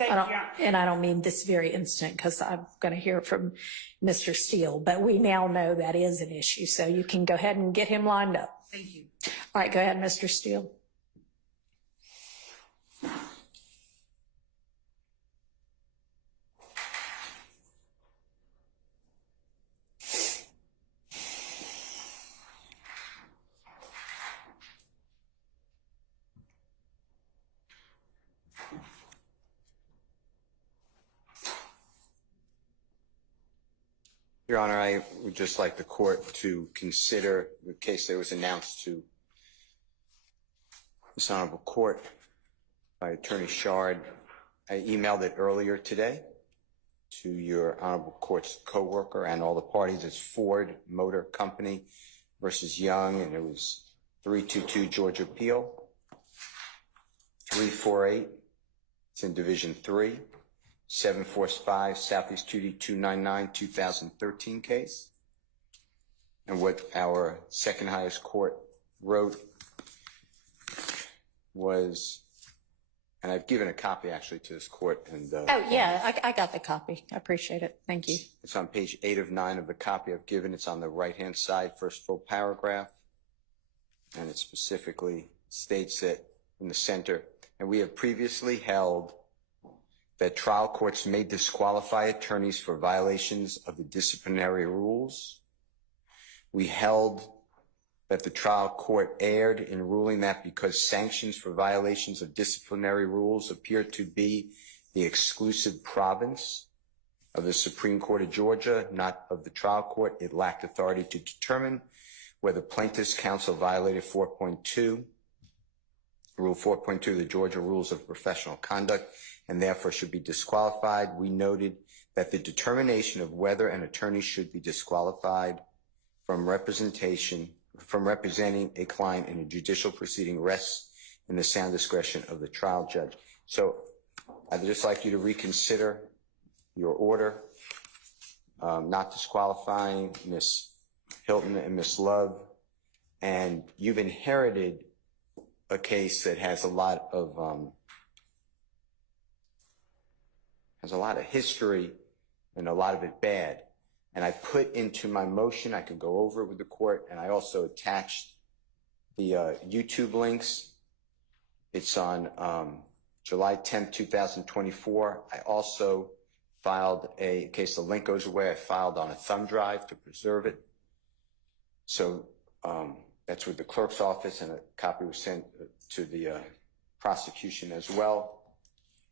And I don't mean this very instant, because I'm going to hear from Mr. Steele, but we now know that is an issue. So you can go ahead and get him lined up. Thank you. All right, go ahead, Mr. Steele. Your Honor, I would just like the court to consider the case that was announced to this honorable court by Attorney Shard. I emailed it earlier today to your honorable court's co-worker and all the parties. It's Ford Motor Company versus Young, and it was 322 Georgia Appeal, 348. It's in Division 3. 745 Southeast 2D299 2013 case. And what our second highest court wrote was, and I've given a copy actually to this court. And Oh, yeah, I got the copy. I appreciate it. Thank you. it's on page 8 of 9 of the copy I've given. It's on the right-hand side, first full paragraph. And it specifically states that in the center, and we have previously held that trial courts may disqualify attorneys for violations of the disciplinary rules. We held that the trial court erred in ruling that because sanctions for violations of disciplinary rules appear to be the exclusive province of the Supreme Court of Georgia, not of the trial court, it lacked authority to determine whether plaintiff's counsel violated 4.2, Rule 4.2 of the Georgia Rules of Professional Conduct, and therefore should be disqualified. We noted that the determination of whether an attorney should be disqualified from representing a client in a judicial proceeding rests in the sound discretion of the trial judge. So I'd just like you to reconsider your order, not disqualifying Ms. Hilton and Ms. Love, and you've inherited a case that has a lot of history and a lot of it bad. And I put into my motion, I could go over it with the court, and I also attached the YouTube links. It's on July 10th, 2024. I also filed in case the link goes away, I filed on a thumb drive to preserve it. So that's with the clerk's office, and a copy was sent to the prosecution as well.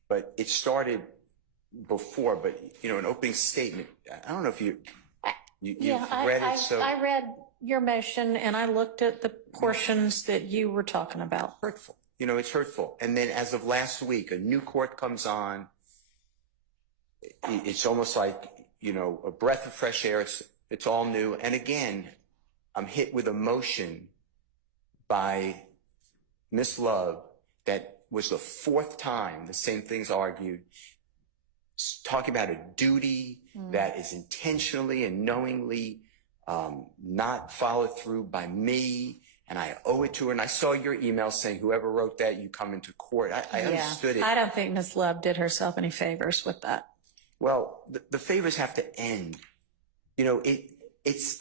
But it started before, but, you know, an opening statement, I don't know if you've read it, so. I read your motion and I looked at the portions that you were talking about. Hurtful. You know, it's hurtful. And then as of last week, a new court comes on. It's almost like, you know, a breath of fresh air. It's all new. And again, I'm hit with a motion by Miss Love that was the fourth time the same thing's argued, talking about a duty that is intentionally and knowingly not followed through by me, and I owe it to her. And I saw your email saying, whoever wrote that, you come into court. I understood it. I don't think Ms. Love did herself any favors with that. Well, the favors have to end. You know,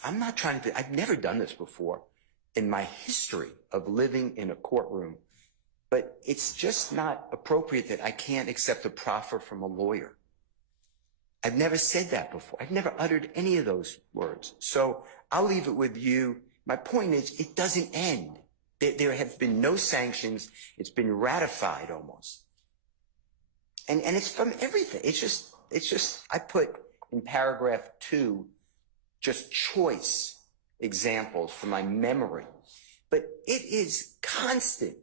I'm not trying to, I've never done this before in my history of living in a courtroom, but it's just not appropriate that I can't accept a proffer from a lawyer. I've never said that before. I've never uttered any of those words. So I'll leave it with you. My point is, it doesn't end. There have been no sanctions. It's been ratified almost. And it's from everything. It's just, I put in paragraph 2, just choice examples from my memory. But it is constant.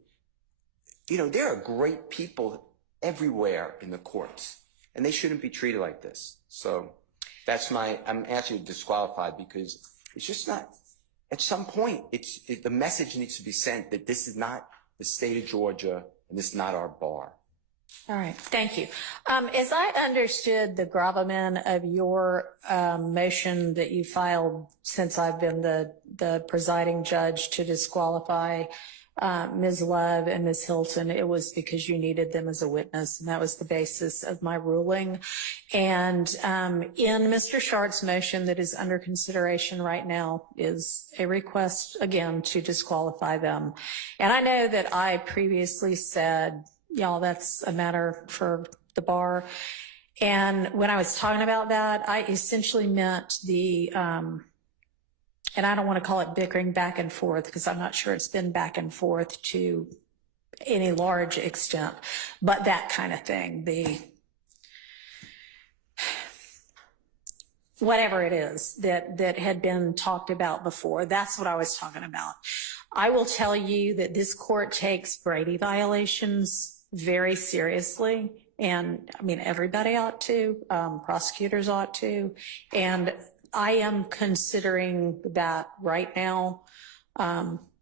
You know, there are great people everywhere in the courts, and they shouldn't be treated like this. So I'm actually disqualified because it's just not, at some point, the message needs to be sent that this is not the state of Georgia and this is not our bar. All right, thank you. As I understood the gravamen of your motion that you filed since I've been the presiding judge to disqualify Ms. Love and Ms. Hilton, it was because you needed them as a witness, and that was the basis of my ruling. And in Mr. Shart's motion that is under consideration right now is a request, again, to disqualify them. And I know that I previously said, y'all, that's a matter for the bar. And when I was talking about that, I essentially meant the, and I don't want to call it bickering back and forth because I'm not sure it's been back and forth to any large extent, but that kind of thing, the whatever it is that had been talked about before, that's what I was talking about. I will tell you that this court takes Brady violations very seriously. And I mean, everybody ought to, prosecutors ought to. And I am considering that right now.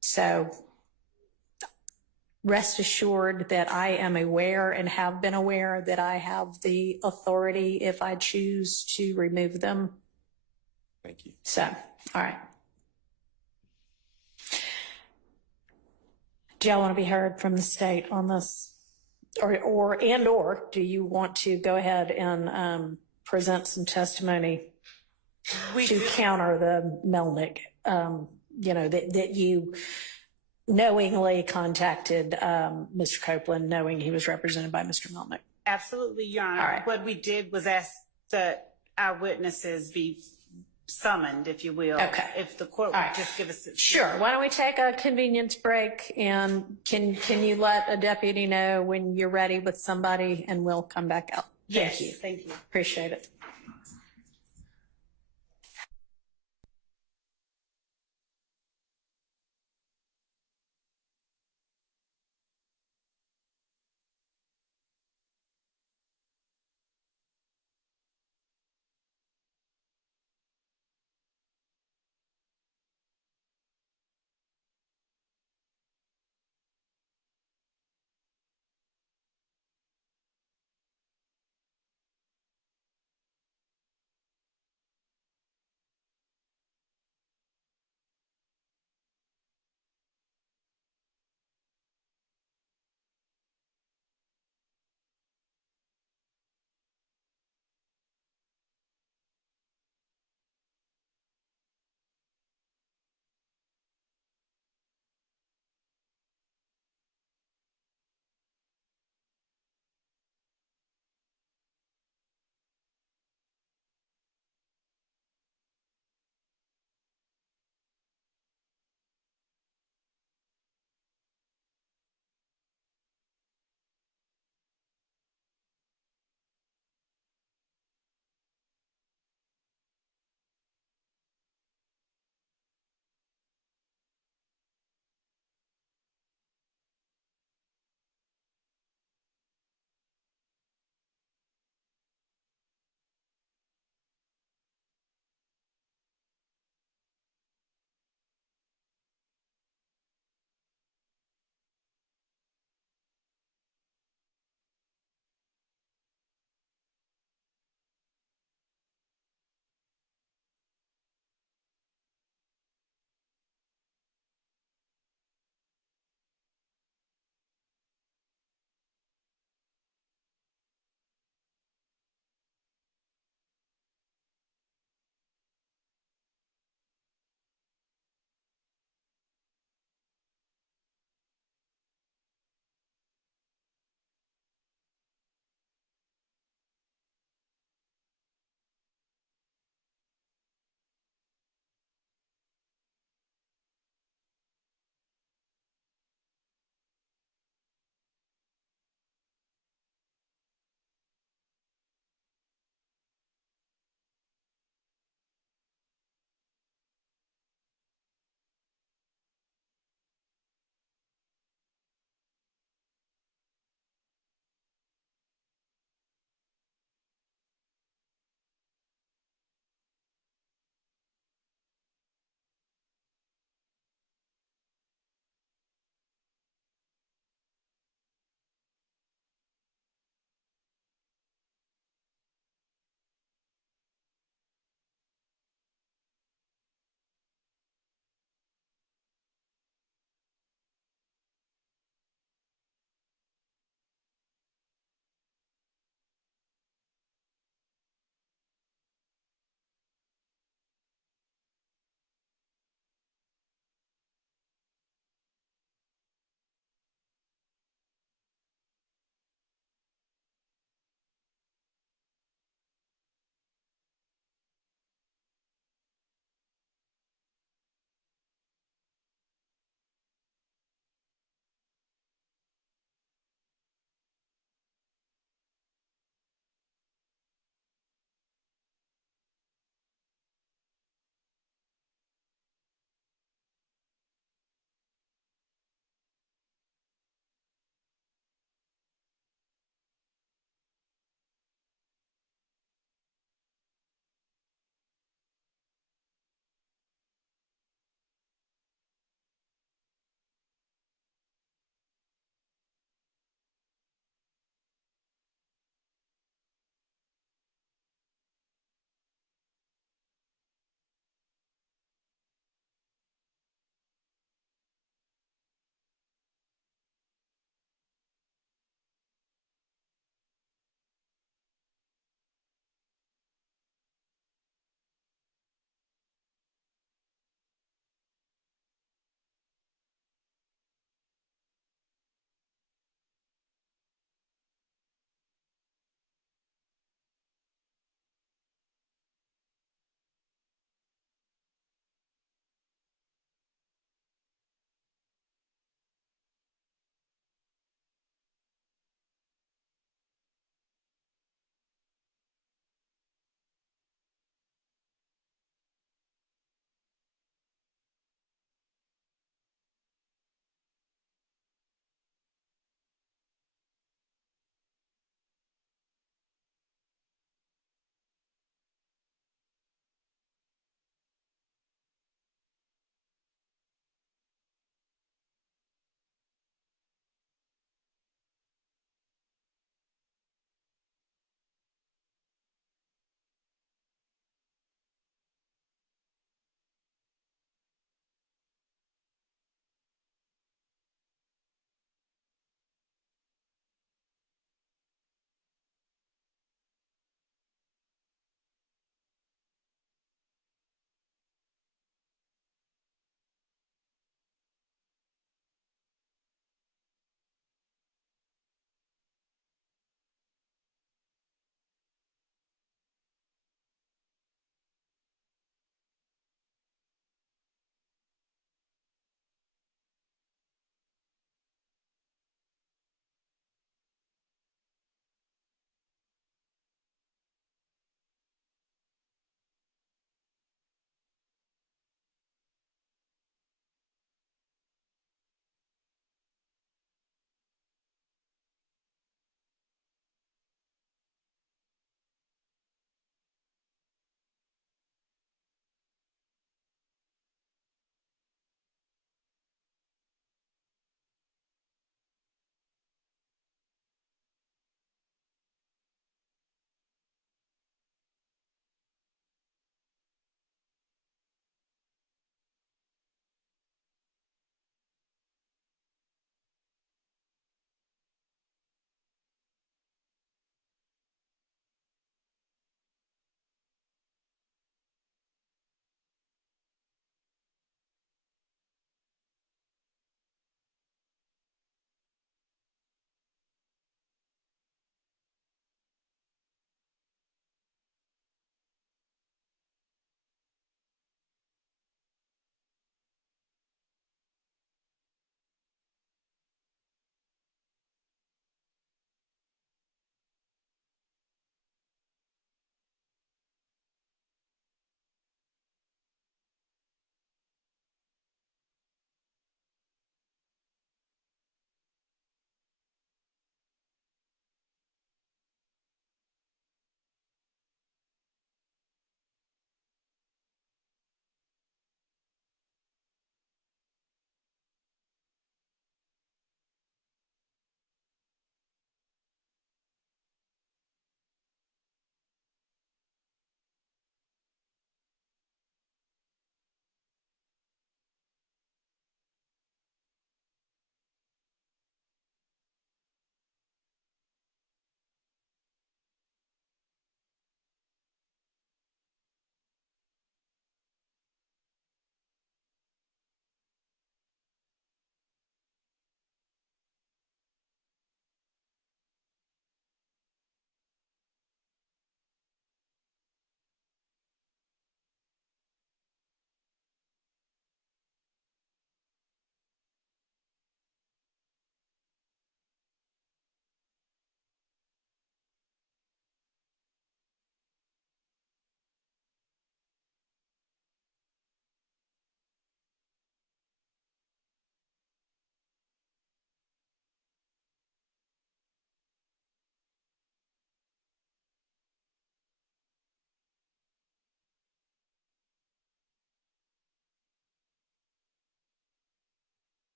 So rest assured that I am aware and have been aware that I have the authority if I choose to remove them. Thank you. So, all right. Do y'all want to be heard from the state on this? Or do you want to go ahead and present some testimony to counter the Melnick, you know, that you knowingly contacted Mr. Copeland, knowing he was represented by Mr. Melnick? Absolutely, Your Honor. All right. What we did was ask that our witnesses be summoned, if you will. Okay. If the court All would right. just give us Sure. Why don't we take a convenience break, and can you let a deputy know when you're ready with somebody, and we'll come back out. Yes, Thank you. thank you. Appreciate it.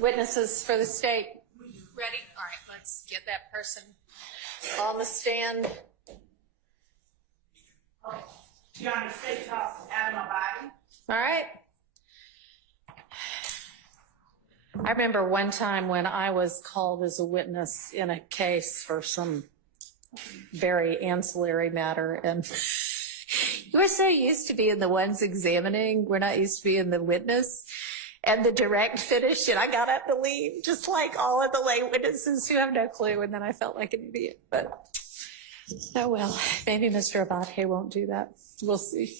Witnesses for the state. Ready? All right, let's get that person on the stand. Your Honor, State Counsel Adam Abadi. All right. I remember one time when I was called as a witness in a case for some very ancillary matter, and we're so used to being the ones examining, we're not used to being the witness. And the direct finish, and I got up to leave, just like all of the lay witnesses who have no clue, and then I felt like an idiot. But, oh well, maybe Mr. Abate won't do that. We'll see.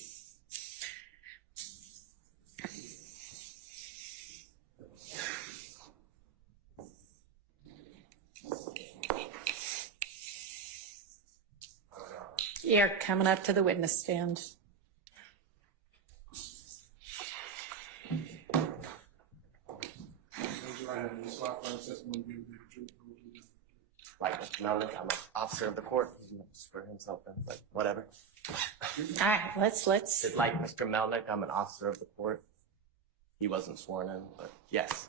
You're coming up to the witness stand. Like Mr. Melnick, I'm an officer of the court. He's going to swear himself in, but whatever. All right, let's. Like Mr. Melnick, I'm an officer of the court. He wasn't sworn in, but yes.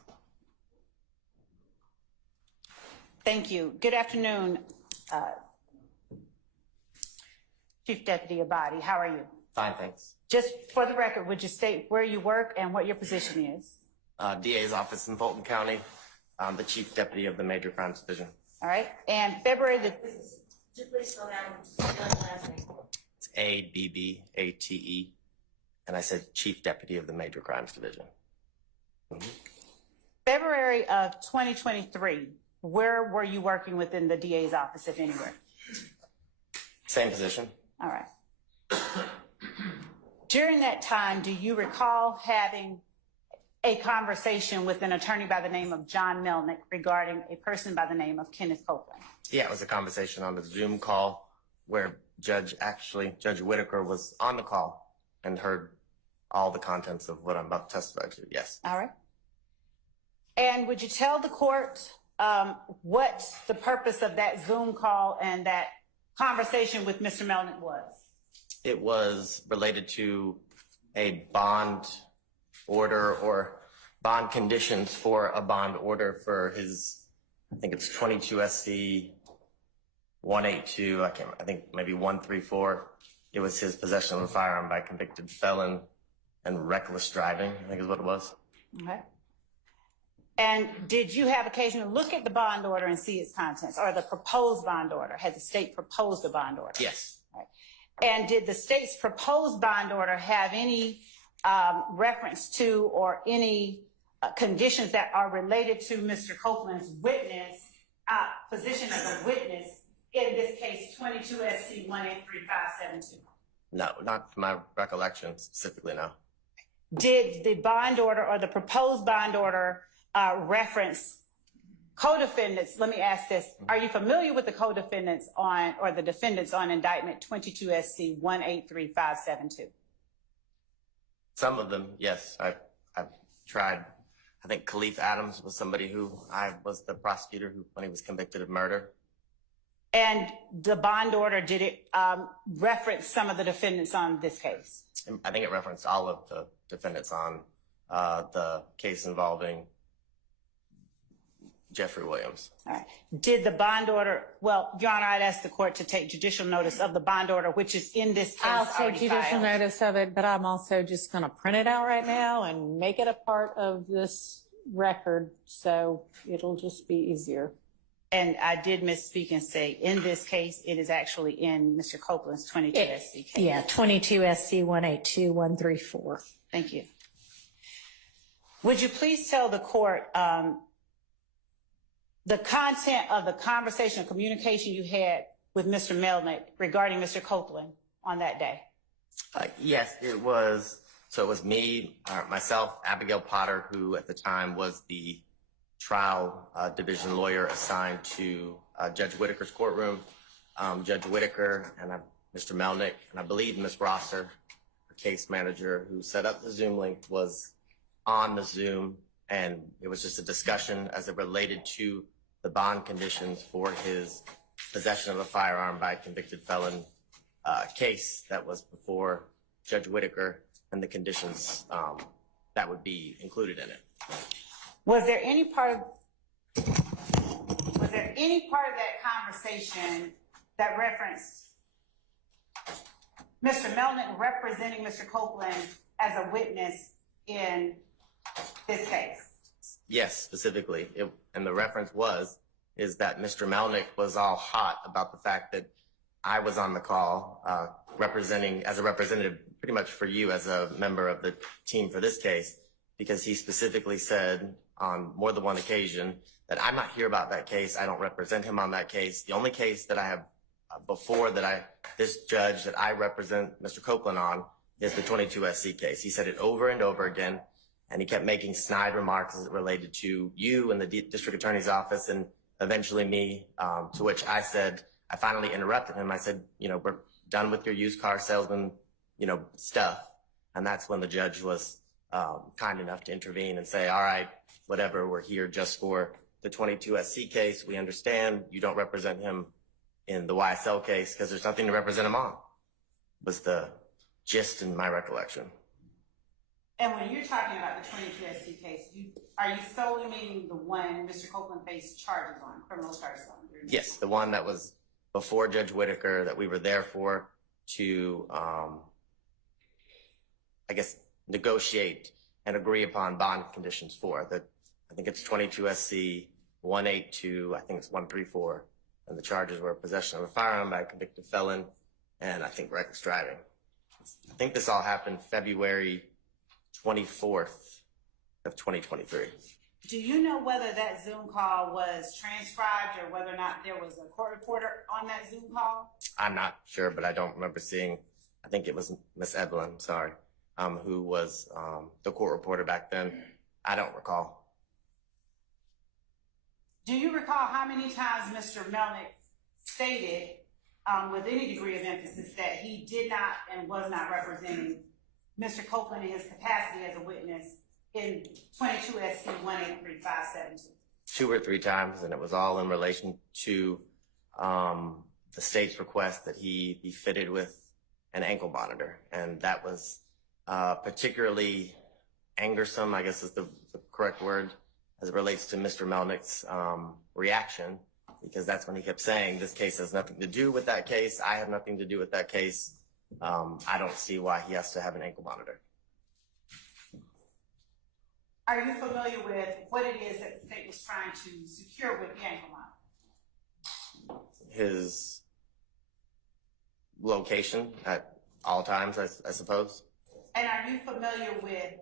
Thank you. Good afternoon, Chief Deputy Abadi. How are you? Fine, thanks. Just for the record, would you state where you work and what your position is? DA's office in Fulton County. I'm the Chief Deputy of the Major Crimes Division. All right. And February the... Please slow down. Last name. It's ABBATE. And I said Chief Deputy of the Major Crimes Division. Mm-hmm. February of 2023, where were you working within the DA's office, if anywhere? Same position. All right. During that time, do you recall having a conversation with an attorney by the name of John Melnick regarding a person by the name of Kenneth Copeland? Yeah, it was a conversation on the Zoom call where Judge Whitaker was on the call and heard all the contents of what I'm about to testify to. Yes. All right. And would you tell the court what the purpose of that Zoom call and that conversation with Mr. Melnick was? It was related to a bond order or bond conditions for a bond order for his, I think it's 22 SC 182, I think maybe 134. It was his possession of a firearm by a convicted felon and reckless driving, I think is what it was. Okay. And did you have occasion to look at the bond order and see its contents, or the proposed bond order? Had the state proposed a bond order? Yes. Right. And did the state's proposed bond order have any reference to or any conditions that are related to Mr. Copeland's witness, position as a witness, in this case, 22 SC 183572? No, not to my recollection specifically, no. Did the bond order or the proposed bond order reference co-defendants? Let me ask this. Are you familiar with the co-defendants on, or the defendants on indictment 22 SC 183572? Some of them, yes. I've tried. I think Khalif Adams was somebody who I was the prosecutor who, when he was convicted of murder. And the bond order, did it reference some of the defendants on this case? I think it referenced all of the defendants on the case involving Jeffrey Williams. All right. Did the bond order, well, Your Honor, I'd ask the court to take judicial notice of the bond order, which is in this case. I'll take judicial notice of it, but I'm also just going to print it out right now and make it a part of this record, so it'll just be easier. And I did misspeak and say, in this case, it is actually in Mr. Copeland's 22 SC case. Yeah, 22 SC 182134. Thank you. Would you please tell the court the content of the conversation or communication you had with Mr. Melnick regarding Mr. Copeland on that day? Yes, it was. So it was me, myself, Abigail Potter, who at the time was the trial division lawyer assigned to Judge Whitaker's courtroom. Judge Whitaker and Mr. Melnick, and I believe Ms. Rosser, the case manager who set up the Zoom link, was on the Zoom, and it was just a discussion as it related to the bond conditions for his possession of a firearm by a convicted felon case that was before Judge Whitaker and the conditions that would be included in it. Was there any part of that conversation that referenced Mr. Melnick representing Mr. Copeland as a witness in this case? Yes, specifically. And the reference is that Mr. Melnick was all hot about the fact that I was on the call representing, as a representative, pretty much for you as a member of the team for this case, because he specifically said on more than one occasion that I'm not here about that case. I don't represent him on that case. The only case that I have this judge that I represent Mr. Copeland on is the 22 SC case. He said it over and over again, and he kept making snide remarks as it related to you and the district attorney's office and eventually me, to which I said, I finally interrupted him. I said, we're done with your used car salesman, stuff. And that's when the judge was kind enough to intervene and say, all right, whatever, we're here just for the 22 SC case. We understand you don't represent him in the YSL case because there's nothing to represent him on, was the gist in my recollection. And when you're talking about the 22 SC case, are you solely meaning the one Mr. Copeland faced charges on, criminal charges on? Yes, the one that was before Judge Whitaker that we were there for to, negotiate and agree upon bond conditions for. I think it's 22 SC 182, I think it's 134, and the charges were possession of a firearm by a convicted felon and I think reckless driving. I think this all happened February 24th of 2023. Do you know whether that Zoom call was transcribed or whether or not there was a court reporter on that Zoom call? I'm not sure, but I don't remember seeing, I think it was Miss Evelyn, who was the court reporter back then. I don't recall. Do you recall how many times Mr. Melnick stated with any degree of emphasis that he did not and was not representing Mr. Copeland in his capacity as a witness in 22 SC 183572? 2 or 3 times, and it was all in relation to the state's request that he be fitted with an ankle monitor. And that was particularly angersome, I guess is the correct word, as it relates to Mr. Melnick's reaction, because that's when he kept saying, this case has nothing to do with that case. I have nothing to do with that case. I don't see why he has to have an ankle monitor. Are you familiar with what it is that the state was trying to secure with the ankle monitor? His location at all times, I suppose. And are you familiar with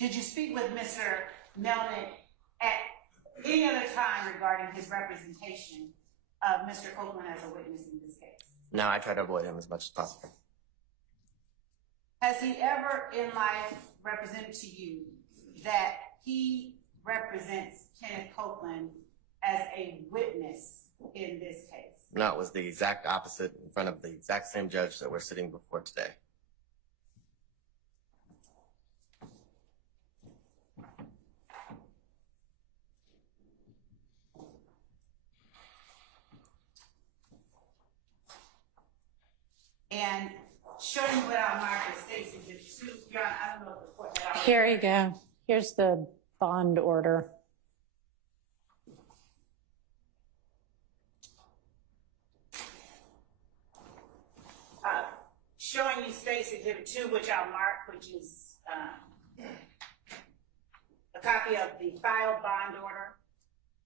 Did you speak with Mr. Melnick at any other time regarding his representation of Mr. Copeland as a witness in this case? No, I try to avoid him as much as possible. Has he ever in life represented to you that he represents Kenneth Copeland as a witness in this case? No, it was the exact opposite in front of the exact same judge that we're sitting before today. And showing what our market states is it too, Your Honor, I don't know if the court had already. Here you go. Here's the bond order. Showing you State's Exhibit 2, which I'll mark, which is a copy of the filed bond order.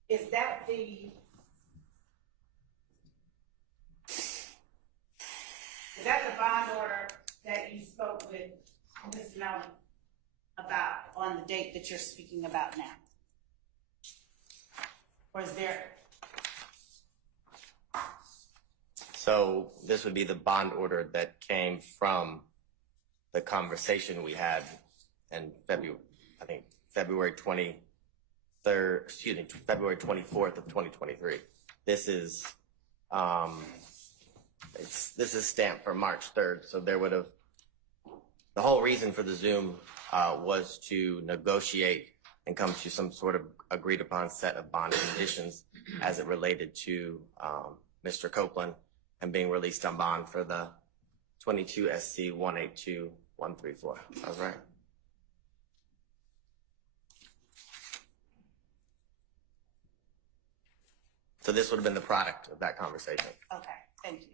Is that the bond order that you spoke with Ms. Melnick about on the date that you're speaking about now? Or is there? So this would be the bond order that came from the conversation we had in February 24th of 2023. This is this is stamped for March 3rd, so there would have, the whole reason for the Zoom was to negotiate and come to some sort of agreed upon set of bond conditions as it related to Mr. Copeland and being released on bond for the 22 SC 182134. That was right. So this would have been the product of that conversation. Okay, thank you.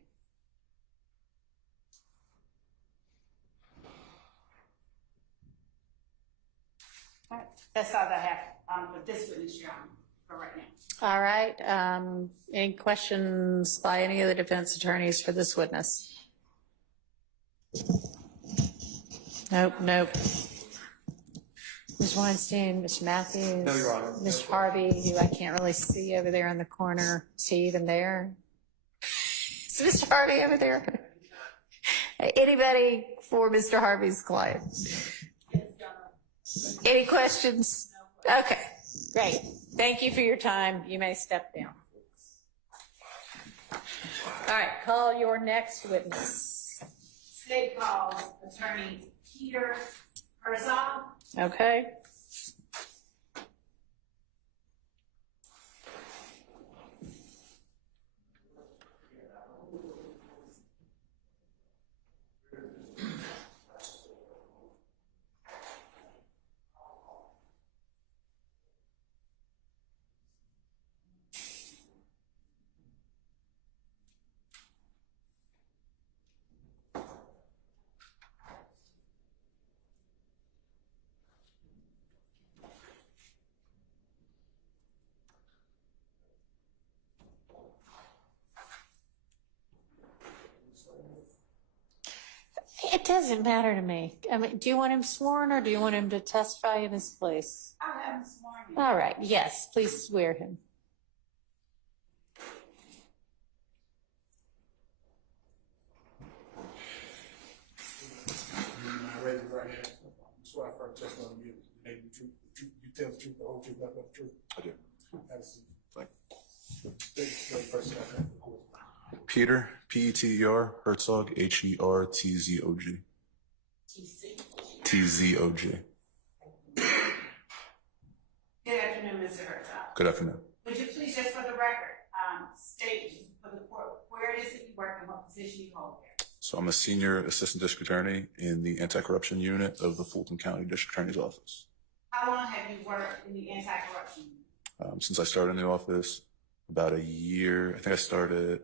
All right, that's all that I have with this witness, Your Honor, for right now. All right. Any questions by any of the defense attorneys for this witness? Nope. Ms. Weinstein, Mr. Matthews? No, Your Honor. Mr. Harvey, who I can't really see over there in the corner. Is he even there? Is Mr. Harvey over there? Anybody for Mr. Harvey's client? Any questions? Okay, great. Thank you for your time. You may step down. All right, call your next witness. State calls Attorney Peter Herzog. Okay. It doesn't matter to me. I mean, do you want him sworn or do you want him to testify in his place? I'll have him sworn in. All right, yes, please swear him. I raise your right hand. Swear firm testimony you give the truth, you tell the truth, the whole truth, nothing but the truth. I do. Have a seat. First, the court. Peter, P-E-T-E-R, Herzog, H-E-R-T-Z-O-G. T-Z-O-G. Good afternoon, Mr. Herzog. Good afternoon. Would you please, just for the record, state for the court where it is that you work and what position you hold there? So I'm a senior assistant district attorney in the anti-corruption unit of the Fulton County District Attorney's Office. How long have you worked in the anti-corruption unit? Since I started in the office, about a year. I think I started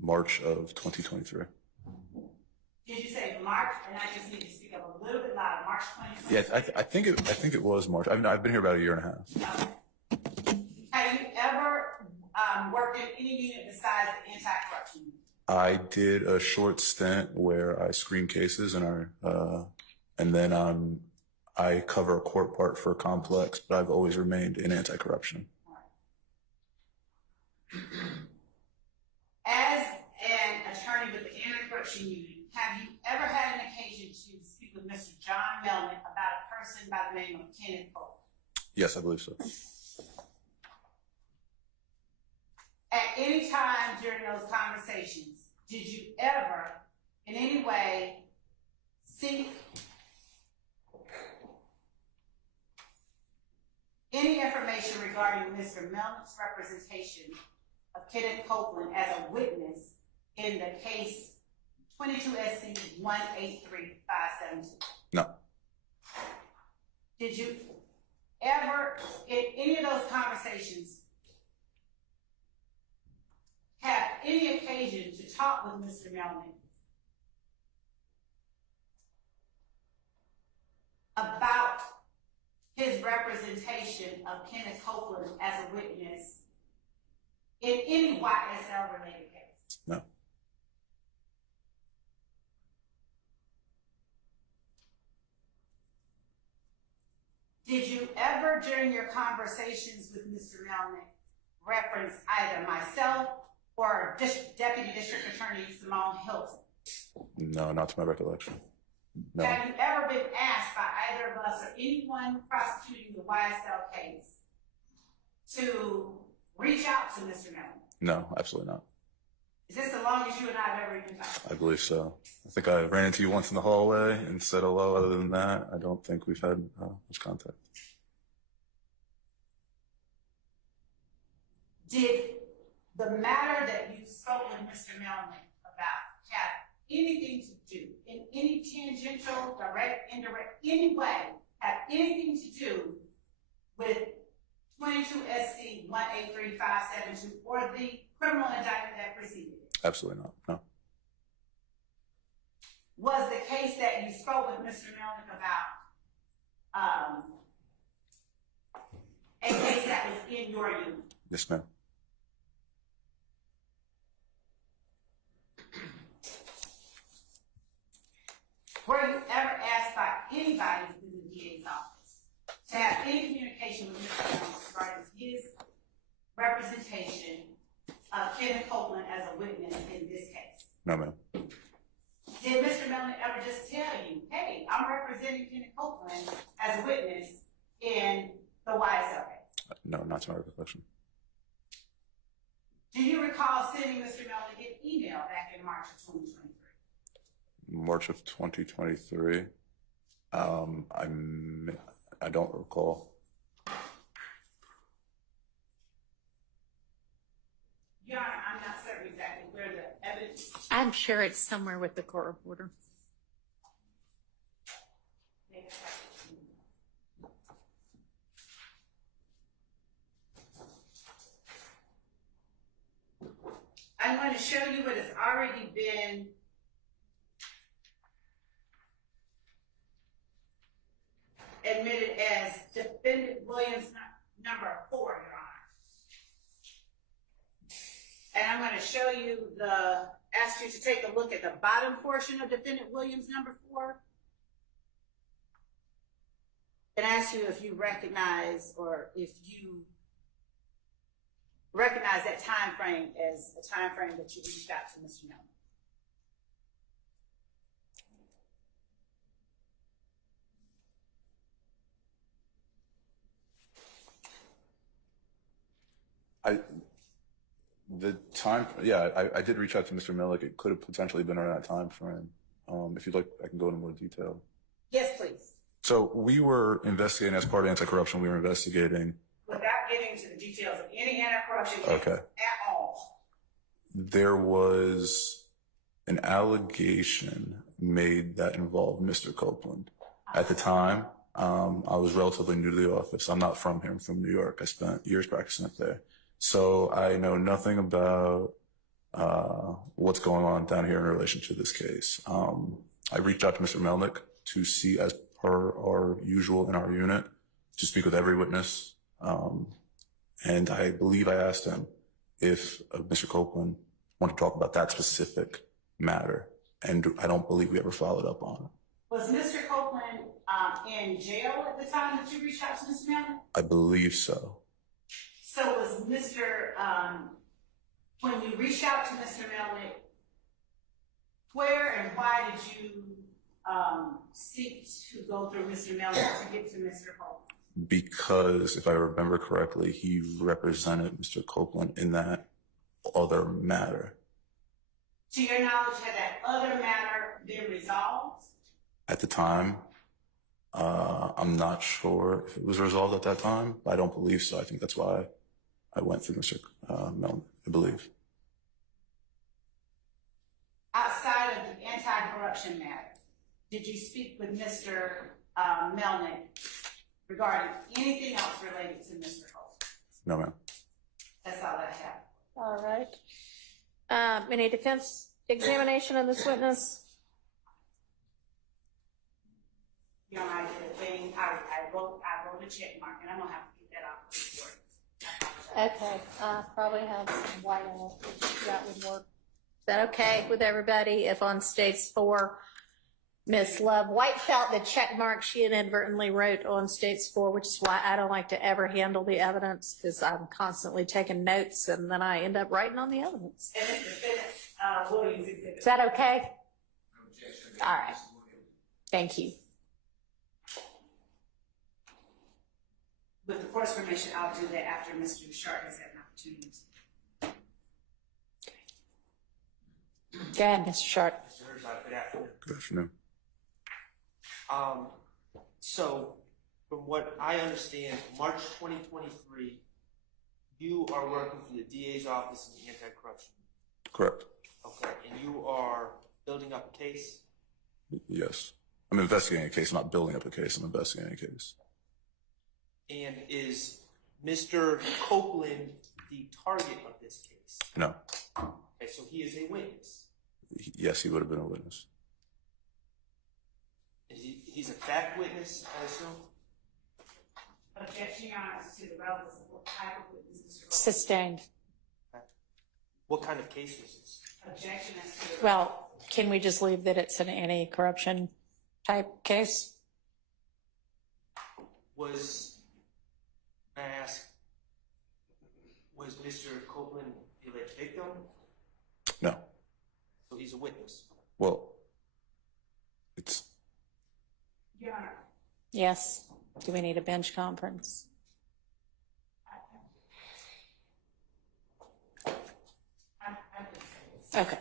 March of 2023. Did you say March? And I just need to speak up a little bit louder. March 2023? Yeah, I think it was March. I've been here about a year and a half. Okay. Have you ever worked in any unit besides the anti-corruption unit? I did a short stint where I screen cases and then I cover a court part for a complex, but I've always remained in anti-corruption. As an attorney with the anti-corruption unit, have you ever had an occasion to speak with Mr. John Melnick about a person by the name of Kenneth Polk? Yes, I believe so. At any time during those conversations, did you ever, in any way, seek any information regarding Mr. Melnick's representation of Kenneth Copeland as a witness in the case 22 SC 183572? No. Did you ever, in any of those conversations, have any occasion to talk with Mr. Melnick about his representation of Kenneth Copeland as a witness in any YSL related case? No. Did you ever, during your conversations with Mr. Melnick, reference either myself or Deputy District Attorney Simone Hilton? No, not to my recollection. No. Have you ever been asked by either of us or anyone prosecuting the YSL case to reach out to Mr. Melnick? No, absolutely not. Is this the longest you and I have ever even talked? I believe so. I think I ran into you once in the hallway and said hello. Other than that, I don't think we've had much contact. Did the matter that you spoke with Mr. Melnick about have anything to do, in any tangential, direct, indirect, any way, have anything to do with 22 SC 183572 or the criminal indictment that preceded it? Absolutely not. No. Was the case that you spoke with Mr. Melnick about a case that was in your unit? Yes, ma'am. Were you ever asked by anybody within the DA's office to have any communication with Mr. Melnick regarding his representation of Kenneth Copeland as a witness in this case? No, ma'am. Did Mr. Melnick ever just tell you, hey, I'm representing Kenneth Copeland as a witness in the YSL case? No, not to my recollection. Do you recall sending Mr. Melnick an email back in March of 2023? March of 2023. I don't recall. Your Honor, I'm not certain exactly where the evidence. I'm sure it's somewhere with the court reporter. I'm going to show you what has already been admitted as Defendant Williams number 4, Your Honor. And I'm going to show you ask you to take a look at the bottom portion of Defendant Williams number 4. And ask you if you recognize that time frame as a time frame that you reached out to Mr. Melnick. I did reach out to Mr. Melnick. It could have potentially been around that time frame. If you'd like, I can go into more detail. Yes, please. So we were investigating, as part of anti-corruption, we were investigating. Without getting into the details of any anti-corruption case Okay. at all. There was an allegation made that involved Mr. Copeland. At the time, I was relatively new to the office. I'm not from here. I'm from New York. I spent years practicing up there. So I know nothing about what's going on down here in relation to this case. I reached out to Mr. Melnick to see, as per our usual in our unit, to speak with every witness. And I believe I asked him if Mr. Copeland wanted to talk about that specific matter. And I don't believe we ever followed up on it. Was Mr. Copeland in jail at the time that you reached out to Mr. Melnick? I believe so. So was when you reached out to Mr. Melnick, where and why did you seek to go through Mr. Melnick to get to Mr. Copeland? Because, if I remember correctly, he represented Mr. Copeland in that other matter. To your knowledge, had that other matter been resolved? At the time, I'm not sure if it was resolved at that time. I don't believe so. I think that's why I went through Mr. Melnick, I believe. Outside of the anti-corruption matter, did you speak with Mr. Melnick regarding anything else related to Mr. Copeland? No, ma'am. That's all I have. All right. Any defense examination of this witness? You know, I did a thing. I wrote a check mark, and I'm gonna have to get that off the report. Okay, probably have some white on it. That would work. Is that okay with everybody? If on states 4, Miss Love White felt the check mark she inadvertently wrote on states 4, which is why I don't like to ever handle the evidence, because I'm constantly taking notes and then I end up writing on the evidence. And it's defense Williams exhibit. Is that okay? All right. Thank you. With the court's permission, I'll do that after Mr. Sharp has had an opportunity. Go ahead, Mr. Sharp. Good afternoon. Good afternoon. So, from what I understand, March 2023, you are working for the DA's office in the anti-corruption. Correct. Okay, and you are building up a case? Yes. I'm investigating a case. I'm not building up a case. I'm investigating a case. And is Mr. Copeland the target of this case? No. Okay, so he is a witness. Yes, he would have been a witness. He's a fact witness, I assume? Objection, Your Honor, to the relevance of what type of witness. Sustained. What kind of case was this? Objection as to the. Well, can we just leave that it's an anti-corruption type case? May I ask, was Mr. Copeland the alleged victim? No. So he's a witness. Well, it's. Your Honor. Yes. Do we need a bench conference? Okay.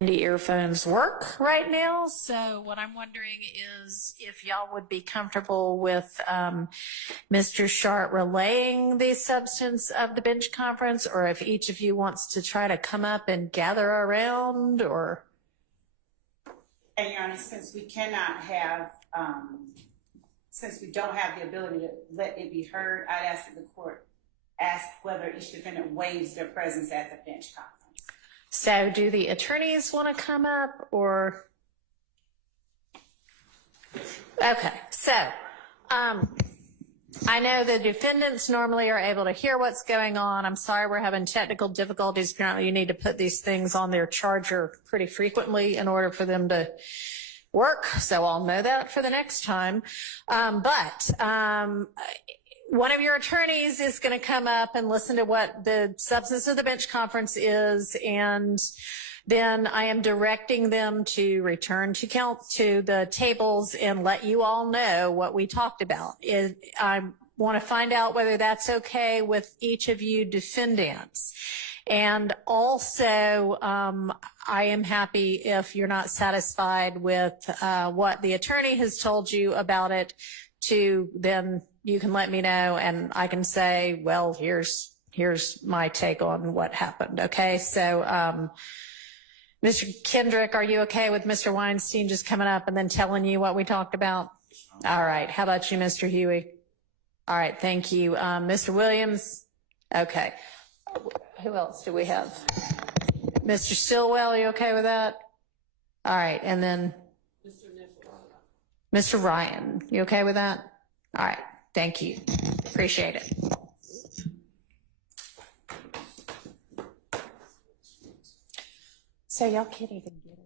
The earphones work right now. So what I'm wondering is if y'all would be comfortable with Mr. Sharp relaying the substance of the bench conference, or if each of you wants to try to come up and gather around, or. And Your Honor, since we cannot have, since we don't have the ability to let it be heard, I'd ask that the court ask whether each defendant waives their presence at the bench conference. So do the attorneys want to come up, or? Okay, so I know the defendants normally are able to hear what's going on. I'm sorry we're having technical difficulties. Apparently you need to put these things on their charger pretty frequently in order for them to work. So I'll know that for the next time. But one of your attorneys is going to come up and listen to what the substance of the bench conference is, and then I am directing them to return to the tables and let you all know what we talked about. I want to find out whether that's okay with each of you defendants. And also, I am happy if you're not satisfied with what the attorney has told you about it, then you can let me know and I can say, well, here's my take on what happened. Okay. So, Mr. Kendrick, are you okay with Mr. Weinstein just coming up and then telling you what we talked about? All right. How about you, Mr. Huey? All right. Thank you. Mr. Williams? Okay. Who else do we have? Mr. Stillwell, are you okay with that? All right. And then Mr. Ryan, you okay with that? All right. Thank you. Appreciate it. So y'all can't even get it.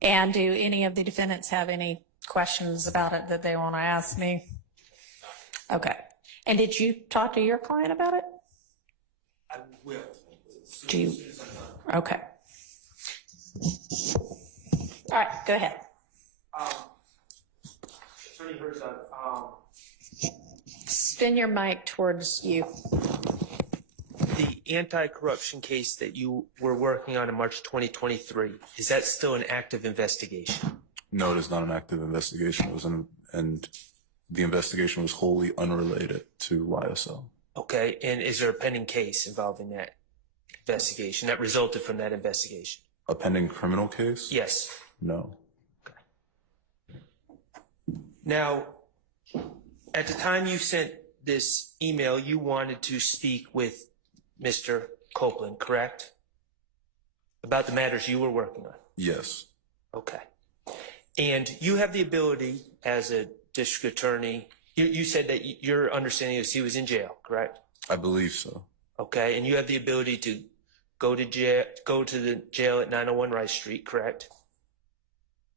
And do any of the defendants have any questions about it that they want to ask me? Okay. And did you talk to your client about it? I will. Do you? Okay. All right, go ahead. Attorney Herzog, Spin your mic towards you. the anti-corruption case that you were working on in March 2023, is that still an active investigation? No, it is not an active investigation. And the investigation was wholly unrelated to YSL. Okay, and is there a pending case involving that investigation that resulted from that investigation? A pending criminal case? Yes. No. Now, at the time you sent this email, you wanted to speak with Mr. Copeland, correct? About the matters you were working on? Yes. Okay. And you have the ability as a district attorney, you said that your understanding is he was in jail, correct? I believe so. Okay, and you have the ability to go to the jail at 901 Rice Street, correct?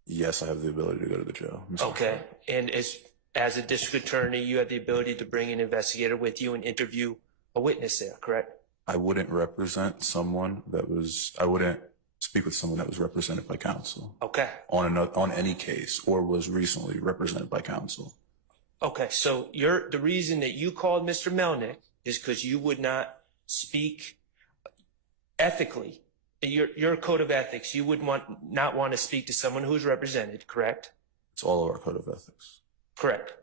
Yes, I have the ability to go to the jail. Okay, and as a district attorney, you have the ability to bring an investigator with you and interview a witness there, correct? I wouldn't represent someone that was, I wouldn't speak with someone that was represented by counsel. Okay. On any case or was recently represented by counsel. Okay, so the reason that you called Mr. Melnick is because you would not speak ethically. Your code of ethics, you would not want to speak to someone who's represented, correct? It's all of our code of ethics. Correct.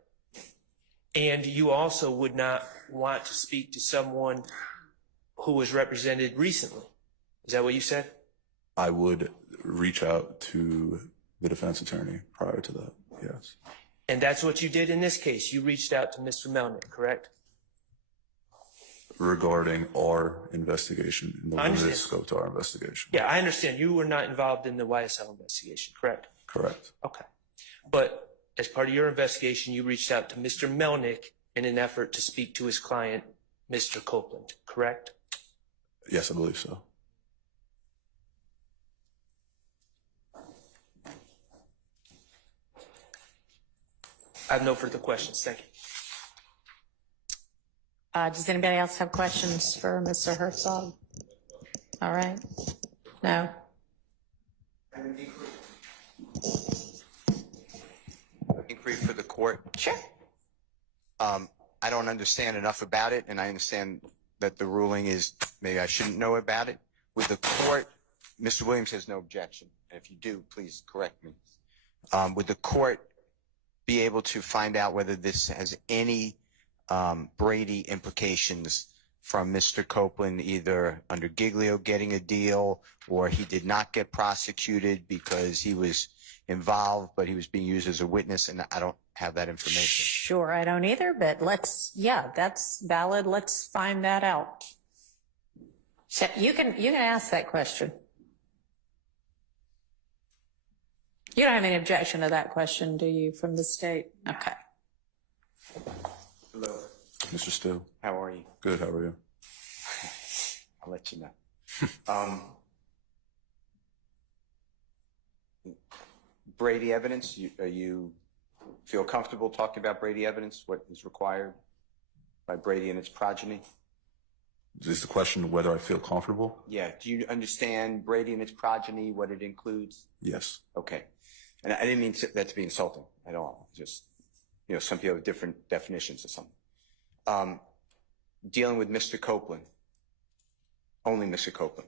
And you also would not want to speak to someone who was represented recently. Is that what you said? I would reach out to the defense attorney prior to that, yes. And that's what you did in this case. You reached out to Mr. Melnick, correct? Regarding our investigation, in the I limited understand. scope to our investigation. Yeah, I understand. You were not involved in the YSL investigation, correct? Correct. Okay. But as part of your investigation, you reached out to Mr. Melnick in an effort to speak to his client, Mr. Copeland, correct? Yes, I believe so. I have no further questions. Thank you. Does anybody else have questions for Mr. Herzog? All right. No? Inquiry for the court. Sure. I don't understand enough about it, and I understand that the ruling is maybe I shouldn't know about it. With the court, Mr. Williams has no objection. And if you do, please correct me. Would the court be able to find out whether this has any Brady implications from Mr. Copeland, either under Giglio getting a deal or he did not get prosecuted because he was involved, but he was being used as a witness, and I don't have that information. Sure, I don't either, but yeah, that's valid. Let's find that out. So you can ask that question. You don't have any objection to that question, do you, from the state? Okay. Hello. Mr. Still. How are you? Good, how are you? I'll let you know. Brady evidence, you feel comfortable talking about Brady evidence, what is required by Brady and its progeny? Is the question whether I feel comfortable? Yeah. Do you understand Brady and its progeny, what it includes? Yes. Okay. And I didn't mean that to be insulting at all. Just, some people have different definitions of something. Dealing with Mr. Copeland, only Mr. Copeland,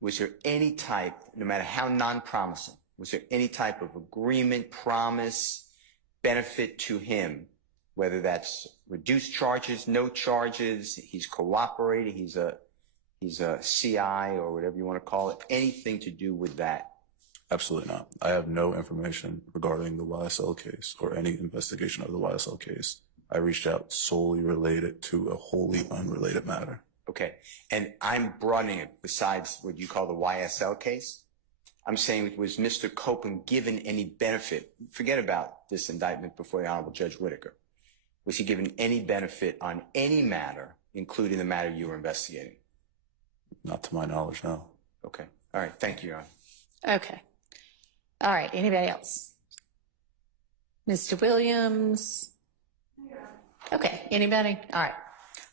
was there any type, no matter how non-promising, was there any type of agreement, promise, benefit to him, whether that's reduced charges, no charges, he's cooperating, he's a CI or whatever you want to call it, anything to do with that? Absolutely not. I have no information regarding the YSL case or any investigation of the YSL case. I reached out solely related to a wholly unrelated matter. Okay. And I'm broadening it besides what you call the YSL case. I'm saying, was Mr. Copeland given any benefit? Forget about this indictment before the Honorable Judge Whitaker. Was he given any benefit on any matter, including the matter you were investigating? Not to my knowledge, no. Okay. All right. Thank you, Your Honor. Okay. All right. Anybody else? Mr. Williams? Okay. Anybody? All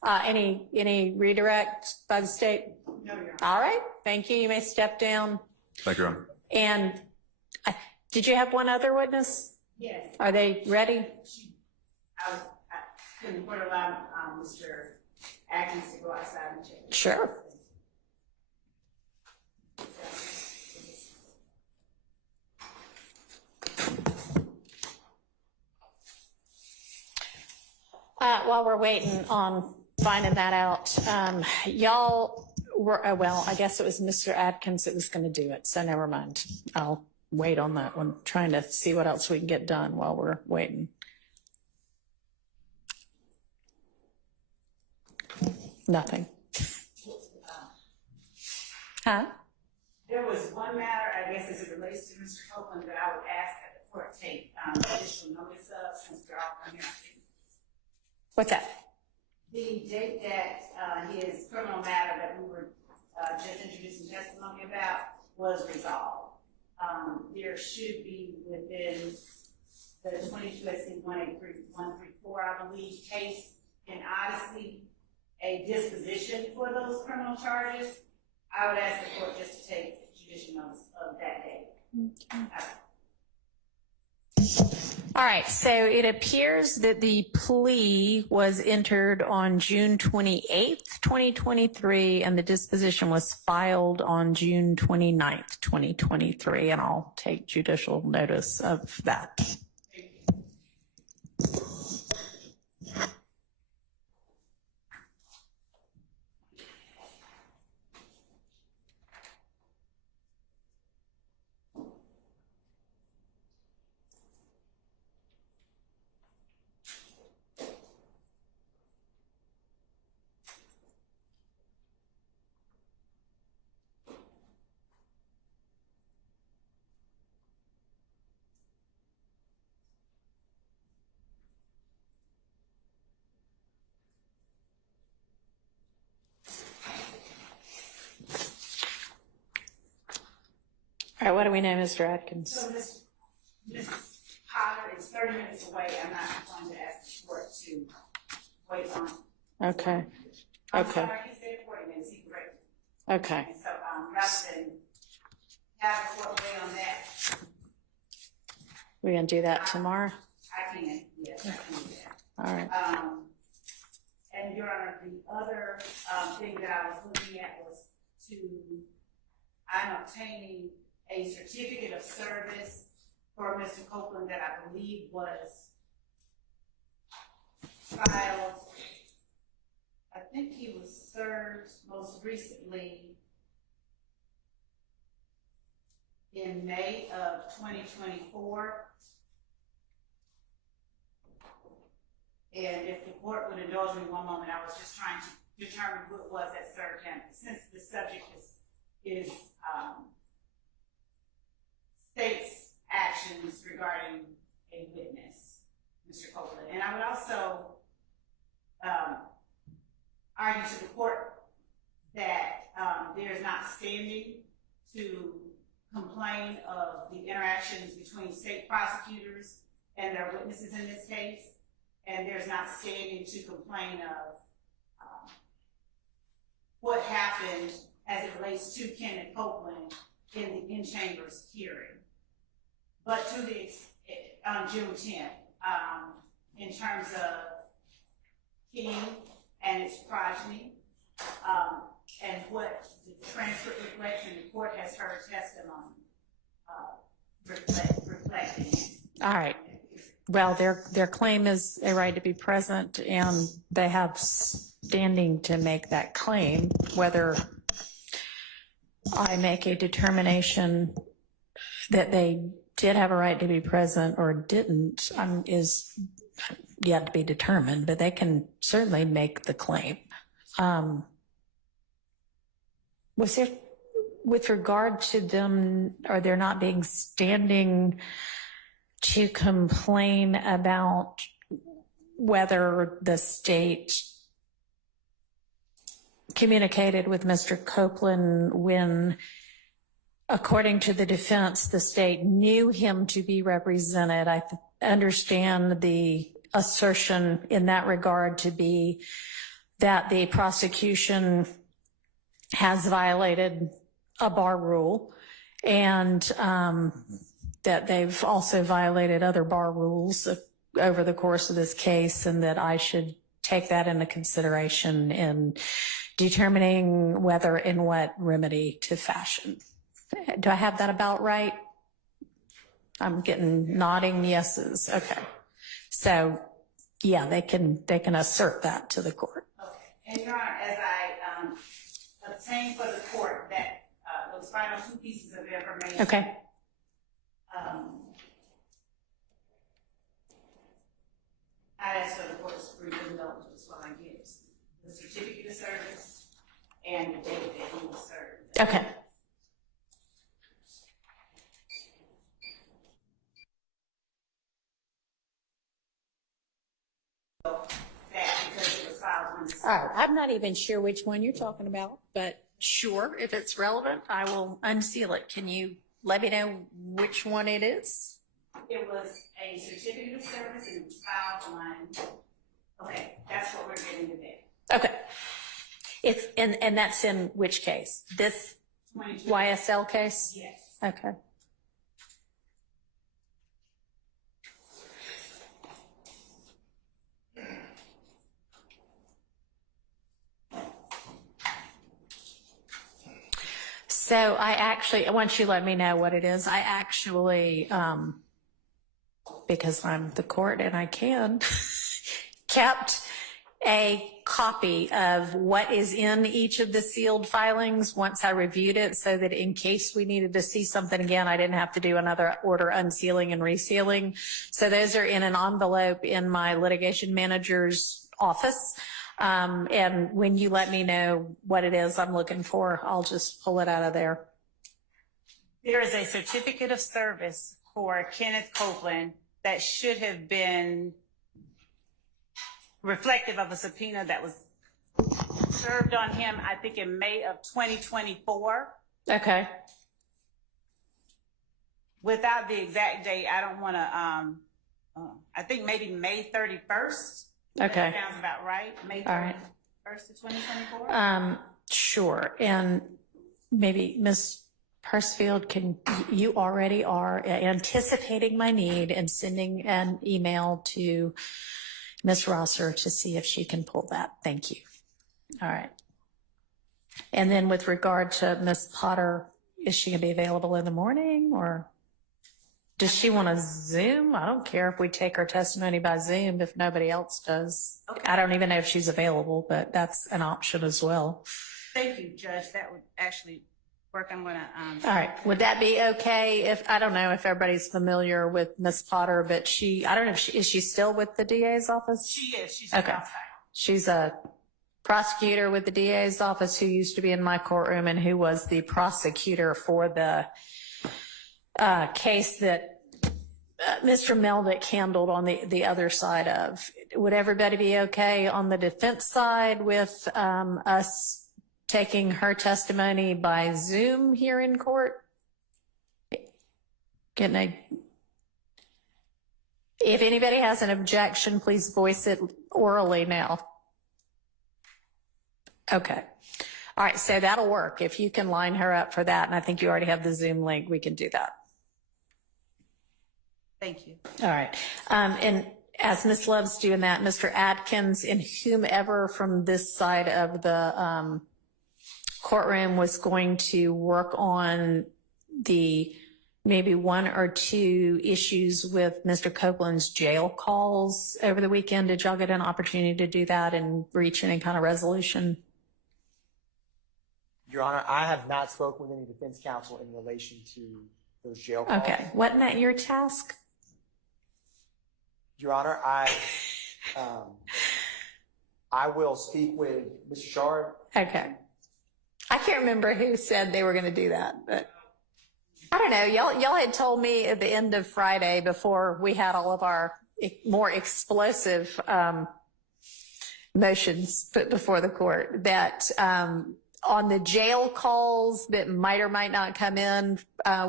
right. Any redirect by the state? No, Your Honor. All right. Thank you. You may step down. Thank you, Your Honor. And did you have one other witness? Yes. Are they ready? Can the court allow Mr. Atkins to go outside and check? Sure. while we're waiting on finding that out, y'all were, well, I guess it was Mr. Adkins that was going to do it, so never mind. I'll wait on that one, trying to see what else we can get done while we're waiting. Nothing. Huh? There was one matter, I guess, as it relates to Mr. Copeland, that I would ask that the court take additional notice of, since we're all here. What's that? The date that his criminal matter that we were just introducing testimony about was resolved. There should be within the 22 U.S.C. 134, I believe, case in Odyssey, a disposition for those criminal charges. I would ask the court just to take judicial notice of that date. All right, so it appears that the plea was entered on June 28th, 2023, and the disposition was filed on June 29th, 2023, and I'll take judicial notice of that. All right, what do we know, Mr. Atkins? So Ms. Potter is 30 minutes away. I'm not going to ask the court to wait on. Okay. I'm Okay. sorry, he said 40 minutes, he corrected. Okay. And so rather than have the court wait on that, We're going to do that tomorrow? I can, yes, I can do that. All right. And Your Honor, the other thing that I was looking at was I'm obtaining a certificate of service for Mr. Copeland that I believe was filed. I think he was served most recently in May of 2024. And if the court would indulge me one moment, I was just trying to determine who it was that served him, since the subject is state's actions regarding a witness, Mr. Copeland. And I would also argue to the court that there is not standing to complain of the interactions between state prosecutors and their witnesses in this case, and there's not standing to complain of what happened as it relates to Kenneth Copeland in the in-chambers hearing. But to the, on June 10th, in terms of King and its progeny, and what the transcript reflects, and the court has heard testimony reflecting. All right. Well, their claim is a right to be present, and they have standing to make that claim. Whether I make a determination that they did have a right to be present or didn't is yet to be determined, but they can certainly make the claim. Was there, with regard to them, are there not being standing to complain about whether the state communicated with Mr. Copeland when, according to the defense, the state knew him to be represented? I understand the assertion in that regard to be that the prosecution has violated a bar rule, and that they've also violated other bar rules over the course of this case, and that I should take that into consideration in determining whether and what remedy to fashion. Do I have that about right? I'm getting nodding yeses. Okay. So yeah, they can assert that to the court. Okay. And Your Honor, as I obtained for the court that those final two pieces of information. Okay. I asked for the court's brief indulgence while I get the certificate of service and the date that he was served. Okay. All right, I'm not even sure which one you're talking about, but sure, if it's relevant, I will unseal it. Can you let me know which one it is? It was a certificate of service and it was filed on, okay, that's what we're getting today. Okay. It's, and that's in which case? This 22. YSL case? Yes. Okay. So I actually, once you let me know what it is, I actually, because I'm the court and I can, kept a copy of what is in each of the sealed filings once I reviewed it, so that in case we needed to see something again, I didn't have to do another order unsealing and resealing. So those are in an envelope in my litigation manager's office. And when you let me know what it is I'm looking for, I'll just pull it out of there. There is a certificate of service for Kenneth Copeland that should have been reflective of a subpoena that was served on him, I think, in May of 2024. Okay. Without the exact date, I don't want to, I think maybe May 31st. Okay. That sounds about right. May 31st All right. of 2024. Sure. And maybe Ms. Persfield, you already are anticipating my need and sending an email to Ms. Rosser to see if she can pull that. Thank you. All right. And then with regard to Ms. Potter, is she going to be available in the morning, or does she want to Zoom? I don't care if we take her testimony by Zoom if nobody else does. Okay. I don't even know if she's available, but that's an option as well. Thank you, Judge. That would actually work. I'm going to. All right. Would that be okay if, I don't know if everybody's familiar with Ms. Potter, but I don't know if is she still with the DA's office? She is. She's okay. outside. She's a prosecutor with the DA's office who used to be in my courtroom and who was the prosecutor for the case that Mr. Meldick handled on the other side of. Would everybody be okay on the defense side with us taking her testimony by Zoom here in court? If anybody has an objection, please voice it orally now. Okay. All right, so that'll work. If you can line her up for that, and I think you already have the Zoom link, we can do that. Thank you. All right. And as Ms. Love's doing that, Mr. Adkins and whomever from this side of the courtroom was going to work on the maybe one or two issues with Mr. Copeland's jail calls over the weekend. Did y'all get an opportunity to do that and reach any kind of resolution? Your Honor, I have not spoken with any defense counsel in relation to those jail calls. Okay. Wasn't that your task? Your Honor, I will speak with Mr. Shard. Okay. I can't remember who said they were going to do that, but I don't know. Y'all had told me at the end of Friday, before we had all of our more explosive motions put before the court, that on the jail calls that might or might not come in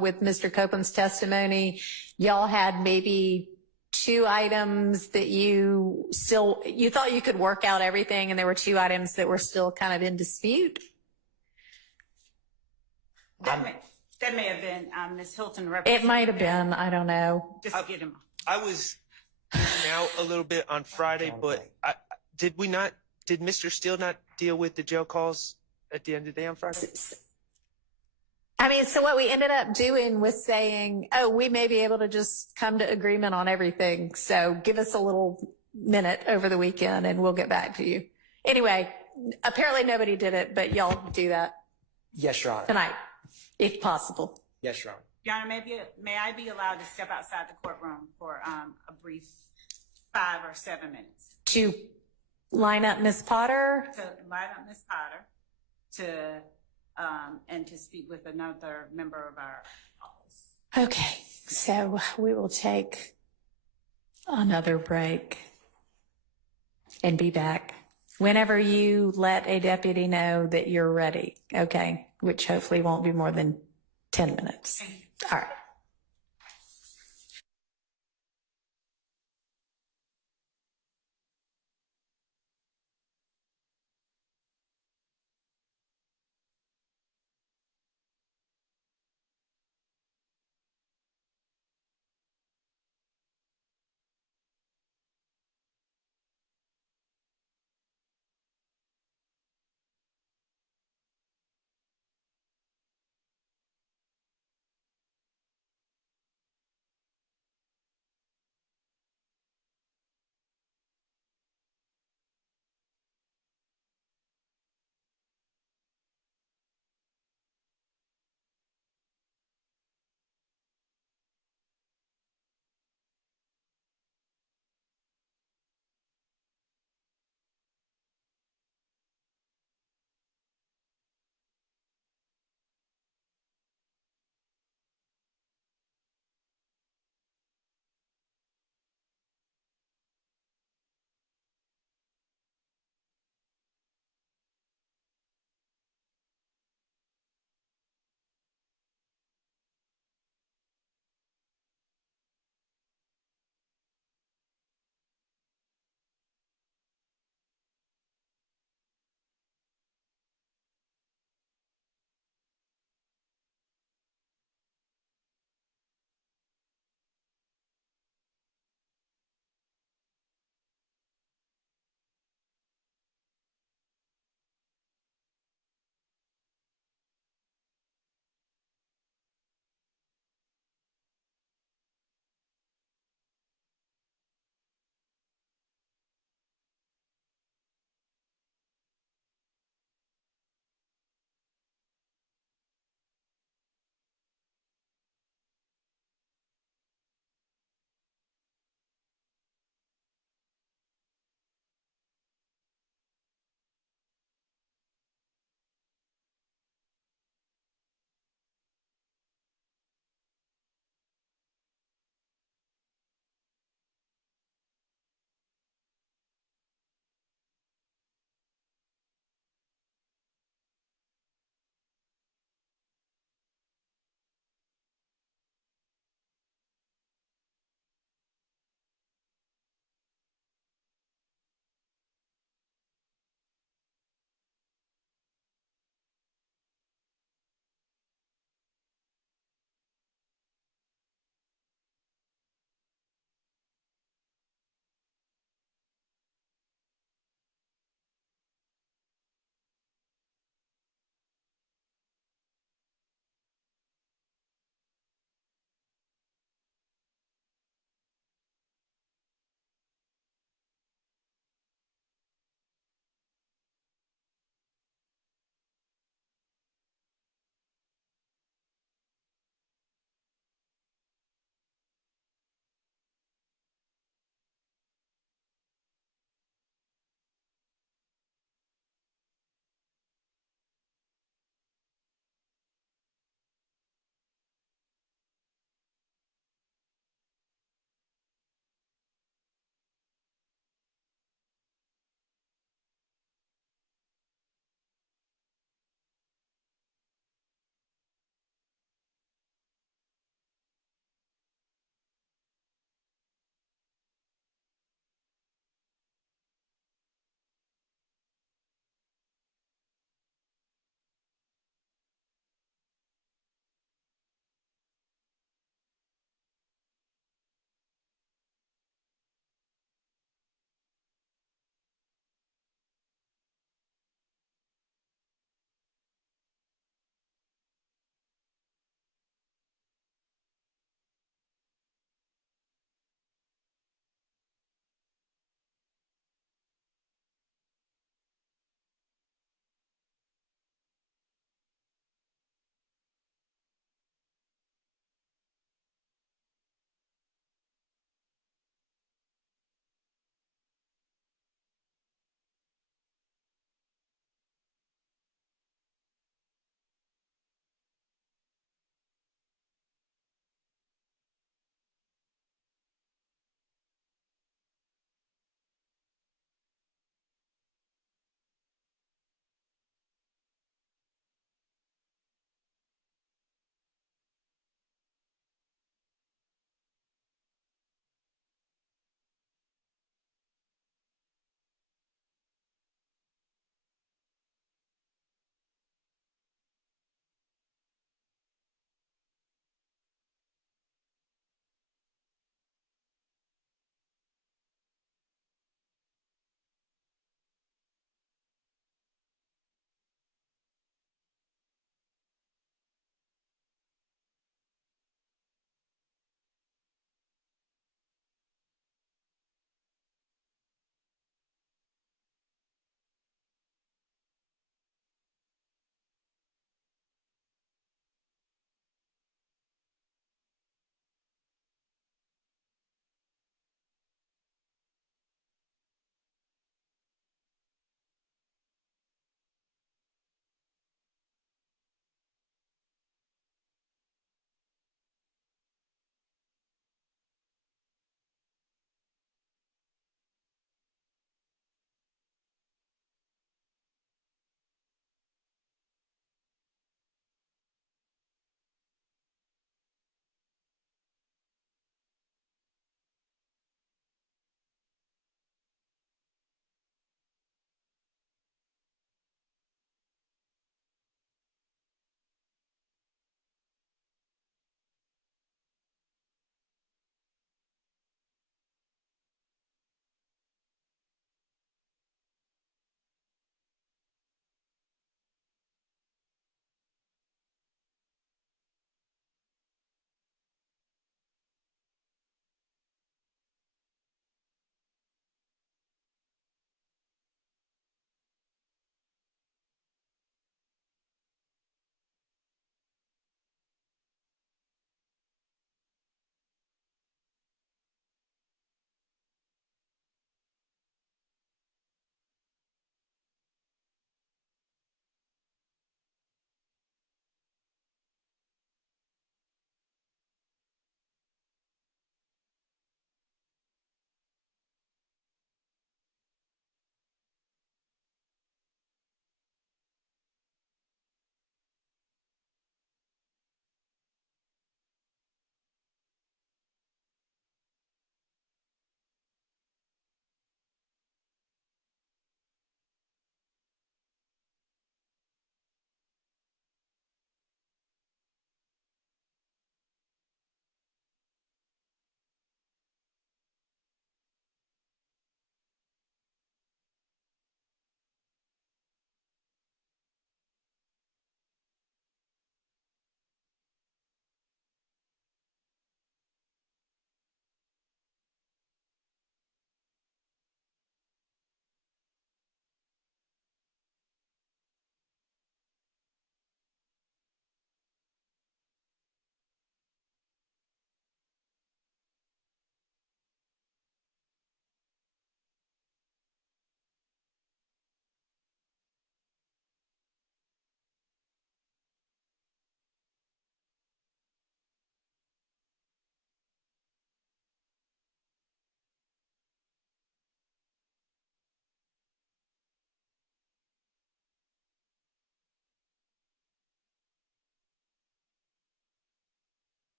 with Mr. Copeland's testimony, y'all had maybe two items that you thought you could work out everything, and there were two items that were still kind of in dispute. That may have been Ms. Hilton. It might have been. I don't know. Just to get him. I was out a little bit on Friday, but did Mr. Steele not deal with the jail calls at the end of the day on Friday? I mean, so what we ended up doing was saying, oh, we may be able to just come to agreement on everything. So give us a little minute over the weekend and we'll get back to you. Anyway, apparently nobody did it, but y'all do that Yes, Your Honor. tonight, if possible. Yes, Your Honor. Your Honor, may I be allowed to step outside the courtroom for a brief 5 or 7 minutes? To line up Ms. Potter. To line up Ms. Potter, and to speak with another member of our office. Okay, so we will take another break and be back whenever you let a deputy know that you're ready. Okay, which hopefully won't be more than 10 minutes. All right.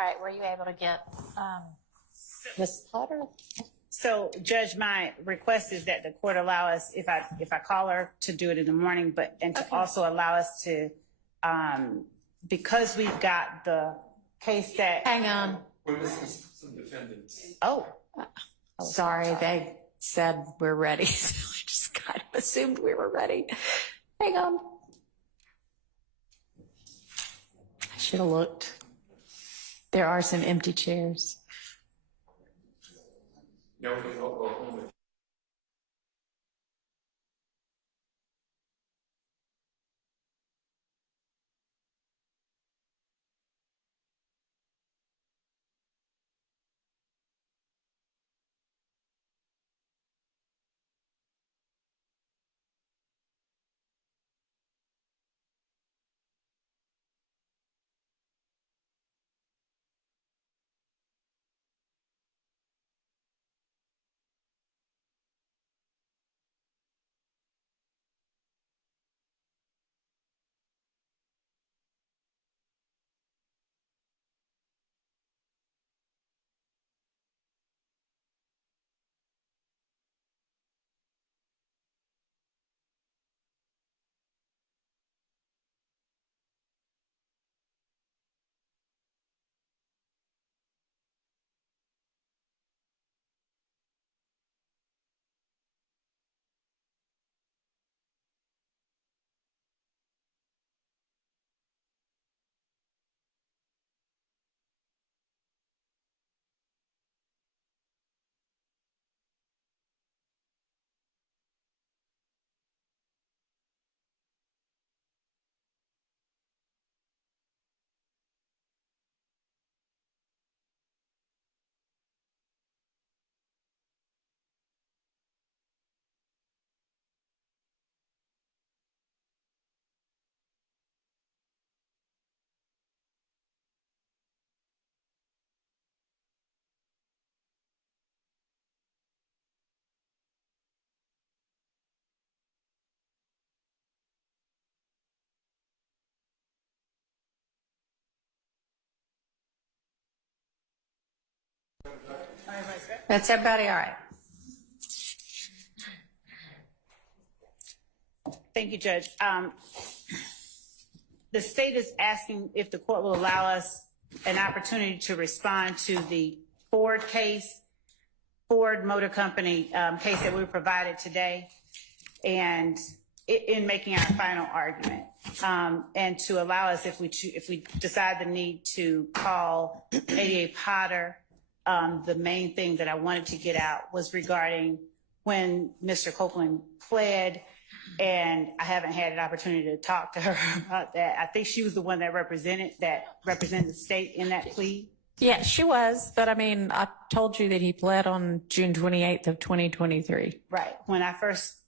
right, were you able to get Ms. Potter? So, Judge, my request is that the court allow us, if I call her, to do it in the morning, and to also allow us to, because we've got the case that. Hang on. We're missing some defendants. Oh. Sorry, they said we're ready. So I just kind of assumed we were ready. Hang on. I should have looked. There are some empty chairs. No, we don't go home with That's everybody all right? Thank you, Judge. The state is asking if the court will allow us an opportunity to respond to the Ford Motor Company case that we provided today, and in making our final argument, and to allow us, if we decide the need to call ADA Potter. The main thing that I wanted to get out was regarding when Mr. Copeland pled, and I haven't had an opportunity to talk to her about that. I think she was the one that represented the state in that plea. Yeah, she was, but I mean, I told you that he pled on June 28th of 2023. Right. When I first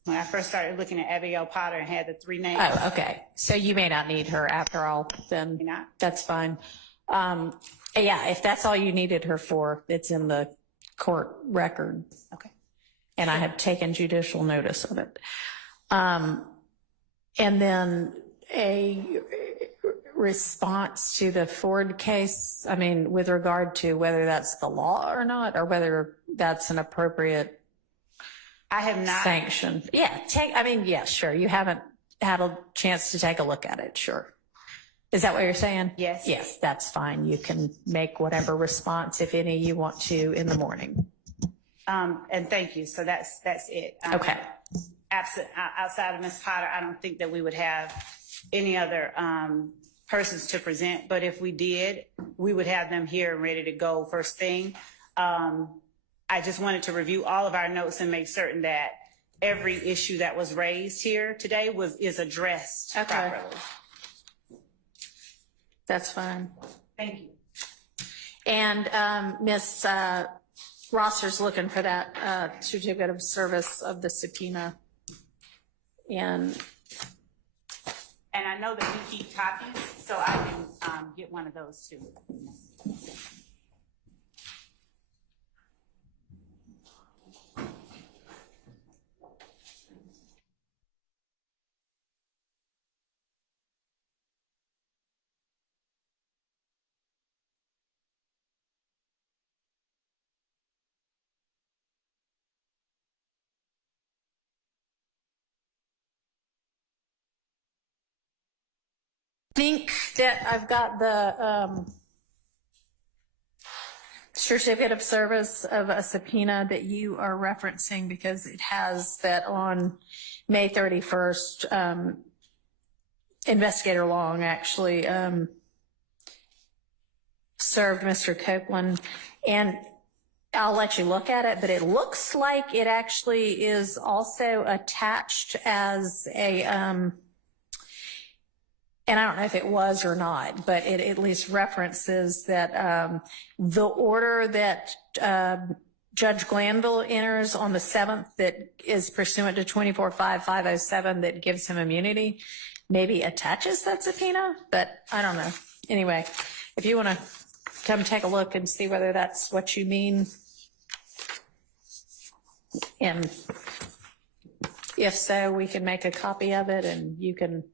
started looking at Abigail Potter and had the three names. Oh, okay. So you may not need her after all, then that's fine. Yeah, if that's all you needed her for, it's in the court record. Okay. And I have taken judicial notice of it. And then a response to the Ford case, I mean, with regard to whether that's the law or not, or whether that's an appropriate I have not sanction. Yeah, yeah, sure. You haven't had a chance to take a look at it, sure. Is that what you're saying? Yes. Yes, that's fine. You can make whatever response, if any, you want to in the morning. And thank you. So that's it. Okay. Outside of Ms. Potter, I don't think that we would have any other persons to present. But if we did, we would have them here and ready to go first thing. I just wanted to review all of our notes and make certain that every issue that was raised here today is addressed properly. That's fine. Thank you. And Ms. Rosser's looking for that certificate of service of the subpoena. And I know that we keep copies, so I can get one of those too. think that I've got the certificate of service of a subpoena that you are referencing, because it has that on May 31st, Investigator Long actually served Mr. Copeland, and I'll let you look at it, but it looks like it actually is also attached as a, and I don't know if it was or not, but it at least references that the order that Judge Glanville enters on the 7th that is pursuant to 24.5.507 that gives him immunity maybe attaches that subpoena, but I don't know. Anyway, if you want to come take a look and see whether that's what you mean. And if so, we can make a copy of it and you can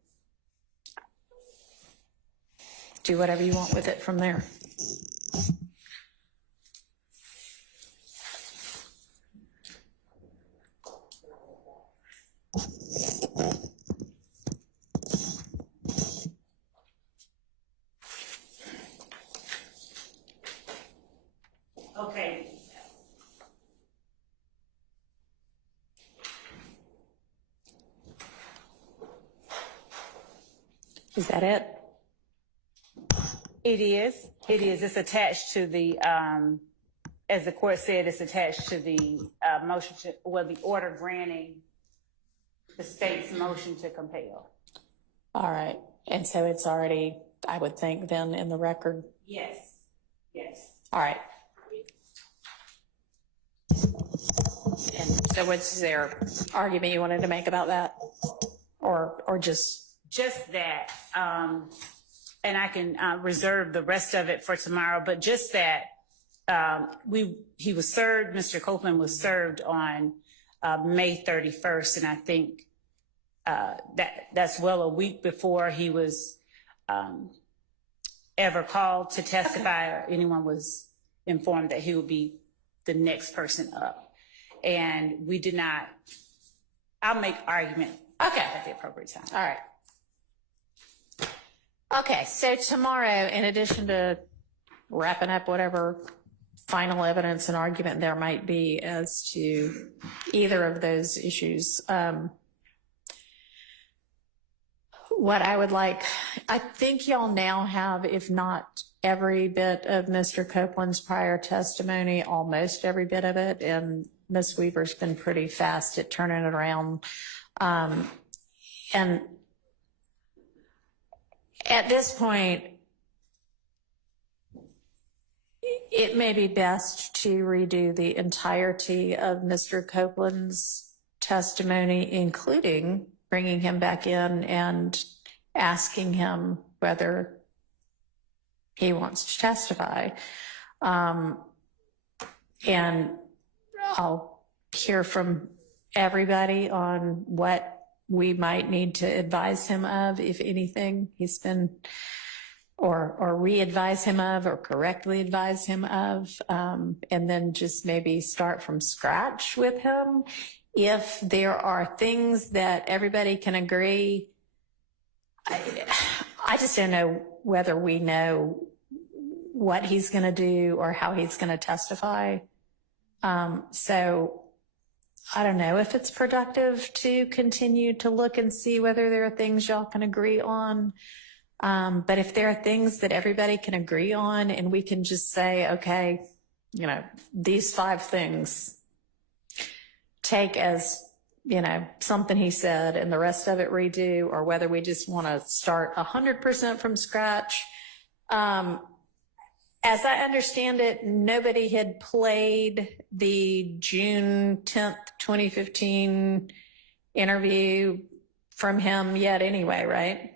do whatever you want with it from there. Okay. Is that it? It is. It is. It's attached to the, as the court said, it's attached to the motion to, well, the order granting the state's motion to compel. All right. And so it's already, I would think, then in the record. Yes. Yes. All right. And so what's their argument you wanted to make about that? Or just that, and I can reserve the rest of it for tomorrow, but just that he was served, Mr. Copeland was served on May 31st, and I think that's well a week before he was ever called to testify or anyone was informed that he would be the next person up. And we did not, I'll make argument at the appropriate time. all right. Okay, so tomorrow, in addition to wrapping up whatever final evidence and argument there might be as to either of those issues, what I would like, I think y'all now have, if not every bit of Mr. Copeland's prior testimony, almost every bit of it, and Ms. Weaver's been pretty fast at turning it around. And at this point, it may be best to redo the entirety of Mr. Copeland's testimony, including bringing him back in and asking him whether he wants to testify. And I'll hear from everybody on what we might need to advise him of, if anything he's been, or re-advise him of, or correctly advise him of, and then just maybe start from scratch with him. If there are things that everybody can agree, I just don't know whether we know what he's going to do or how he's going to testify. So I don't know if it's productive to continue to look and see whether there are things y'all can agree on. But if there are things that everybody can agree on and we can just say, okay, you know, these 5 things take as, you know, something he said and the rest of it redo, or whether we just want to start 100% from scratch. As I understand it, nobody had played the June 10th, 2015 interview from him yet anyway, right?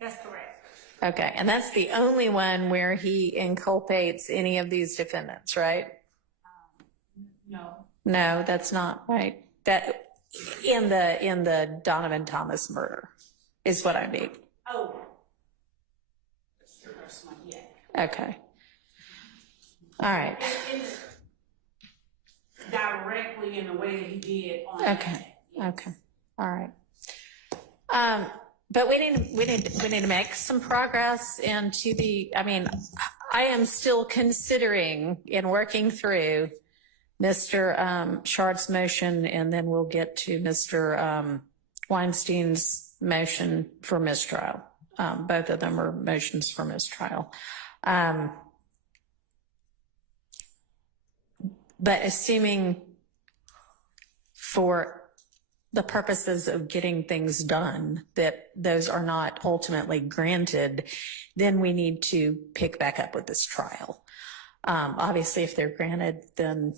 That's correct. Okay, and that's the only one where he inculpates any of these defendants, right? No. No, that's not right. That in the Donovan Thomas murder is what I mean. Oh. That's the first one, yeah. Okay. All right. Directly in the way that he did on Okay. that. Yes. Okay. All right. but we need to make some progress into I mean, I am still considering and working through Mr. Shard's motion, and then we'll get to Mr. Weinstein's motion for mistrial. Both of them are motions for mistrial. But assuming for the purposes of getting things done that those are not ultimately granted, then we need to pick back up with this trial. Obviously, if they're granted, then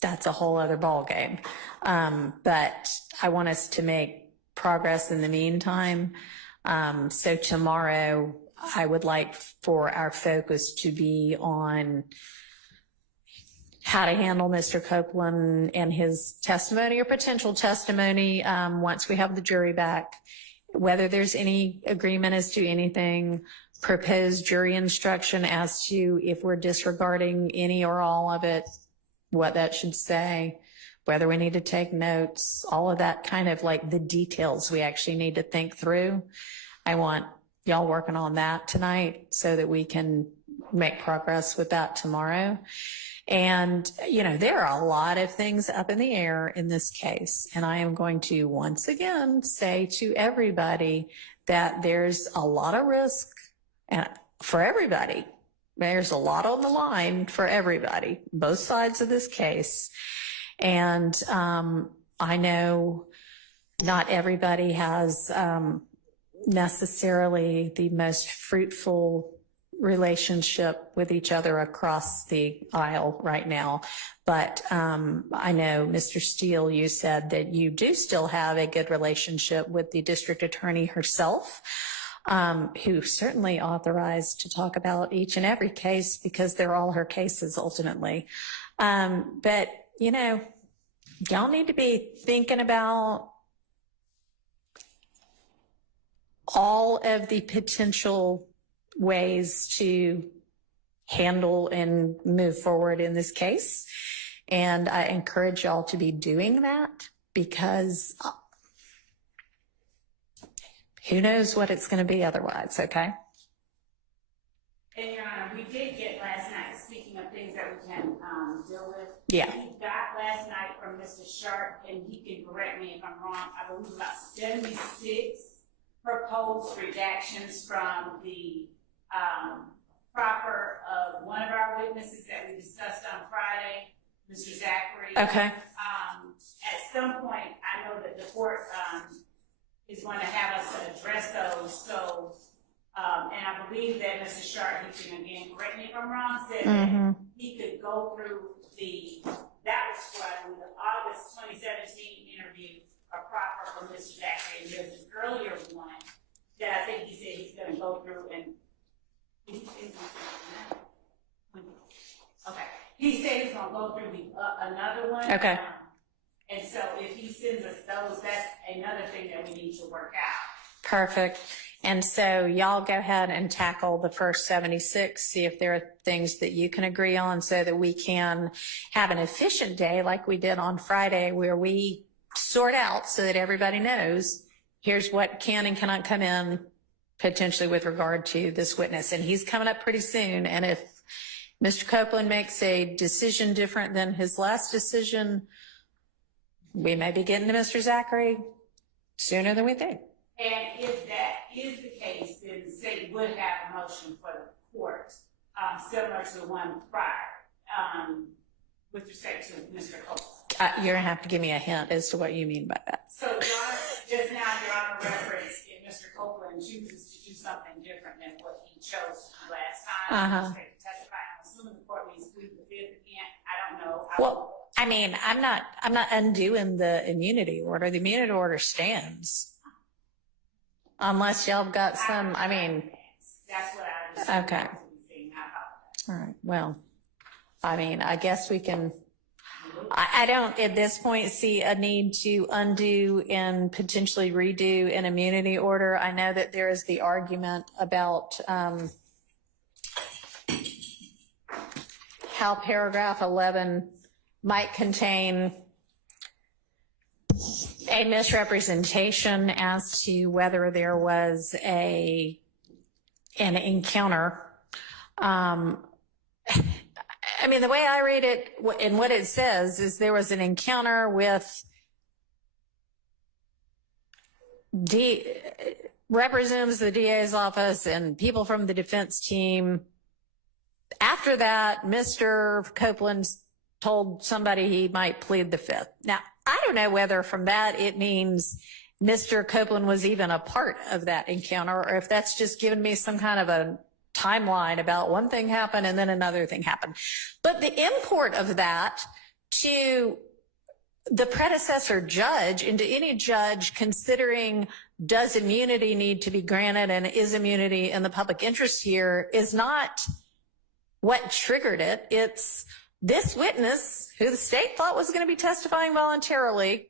that's a whole other ballgame. But I want us to make progress in the meantime. So tomorrow, I would like for our focus to be on how to handle Mr. Copeland and his testimony or potential testimony once we have the jury back, whether there's any agreement as to anything, proposed jury instruction as to if we're disregarding any or all of it, what that should say, whether we need to take notes, all of that kind of like the details we actually need to think through. I want y'all working on that tonight so that we can make progress with that tomorrow. And, you know, there are a lot of things up in the air in this case. And I am going to once again say to everybody that there's a lot of risk for everybody. There's a lot on the line for everybody, both sides of this case. And I know not everybody has necessarily the most fruitful relationship with each other across the aisle right now. But I know, Mr. Steele, you said that you do still have a good relationship with the district attorney herself, who certainly authorized to talk about each and every case because they're all her cases ultimately. But, you know, y'all need to be thinking about all of the potential ways to handle and move forward in this case. And I encourage y'all to be doing that because who knows what it's going to be otherwise, okay? And Your Honor, we did get last night, speaking of things that we can deal with. Yeah. We got last night from Mr. Sharp, and he can correct me if I'm wrong, I believe about 76 proposed redactions from the proffer of one of our witnesses that we discussed on Friday, Mr. Zachary. Okay. At some point, I know that the court is going to have us address those. So, and I believe that Mr. Sharp, he can again correct me if I'm wrong, said that he could go through that was what I believe, the August 2017 interview, a proffer from Mr. Zachary. And there's an earlier one that I think he said he's going to go through and okay. He said he's going to go through another one. Okay. And so if he sends us those, that's another thing that we need to work out. Perfect. And so y'all go ahead and tackle the first 76, see if there are things that you can agree on so that we can have an efficient day like we did on Friday where we sort out so that everybody knows here's what can and cannot come in potentially with regard to this witness. And he's coming up pretty soon. And if Mr. Copeland makes a decision different than his last decision, we may be getting to Mr. Zachary sooner than we think. And if that is the case, then the state would have a motion for the court, similar to the one prior, with respect to Mr. Copeland. You're going to have to give me a hint as to what you mean by that. So, Your Honor, just now, Your Honor referenced if Mr. Copeland chooses to do something different than what he chose to do last time, to testify. I'm assuming the court means plead the fifth again. I don't know. Well, I mean, I'm not undoing the immunity order. The immunity order stands. Unless y'all got some, I mean. That's what I understand. Okay. All right. Well, I mean, I guess we can. I don't at this point see a need to undo and potentially redo an immunity order. I know that there is the argument about how paragraph 11 might contain a misrepresentation as to whether there was an encounter. I mean, the way I read it and what it says is there was an encounter with representatives of the DA's office and people from the defense team. After that, Mr. Copeland told somebody he might plead the fifth. Now, I don't know whether from that it means Mr. Copeland was even a part of that encounter, or if that's just given me some kind of a timeline about one thing happened and then another thing happened. But the import of that to the predecessor judge and to any judge considering does immunity need to be granted and is immunity in the public interest here is not what triggered it. It's this witness, who the state thought was going to be testifying voluntarily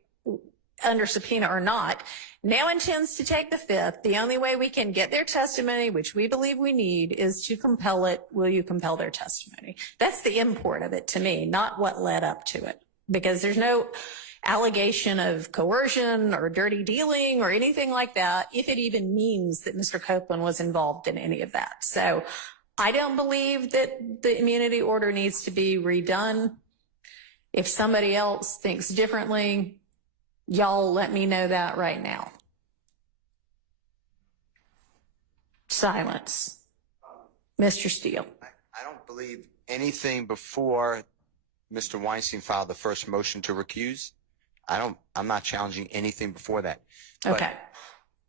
under subpoena or not, now intends to take the fifth. The only way we can get their testimony, which we believe we need, is to compel it. Will you compel their testimony? That's the import of it to me, not what led up to it, because there's no allegation of coercion or dirty dealing or anything like that, if it even means that Mr. Copeland was involved in any of that. So I don't believe that the immunity order needs to be redone. If somebody else thinks differently, y'all let me know that right now. Silence. Mr. Steele. I don't believe anything before Mr. Weinstein filed the first motion to recuse. I'm not challenging anything before that. Okay.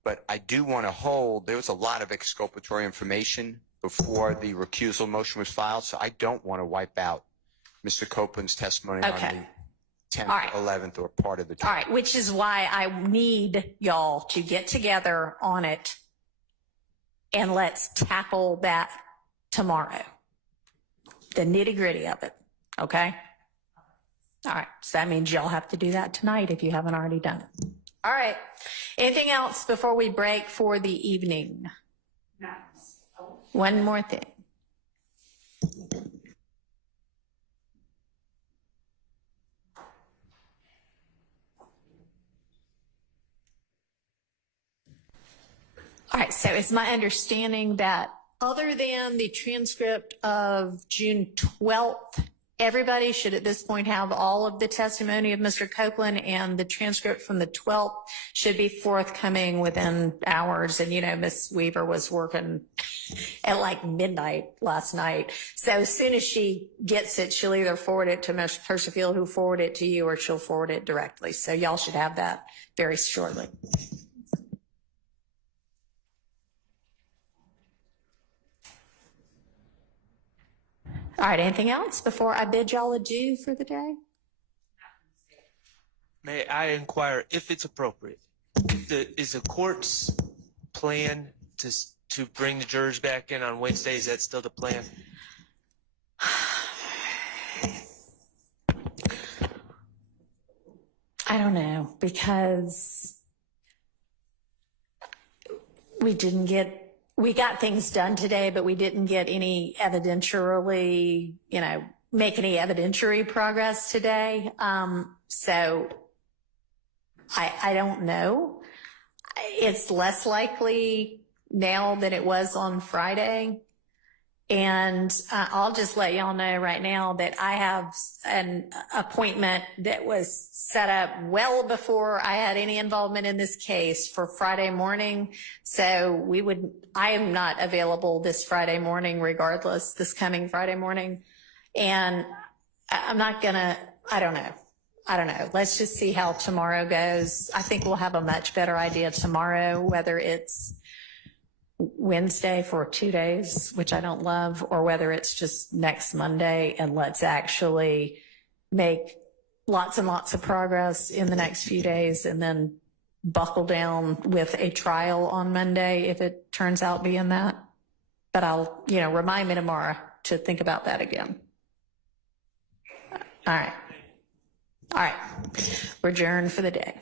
But I do want to hold, there was a lot of exculpatory information before the recusal motion was filed, so I don't want to wipe out Mr. Copeland's testimony on the 10th, All right. 11th, or part of the All right, which is why I need y'all to get together on it and let's tackle that tomorrow. The nitty-gritty of it, okay? All right, so that means y'all have to do that tonight if you haven't already done it. All right, anything else before we break for the evening? No. One more thing. All right, so it's my understanding that other than the transcript of June 12th, everybody should at this point have all of the testimony of Mr. Copeland, and the transcript from the 12th should be forthcoming within hours. And, you know, Miss Weaver was working at like midnight last night. So as soon as she gets it, she'll either forward it to Ms. Percival, who forward it to you, or she'll forward it directly. So y'all should have that very shortly. All right, anything else before I bid y'all adieu for the day? May I inquire if it's appropriate? Is the court's plan to bring the jurors back in on Wednesday? Is that still the plan? I don't know, because we got things done today, but we didn't get any evidentiary, make any evidentiary progress today. So I don't know. It's less likely now than it was on Friday. And I'll just let y'all know right now that I have an appointment that was set up well before I had any involvement in this case for Friday morning. So I am not available this Friday morning regardless, this coming Friday morning. And I'm not gonna, I don't know. Let's just see how tomorrow goes. I think we'll have a much better idea tomorrow, whether it's Wednesday for 2 days, which I don't love, or whether it's just next Monday, and let's actually make lots and lots of progress in the next few days and then buckle down with a trial on Monday if it turns out being that. But I'll, remind me tomorrow to think about that again. All right. We're adjourned for the day.